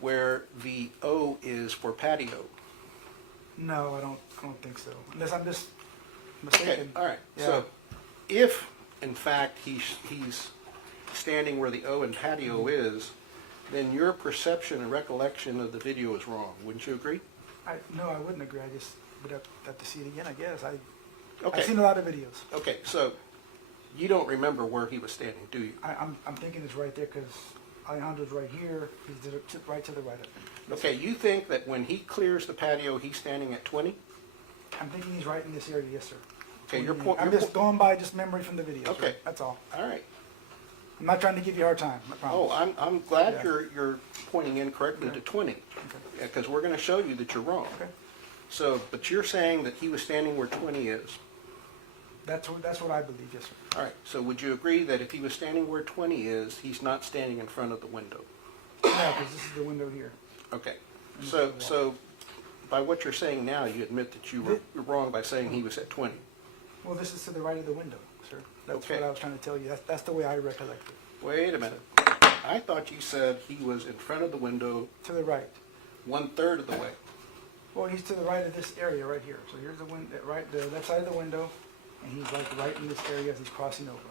where the O is for patio. No, I don't think so. Unless I'm just Okay, mistaken. all right. Yeah. So if, in fact, he's standing where the O in patio is, then your perception and recollection of the video is wrong. Wouldn't you agree? No, I wouldn't agree. I just would have to see it again, I guess. Okay. I've seen a lot of videos. Okay, so you don't remember where he was standing, do you? I'm thinking it's right there because Alejandro's right here. He's right to the right of him. Okay, you think that when he clears the patio, he's standing at 20? I'm thinking he's right in this area, yes, sir. Okay, I'm just going by just memory from the video. Okay. Sir. That's all. All right. I'm not trying to give you a hard time. I promise. Oh, I'm glad Yeah. you're pointing incorrectly to 20, because we're going to show you that you're wrong. Okay. So, but you're saying that he was standing where 20 is. That's what I believe, yes, sir. All right. So, would you agree that if he was standing where 20 is, he's not standing in front of the window? Yeah, because this is the window here. Okay. So, by what you're saying now, you admit that you were wrong by saying he was at 20. Well, this is to the right of the window, sir. That's Okay. what I was trying to tell you. That's the way I recollect it. Wait a minute. I thought you said he was in front of the window To the right. 1/3 of the way. Well, he's to the right of this area right here. So here's the the left side of the window, and he's like right in this area as he's crossing over.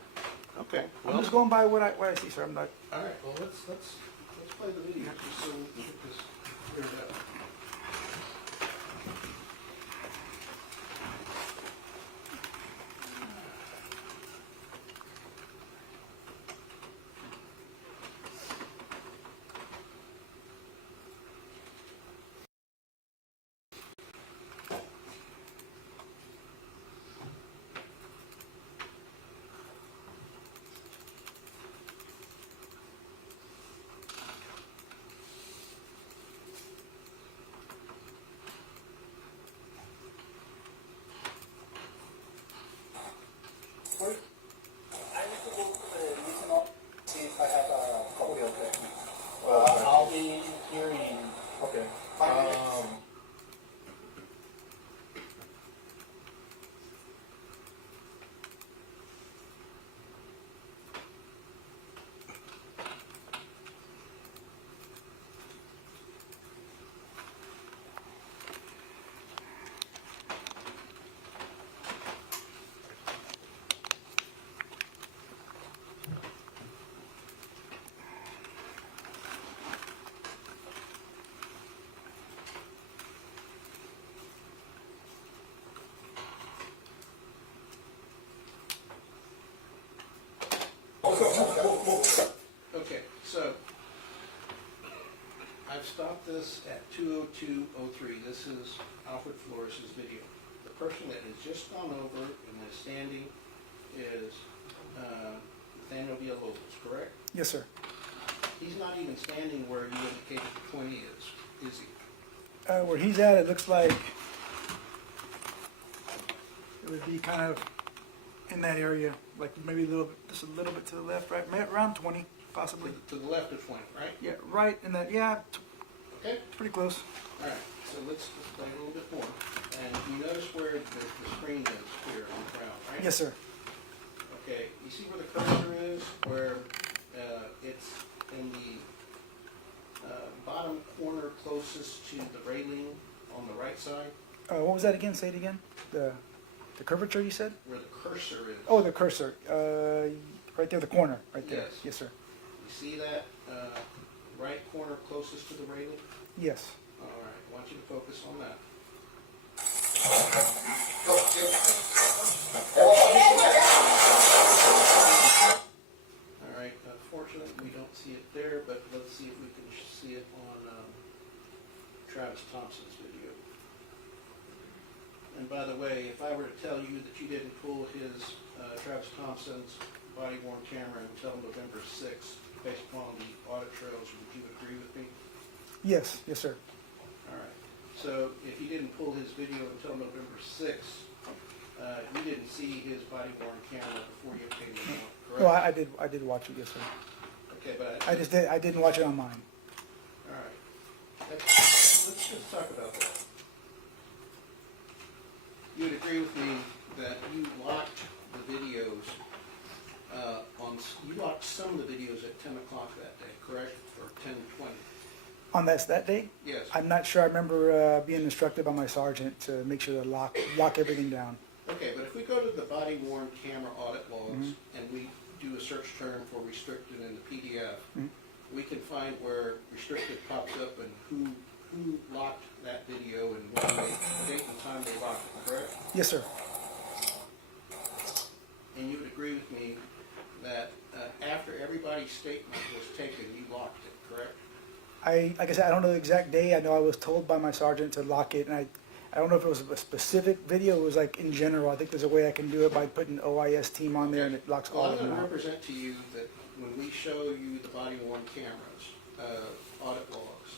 Okay. I'm just going by what I see, sir. I'm not. All right. Well, let's play the video just so we can get this cleared up. I need to go listen up, see if I have a copy of it. I'll be here in. Okay. 5 minutes. Okay, so I've stopped this at 2:02:03. This is Alfred Flores' video. The person that has just gone over and is standing is Nathaniel Villalobos, correct? Yes, sir. He's not even standing where you indicated the 20 is he? Where he's at, it looks like it would be kind of in that area, like maybe just a little bit to the left, right, around 20, possibly. To the left of 20, right? Yeah, right in that. Yeah, Okay. pretty close. All right, so let's play a little bit more. And you notice where the screen is here on the ground, right? Yes, sir. Okay, you see where the cursor is, where it's in the bottom corner closest to the railing on the right side, What was that again? Say it again. The curvature you said? where the cursor is. Oh, the cursor. Right there, the corner, right there. Yes. Yes, sir. You see that right corner closest to the railing? Yes. All right, I want you to focus on that. All right, unfortunately, we don't see it there, but let's see if we can see it on Travis Thompson's video. And by the way, if I were to tell you that you didn't pull his, Travis Thompson's body-worn camera until November 6th, based upon the audit trails, would you agree with me? Yes. Yes, sir. All right. So if you didn't pull his video until November 6th, you didn't see his body worn camera before you obtained the warrant, No, correct? I did watch it, yes, sir. Okay, but I didn't watch it on mine. all right. Let's just talk about that. You would agree with me that you locked the videos you locked some of the videos at 10 o'clock that day, correct? Or 10:20? On that day? Yes. I'm not sure. I remember being instructed by my sergeant to make sure to lock everything down. Okay, but if we go to the body worn camera audit logs and we do a search term for restricted in the PDF, we can find where restricted pops up and who locked that video and what date and time they locked it, correct? Yes, sir. And you would agree with me that after everybody's statement was taken, you locked it, correct? Like I said, I don't know the exact day. I know I was told by my sergeant to lock it, and I don't know if it was a specific video. It was like in general. I think there's a way I can do it by putting OIS team on there, and it locks all Well, I'm of them going to out. represent to you that when we show you the body worn cameras, audit logs,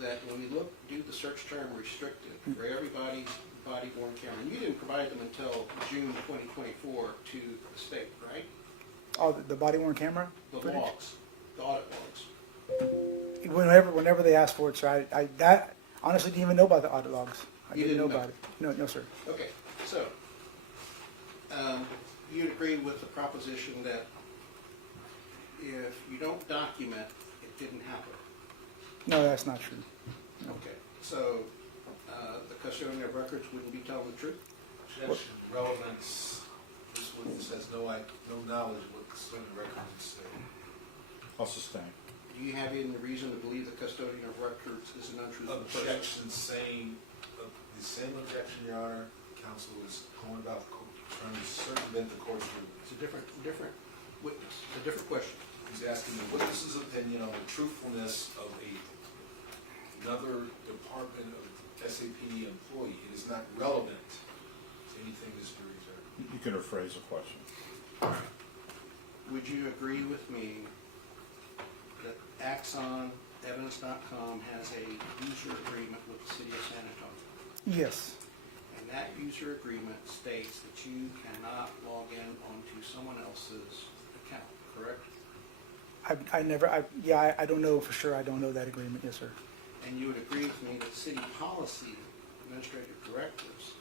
that when we do the search term restricted for everybody's body worn camera, and you didn't provide them until June 2024 to the state, right? Oh, the body worn camera? The footage? logs, the audit logs. Whenever they asked for it, sir. I that honestly didn't even know about the audit logs. I You didn't know didn't about it. No, sir. Okay, so, you'd agree with the proposition that if you don't document, it didn't happen? No, that's not true. Okay, so, the custodian of records wouldn't be telling the truth? Objection, relevance, this witness has no knowledge of what custodian records is saying. I'll sustain. Do you have any reason to believe the custodian of records is an untruthful person? Objection saying, the same objection, Your Honor, counsel is going about trying to circumvent the court's ruling. It's a different witness, a different question. He's asking the witness's opinion on the truthfulness of another department of SAPD employee. It is not relevant to anything this jury's heard. You can rephrase the question. Would you agree with me that Axon, Evidence.com has a user agreement with the city of San Antonio? Yes. And that user agreement states that you cannot log in onto someone else's account, correct? I don't know for sure. I don't know that agreement. Yes, sir. And you would agree with me that city policy, administrative directives,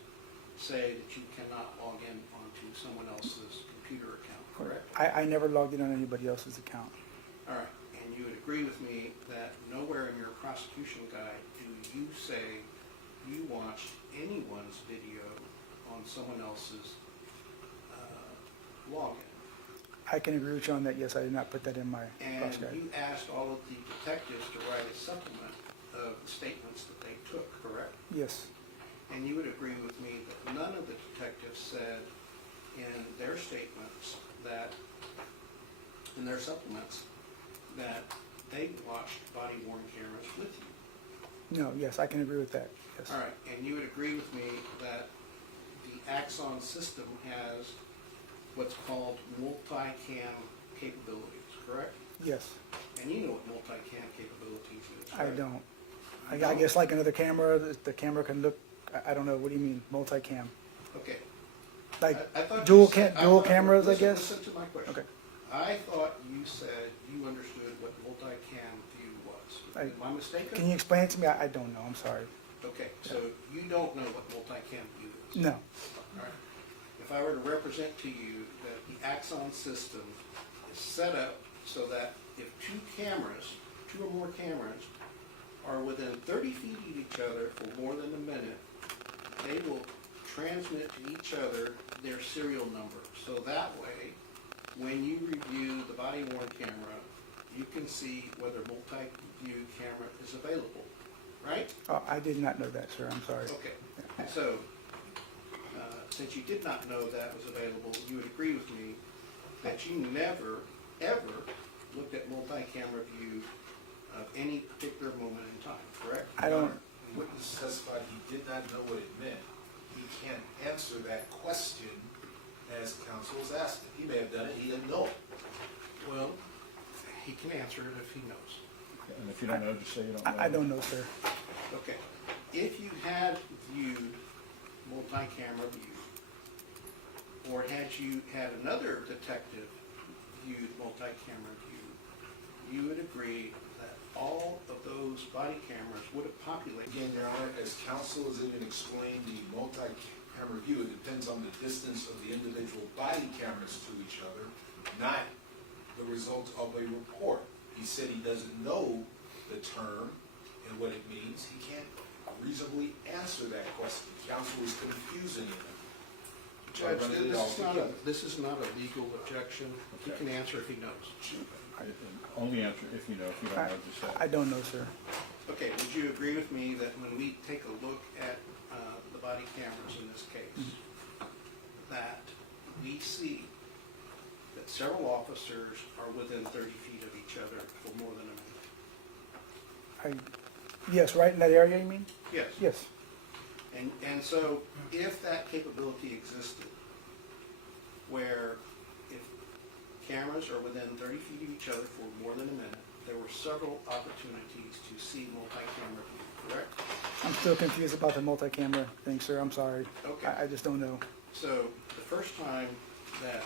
say that you cannot log in onto someone else's computer account, correct? I never logged in on anybody else's account. All right, and you would agree with me that nowhere in your prosecution guide do you say you watched anyone's video on someone else's login? I can agree with you on that. Yes, I did not put that in my And cross guide. you asked all of the detectives to write a supplement of the statements that they took, correct? Yes. And you would agree with me that none of the detectives said in their statements that, in their supplements, that they watched body-worn cameras with you. No, yes, I can agree with that. Yes. All right, and you would agree with me that the Axon system has what's called multi-cam capabilities, correct? Yes. And you know what multi-cam capabilities is, I right? don't. I guess like another camera, the camera can look, I don't know, what do you mean, multicam? Okay. Like I thought dual you said- dual I thought- cameras, I listen- guess? Listen to my question. Okay. I thought you said you understood what multi-cam view was. Am I mistaken? Can you explain it to me? I don't know, I'm sorry. Okay, so you don't know what multi-cam view is? No. All right. If I were to represent to you that the Axon system is set up so that if two or more cameras, are within 30 feet of each other for more than a minute, they will transmit to each other their serial number. So that way, when you review the body-worn camera, you can see whether multi-view camera is available, right? Oh, I did not know that, sir, I'm sorry. Okay, so, since you did not know that was available, you would agree with me that you never, ever looked at multi-camera view of any particular moment in time, correct? I don't, The witness testified he did not know what it meant. He can't answer that question as counsel is asking. He may have done it, he didn't know. Well, he can answer it if he knows. And if you don't know, just say you don't know. I don't know, sir. Okay. if you had viewed multi-camera view, or had you had another detective viewed multi-camera view, you would agree that all of those body cameras would have populated. Again, Your Honor, as counsel has even explained, the multi-camera view, it depends on the distance of the individual body cameras to each other, not the result of a report. He said he doesn't know the term and what it means. He can't reasonably answer that question. Counsel is confusing him. Judge, this is not a legal objection. He can answer if he knows. Only answer if you know, if you don't know, just say. I don't know, sir. Okay, would you agree with me that when we take a look at the body cameras in this case, that we see that several officers are within 30 feet of each other for more than a minute? Yes, right in that area, you mean? Yes. Yes. And so if that capability existed, where if cameras are within 30 feet of each other for more than a minute, there were several opportunities to see multi-camera view, correct? I'm still confused about the multi-camera thing, sir. I'm sorry. Okay. I just don't know. So the first time that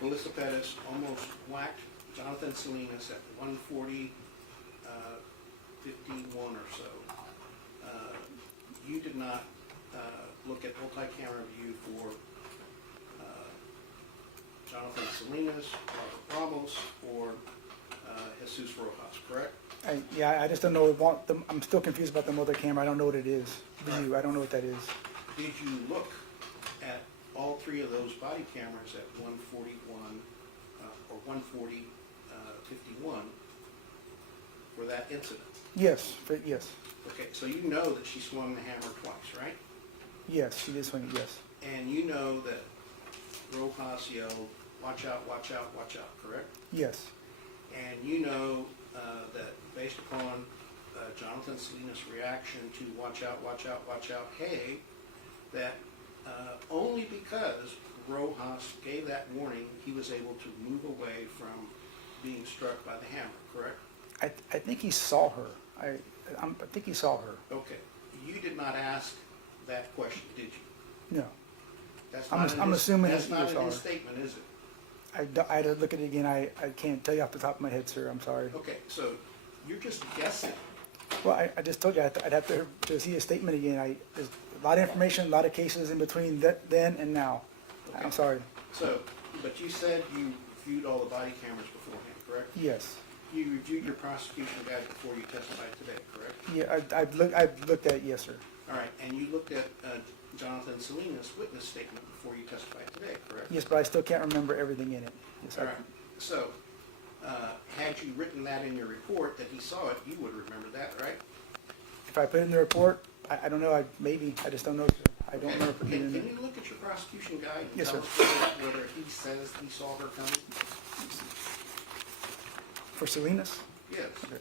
Melissa Perez almost whacked Jonathan Salinas at 140, 51 or so, you did not look at multi-camera view for Jonathan Salinas, Robert Ramos, or Jesus Rojas, correct? I just don't know. I'm still confused about the multi-camera. I don't know what it is. View. I don't know what that is. Did you look at all three of those body cameras at 141 or 140, 51 for that incident? Yes. Yes. Okay, so you know that she swung the hammer twice, right? Yes, she did swing it. Yes. And you know that Rojas yelled, "Watch out, watch out, watch out," correct? Yes. And you know that based upon Jonathan Salinas' reaction to "watch out, watch out, watch out, hey," that only because Rojas gave that warning, he was able to move away from being struck by the hammer, correct? I think he saw her. I think he saw her. Okay. You did not ask that question, did you? No. That's I'm assuming that's he not saw in his her. statement, is it? I had to look at it again. I can't tell you off the top of my head, sir. I'm sorry. Okay, so you're just guessing. Well, I just told you I'd have to see his statement again. There's a lot of information, a lot of cases in between then and now. Okay. I'm sorry. So, but you said you viewed all the body cameras beforehand, correct? Yes. You reviewed your prosecution guide before you testified today, correct? Yeah, I've looked at it. Yes, sir. All right, and you looked at Jonathan Salinas' witness statement before you testified today, correct? Yes, but I still can't remember everything in it. Yes, All right, so had you written that in your report that he saw it, you would remember that, right? If I put it in the report, I don't know. Maybe I just don't know, sir. I don't remember putting it in Can there. you look at your prosecution guide and Yes, tell sir. us whether he says he saw her coming? For Salinas? Yes. Okay.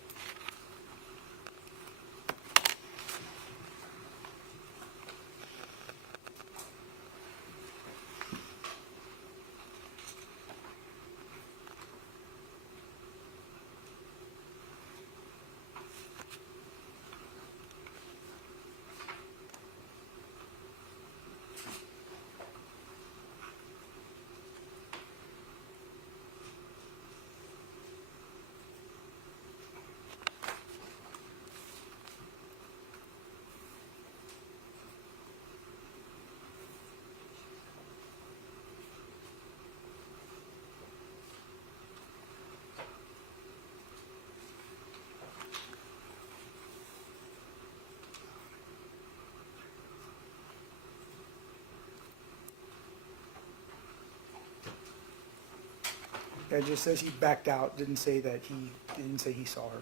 It just says he backed out. Didn't say he saw her.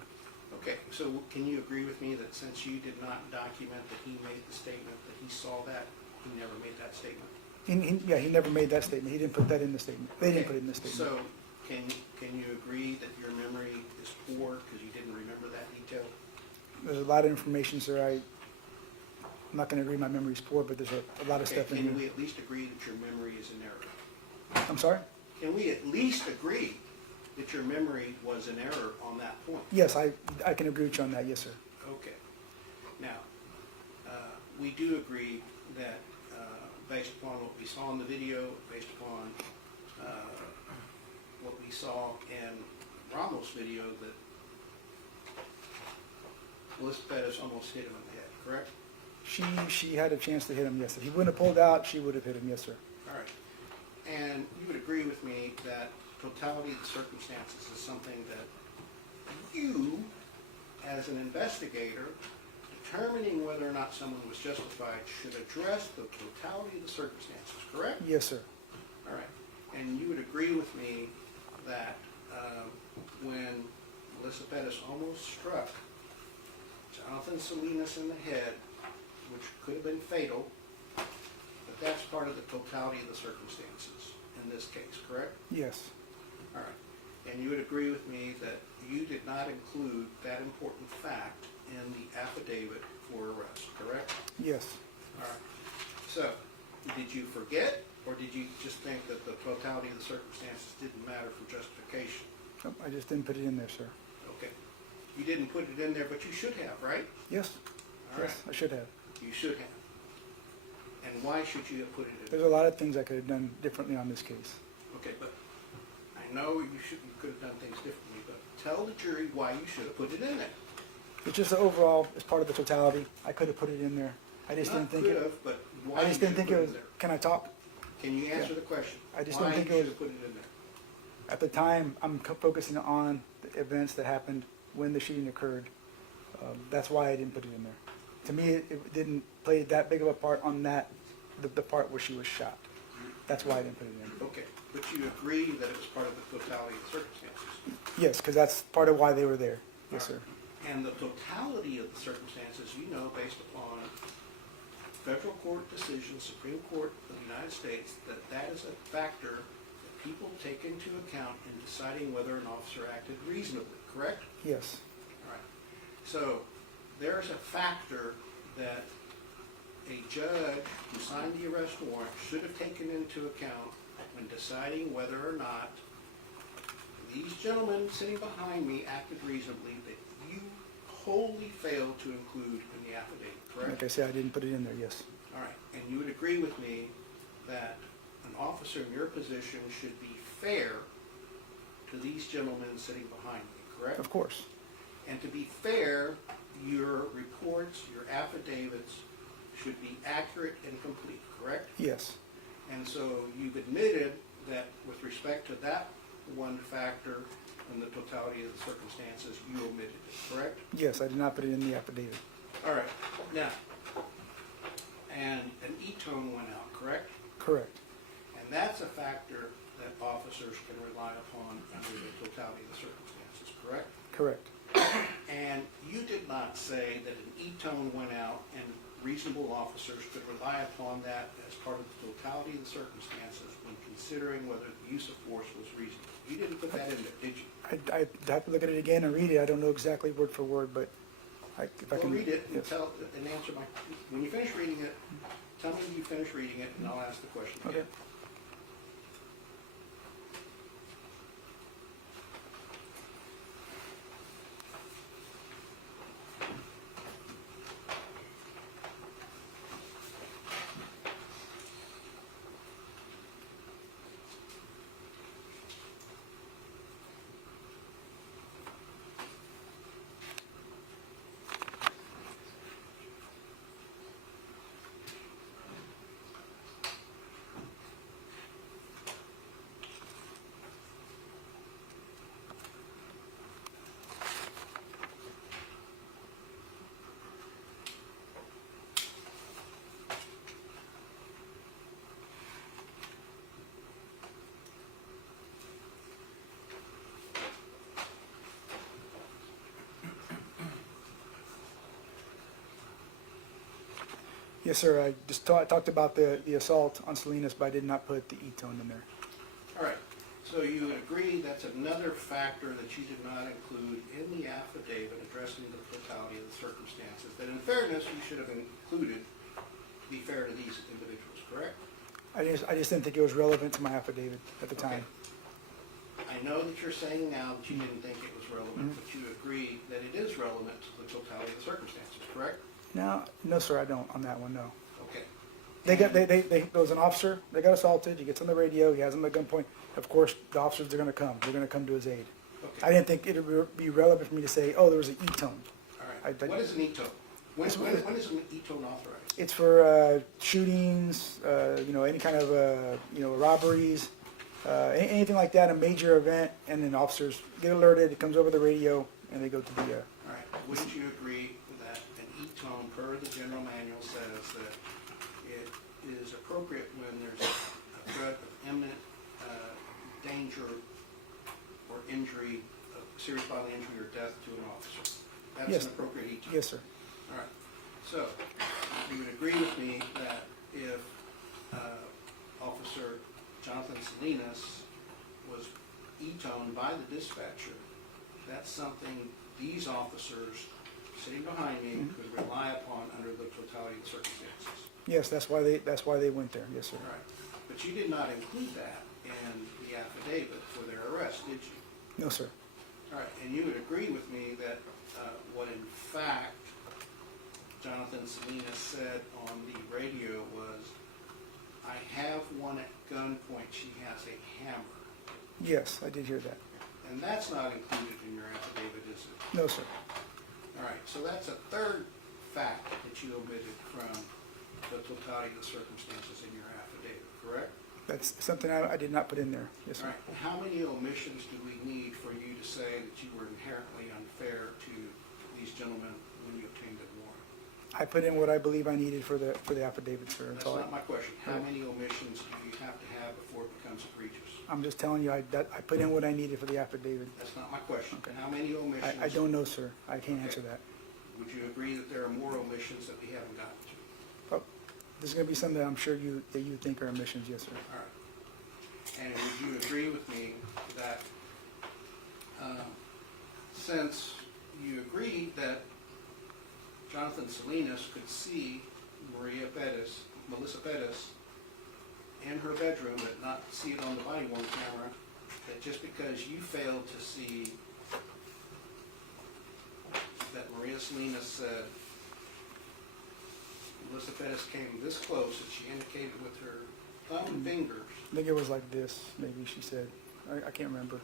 Okay, so can you agree with me that since you did not document that he made the statement, that he saw that, he never made that statement? He never made that statement. He didn't put that in the statement. They didn't put it in the statement. So can you agree that your memory is poor because you didn't remember that detail? There's a lot of information, sir. I'm not going to agree my memory's poor, but there's a lot of Okay, stuff in can we here. at least agree that your memory is in error? I'm sorry? Can we at least agree that your memory was in error on that point? Yes, I can agree with you on that. Yes, sir. Okay. Now, we do agree that based upon what we saw in the video, based upon what we saw in Ramos' video, that Melissa Perez almost hit him in the head, correct? She had a chance to hit him, yes. If he wouldn't have pulled out, she would have hit him, yes, sir. All right. And you would agree with me that totality of the circumstances is something that you, as an investigator, determining whether or not someone was justified, should address the totality of the circumstances, correct? Yes, sir. All right. And you would agree with me that when Melissa Perez almost struck Jonathan Salinas in the head, which could have been fatal, but that's part of the totality of the circumstances in this case, correct? Yes. All right. And you would agree with me that you did not include that important fact in the affidavit for arrest, correct? Yes. All right. So, did you forget, or did you just think that the totality of the circumstances didn't matter for justification? Nope, I just didn't put it in there, sir. Okay. You didn't put it in there, but you should have, right? Yes. All Yes, right. I should have. You should have. And why should you have put it in There's there? a lot of things I could have done differently on this case. Okay, but I know you could have done things differently, but tell the jury why you should have put it in there. It's just the overall, it's part of the totality. I could have put it in there. I just didn't Not think could it. have, but why I you just should didn't think put it it was. in there. Can I talk? Can you answer Yeah. the question? I just why don't think you it should was- have put it in there. At the time, I'm focusing on the events that happened when the shooting occurred. That's why I didn't put it in there. To me, it didn't play that big of a part on that, the part where she was shot. That's why I didn't put it in. Okay, but you agree that it was part of the totality of the circumstances. Yes, because that's part of why they were there. Yes, sir. And the totality of the circumstances, you know, based upon federal court decisions, Supreme Court of the United States, that is a factor that people take into account in deciding whether an officer acted reasonably, correct? Yes. All right. So there's a factor that a judge who signed the arrest warrant should have taken into account when deciding whether or not these gentlemen sitting behind me acted reasonably, that you wholly failed to include in the affidavit, correct? Like I said, I didn't put it in there, yes. All right, and you would agree with me that an officer in your position should be fair to these gentlemen sitting behind me, correct? Of course. And to be fair, your reports, your affidavits should be accurate and complete, correct? Yes. And so you've admitted that with respect to that one factor and the totality of the circumstances, you omitted it, correct? Yes, I did not put it in the affidavit. All right, now, and an E-tone went out, correct? Correct. And that's a factor that officers can rely upon under the totality of the circumstances, correct? Correct. And you did not say that an E-tone went out and reasonable officers could rely upon that as part of the totality of the circumstances when considering whether the use of force was reasonable. You didn't put that in there, did you? I'd have to look at it again and read it. I don't know exactly word for word, but if I Well, can. read it and Yes. and answer my, when you finish reading it, tell me you finish reading it and I'll ask the question again. Okay. Yes, sir. I just talked about the assault on Salinas, but I did not put the E-tone in there. All right, so you would agree that's another factor that you did not include in the affidavit addressing the totality of the circumstances, that in fairness, you should have included to be fair to these individuals, correct? I just didn't think it was relevant to my affidavit at the time. I know that you're saying now that you didn't think it was relevant, but you agree that it is relevant to the totality of the circumstances, correct? No, sir, I don't on that one. No. Okay. There was an officer. They got assaulted. He gets on the radio. He has him at gunpoint. Of course, the officers are going to come. They're going to come to his aid. Okay. I didn't think it would be relevant for me to say, oh, there was an e-tone. All right. What is an e-tone? When is an e-tone authorized? It's for shootings, any kind of robberies, anything like that, a major event, and then officers get alerted. It comes over the radio, and they go to the. All right. Wouldn't you agree that an e-tone, per the general manual, says that it is appropriate when there's a threat of imminent danger or injury, serious bodily injury or death to an officer? That's Yes. an appropriate e-tone. Yes, sir. All right. So you would agree with me that if Officer Jonathan Salinas was e-toned by the dispatcher, that's something these officers sitting behind me could rely upon under the totality of the circumstances. Yes, that's why they went there. Yes, sir. All right. But you did not include that in the affidavit for their arrest, did you? No, sir. All right. And you would agree with me that what in fact Jonathan Salinas said on the radio was, I have one at gunpoint, she has a hammer. Yes, I did hear that. And that's not included in your affidavit, is it? No, sir. All right, so that's a third fact that you omitted from the totality of the circumstances in your affidavit, correct? That's something I did not put in there. Yes, All sir. right, how many omissions do we need for you to say that you were inherently unfair to these gentlemen when you obtained a warrant? I put in what I believe I needed for the affidavit, sir. That's not my question. How many omissions do you have to have before it becomes egregious? I'm just telling you, I put in what I needed for the affidavit. That's not my question. Okay. How many omissions? I don't know, sir. I can't answer that. Would you agree that there are more omissions that we haven't gotten to? Oh, this is going to be something that I'm sure that you think are omissions. Yes, sir. All right. And would you agree with me that since you agreed that Jonathan Salinas could see Melissa Perez in her bedroom, but not see it on the body-worn camera, that just because you failed to see that Maria Salinas said Melissa Perez came this close, that she indicated with her thumb and fingers. I think it was like this, maybe she said. I can't remember.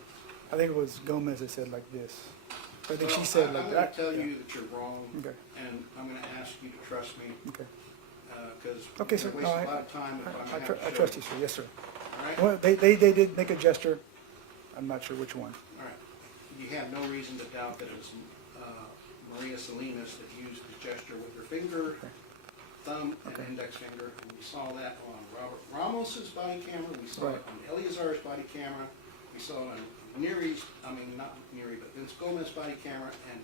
I think it was Gomez that said like this. I think she said like that. I'm going to tell Yeah. you that you're wrong, Okay. and I'm going to ask you to trust me, Okay. because Okay, I'm sir. going to No, waste a lot of time if I'm I going to have to I show trust you, sir. Yes, sir. All right? Well, they did make a gesture. I'm not sure which one. All right. You have no reason to doubt that it was Maria Salinas that used the gesture with her finger, thumb, and Okay. index finger, and we saw that on Robert Ramos's body camera, we saw Right. it on Eleazar's body camera, we saw it on not Neary, but Vince Gomez's body camera, and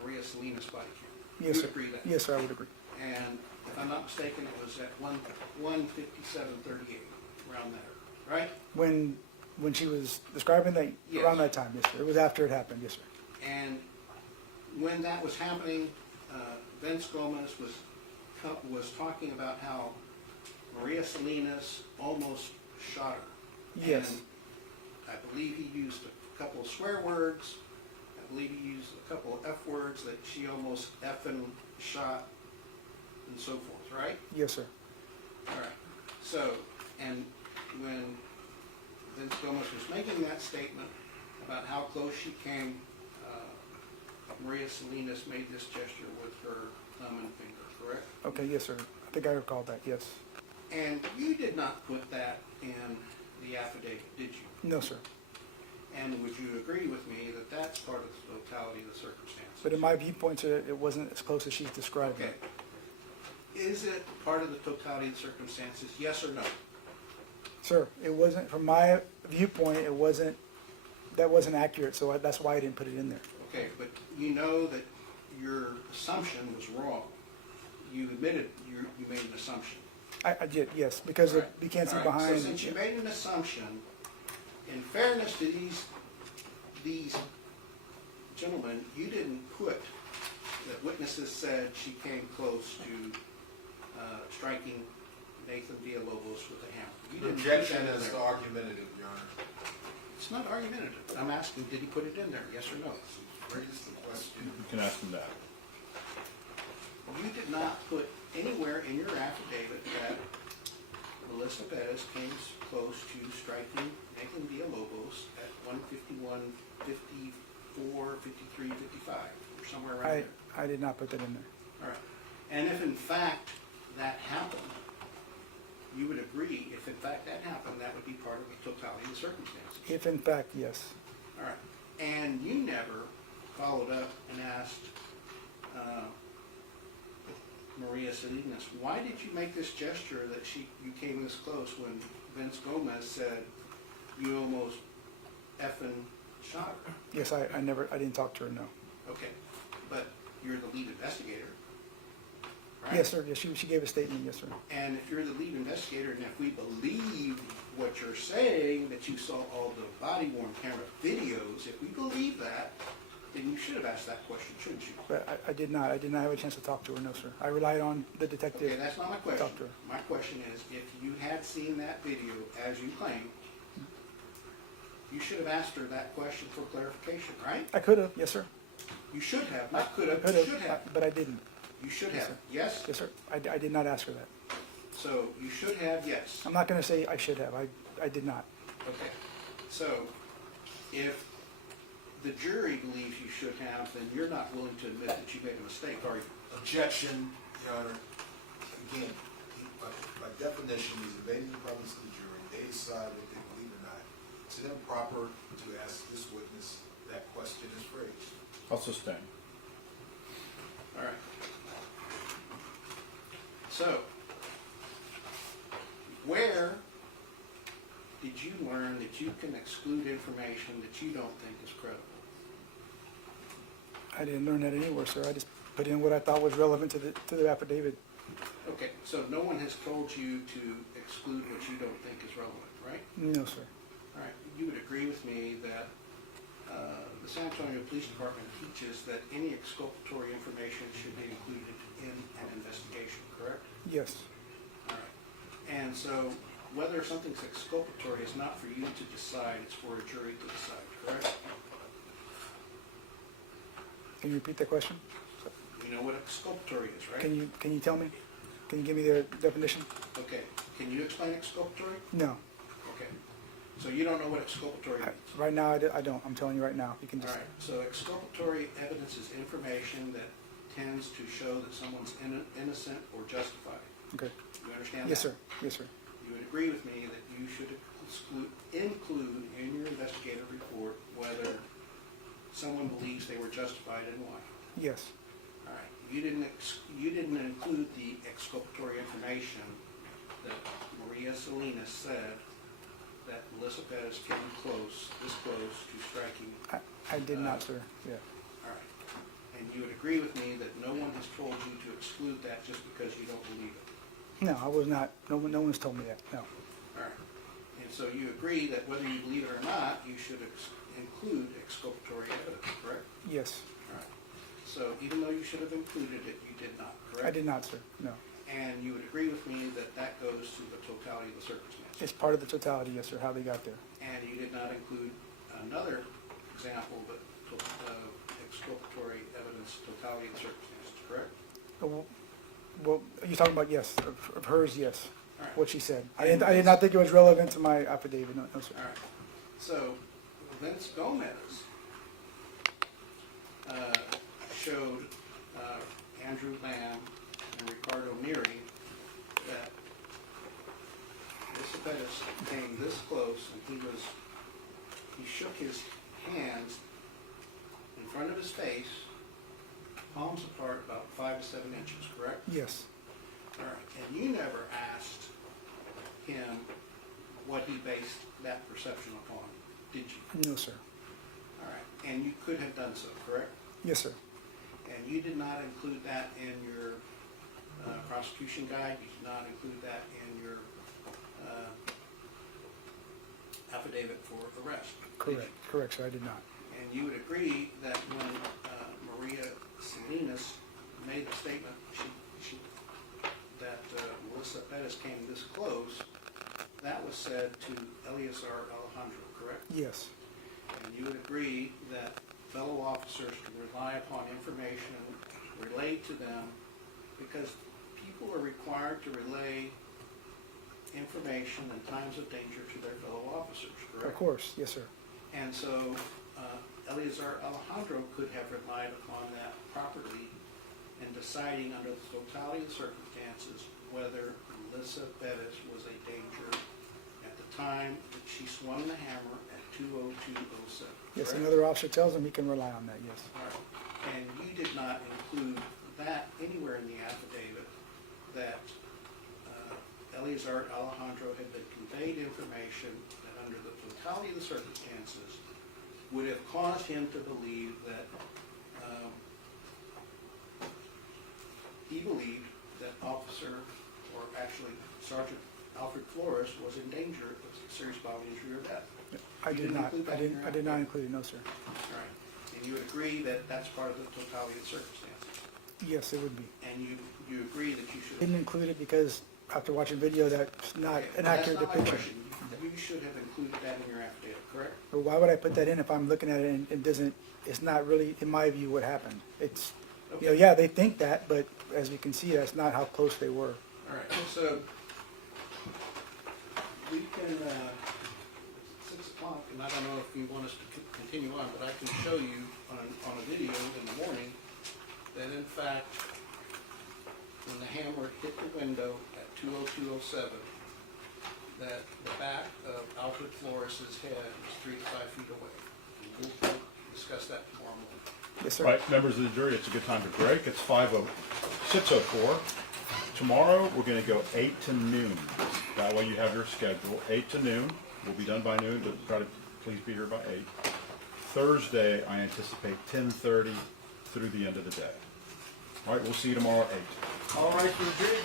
Maria Salinas' body camera. Yes, You sir. would agree that? Yes, sir. I would agree. And if I'm not mistaken, it was at 1:57:38, around there, right? When she was describing that Yes. around that time, yes, sir. It was after it happened. Yes, sir. And when that was happening, Vince Gomez was talking about how Maria Salinas almost shot her. Yes. And I believe he used a couple of swear words. I believe he used a couple of F words that she almost effing shot and so forth, right? Yes, sir. All right. So, and when Vince Gomez was making that statement about how close she came, Maria Salinas made this gesture with her thumb and finger, correct? Okay. Yes, sir. I think I recall that. Yes. And you did not put that in the affidavit, did you? No, sir. And would you agree with me that that's part of the totality of the circumstances? But in my viewpoint, sir, it wasn't as close as she's described Okay. it. Is it part of the totality of the circumstances, yes or no? Sir, it wasn't, from my viewpoint, that wasn't accurate, so that's why I didn't put it in there. Okay, but you know that your assumption was wrong. You admitted you made an assumption. I did, yes, because All right. you can't see All right. behind. So since you made an assumption, in fairness to these gentlemen, you didn't put that witnesses said she came close to striking Nathan Villalobos with a hammer. You didn't put Objection that in is there. argumentative, Your Honor. It's not argumentative. I'm asking, did he put it in there, yes or no? Raise the question. You can ask them that. You did not put anywhere in your affidavit that Melissa Perez came close to striking Nathan Villalobos at 151, 54, 53, 55, or somewhere around there. I did not put that in there. All right. And if in fact that happened, you would agree, if in fact that happened, that would be part of the totality of the circumstances. If in fact, yes. All right. And you never followed up and asked Maria Salinas, why did you make this gesture that you came this close when Vince Gomez said you almost effing shot her? Yes, I didn't talk to her, no. Okay. But you're the lead investigator, right? Yes, sir. Yes, she gave a statement, yes, sir. And if you're the lead investigator, and if we believe what you're saying, that you saw all the body-worn camera videos, if we believe that, then you should have asked that question, shouldn't you? But I did not. I did not have a chance to talk to her, no, sir. I relied on the detective. Okay, that's not my to question. talk to her. My question is, if you had seen that video, as you claim, you should have asked her that question for clarification, right? I could have, yes, sir. You should have, not could have, Could you should have. have, but I didn't. You should Yes, have, sir. yes? Yes, sir. I did not ask her that. So you should have, yes. I'm not going to say I should have. I did not. Okay, so if the jury believes you should have, then you're not willing to admit that you made a mistake, are you? Objection, Your Honor. Again, by definition, he's evading the province of the jury. They decide what they believe or not. It's improper to ask this witness that question is phrased. I'll sustain. All right. So, where did you learn that you can exclude information that you don't think is credible? I didn't learn that anywhere, sir. I just put in what I thought was relevant to the affidavit. Okay, so no one has told you to exclude what you don't think is relevant, right? No, sir. All right, you would agree with me that the San Antonio Police Department teaches that any exculpatory information should be included in an investigation, correct? Yes. All right. And so whether something's exculpatory is not for you to decide, it's for a jury to decide, correct? Can you repeat that question? You know what exculpatory is, right? Can you tell me? Can you give me the definition? Okay, can you explain exculpatory? No. Okay, so you don't know what exculpatory means? Right now, I don't. I'm telling you right now. You can All just. right, so exculpatory evidence is information that tends to show that someone's innocent or justified. Okay. You understand Yes, that? sir. Yes, sir. You would agree with me that you should include in your investigative report whether someone believes they were justified and why. Yes. All right. You didn't include the exculpatory information that Maria Salinas said that Melissa Perez came this close to striking. I did not, sir. Yeah. All right. And you would agree with me that no one has told you to exclude that just because you don't believe it. No, I was not. No one's told me that. No. All right. And so you agree that whether you believe it or not, you should include exculpatory evidence, correct? Yes. All right. So even though you should have included it, you did not, correct? I did not, sir. No. And you would agree with me that that goes to the totality of the circumstances? It's part of the totality, yes, sir. How they got there. And you did not include another example, but exculpatory evidence, totality of the circumstances, correct? Well, you're talking about yes, of hers, yes. All right. What she said. I did not think it was relevant to my affidavit. No, sir. All right. So Vince Gomez showed Andrew Lamb and Ricardo Miri that Melissa Perez came this close, and he shook his hands in front of his face, palms apart about 5 to 7 inches, correct? Yes. All right. And you never asked him what he based that perception upon, did you? No, sir. All right. And you could have done so, correct? Yes, sir. And you did not include that in your prosecution guide? You did not include that in your affidavit for arrest? Correct. Correct, sir. I did not. And you would agree that when Maria Salinas made the statement that Melissa Perez came this close, that was said to Eleazar Alejandro, correct? Yes. And you would agree that fellow officers can rely upon information relayed to them because people are required to relay information in times of danger to their fellow officers, correct? Of course, yes, sir. And so Eleazar Alejandro could have relied upon that properly in deciding under the totality of the circumstances whether Melissa Perez was a danger at the time that she swung the hammer at 2:02:07. Yes, correct? another officer tells him he can rely on that, yes. All right. And you did not include that anywhere in the affidavit that Eleazar Alejandro had been conveyed information that under the totality of the circumstances would have caused him to believe that he believed that Officer, or actually Sergeant Alfred Flores, was in danger of serious bodily injury or death. I You did didn't not, include that in your I did not affidavit? include it, no, sir. All right. And you would agree that that's part of the totality of the circumstances? Yes, it would be. And you agree that you should... Didn't include it because after watching video, that's not Okay, an accurate That's not my depiction. question. You should have included that in your affidavit, correct? But why would I put that in if I'm looking at it and it doesn't, it's not really, in my view, what happened? It's, you know, yeah, they think that, but as you can see, that's not how close they were. All right, so we can, 6 o'clock, and I don't know if you want us to continue on, but I can show you on a video in the morning that in fact, when the hammer hit the window at 2:02:07, that the back of Alfred Flores's head was 3 to 5 feet away. And we'll discuss that tomorrow morning. Yes, sir. Right, members of the jury, it's a good time to break. It's 6:04. Tomorrow, we're gonna go 8 to noon. That way you have your schedule, 8 to noon. We'll be done by noon, but try to please be here by 8. Thursday, I anticipate 10:30 through the end of the day. All right, we'll see you tomorrow at 8. All right, for the jury.